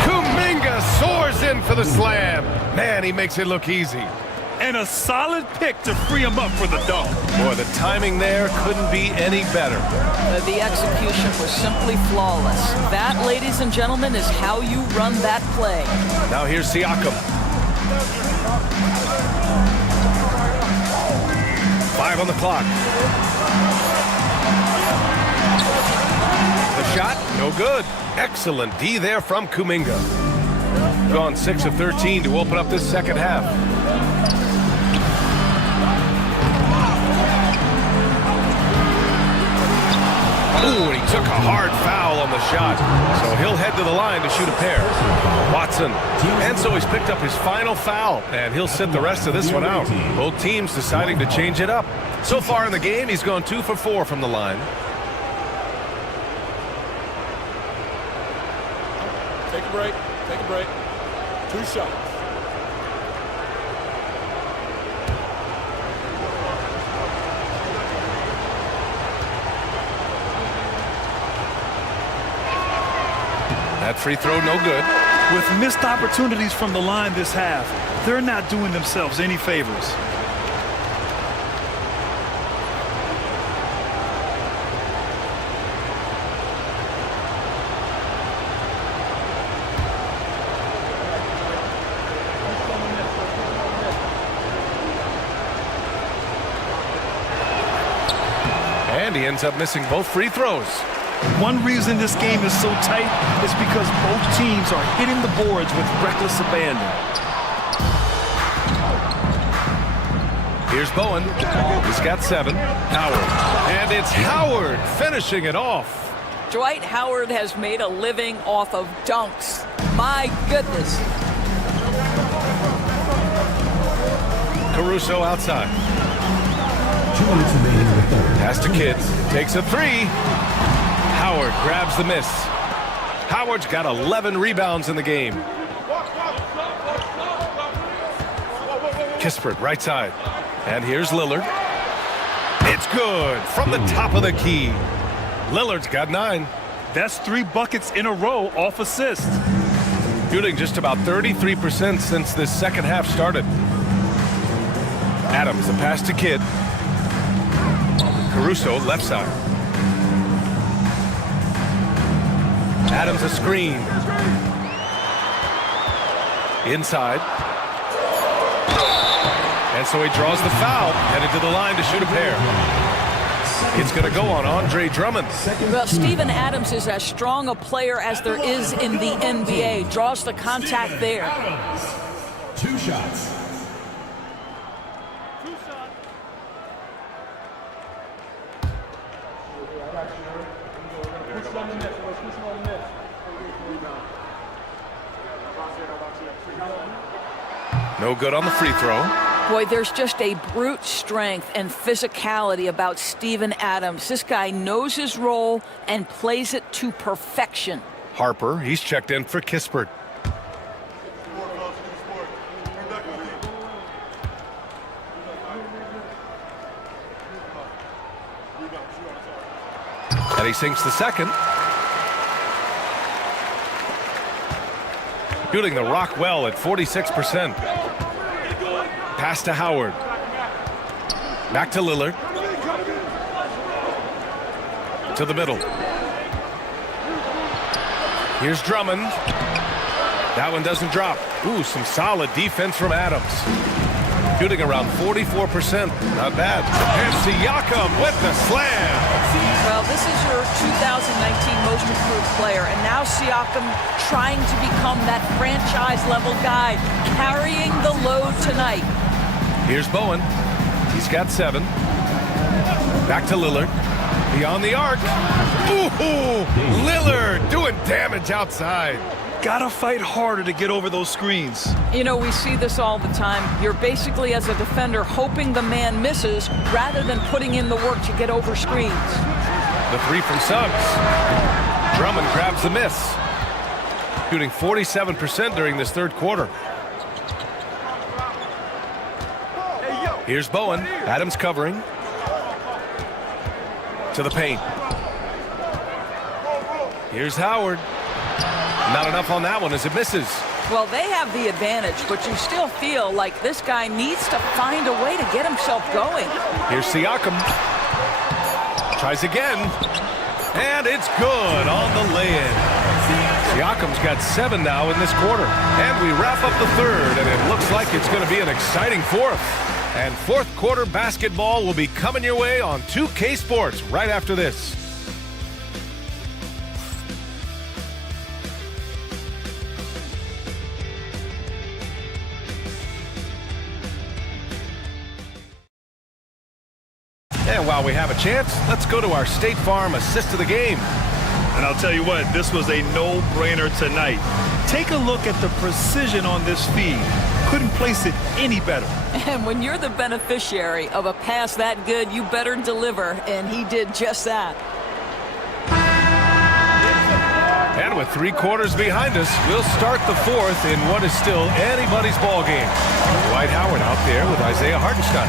Kuminga soars in for the slam. Man, he makes it look easy. And a solid pick to free him up for the dunk. Boy, the timing there couldn't be any better. The execution was simply flawless. That, ladies and gentlemen, is how you run that play. Now here's Siakam. 5 on the clock. The shot, no good. Excellent D there from Kuminga. Gone 6 of 13 to open up this second half. Ooh, and he took a hard foul on the shot. So he'll head to the line to shoot a pair. Watson. And so he's picked up his final foul, and he'll sit the rest of this one out. Both teams deciding to change it up. So far in the game, he's gone 2 for 4 from the line. Take a break. Take a break. 2 shots. That free throw, no good. With missed opportunities from the line this half, they're not doing themselves any favors. And he ends up missing both free throws. One reason this game is so tight is because both teams are hitting the boards with reckless abandon. Here's Bowen. He's got 7. Howard. And it's Howard finishing it off. Dwight Howard has made a living off of dunks. My goodness. Caruso outside. Pass to Kidd. Takes a 3. Howard grabs the miss. Howard's got 11 rebounds in the game. Kispert, right side. And here's Lillard. It's good from the top of the key. Lillard's got 9. That's 3 buckets in a row off assists. Shooting just about 33% since this second half started. Adams, a pass to Kidd. Caruso, left side. Adams, a screen. Inside. And so he draws the foul, headed to the line to shoot a pair. It's going to go on Andre Drummond. Well, Steven Adams is as strong a player as there is in the NBA. Draws the contact there. 2 shots. No good on the free throw. Boy, there's just a brute strength and physicality about Steven Adams. This guy knows his role and plays it to perfection. Harper, he's checked in for Kispert. And he sinks the second. Shooting the rock well at 46%. Pass to Howard. Back to Lillard. To the middle. Here's Drummond. That one doesn't drop. Ooh, some solid defense from Adams. Shooting around 44%. Not bad. And Siakam with the slam. Well, this is your 2019 most improved player, and now Siakam trying to become that franchise-level guy, carrying the load tonight. Here's Bowen. He's got 7. Back to Lillard. Beyond the arc. Ooh, Lillard doing damage outside. Gotta fight harder to get over those screens. You know, we see this all the time. You're basically, as a defender, hoping the man misses rather than putting in the work to get over screens. The 3 from Suggs. Drummond grabs the miss. Shooting 47% during this third quarter. Here's Bowen. Adams covering. To the paint. Here's Howard. Not enough on that one as it misses. Well, they have the advantage, but you still feel like this guy needs to find a way to get himself going. Here's Siakam. Tries again. And it's good on the lay-in. Siakam's got 7 now in this quarter. And we wrap up the third, and it looks like it's going to be an exciting fourth. And fourth quarter basketball will be coming your way on 2K Sports right after this. And while we have a chance, let's go to our State Farm assist of the game. And I'll tell you what, this was a no-brainer tonight. Take a look at the precision on this feed. Couldn't place it any better. And when you're the beneficiary of a pass that good, you better deliver, and he did just that. And with 3 quarters behind us, we'll start the fourth in what is still anybody's ball game. Dwight Howard out there with Isaiah Hartenstein.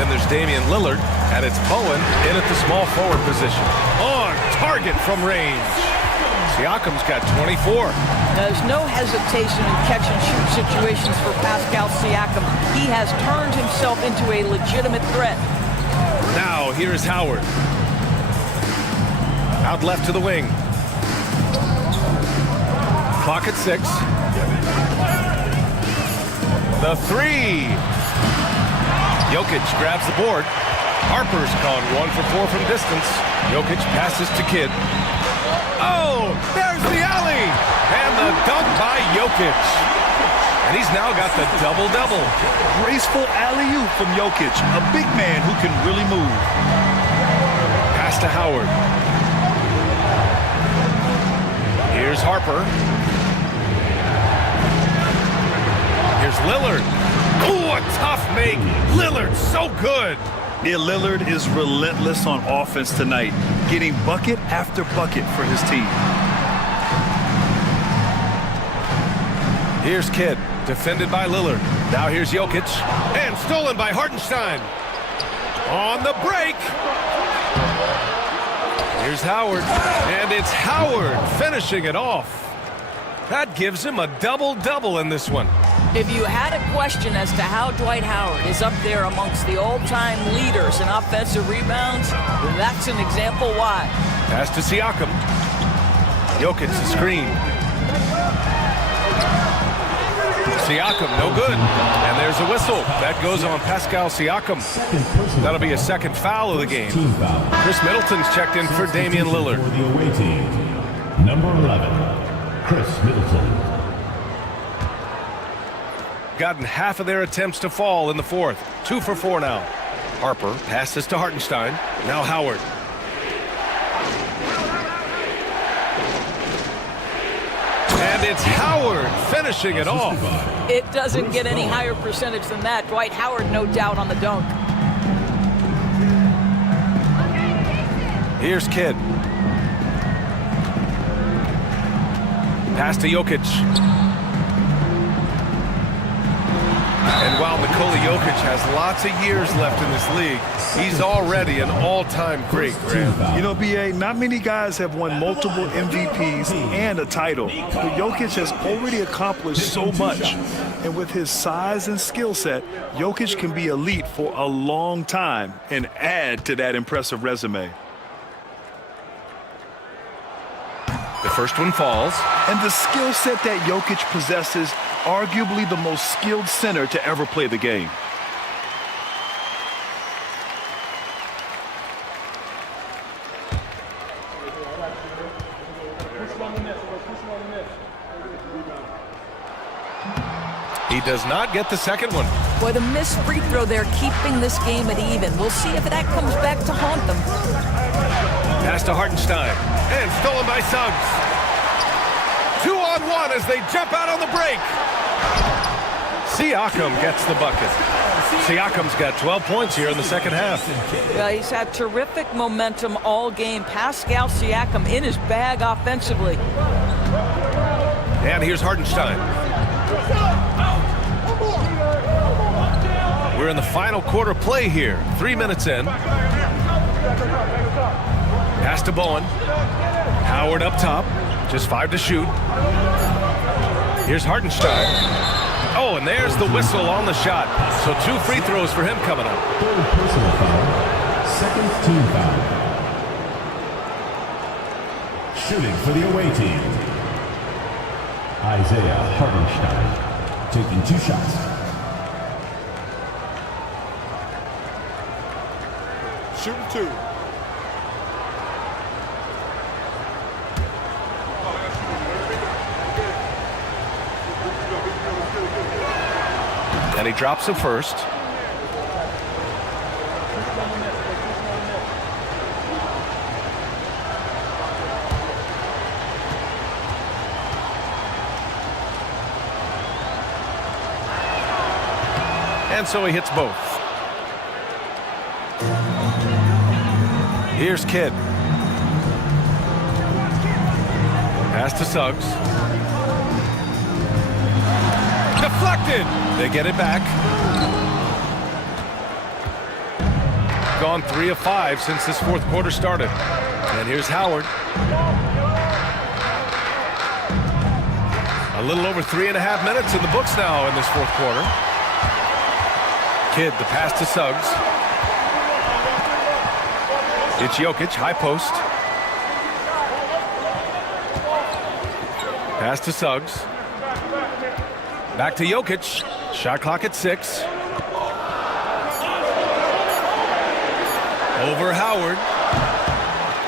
Then there's Damian Lillard, and it's Bowen in at the small forward position. On target from range. Siakam's got 24. There's no hesitation in catch-and-shoot situations for Pascal Siakam. He has turned himself into a legitimate threat. Now, here's Howard. Out left to the wing. Clock at 6. The 3. Jokic grabs the board. Harper's gone 1 for 4 from distance. Jokic passes to Kidd. Oh, there's the alley. And the dunk by Jokic. And he's now got the double-double. Graceful alley-oop from Jokic, a big man who can really move. Pass to Howard. Here's Harper. Here's Lillard. Ooh, a tough make. Lillard, so good. Yeah, Lillard is relentless on offense tonight, getting bucket after bucket for his team. Here's Kidd, defended by Lillard. Now here's Jokic, and stolen by Hartenstein. On the break. Here's Howard, and it's Howard finishing it off. That gives him a double-double in this one. If you had a question as to how Dwight Howard is up there amongst the all-time leaders in offensive rebounds, that's an example why. Pass to Siakam. Jokic, the screen. Siakam, no good. And there's a whistle. That goes on Pascal Siakam. That'll be a second foul of the game. Chris Middleton's checked in for Damian Lillard. For the away team, number 11, Chris Middleton. Gotten half of their attempts to fall in the fourth. 2 for 4 now. Harper passes to Hartenstein. Now Howard. And it's Howard finishing it off. It doesn't get any higher percentage than that. Dwight Howard, no doubt, on the dunk. Here's Kidd. Pass to Jokic. And while Nikola Jokic has lots of years left in this league, he's already an all-time great, Graham. You know, B.A., not many guys have won multiple MVPs and a title, but Jokic has already accomplished so much. And with his size and skill set, Jokic can be elite for a long time and add to that impressive resume. The first one falls. And the skill set that Jokic possesses, arguably the most skilled center to ever play the game. He does not get the second one. Boy, the missed free throw there keeping this game at even. We'll see if that comes back to haunt them. Pass to Hartenstein. And stolen by Suggs. 2-on-1 as they jump out on the break. Siakam gets the bucket. Siakam's got 12 points here in the second half. Yeah, he's had terrific momentum all game. Pascal Siakam in his bag offensively. And here's Hartenstein. We're in the final quarter play here. 3 minutes in. Pass to Bowen. Howard up top. Just 5 to shoot. Here's Hartenstein. Oh, and there's the whistle on the shot. So 2 free throws for him coming up. Third personal foul. Second team foul. Shooting for the away team, Isaiah Hartenstein, taking 2 shots. Shooting 2. And he drops the first. And so he hits both. Here's Kidd. Pass to Suggs. Deflected. They get it back. Gone 3 of 5 since this fourth quarter started. And here's Howard. A little over 3.5 minutes in the books now in this fourth quarter. Kidd, the pass to Suggs. It's Jokic, high post. Pass to Suggs. Back to Jokic. Shot clock at 6. Over Howard.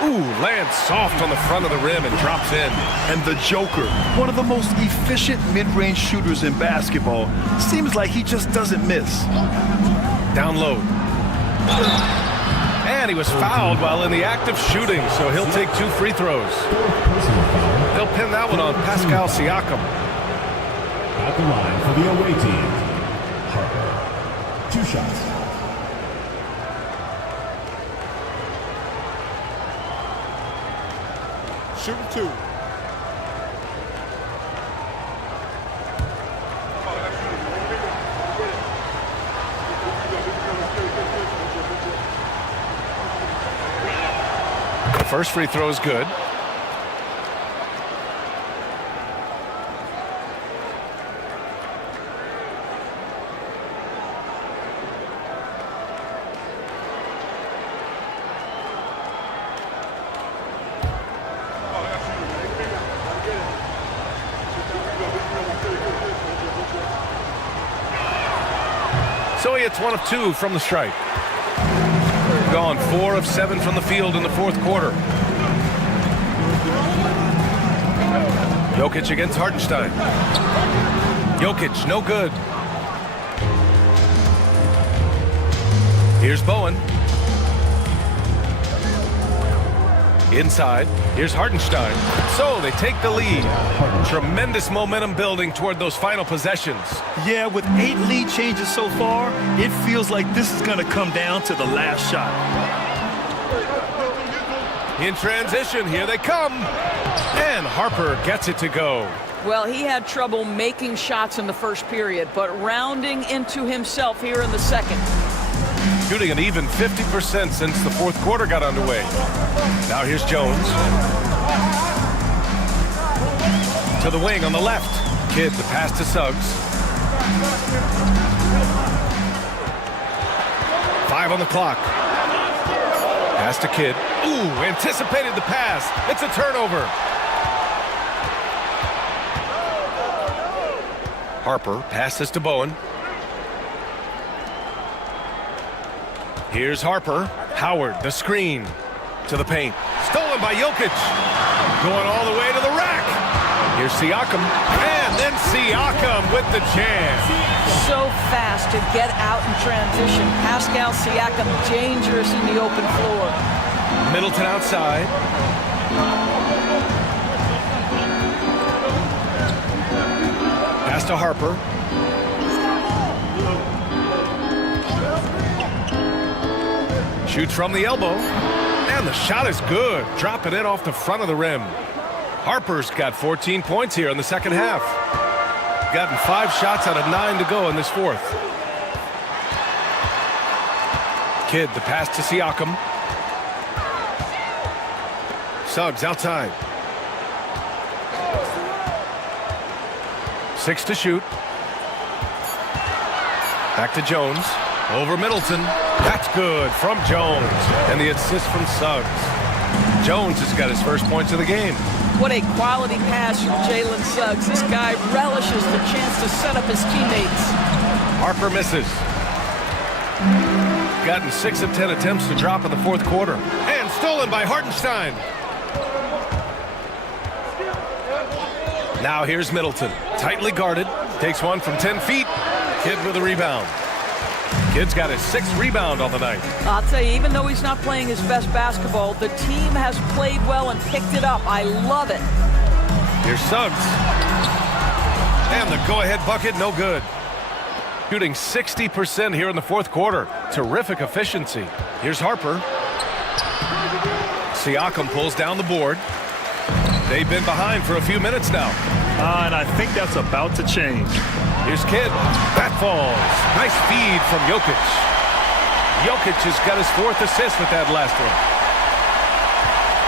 Ooh, lands soft on the front of the rim and drops in. And the Joker, one of the most efficient mid-range shooters in basketball, seems like he just doesn't miss. Down low. And he was fouled while in the act of shooting, so he'll take 2 free throws. They'll pin that one on Pascal Siakam. At the line for the away team, Harper. 2 shots. Shooting 2. The first free throw is good. So he hits 1 of 2 from the stripe. Gone 4 of 7 from the field in the fourth quarter. Jokic against Hartenstein. Jokic, no good. Here's Bowen. Inside, here's Hartenstein. So they take the lead. Tremendous momentum building toward those final possessions. Yeah, with 8 lead changes so far, it feels like this is going to come down to the last shot. In transition, here they come. And Harper gets it to go. Well, he had trouble making shots in the first period, but rounding into himself here in the second. Shooting an even 50% since the fourth quarter got underway. Now here's Jones. To the wing on the left. Kidd, the pass to Suggs. 5 on the clock. Pass to Kidd. Ooh, anticipated the pass. It's a turnover. Harper passes to Bowen. Here's Harper. Howard, the screen. To the paint. Stolen by Jokic. Going all the way to the rack. Here's Siakam. And then Siakam with the jam. So fast to get out in transition. Pascal Siakam dangerous in the open floor. Middleton outside. Pass to Harper. Shoots from the elbow. And the shot is good. Dropping it off the front of the rim. Harper's got 14 points here in the second half. Gotten 5 shots out of 9 to go in this fourth. Kidd, the pass to Siakam. Suggs outside. 6 to shoot. Back to Jones. Over Middleton. That's good from Jones. And the assist from Suggs. Jones has got his first points of the game. What a quality pass from Jalen Suggs. This guy relishes the chance to set up his teammates. Harper misses. Gotten 6 of 10 attempts to drop in the fourth quarter. And stolen by Hartenstein. Now here's Middleton. Tightly guarded. Takes one from 10 feet. Kidd with a rebound. Kidd's got his 6th rebound on the night. I'll tell you, even though he's not playing his best basketball, the team has played well and picked it up. I love it. Here's Suggs. And the go-ahead bucket, no good. Shooting 60% here in the fourth quarter. Terrific efficiency. Here's Harper. Siakam pulls down the board. They've been behind for a few minutes now. And I think that's about to change. Here's Kidd. That falls. Nice feed from Jokic. Jokic has got his 4th assist with that last one.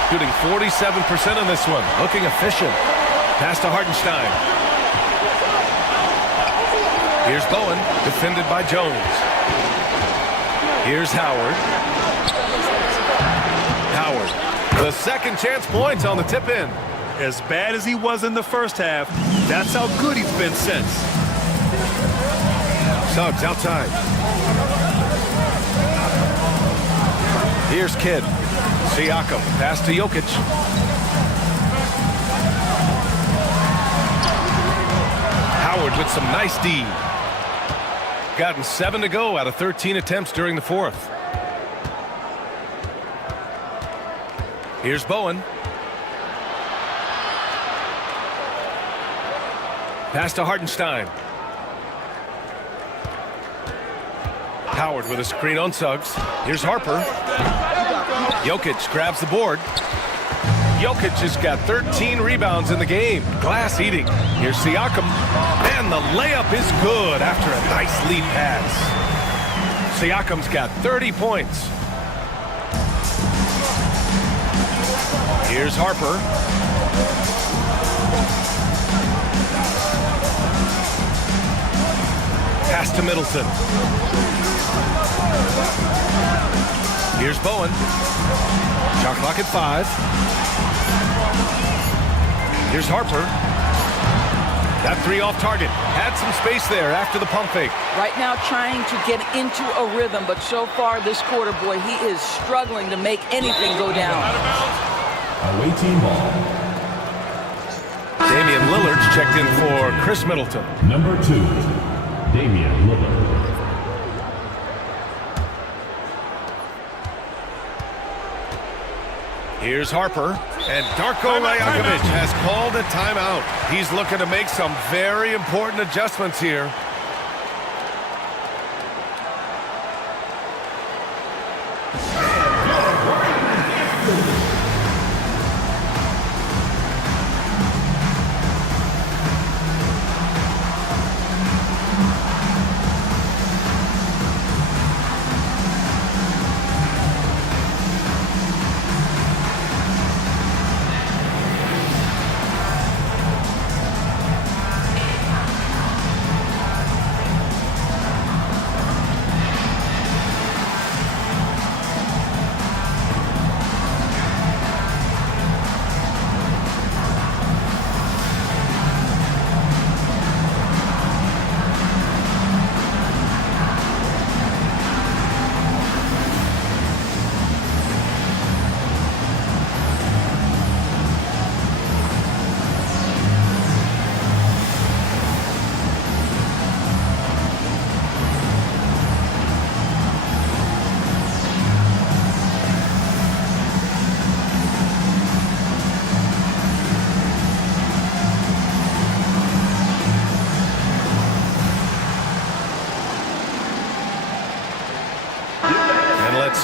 Shooting 47% in this one. Looking efficient. Pass to Hartenstein. Here's Bowen. Defended by Jones. Here's Howard. Howard. The second chance points on the tip in. As bad as he was in the first half, that's how good he's been since. Suggs outside. Here's Kidd. Siakam, pass to Jokic. Howard with some nice D. Gotten 7 to go out of 13 attempts during the fourth. Here's Bowen. Pass to Hartenstein. Howard with a screen on Suggs. Here's Harper. Jokic grabs the board. Jokic has got 13 rebounds in the game. Glass eating. Here's Siakam. And the layup is good after a nice lead pass. Siakam's got 30 points. Here's Harper. Pass to Middleton. Here's Bowen. Shot clock at 5. Here's Harper. That 3 off target. Had some space there after the pump fake. Right now trying to get into a rhythm, but so far this quarter, boy, he is struggling to make anything go down. Away team ball. Damian Lillard's checked in for Chris Middleton. Number 2, Damian Lillard. Here's Harper, and Darko Rajakovic has called a timeout. He's looking to make some very important adjustments here.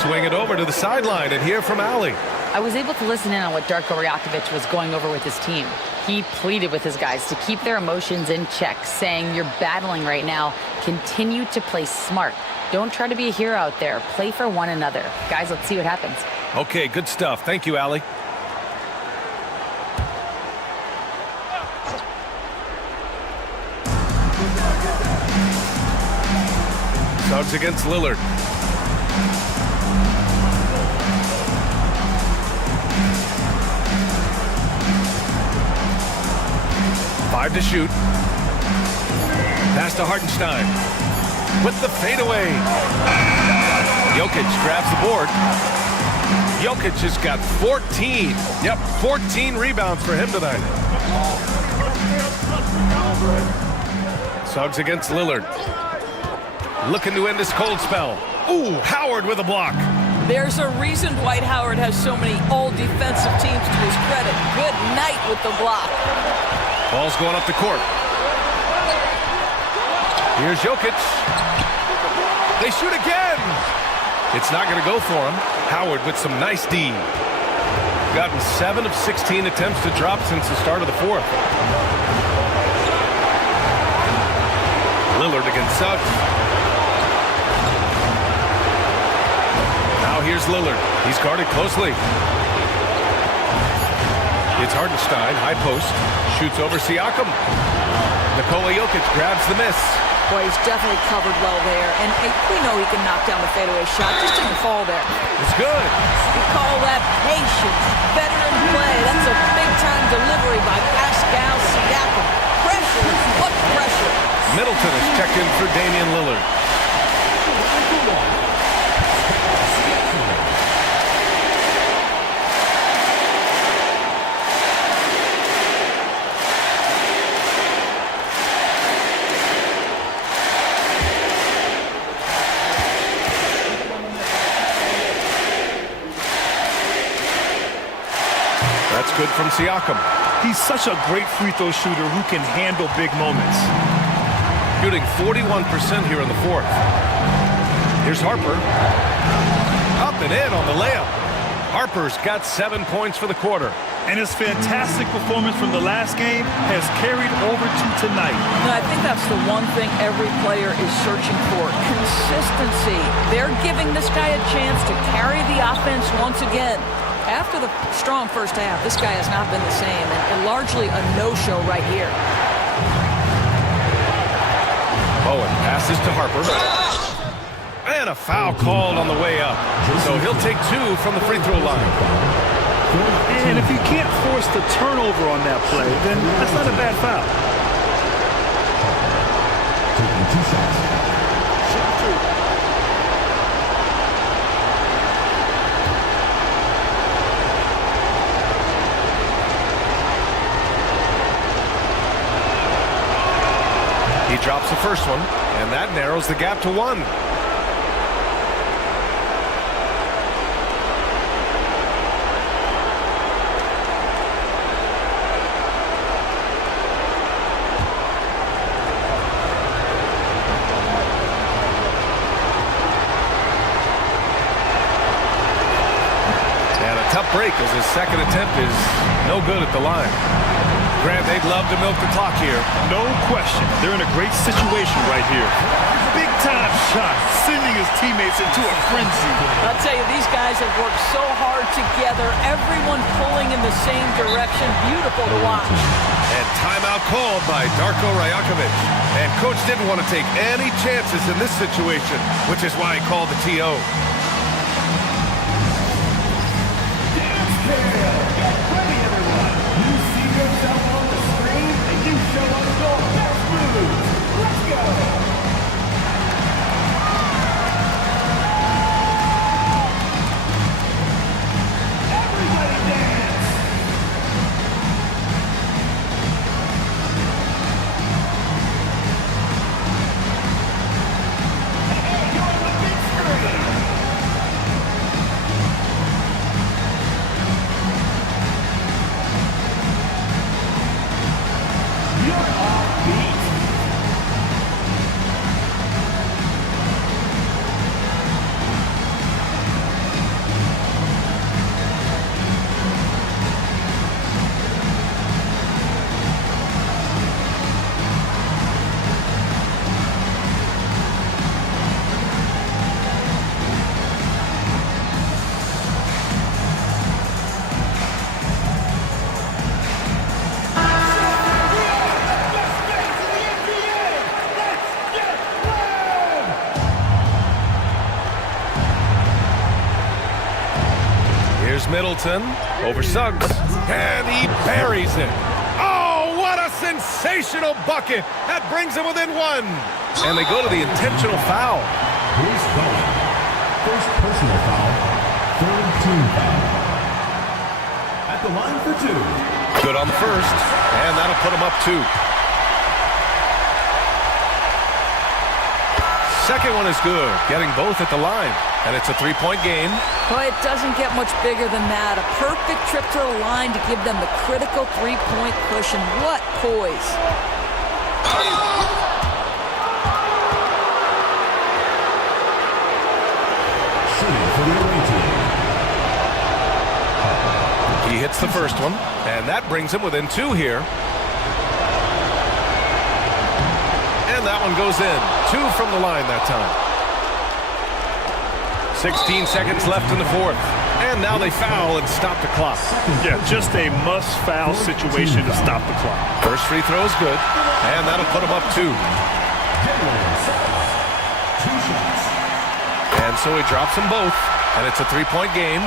Swing it over to the sideline and hear from Allie. I was able to listen in on what Darko Rajakovic was going over with his team. He pleaded with his guys to keep their emotions in check, saying, "You're battling right now. Continue to play smart. Don't try to be a hero out there. Play for one another." Guys, let's see what happens. Okay, good stuff. Thank you, Allie. Suggs against Lillard. Five to shoot. Pass to Hartenstein. With the fadeaway. Jokic grabs the board. Jokic has got 14. Yep, 14 rebounds for him tonight. Suggs against Lillard. Looking to end this cold spell. Ooh, Howard with a block. There's a reason Dwight Howard has so many all-defensive teams to his credit. Good night with the block. Ball's going up the court. Here's Jokic. They shoot again. It's not going to go for him. Howard with some nice D. Gotten 7 of 16 attempts to drop since the start of the fourth. Lillard against Suggs. Now here's Lillard. He's guarded closely. It's Hartenstein, high post, shoots over Siakam. Nikola Jokic grabs the miss. Boy, he's definitely covered well there, and we know he can knock down the fadeaway shot. Just didn't fall there. It's good. We call that patience. Veteran play. That's a big-time delivery by Pascal Siakam. Pressure. What pressure? Middleton is checked in for Damian Lillard. That's good from Siakam. He's such a great free throw shooter who can handle big moments. Shooting 41% here in the fourth. Here's Harper. Up and in on the layup. Harper's got 7 points for the quarter. And his fantastic performance from the last game has carried over to tonight. And I think that's the one thing every player is searching for. Consistency. They're giving this guy a chance to carry the offense once again. After the strong first half, this guy has not been the same, and largely a no-show right here. Bowen passes to Harper. And a foul called on the way up. So he'll take 2 from the free throw line. And if you can't force the turnover on that play, then that's not a bad foul. Taking 2 shots. He drops the first one, and that narrows the gap to 1. Break as his second attempt is no good at the line. Grant, they'd love to milk the clock here. No question. They're in a great situation right here. Big time shot, sending his teammates into a frenzy. I'll tell you, these guys have worked so hard together. Everyone pulling in the same direction. Beautiful to watch. And timeout called by Darko Rajakovic. And coach didn't want to take any chances in this situation, which is why he called the TO. Middleton over Suggs, and he buries it. Oh, what a sensational bucket. That brings him within 1. And they go to the intentional foul. Bruce Bowen. First personal foul. Third team foul. At the line for 2. Good on the first, and that'll put him up 2. Second one is good, getting both at the line. And it's a 3-point game. Boy, it doesn't get much bigger than that. A perfect trip to the line to give them the critical 3-point cushion. What poise. Shooting for the away team. He hits the first one, and that brings him within 2 here. And that one goes in. 2 from the line that time. 16 seconds left in the fourth. And now they foul and stop the clock. Yeah, just a must-foul situation to stop the clock. First free throw is good, and that'll put him up 2. And so he drops them both, and it's a 3-point game.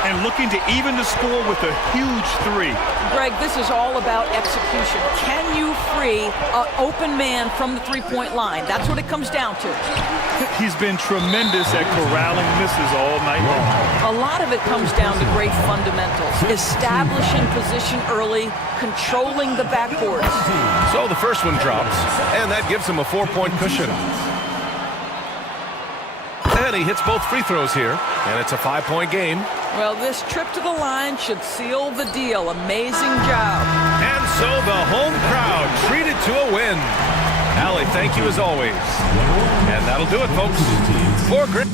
And looking to even the score with a huge 3. Greg, this is all about execution. Can you free an open man from the 3-point line? That's what it comes down to. He's been tremendous at corralling misses all night long. A lot of it comes down to great fundamentals. Establishing position early, controlling the backboard. So the first one drops, and that gives him a 4-point cushion. and he hits both free throws here, and it's a 5-point game. Well, this trip to the line should seal the deal. Amazing job. And so the home crowd treated to a win. Allie, thank you as always. And that'll do it, folks. For Grit.